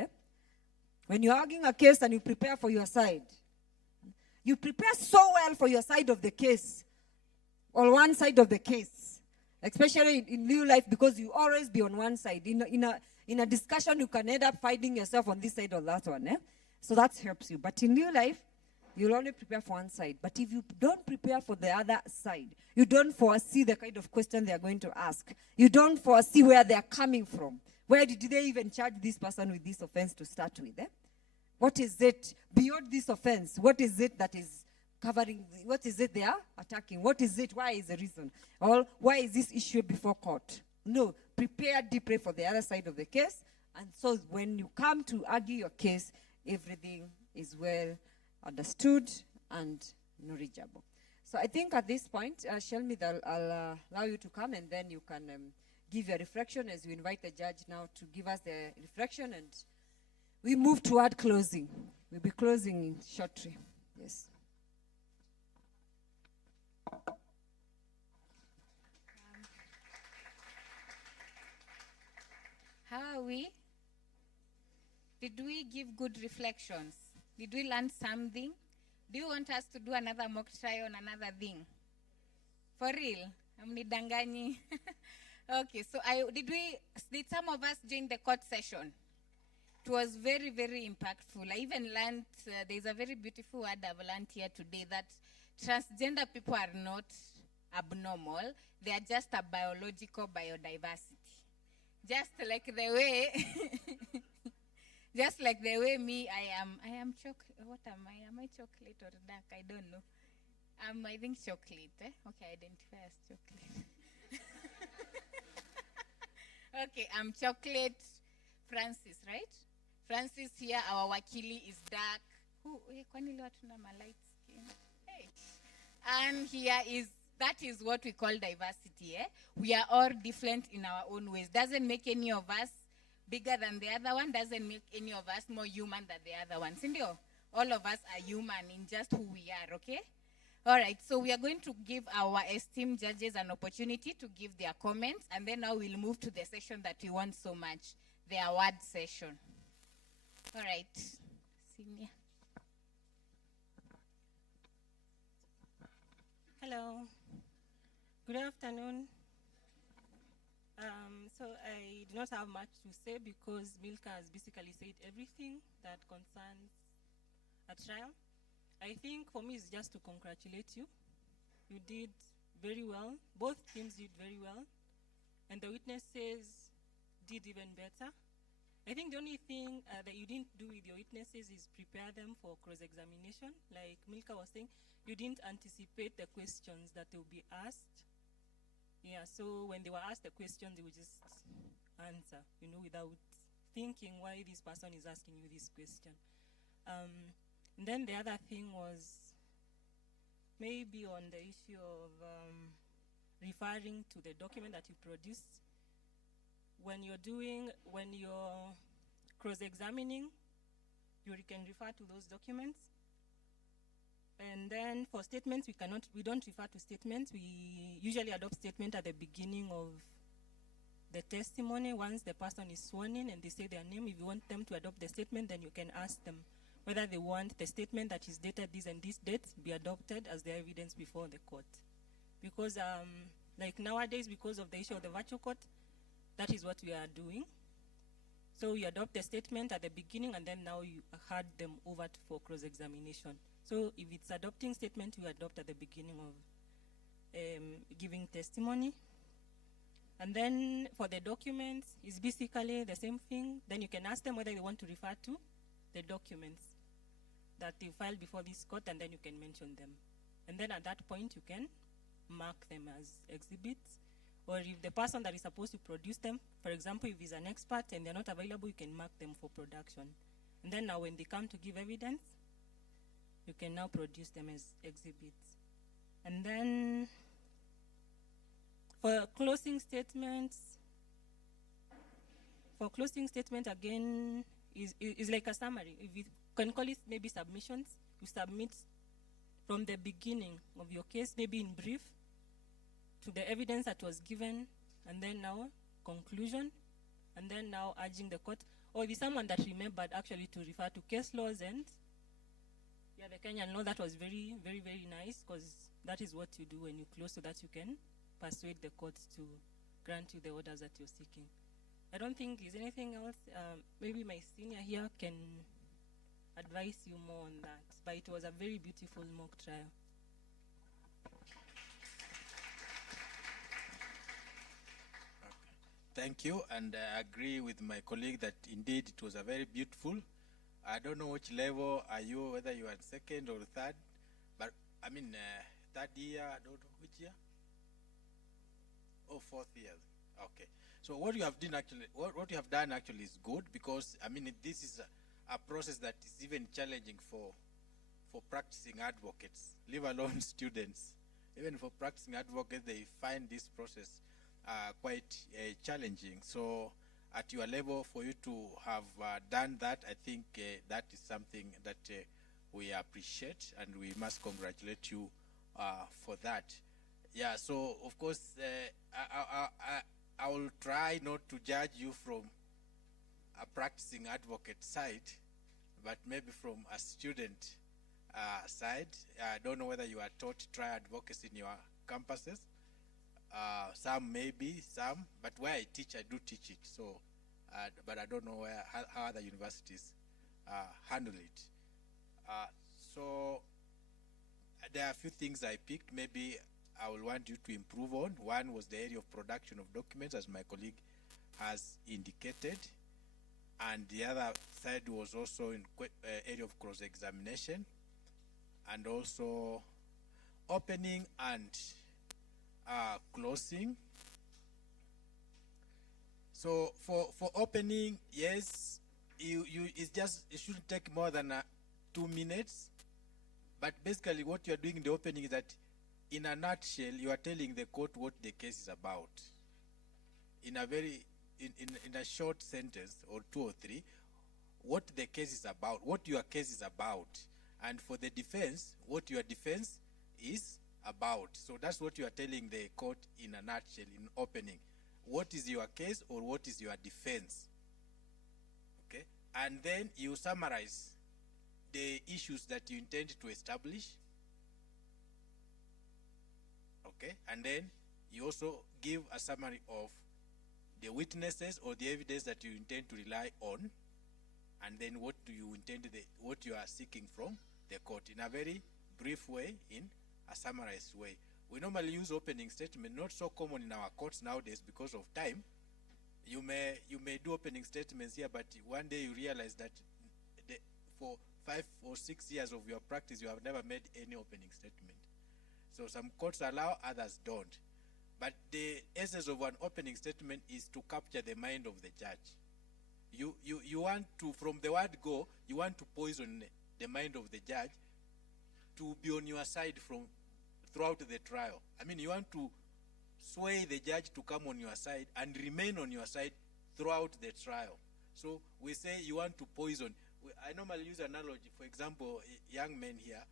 When you're arguing a case and you prepare for your side, you prepare so well for your side of the case, or one side of the case, especially in real life, because you always be on one side. In a discussion, you can end up finding yourself on this side or that one. So that helps you. But in real life, you'll only prepare for one side. But if you don't prepare for the other side, you don't foresee the kind of question they are going to ask. You don't foresee where they are coming from. Where did they even charge this person with this offense to start with? What is it beyond this offense? What is it that is covering? What is it they are attacking? What is it? Why is the reason? Or why is this issue before court? No, prepare deeply for the other side of the case. And so when you come to argue your case, everything is well understood and knowledgeable. So I think at this point, Shelmi, I'll allow you to come, and then you can give your reflection as we invite the judge now to give us the reflection, and we move toward closing. We'll be closing shortly. Yes. How are we? Did we give good reflections? Did we learn something? Do you want us to do another mock trial on another thing? For real? Amnidanganyi. Okay, so did some of us join the court session? It was very, very impactful. I even learned, there's a very beautiful word I've learned here today, that transgender people are not abnormal. They are just a biological biodiversity. Just like the way, just like the way me, I am chocolate. What am I? Am I chocolate or dark? I don't know. I think chocolate. Okay, identify as chocolate. Okay, I'm chocolate Francis, right? Francis here, our wakili is dark. Kwani leo tuna light skin? Hey. And that is what we call diversity. We are all different in our own ways. Doesn't make any of us bigger than the other one. Doesn't make any of us more human than the other one. Sindio? All of us are human in just who we are, okay? All right, so we are going to give our esteemed judges an opportunity to give their comments, and then now we'll move to the session that we want so much, the award session. All right, Senior. Hello. Good afternoon. So I do not have much to say because Milka has basically said everything that concerns a trial. I think for me it's just to congratulate you. You did very well. Both teams did very well. And the witnesses did even better. I think the only thing that you didn't do with your witnesses is prepare them for cross-examination. Like Milka was saying, you didn't anticipate the questions that will be asked. Yeah, so when they were asked the question, they would just answer, without thinking why this person is asking you this question. And then the other thing was maybe on the issue of referring to the document that you produced. When you're cross-examining, you can refer to those documents. And then for statements, we don't refer to statements. We usually adopt statement at the beginning of the testimony. Once the person is sworn in and they say their name, if you want them to adopt the statement, then you can ask them whether they want the statement that is dated this and this date be adopted as the evidence before the court. Because like nowadays, because of the issue of the virtual court, that is what we are doing. So you adopt the statement at the beginning, and then now you hand them over for cross-examination. So if it's adopting statement, you adopt at the beginning of giving testimony. And then for the documents, it's basically the same thing. Then you can ask them whether they want to refer to the documents that they filed before this court, and then you can mention them. And then at that point, you can mark them as exhibits. Or if the person that is supposed to produce them, for example, if he's an expert and they're not available, you can mark them for production. And then now when they come to give evidence, you can now produce them as exhibits. And then for closing statements, again, is like a summary. If you can call it maybe submissions, you submit from the beginning of your case, maybe in brief, to the evidence that was given, and then now conclusion, and then now urging the court, or if someone that remembered actually to refer to case laws and the Kenyan law. That was very, very, very nice, because that is what you do when you close, so that you can persuade the courts to grant you the orders that you're seeking. I don't think there's anything else. Maybe my senior here can advise you more on that. But it was a very beautiful mock trial. Thank you, and I agree with my colleague that indeed it was a very beautiful. I don't know which level are you, whether you are second or third, but I mean third year, I don't know which year? Oh, fourth year. Okay. So what you have done actually, what you have done actually is good, because I mean this is a process that is even challenging for practicing advocates, leave alone students. Even for practicing advocates, they find this process quite challenging. So at your level, for you to have done that, I think that is something that we appreciate, and we must congratulate you for that. Yeah, so of course, I will try not to judge you from a practicing advocate side, but maybe from a student side. I don't know whether you are taught trial advocacy in your campuses. Some maybe, some, but where I teach, I do teach it. So, but I don't know how other universities handle it. So there are a few things I picked. Maybe I will want you to improve on. One was the area of production of documents, as my colleague has indicated, and the other side was also in area of cross-examination, and also opening and closing. So for opening, yes, it shouldn't take more than 2 minutes. But basically, what you are doing in the opening is that, in a nutshell, you are telling the court what the case is about. In a very, in a short sentence or 2 or 3, what the case is about, what your case is about, and for the defense, what your defense is about. So that's what you are telling the court in a nutshell, in opening. What is your case, or what is your defense? Okay, and then you summarize the issues that you intend to establish. Okay, and then you also give a summary of the witnesses or the evidence that you intend to rely on, and then what do you intend, what you are seeking from the court, in a very brief way, in a summarized way. We normally use opening statement, not so common in our courts nowadays because of time. You may do opening statements here, but one day you realize that for 5 or 6 years of your practice, you have never made any opening statement. So some courts allow, others don't. But the essence of an opening statement is to capture the mind of the judge. You want to, from the word go, you want to poison the mind of the judge to be on your side throughout the trial. I mean, you want to sway the judge to come on your side and remain on your side throughout the trial. So we say you want to poison. I normally use analogy. For example, young men here,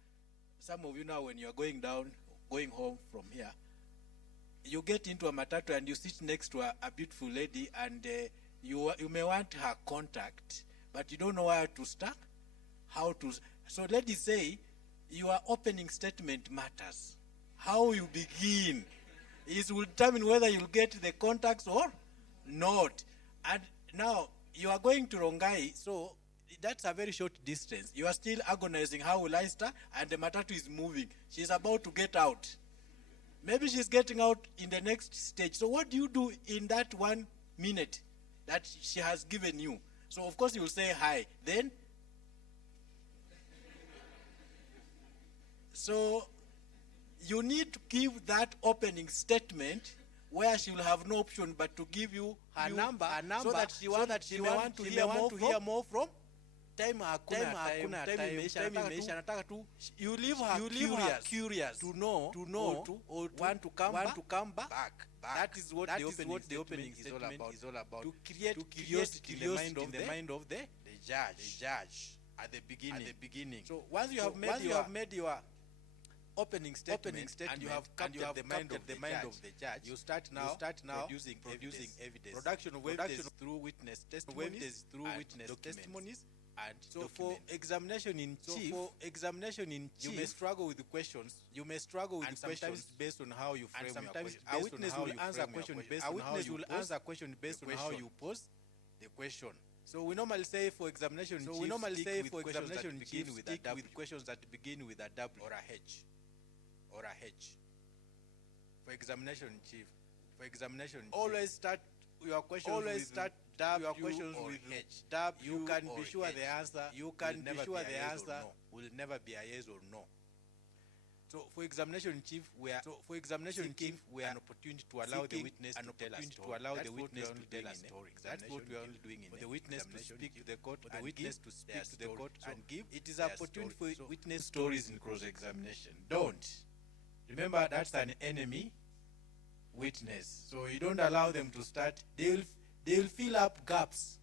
some of you now, when you're going home from here, you get into a matatu and you sit next to a beautiful lady, and you may want her contact, but you don't know where to start, how to. So ladies say your opening statement matters. How you begin will determine whether you'll get the contacts or not. And now you are going to Rongai, so that's a very short distance. You are still agonizing, how will I start? And the matatu is moving. She's about to get out. Maybe she's getting out in the next stage. So what do you do in that 1 minute that she has given you? So of course you will say hi. Then, so you need to give that opening statement where she will have no option but to give you her number, so that she want to hear more from. Time imeisha, nataka tu you leave her curious to know or want to come back. That is what the opening statement is all about. To create curiosity in the mind of the judge at the beginning. So once you have made your opening statement, and you have captured the mind of the judge, you start now producing evidence. Production of evidence through witness testimonies, and so for examination in chief, you may struggle with the questions. Sometimes based on how you frame your question. A witness will answer a question based on how you pose the question. So we normally say for examination in chief, stick with questions that begin with a W or a H. For examination in chief. Always start your questions with H. You can be sure the answer will never be a yes or no. So for examination in chief, we are an opportunity to allow the witness to tell a story. That's what we are only doing in the witness to speak to the court, and give. It is an opportunity for witness stories in cross-examination. Don't. Remember, that's an enemy witness. So you don't allow them to start. They'll fill up gaps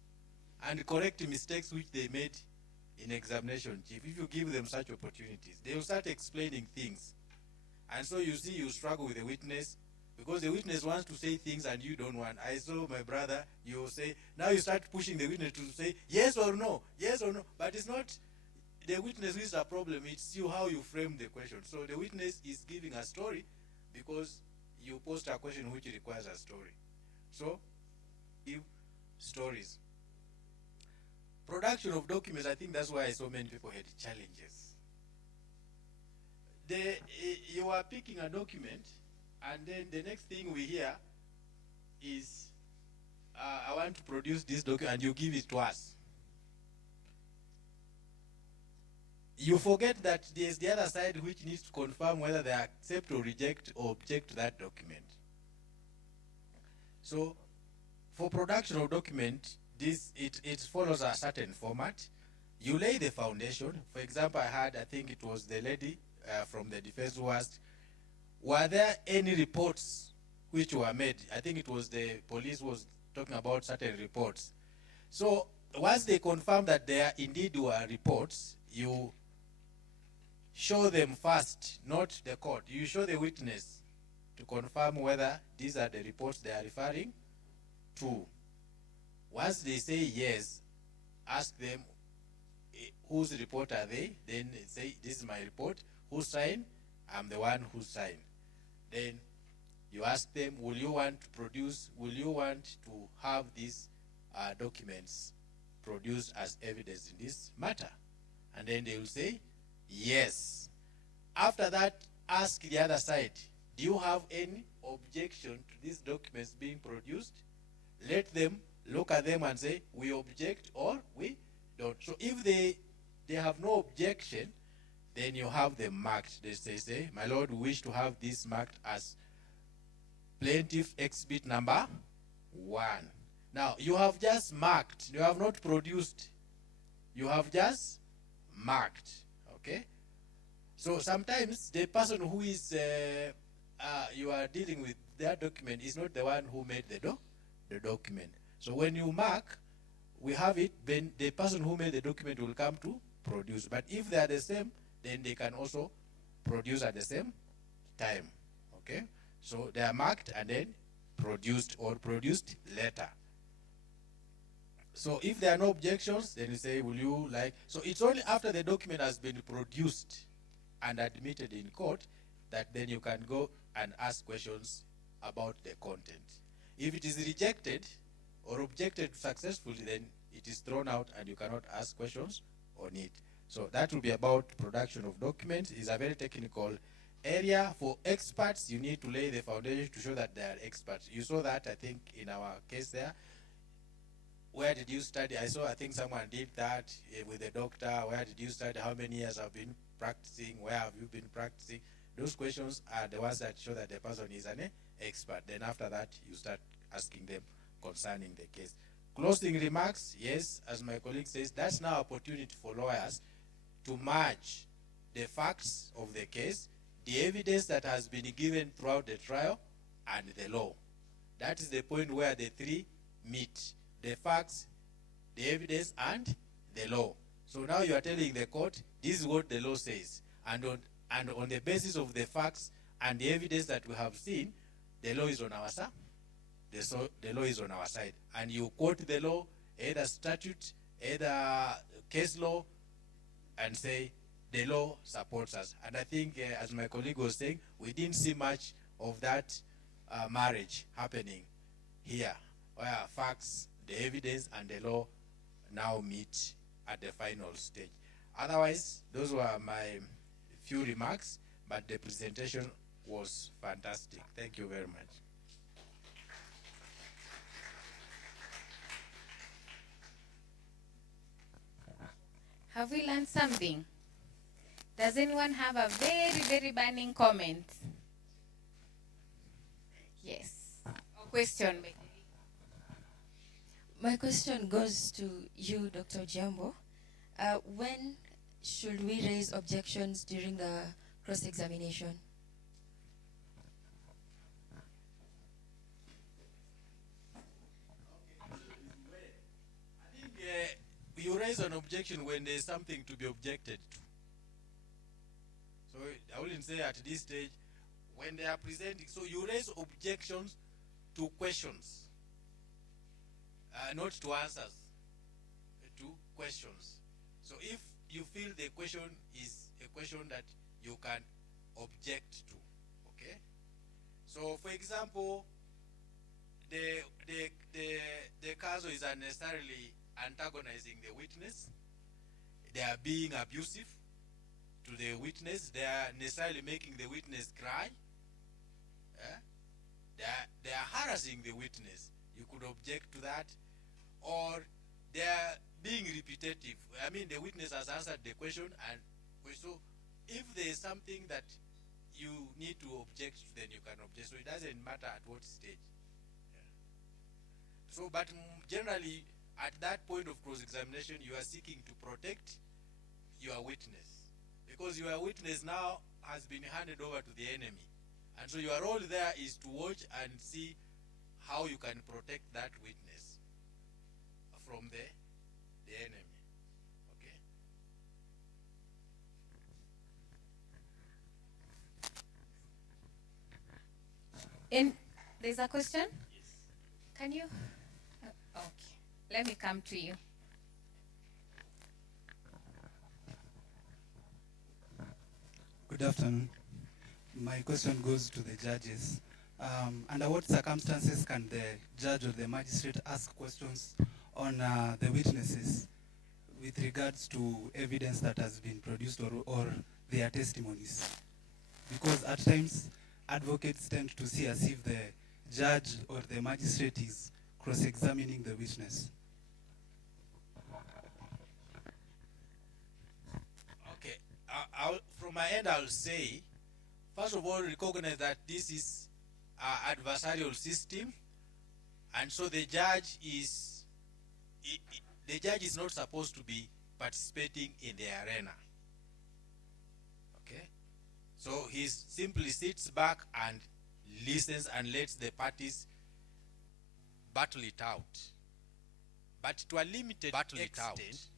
and correct mistakes which they made in examination chief. If you give them such opportunities, they will start explaining things. And so you see, you struggle with the witness because the witness wants to say things and you don't want. I saw my brother, you say, now you start pushing the witness to say yes or no. But it's not the witness who is a problem, it's you, how you frame the question. So the witness is giving a story because you post a question which requires a story. So, give stories. Production of documents, I think that's why so many people had challenges. You are picking a document, and then the next thing we hear is, I want to produce this document, and you give it to us. You forget that there's the other side which needs to confirm whether they accept or reject or object to that document. So, for production of document, it follows a certain format. You lay the foundation. For example, I think it was the lady from the defense who asked, were there any reports which were made? I think it was the police was talking about certain reports. So once they confirm that there indeed were reports, you show them first, not the court. You show the witness to confirm whether these are the reports they are referring to. Once they say yes, ask them whose report are they. Then say, this is my report. Who signed? I'm the one who signed. Then you ask them, will you want to have these documents produced as evidence in this matter? And then they will say, yes. After that, ask the other side, do you have any objection to these documents being produced? Let them look at them and say, we object or we don't. So if they have no objection, then you have them marked. They say, my lord, we wish to have this marked as plaintiff exhibit number 1. Now, you have just marked. You have not produced. You have just marked. Okay? So sometimes the person who is you are dealing with that document is not the one who made the document. So when you mark, we have it, then the person who made the document will come to produce. But if they are the same, then they can also produce at the same time. Okay? So they are marked and then produced or produced later. So if there are no objections, then you say, will you like... So it's only after the document has been produced and admitted in court that then you can go and ask questions about the content. If it is rejected or objected successfully, then it is thrown out and you cannot ask questions on it. So that will be about production of documents. It's a very technical area. For experts, you need to lay the foundation to show that they are experts. You saw that, I think, in our case there. Where did you study? I think someone did that with a doctor. Where did you study? How many years have been practicing? Where have you been practicing? Those questions are the ones that show that the person is an expert. Then after that, you start asking them concerning the case. Closing remarks, yes, as my colleague says, that's now opportunity for lawyers to match the facts of the case, the evidence that has been given throughout the trial, and the law. That is the point where the three meet. The facts, the evidence, and the law. So now you are telling the court, this is what the law says. And And on the basis of the facts and the evidence that we have seen, the law is on our side. The law is on our side. And you quote the law, either statute, either case law, and say the law supports us. And I think, as my colleague was saying, we didn't see much of that marriage happening here, where facts, the evidence, and the law now meet at the final stage. Otherwise, those were my few remarks, but the presentation was fantastic. Thank you very much. Have we learned something? Does anyone have a very, very burning comment? Yes. A question. My question goes to you, Dr. Jambo. When should we raise objections during the cross-examination? I think you raise an objection when there's something to be objected to. So I wouldn't say at this stage, when they are presenting, so you raise objections to questions, not to answers, to questions. So if you feel the question is a question that you can object to, okay? So for example, the counsel is unnecessarily antagonizing the witness. They are being abusive to the witness. They are necessarily making the witness cry. They are harassing the witness. You could object to that. Or they are being repetitive. I mean, the witness has answered the question, and so if there is something that you need to object to, then you can object. So it doesn't matter at what stage. So, but generally, at that point of cross-examination, you are seeking to protect your witness, because your witness now has been handed over to the enemy. And so your role there is to watch and see how you can protect that witness from the enemy. Okay? And there's a question? Yes. Can you? Okay. Let me come to you. Good afternoon. My question goes to the judges. Under what circumstances can the judge or the magistrate ask questions on the witnesses with regards to evidence that has been produced or their testimonies? Because at times, advocates tend to see as if the judge or the magistrate is cross-examining the witness. Okay. From my end, I'll say, first of all, recognize that this is an adversarial system, and so the judge is not supposed to be participating in the arena. Okay, so he simply sits back and listens and lets the parties battle it out. But to a limited extent,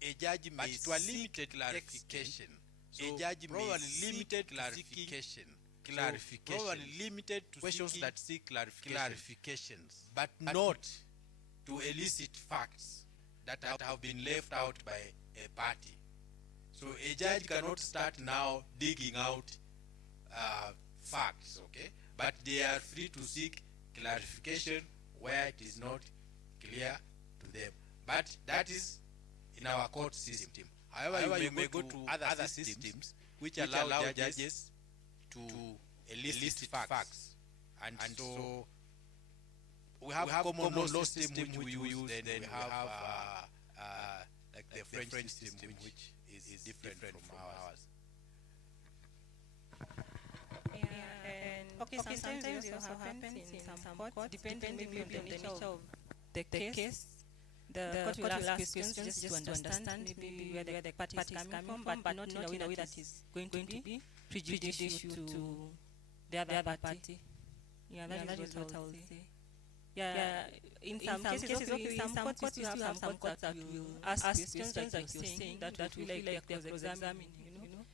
a judge may seek clarification. So a judge may limited clarification. Probably limited to questions that seek clarifications, but not to elicit facts that have been left out by a party. So a judge cannot start now digging out facts, okay? But they are free to seek clarification where it is not clear to them. But that is in our court system. However, you may go to other systems which allow judges to elicit facts. And so we have common law system which we use, then we have like the French system which is different from ours. Okay, sometimes it also happens in some courts, depending maybe on the nature of the case. The court will ask questions just to understand maybe where the party is coming from, but not in a way that is going to be prejudicial to the other party. Yeah, that is what I will say. Yeah, in some cases, okay, in some courts you have some courts that will ask questions like you're saying, that will feel like they're cross-examining, you know.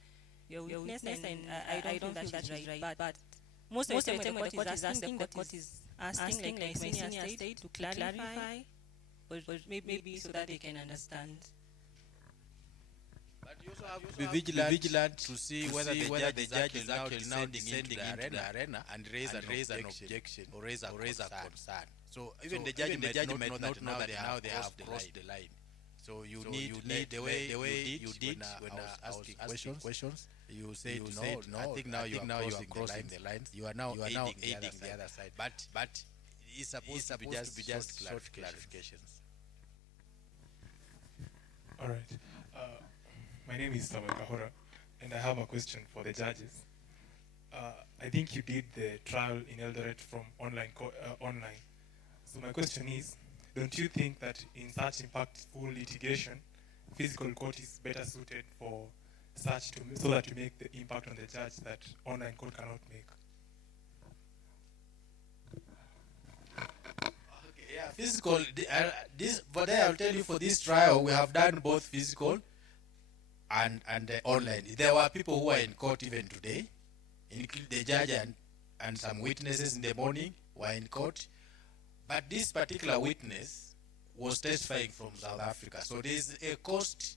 your witness, and I don't feel that is right. But most of the time when the court is asking, the court is asking like my senior state to clarify, or maybe so that they can understand. But you also have to be vigilant to see whether the judge is now descending into the arena and raise an objection or raise a concern. So even the judge might not know that now they have crossed the line. So you need the way you did when asking questions. You said no. I think now you are crossing the lines. You are now aiding the other side. But it's supposed to be just short clarifications. All right. My name is Samuel Kahora, and I have a question for the judges. I think you did the trial in Eldoret from online. So my question is, don't you think that in such impactful litigation, physical court is better suited for such so that you make the impact on the judge that online court cannot make? Okay, yeah, physical. But I'll tell you, for this trial, we have done both physical and online. There were people who were in court even today, including the judge and some witnesses in the morning were in court. But this particular witness was testifying from South Africa. So there's a cost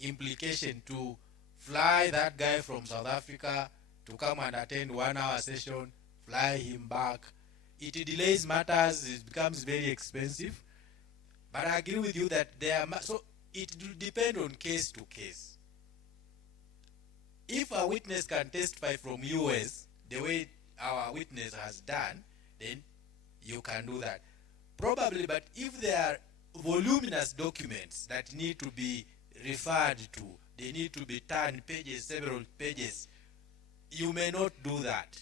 implication to fly that guy from South Africa to come and attend 1 hour session, fly him back. It delays matters, it becomes very expensive. But I agree with you that so it will depend on case to case. If a witness can testify from US the way our witness has done, then you can do that. Probably, but if there are voluminous documents that need to be referred to, they need to be turned pages, several pages, you may not do that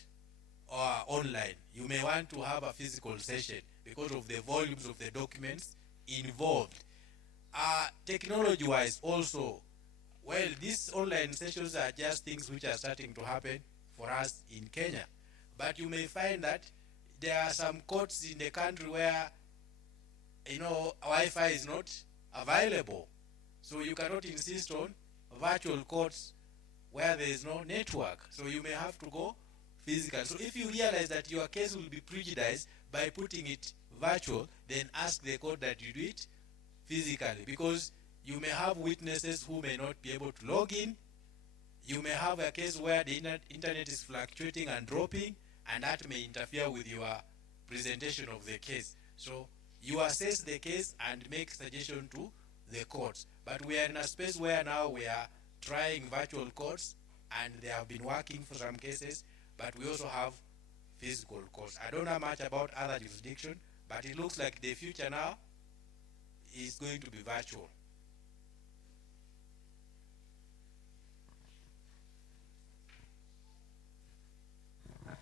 or online. You may want to have a physical session because of the volumes of the documents involved. Technology-wise also, well, these online sessions are just things which are starting to happen for us in Kenya. But you may find that there are some courts in the country where, Wi-Fi is not available. So you cannot insist on virtual courts where there is no network. So you may have to go physical. So if you realize that your case will be prejudiced by putting it virtual, then ask the court that you do it physically, because you may have witnesses who may not be able to log in. You may have a case where the internet is fluctuating and dropping, and that may interfere with your presentation of the case. So you assess the case and make suggestion to the courts. But we are in a space where now we are trying virtual courts, and they have been working for some cases, but we also have physical courts. I don't know much about other jurisdictions, but it looks like the future now is going to be virtual.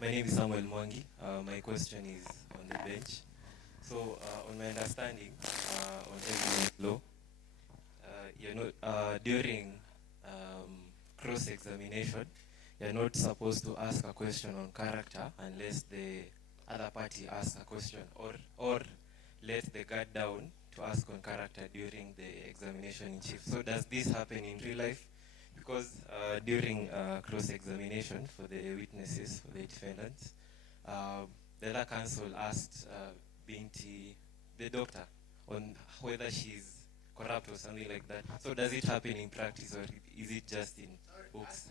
My name is Samuel Mwangi. My question is on the bench. So, on my understanding, on evidence law, during cross-examination, you're not supposed to ask a question on character unless the other party asks a question, or let the guard down to ask on character during the examination in chief. So does this happen in real life? Because during cross-examination for the witnesses, for the defendants, the other counsel asked Binti, the doctor, on whether she's corrupt or something like that. So does it happen in practice, or is it just in books?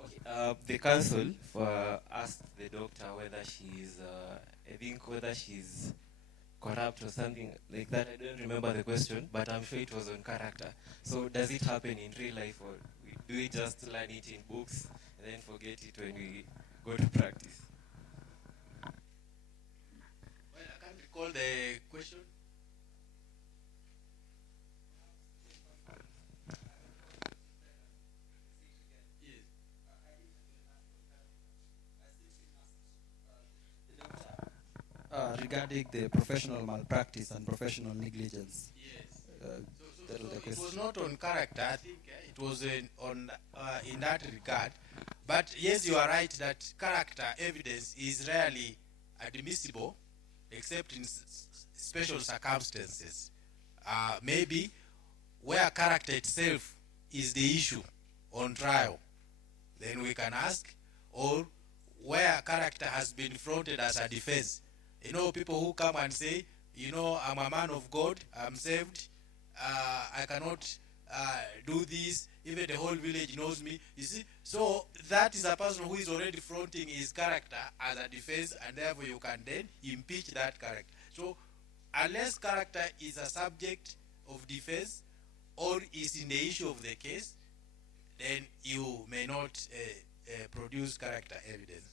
Okay, the counsel asked the doctor whether she's, I think whether she's corrupt or something like that. I don't remember the question, but I'm sure it was on character. So does it happen in real life, or do we just learn it in books and then forget it when we go to practice? Well, I can't recall the question. Regarding the professional malpractice and professional negligence. Yes. It was not on character. I think it was in that regard. But yes, you are right that character evidence is rarely admissible, except in special circumstances. Maybe where character itself is the issue, on trial, then we can ask, or where character has been fronted as a defense. You know, people who come and say, you know, I'm a man of God, I'm saved, I cannot do this, even the whole village knows me. You see, so that is a person who is already fronting his character as a defense, and therefore you can then impeach that character. So unless character is a subject of defense or is in the issue of the case, then you may not produce character evidence.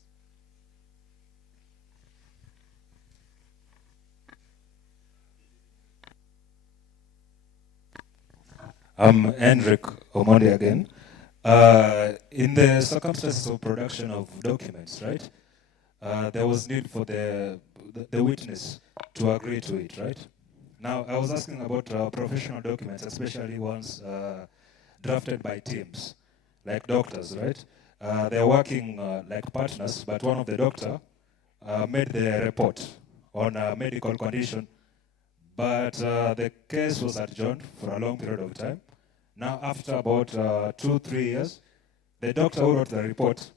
I'm Hendrik Omondi again. In the circumstances of production of documents, right, there was need for the witness to agree to it, right? Now, I was asking about professional documents, especially ones drafted by teams, like doctors, right? They're working like partners, but one of the doctor made the report on a medical condition, but the case was adjourned for a long period of time. Now, after about 2-3 years, the doctor who wrote the report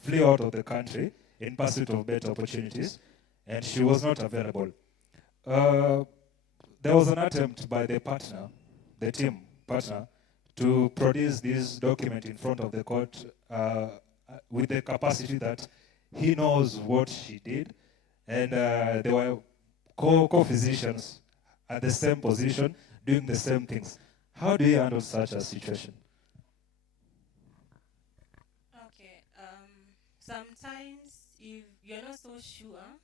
flew out of the country in pursuit of better opportunities, and she was not available. There was an attempt by the partner, the team partner, to produce this document in front of the court with the capacity that he knows what she did, and there were co-physicians at the same position doing the same things. How do you handle such a situation? Okay. Sometimes if you're not so sure,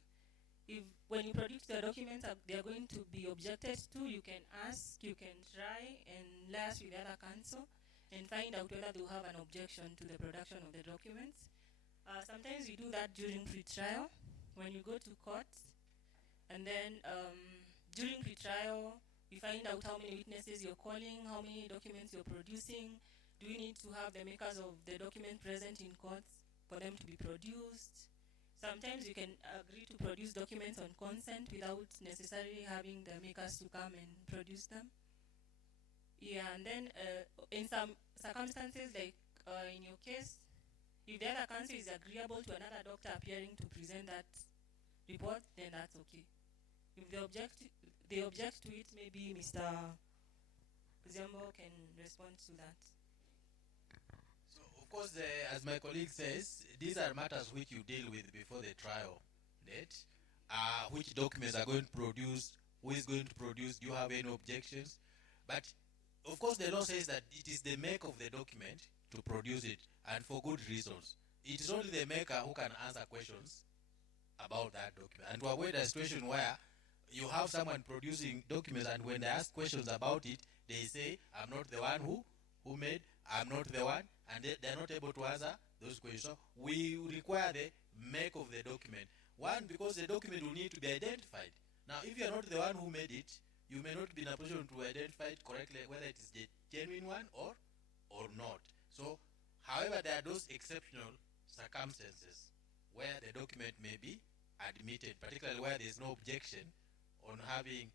if when you produce the documents they are going to be objected to, you can ask, you can try and liaise with the other counsel and find out whether they will have an objection to the production of the documents. Sometimes we do that during pre-trial when you go to court, and then during pre-trial you find out how many witnesses you're calling, how many documents you're producing. Do you need to have the makers of the document present in court for them to be produced? Sometimes you can agree to produce documents on consent without necessarily having the makers to come and produce them. Yeah, and then in some circumstances, like in your case, if the other counsel is agreeable to another doctor appearing to present that report, then that's okay. If they object to it, maybe Mr. Ziambo can respond to that. So, of course, as my colleague says, these are matters which you deal with before the trial date. Which documents are going to produce, who is going to produce, do you have any objections? But, of course, the law says that it is the maker of the document to produce it, and for good reasons. It is only the maker who can answer questions about that document. And to avoid a situation where you have someone producing documents, and when they ask questions about it, they say, I'm not the one who made, I'm not the one, and they're not able to answer those questions. So we require the make of the document. One, because the document will need to be identified. Now, if you're not the one who made it, you may not be in a position to identify it correctly, whether it is the genuine one or not. So, however, there are those exceptional circumstances where the document may be admitted, particularly where there is no objection on having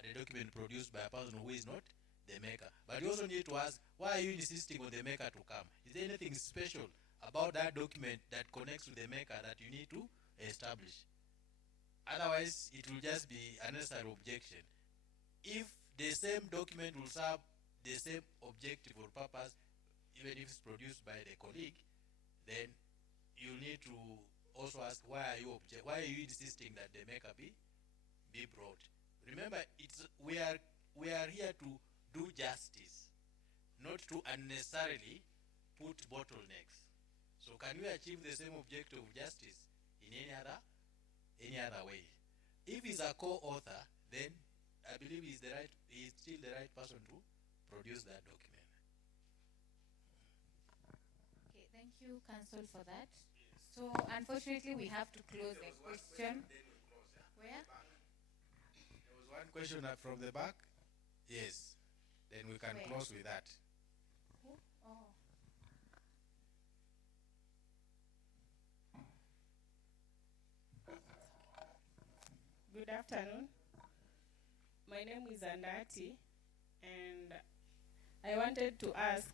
the document produced by a person who is not the maker. But you also need to ask, why are you insisting on the maker to come? Is there anything special about that document that connects with the maker that you need to establish? Otherwise, it will just be unnecessary objection. If the same document will serve the same objective or purpose, even if it's produced by the colleague, then you need to also ask, why are you insisting that the maker be brought? Remember, we are here to do justice, not to unnecessarily put bottlenecks. So can we achieve the same objective of justice in any other way? If he's a co-author, then I believe he's still the right person to produce that document. Okay, thank you, Counsel, for that. So unfortunately, we have to close the question. Where? There was one question from the back. Yes. Then we can close with that. Oh. Good afternoon. My name is Andati, and I wanted to ask,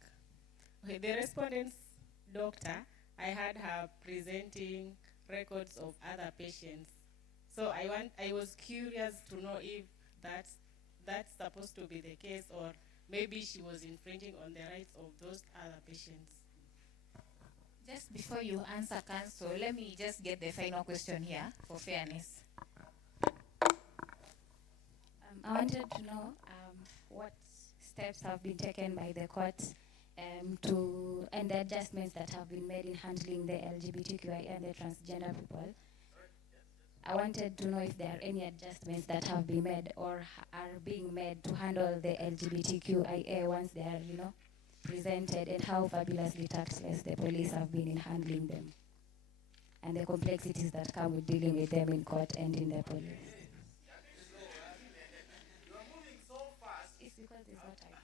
Okay, the respondent's doctor, I had her presenting records of other patients. So I was curious to know if that's supposed to be the case, or maybe she was infringing on the rights of those other patients. Just before you answer, Counsel, let me just get the final question here for fairness. I wanted to know what steps have been taken by the court and the adjustments that have been made in handling the LGBTQI and the transgender people. I wanted to know if there are any adjustments that have been made or are being made to handle the LGBTQIA once they are, presented, and how fabulously tactless the police have been in handling them, and the complexities that come with dealing with them in court and in the police. It's because there's no time.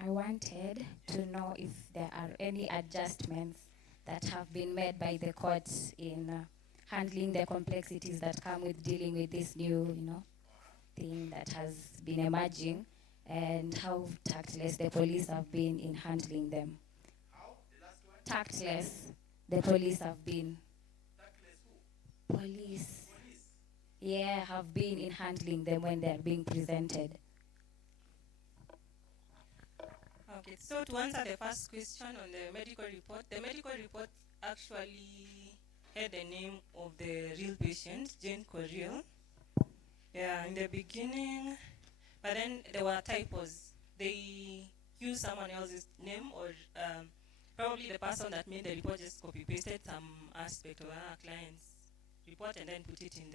I wanted to know if there are any adjustments that have been made by the courts in handling the complexities that come with dealing with this new, thing that has been emerging, and how tactless the police have been in handling them. Tactless the police have been. Police. Yeah, have been in handling them when they're being presented. Okay, so to answer the first question on the medical report actually had the name of the real patient, Jane Corriel. Yeah, in the beginning, but then there were typos. They used someone else's name, or probably the person that made the report just copy-pasted some aspect of our client's report and then put it in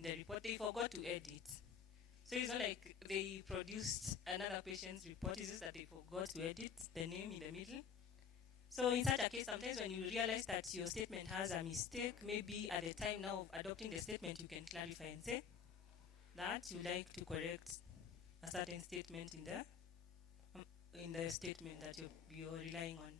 the report. They forgot to edit. So it's not like they produced another patient's report, it's just that they forgot to edit the name in the middle. So in such a case, sometimes when you realize that your statement has a mistake, maybe at the time now of adopting the statement, you can clarify and say that you like to correct a certain statement in the statement that you're relying on.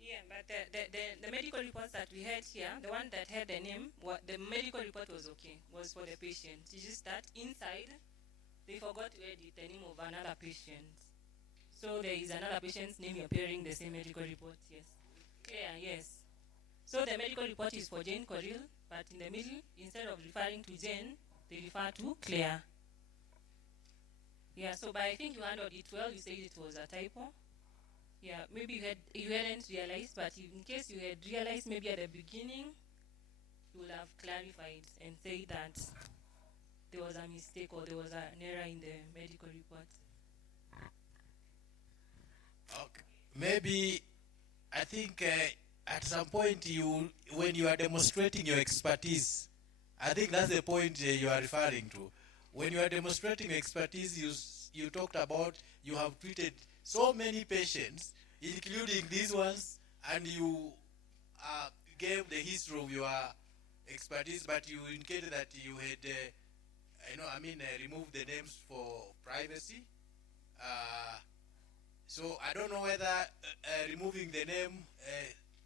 Yeah, but the medical reports that we had here, the one that had the name, the medical report was okay, was for the patient. It's just that inside, they forgot to edit the name of another patient. So there is another patient's name appearing in the same medical report, yes. Yeah, yes. So the medical report is for Jane Corriel, but in the middle, instead of referring to Jane, they refer to Claire. Yeah, so but I think you handled it well. You said it was a typo. Yeah, maybe you hadn't realized, but in case you had realized, maybe at the beginning, you would have clarified and say that there was a mistake or there was an error in the medical report. Okay. Maybe, I think at some point when you are demonstrating your expertise, I think that's the point you are referring to. When you are demonstrating your expertise, you talked about you have treated so many patients, including these ones, and you gave the history of your expertise, but you indicated that you had, removed the names for privacy. So I don't know whether removing the name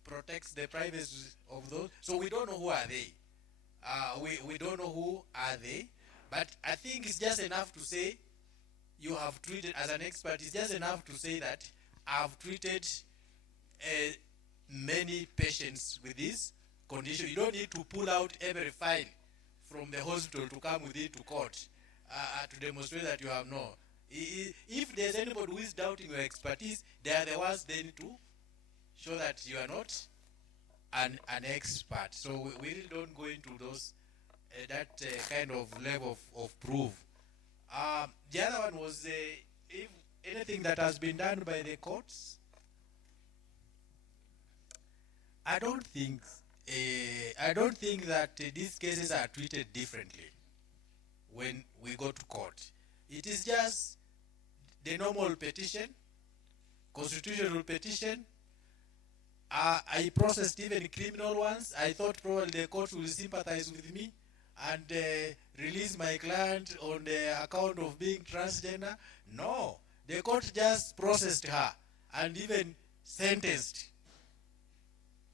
protects the privacy of those. So we don't know who are they. We don't know who are they, but I think it's just enough to say you have treated, as an expert, it's just enough to say that I've treated many patients with this condition. You don't need to pull out every file from the hospital to come with it to court to demonstrate that you have no. If there's anybody who is doubting your expertise, they are the ones they need to show that you are not an expert. So we really don't go into those that kind of level of proof. The other one was if anything that has been done by the courts. I don't think that these cases are treated differently when we go to court. It is just the normal petition, constitutional petition. I processed even criminal ones. I thought probably the court will sympathize with me and release my client on the account of being transgender. No, the court just processed her and even sentenced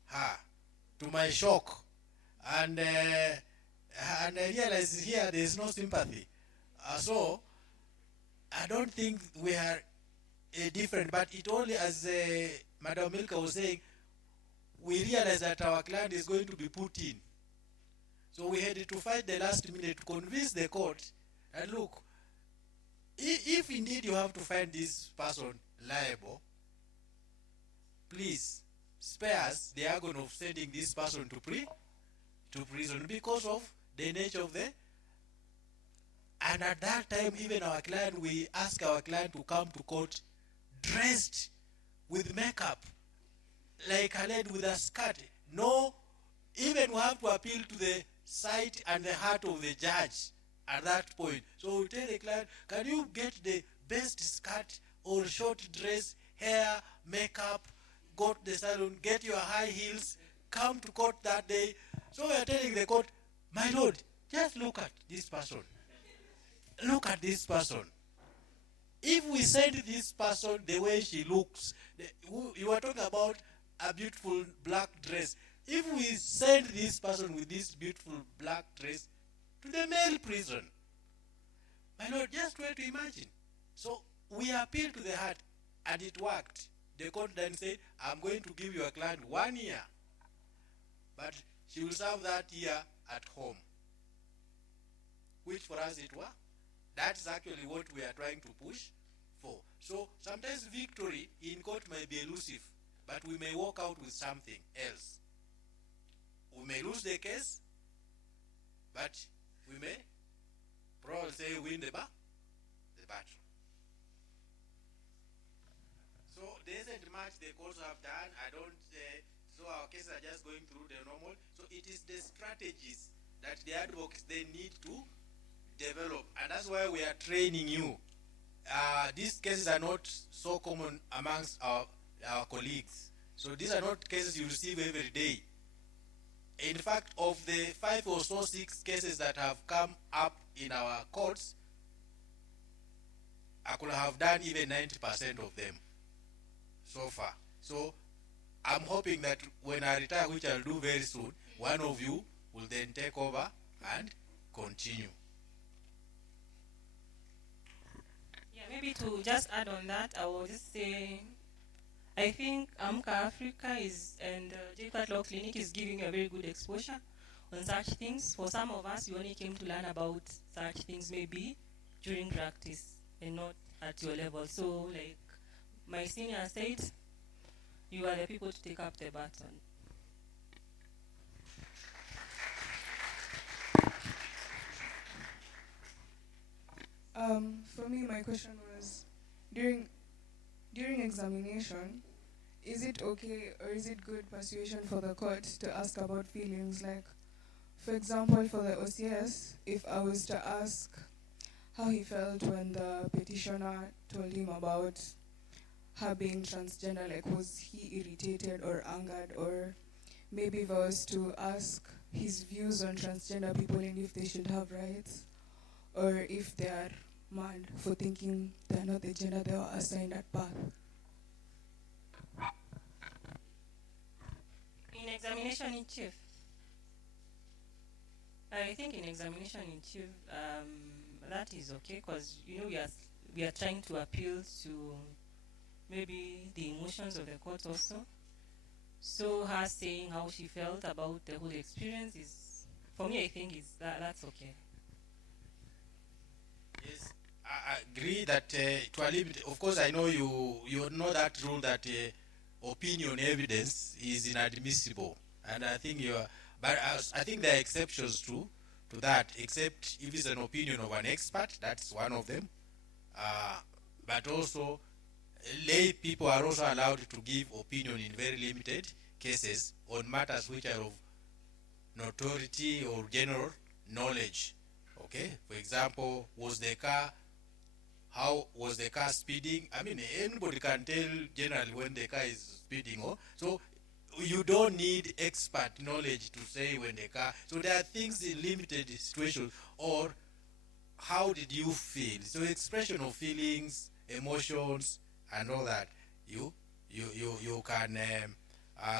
her, to my shock. And I realized here there is no sympathy. So I don't think we are different, but it only, as Madam Milka was saying, we realized that our client is going to be put in. So we had to fight the last minute to convince the court, and look, if indeed you have to find this person liable, please spare us the agony of sending this person to prison because of the nature of the. And at that time, even our client, we ask our client to come to court dressed with makeup, like a lady with a skirt. No, even we have to appeal to the sight and the heart of the judge at that point. So we tell the client, can you get the best skirt or short dress, hair, makeup, go to the salon, get your high heels, come to court that day. So we are telling the court, my lord, just look at this person. Look at this person. If we send this person the way she looks, you are talking about a beautiful black dress. If we send this person with this beautiful black dress to the male prison, my lord, just try to imagine. So we appealed to the heart, and it worked. The court then said, I'm going to give your client 1 year, but she will serve that year at home. Which for us it was. That's actually what we are trying to push for. So sometimes victory in court may be elusive, but we may walk out with something else. We may lose the case, but we may probably say win the battle. So there isn't much the courts have done. So our cases are just going through the normal. So it is the strategies that the advocates, they need to develop, and that's why we are training you. These cases are not so common amongst our colleagues. So these are not cases you receive every day. In fact, of the 5 or so 6 cases that have come up in our courts, I could have done even 90% of them so far. So I'm hoping that when I retire, which I'll do very soon, one of you will then take over and continue. Yeah, maybe to just add on that, I will just say, I think AMCA Africa and JCAT Law Clinic is giving a very good exposure on such things. For some of us, you only came to learn about such things maybe during practice and not at your level. So, like my senior said, you are the people to take up the baton. For me, my question was, during examination, is it okay or is it good persuasion for the court to ask about feelings? Like, for example, for the OCS, if I was to ask how he felt when the petitioner told him about her being transgender, like was he irritated or angered, or maybe if I was to ask his views on transgender people and if they should have rights, or if they are mad for thinking they're not the gender they were assigned at birth. In examination in chief, I think in examination in chief, that is okay, because we are trying to appeal to maybe the emotions of the court also. So her saying how she felt about the whole experience is, for me, I think that's okay. Yes, I agree that to a limit, of course, I know you know that rule that opinion evidence is inadmissible, and I think but I think there are exceptions to that, except if it's an opinion of an expert, that's one of them. But also, lay people are also allowed to give opinion in very limited cases on matters which are of notoriety or general knowledge. Okay, for example, how was the car speeding? I mean, anybody can tell generally when the car is speeding. So you don't need expert knowledge to say when the car. So there are things in limited situations, or how did you feel? So expression of feelings, emotions, and all that. You can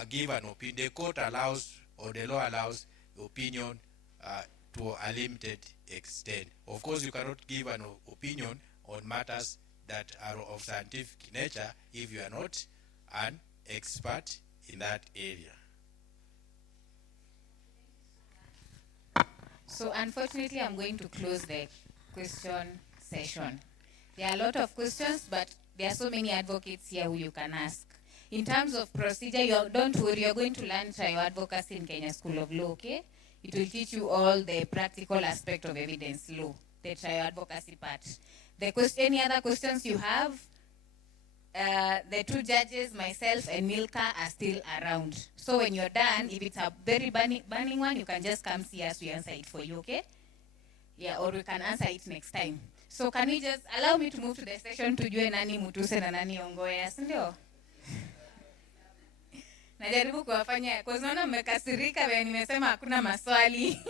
give an opinion. The court allows, or the law allows, opinion to a limited extent. Of course, you cannot give an opinion on matters that are of scientific nature if you are not an expert in that area. So unfortunately, I'm going to close the question session. There are a lot of questions, but there are so many advocates here who you can ask. In terms of procedure, don't worry, you're going to learn trial advocacy in Kenya School of Law, okay? It will teach you all the practical aspect of evidence law, the trial advocacy part. Any other questions you have, the two judges, myself and Milka, are still around. So when you're done, if it's a very burning one, you can just come see us, we answer it for you, okay? Yeah, or we can answer it next time. So can you just allow me to move to the session tujue nani mutuse na nani ongoya, sindio? Najaribu kuwafanya, kwa sababu mmekasirika vile nimesema hakuna maswali.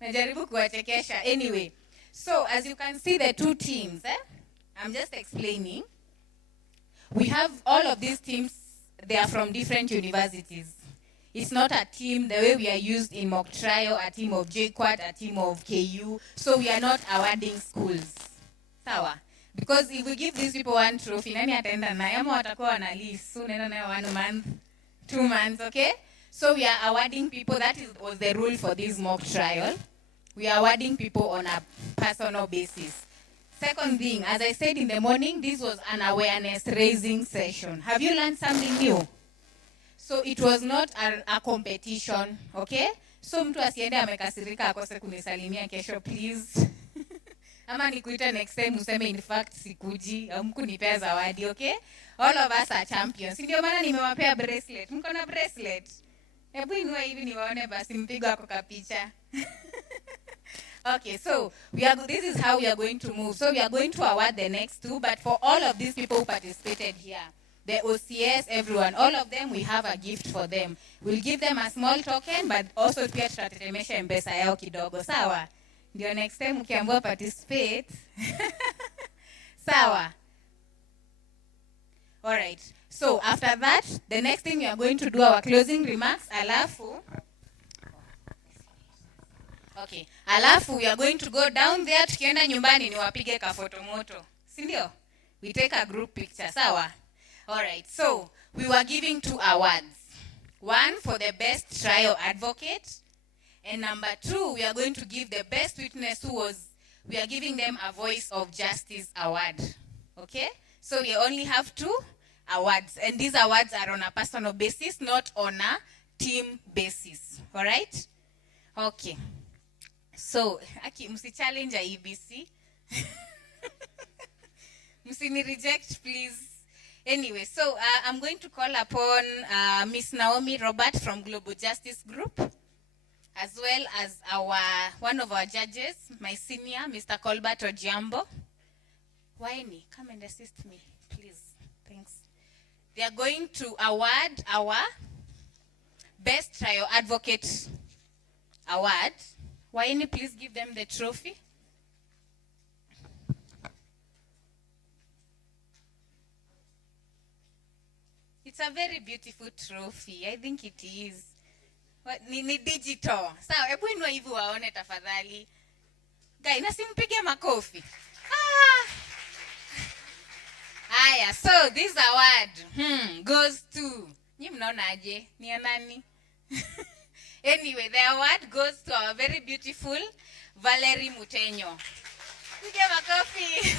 Najaribu kuwachekesha. Anyway, so as you can see the two teams, I'm just explaining. We have all of these teams, they are from different universities. It's not a team the way we are used in mock trial, a team of JQuat, a team of KU. So we are not awarding schools. Sawa? Because if we give these people one trophy, nani ataenda nayo ama watakuwa wana list. So nenda nayo 1 month, 2 months, okay? So we are awarding people, was the rule for this mock trial. We are awarding people on a personal basis. Second thing, as I said in the morning, this was an awareness raising session. Have you learned something new? So it was not a competition, okay? So mtu asiende amekasirika akose kunisalimia kesho, please. Ama nikuita next time useme in fact sikuji, hamkunipea zawadi, okay? All of us are champions. Ndio maana nimewapea bracelet. Mko na bracelet? Hebu inua hivi niwaone basi mpigo wako kapicha. Okay, so this is how we are going to move. So we are going to award the next two, but for all of these people who participated here, the OCS, everyone, all of them, we have a gift for them. We'll give them a small token, but also pia tutatetemesha mpesa yao kidogo. Sawa? Ndio next time ukiambiwa participate. Sawa? All right. So after that, the next thing we are going to do our closing remarks. Okay. Alafu, we are going to go down there. Tukienda nyumbani niwapige ka photo moto. Sindio? We take a group picture. Sawa? Alright. So, we were giving 2 awards. One for the best trial advocate. And number 2, we are going to give the best witness we are giving them a Voice of Justice award. Okay? So, we only have 2 awards. And these awards are on a personal basis, not on a team basis. Alright? Okay. So, msi challenge IBC. Msi reject, please. Anyway, so I'm going to call upon Miss Naomi Robert from Global Justice Group, as well as one of our judges, my senior, Mr. Colbert Ojiambo. Waini, come and assist me, please. Thanks. They are going to award our Best Trial Advocate Award. Waini, please give them the trophy. It's a very beautiful trophy. I think it is. Ni digital. Sawa, hebu inua hivi waone tafadhali. Guy, nasimpige makofi. Aya, so this award goes to, nyi mnaonaje? Ni ya nani? Anyway, the award goes to our very beautiful Valerie Mutenyo. Pige makofi.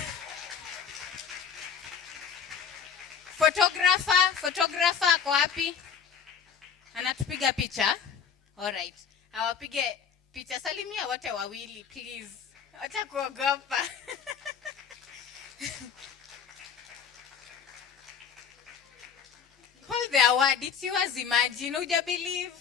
Photographer ako wapi? Anatupiga picha? Alright. Awapige picha. Salimia wote wawili, please. Wacha kuogopa. Hold the award. It's yours, imagine. Would you believe?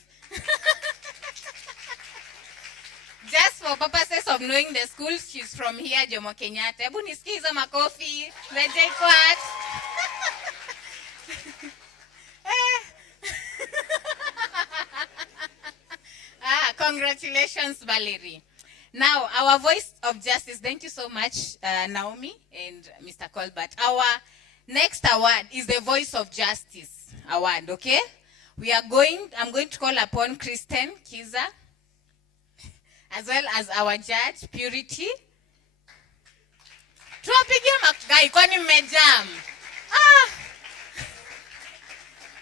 Just for purposes of knowing the school, she's from here, Jomo Kenyatta. Hebu nisikie hizo makofi. The JQuat. Congratulations, Valerie. Now, our voice of justice, thank you so much, Naomi and Mr. Colbert. Our next award is the Voice of Justice award, okay? I'm going to call upon Kristen Kiza, as well as our judge, Purity. Tuwapigie makai, kwani mmejam?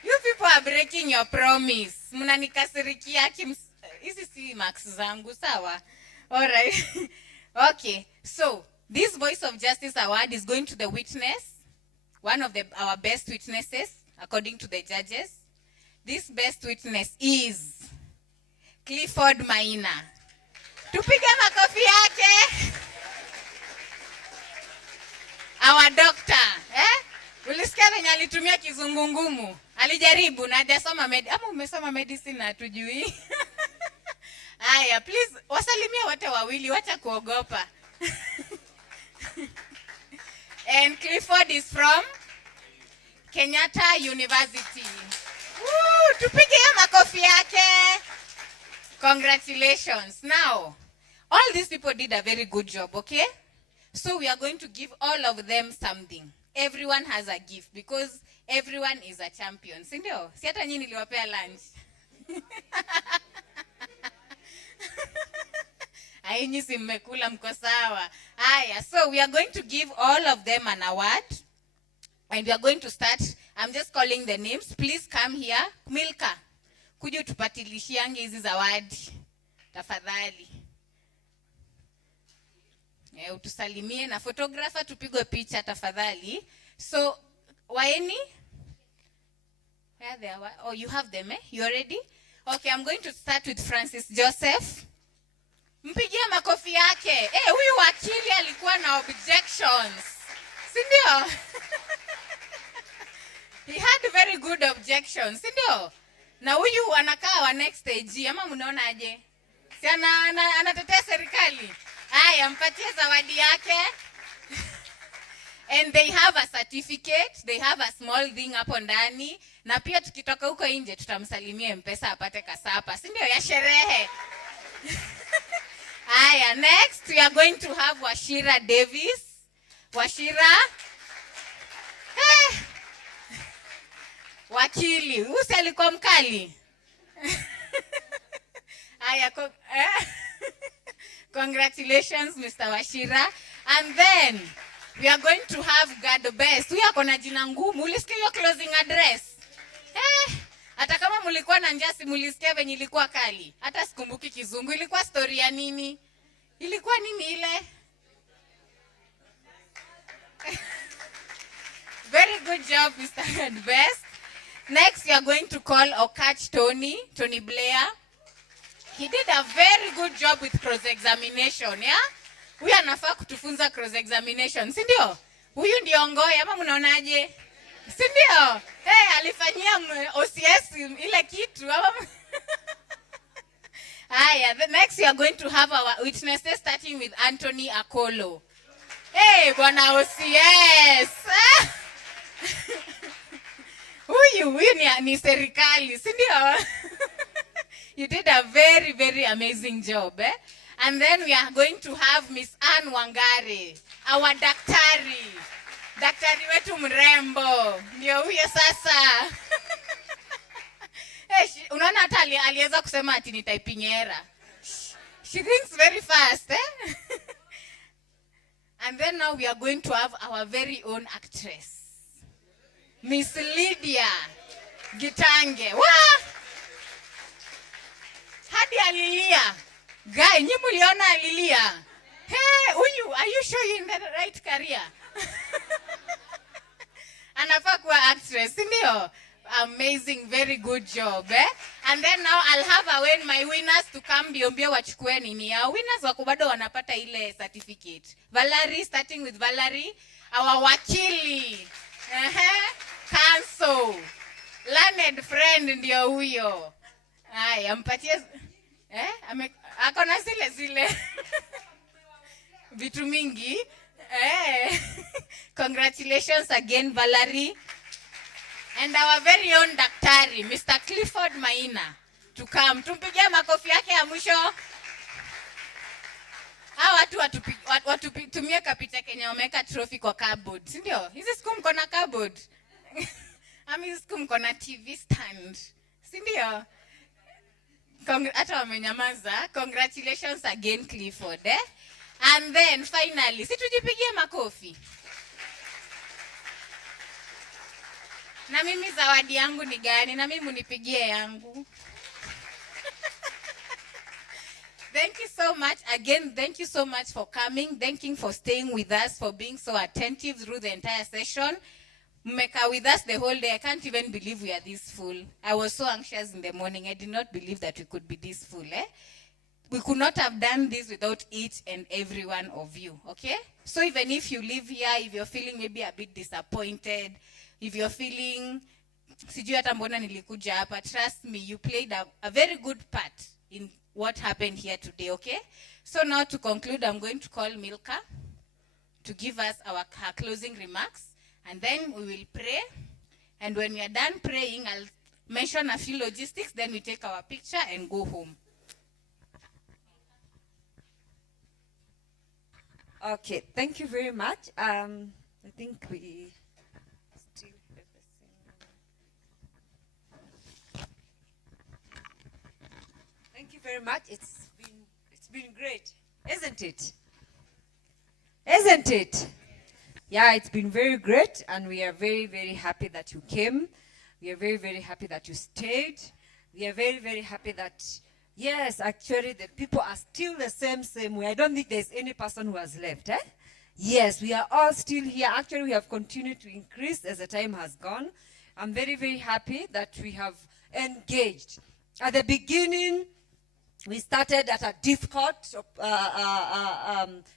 You people are breaking your promise. Mnanikasirikia hizi si marks zangu, sawa? All right. Okay. So, this Voice of Justice award is going to the witness, one of our best witnesses, according to the judges. This best witness is Clifford Maina. Tupige makofi yake. Our doctor, Ulisikia venye alitumia kizungu ngumu. Alijaribu na hajasoma ama umesoma medicine na hatujui. Aya, please wasalimia wote wawili, wacha kuogopa. And Clifford is from Kenyatta University. Woo, tupige makofi yake. Congratulations. Now, all these people did a very good job, okay? So we are going to give all of them something. Everyone has a gift because everyone is a champion. Sindio? Si hata nyinyi niliwapea lunch. Ainyi si mmekula mko sawa. Aya, so we are going to give all of them an award. And we are going to start. I'm just calling the names. Please come here. Milka, kuja tupatilishiange hizi zawadi. Tafadhali. Utusalimie na photographer tupigwe picha tafadhali. So, Waeni? Where they are? Oh, you have them, eh? You are ready? Okay, I'm going to start with Francis Joseph. Mpigie makofi yake. Huyu wakili alikuwa na objections. Sindio? He had very good objections. Sindio? Na huyu anakaa wa next stage. Ama mnaona aje? Si anatetea serikali. Aya, mpatie zawadi yake. And they have a certificate. They have a small thing hapo ndani. Na pia tukitoka huko nje tutamsalimia M-Pesa apate kasapa. Si ndio ya sherehe? Aya, next we are going to have Washira Davis. Washira. Wakili. Usi alikuwa mkali. Aya, congratulations, Mr. Washira. And then, we are going to have God Best. Huyu ako na jina ngumu. Ulisikia hiyo closing address? Hata kama mulikuwa na njasi, mulisikia venye ilikuwa kali. Hata sikumbuki kizungu. Ilikuwa story ya nini? Ilikuwa nini ile? Very good job, Mr. God Best. Next, we are going to call Okach Tony Blair. He did a very good job with cross-examination, yeah? Huyu anafaa kutufunza cross-examination, si ndio? Huyu ndio ngoya, ama mnaonaje? Si ndio? Alifanyia OCS ile kitu. Next we are going to have our witnesses starting with Anthony Akolo. Bwana OCS. Huyu ni serikali, si ndio? You did a very, very amazing job, eh? And then we are going to have Miss Anne Wangari, our daktari. Daktari wetu mrembo. Ndio huyo sasa. Unaona hata aliweza kusema ati ni typing error. She thinks very fast, eh? And then now we are going to have our very own actress, Miss Lydia Gitange. Hadi alilia. Guy, nyi muliona alilia. Huyu, are you sure you're in the right career? Anafaa kuwa actress, ndio? Amazing, very good job, eh? And then now I'll have my winners to come biombia wachukue nini yao. Winners wako bado wanapata ile certificate. Valerie, starting with Valerie, our wakili. Counsel. Learned friend ndio huyo. Ampatie ako na zile vitu mingi. Congratulations again, Valerie. And our very own daktari, Mr. Clifford Maina. to come. Tumpigie makofi yake ya mwisho. Hawa watu tumie kapita Kenya wameweka trophy kwa cupboard. Si ndio? Hizi siku mko na cupboard. Hizi siku mko na TV stand. Si ndio? Hata wamenyamaza. Congratulations again, Clifford. And then finally, si tujipigie makofi. Na mimi zawadi yangu ni gani? Na mimi munipigie yangu. Thank you so much. Again, thank you so much for coming. Thank you for staying with us, for being so attentive through the entire session. Mmeka with us the whole day. I can't even believe we are this full. I was so anxious in the morning. I did not believe that we could be this full. We could not have done this without each and every one of you. Okay? So even if you live here, if you're feeling maybe a bit disappointed, if you're feeling, sijui hata mbona nilikuja hapa, trust me, you played a very good part in what happened here today, okay? So now to conclude, I'm going to call Milka to give us her closing remarks, and then we will pray. And when we are done praying, I'll mention a few logistics, then we take our picture and go home. Okay, thank you very much. I think we still have the same. Thank you very much. It's been great, isn't it? Isn't it? Yeah, it's been very great, and we are very, very happy that you came. We are very, very happy that you stayed. We are very, very happy that, yes, actually, the people are still the same way. I don't think there's any person who has left, Yes, we are all still here. Actually, we have continued to increase as the time has gone. I'm very, very happy that we have engaged. At the beginning, we started at a difficult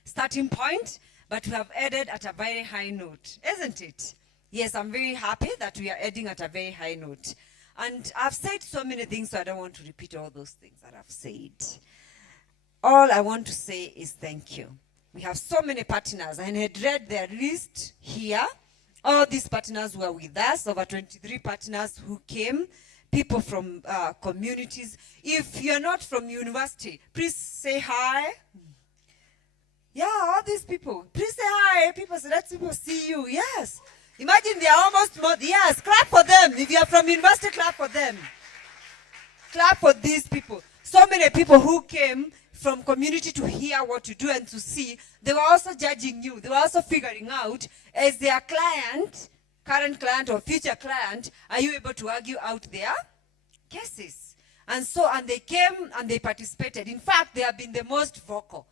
starting point, but we have ended at a very high note, isn't it? Yes, I'm very happy that we are ending at a very high note. And I've said so many things, so I don't want to repeat all those things that I've said. All I want to say is thank you. We have so many partners, and I had read their list here. All these partners were with us, over 23 partners who came, people from communities. If you're not from university, please say hi. Yeah, all these people, please say hi. People say, let people see you. Yes. Imagine they are almost more. Yes, clap for them. If you are from university, clap for them. Clap for these people. So many people who came from community to hear what you do and to see, they were also judging you. They were also figuring out, as their client, current client or future client, are you able to argue out their cases? And they came and they participated. In fact, they have been the most vocal,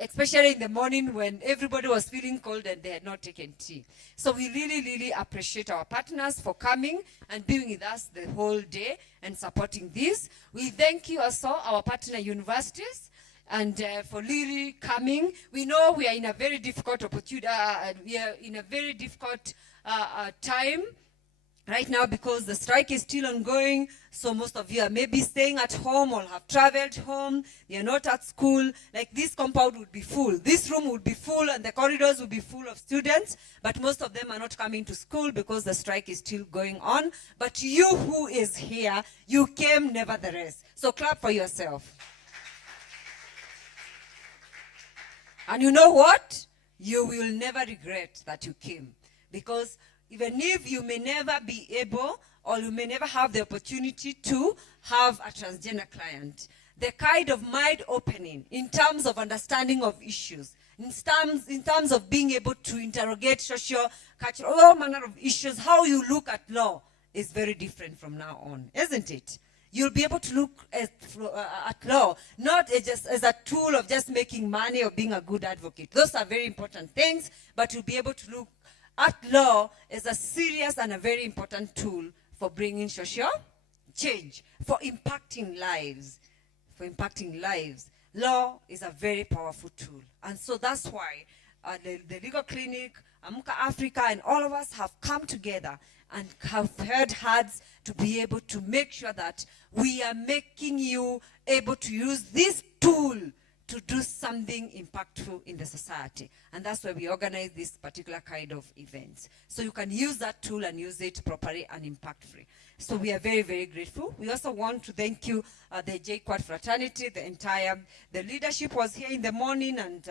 especially in the morning when everybody was feeling cold and they had not taken tea. So we really, really appreciate our partners for coming and being with us the whole day and supporting this. We thank you also, our partner universities, and for really coming. We know we are in a very difficult opportunity, we are in a very difficult time right now because the strike is still ongoing. So most of you are maybe staying at home or have traveled home. You're not at school. Like this compound would be full. This room would be full and the corridors would be full of students. But most of them are not coming to school because the strike is still going on. But you who is here, you came nevertheless. So clap for yourself. And you know what? You will never regret that you came. Because even if you may never be able or you may never have the opportunity to have a transgender client, the kind of mind opening in terms of understanding of issues, in terms of being able to interrogate social, cultural, all manner of issues, how you look at law is very different from now on, isn't it? You'll be able to look at law, not just as a tool of just making money or being a good advocate. Those are very important things, but you'll be able to look at law as a serious and a very important tool for bringing social change, for impacting lives. Law is a very powerful tool. And so that's why the Legal Clinic, Amuka Africa, and all of us have come together and have held hands to be able to make sure that we are making you able to use this tool to do something impactful in the society. And that's why we organize this particular kind of events. So you can use that tool and use it properly and impactfully. So we are very, very grateful. We also want to thank you, the JQuad fraternity, the leadership was here in the morning and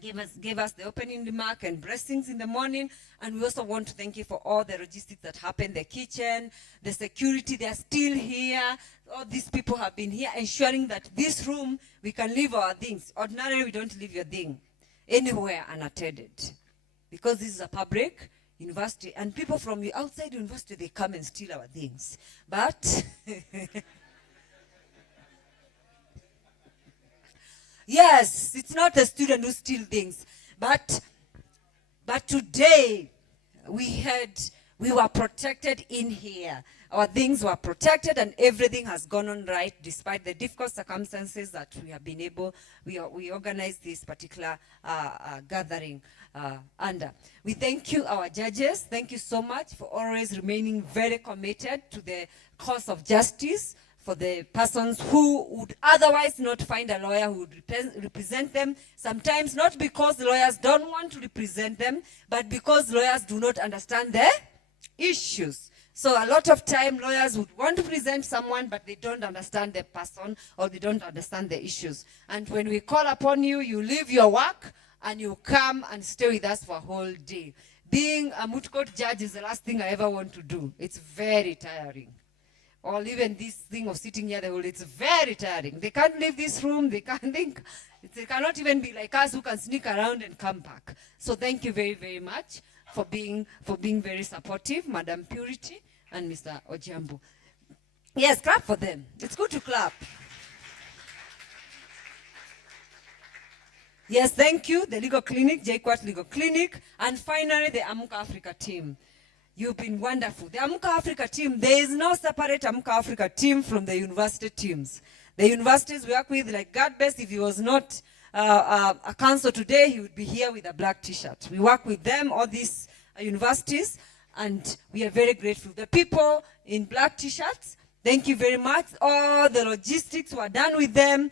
gave us the opening remark and blessings in the morning. And we also want to thank you for all the logistics that happened, the kitchen, the security, they are still here. All these people have been here ensuring that this room, we can leave our things. Ordinarily, we don't leave your thing anywhere unattended. Because this is a public university, and people from the outside university, they come and steal our things. But yes, it's not a student who steals things. But today, we were protected in here. Our things were protected and everything has gone on right despite the difficult circumstances that we have been able, we organized this particular gathering under. We thank you, our judges. Thank you so much for always remaining very committed to the cause of justice for the persons who would otherwise not find a lawyer who would represent them. Sometimes not because lawyers don't want to represent them, but because lawyers do not understand their issues. So a lot of time lawyers would want to present someone, but they don't understand the person or they don't understand the issues. And when we call upon you, you leave your work and you come and stay with us for a whole day. Being a moot court judge is the last thing I ever want to do. It's very tiring. Or even this thing of sitting here the whole day, it's very tiring. They can't leave this room, they can't think. They cannot even be like us who can sneak around and come back. So thank you very, very much for being very supportive, Madam Purity and Mr. Ojambo. Yes, clap for them. It's good to clap. Yes, thank you, the Legal Clinic, JQuat Legal Clinic, and finally the Amuka Africa team. You've been wonderful. The Amuka Africa team, there is no separate Amuka Africa team from the university teams. The universities we work with, like God best, if he was not a council today, he would be here with a black t-shirt. We work with them, all these universities, and we are very grateful. The people in black t-shirts, thank you very much. All the logistics were done with them,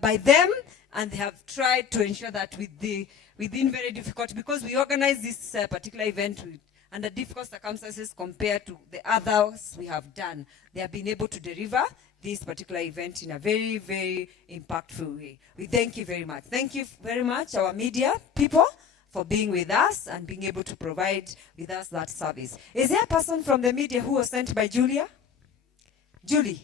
by them, and they have tried to ensure that within very difficult, because we organize this particular event under difficult circumstances compared to the others we have done. They have been able to deliver this particular event in a very, very impactful way. We thank you very much. Thank you very much, our media people, for being with us and being able to provide with us that service. Is there a person from the media who was sent by Julia? Julie?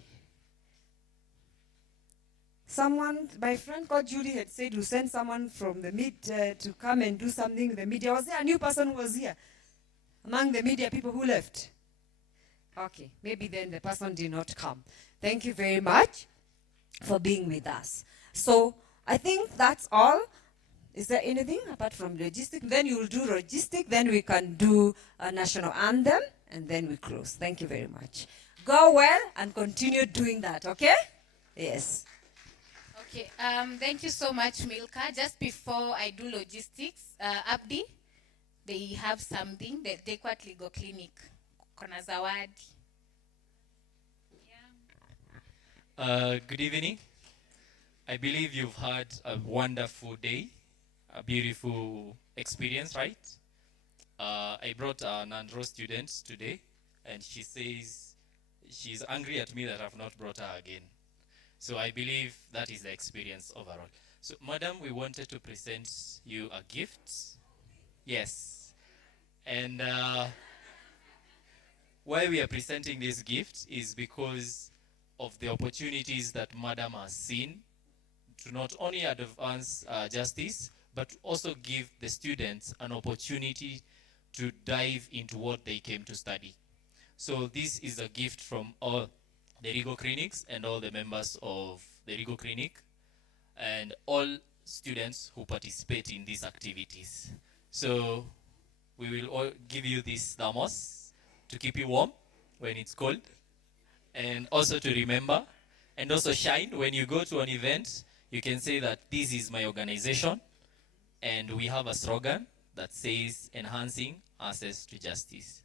Someone, my friend called Julie had said to send someone from the media to come and do something with the media. Was there a new person who was here among the media people who left? Okay, maybe then the person did not come. Thank you very much for being with us. So I think that's all. Is there anything apart from logistic? Then you will do logistic, then we can do a national anthem, and then we close. Thank you very much. Go well and continue doing that, okay? Yes. Okay, thank you so much, Milka. Just before I do logistics, Abdi, they have something, the JQuat Legal Clinic. Kona zawadi. Good evening. I believe you've had a wonderful day, a beautiful experience, right? I brought an Andro student today, and she says she's angry at me that I've not brought her again. So I believe that is the experience overall. So, madam, we wanted to present you a gift. Yes. And why we are presenting this gift is because of the opportunities that madam has seen to not only advance justice, but also give the students an opportunity to dive into what they came to study. So this is a gift from all the Legal Clinics and all the members of the Legal Clinic and all students who participate in these activities. So we will all give you this thermos to keep you warm when it's cold, and also to remember and also shine when you go to an event. You can say that this is my organization, and we have a slogan that says enhancing access to justice.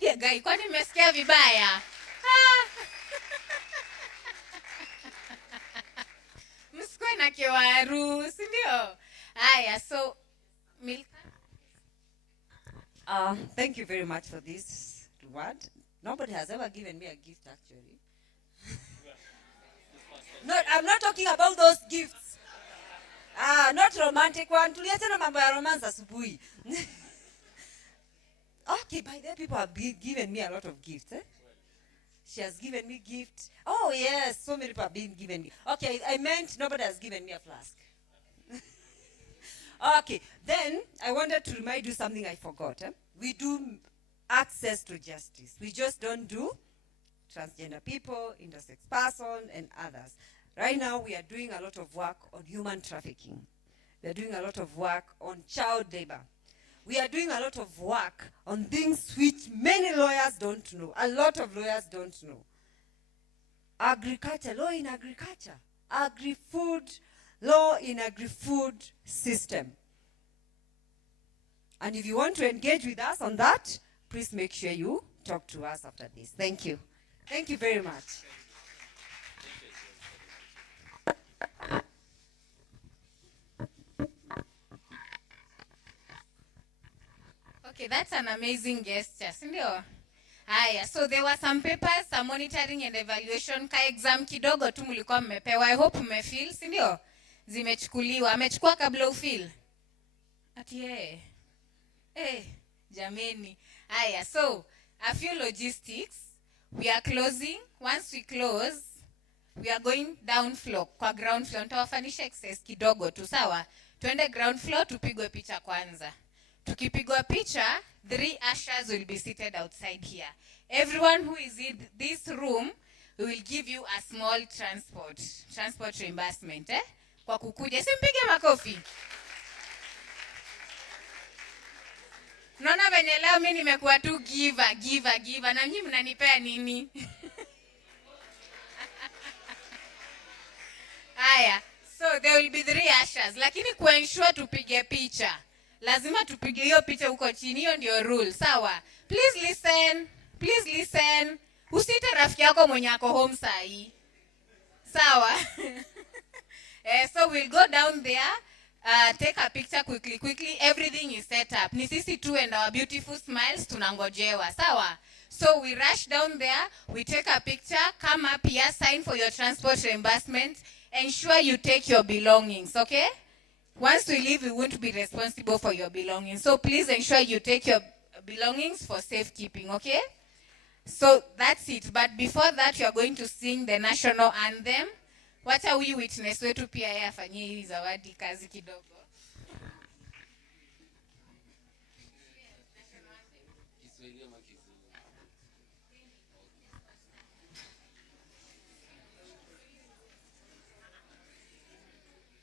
Lydia Guy, kwani mmesikia vibaya? Msikwe na kiwaru, si ndio? Haya, so Milka. Thank you very much for this reward. Nobody has ever given me a gift, actually. I'm not talking about those gifts. Not romantic one. Tuliachana mambo ya romance asubuhi. Okay, by then people have given me a lot of gifts. She has given me gifts. Oh yes, so many people have been given me. Okay, I meant nobody has given me a flask. Okay, then I wanted to remind you something I forgot. We do access to justice. We just don't do transgender people, intersex person, and others. Right now, we are doing a lot of work on human trafficking. We are doing a lot of work on child labor. We are doing a lot of work on things which many lawyers don't know. A lot of lawyers don't know. Agriculture, law in agriculture. Agri-food, law in agri-food system. And if you want to engage with us on that, please make sure you talk to us after this. Thank you. Thank you very much. Okay, that's an amazing gesture, si ndio? Haya, so there were some papers, some monitoring and evaluation, ka exam kidogo tu mlikuwa mmepewa. I hope mmefeel, si ndio? Zimechukuliwa. Amechukua kabla ufeel? Ati jameni. Haya, so a few logistics. We are closing. Once we close, we are going down floor, kwa ground floor. Nitawafanisha exercise kidogo tu, sawa? Tuende ground floor, tupigwe picha kwanza. Tukipigwa picha, 3 ushers will be seated outside here. Everyone who is in this room, we will give you a small transport reimbursement. Kwa kukuja, simpige makofi. Naona venye leo mimi nimekuwa tu giver. Na nyinyi mnanipea nini? Haya, so there will be 3 ushers. Lakini kuensure tupige picha, lazima tupige hiyo picha huko chini. Hiyo ndio rule, sawa? Please listen. Usite rafiki yako mwenye ako home sahi. Sawa? So we'll go down there, take a picture quickly. Everything is set up. Ni sisi tu and our beautiful smiles tunangojewa, sawa? So we rush down there, we take a picture, come up here, sign for your transport reimbursement. Ensure you take your belongings, okay? Once we leave, we won't be responsible for your belongings. So please ensure you take your belongings for safekeeping, okay? So that's it. But before that, you are going to sing the national anthem. Wacha we witness wetu pia yeye afanyie hii zawadi kazi kidogo.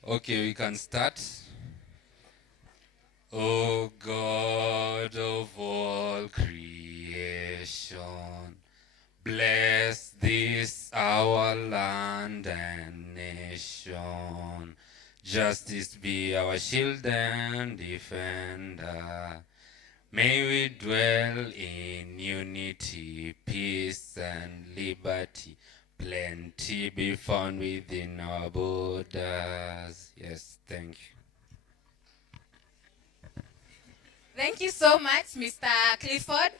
Okay, we can start. O God of all creation, bless this our land and nation. Justice be our shield and defender. May we dwell in unity, peace and liberty. Plenty be found within our borders. Yes, thank you. Thank you so much, Mr. Clifford.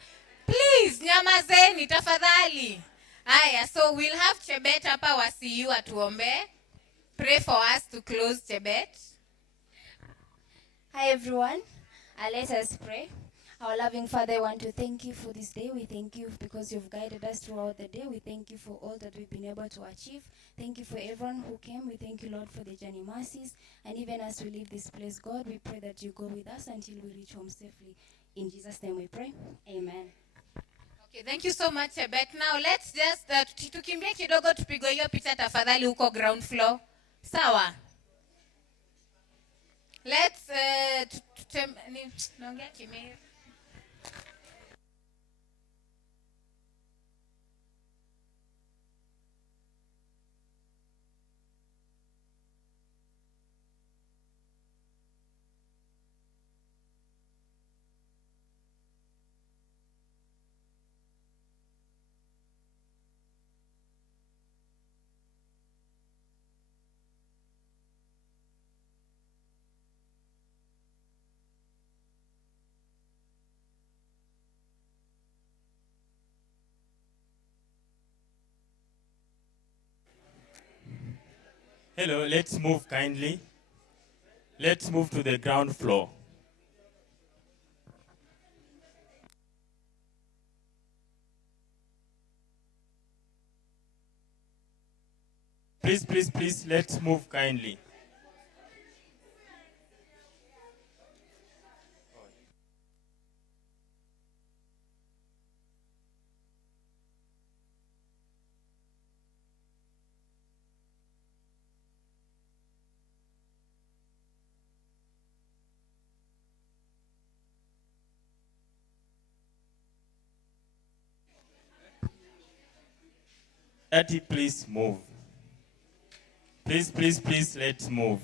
Please, nyamazeni tafadhali. Aya, so we'll have Chebet hapa wa CU atuombe. Pray for us to close, Chebet. Hi everyone, let us pray. Our loving Father, I want to thank you for this day. We thank you because you've guided us throughout the day. We thank you for all that we've been able to achieve. Thank you for everyone who came. We thank you, Lord, for the journey mercies. And even as we leave this place, God, we pray that you go with us until we reach home safely. In Jesus' name we pray. Amen. Okay, thank you so much, Chebet. Now let's just tukimbie kidogo tupigwe hiyo picha tafadhali huko ground floor. Sawa? Let's naongea Kimeo. Hello, let's move kindly. Let's move to the ground floor. Please, please, please, let's move kindly. Daddy, please move. Please, please, please, let's move.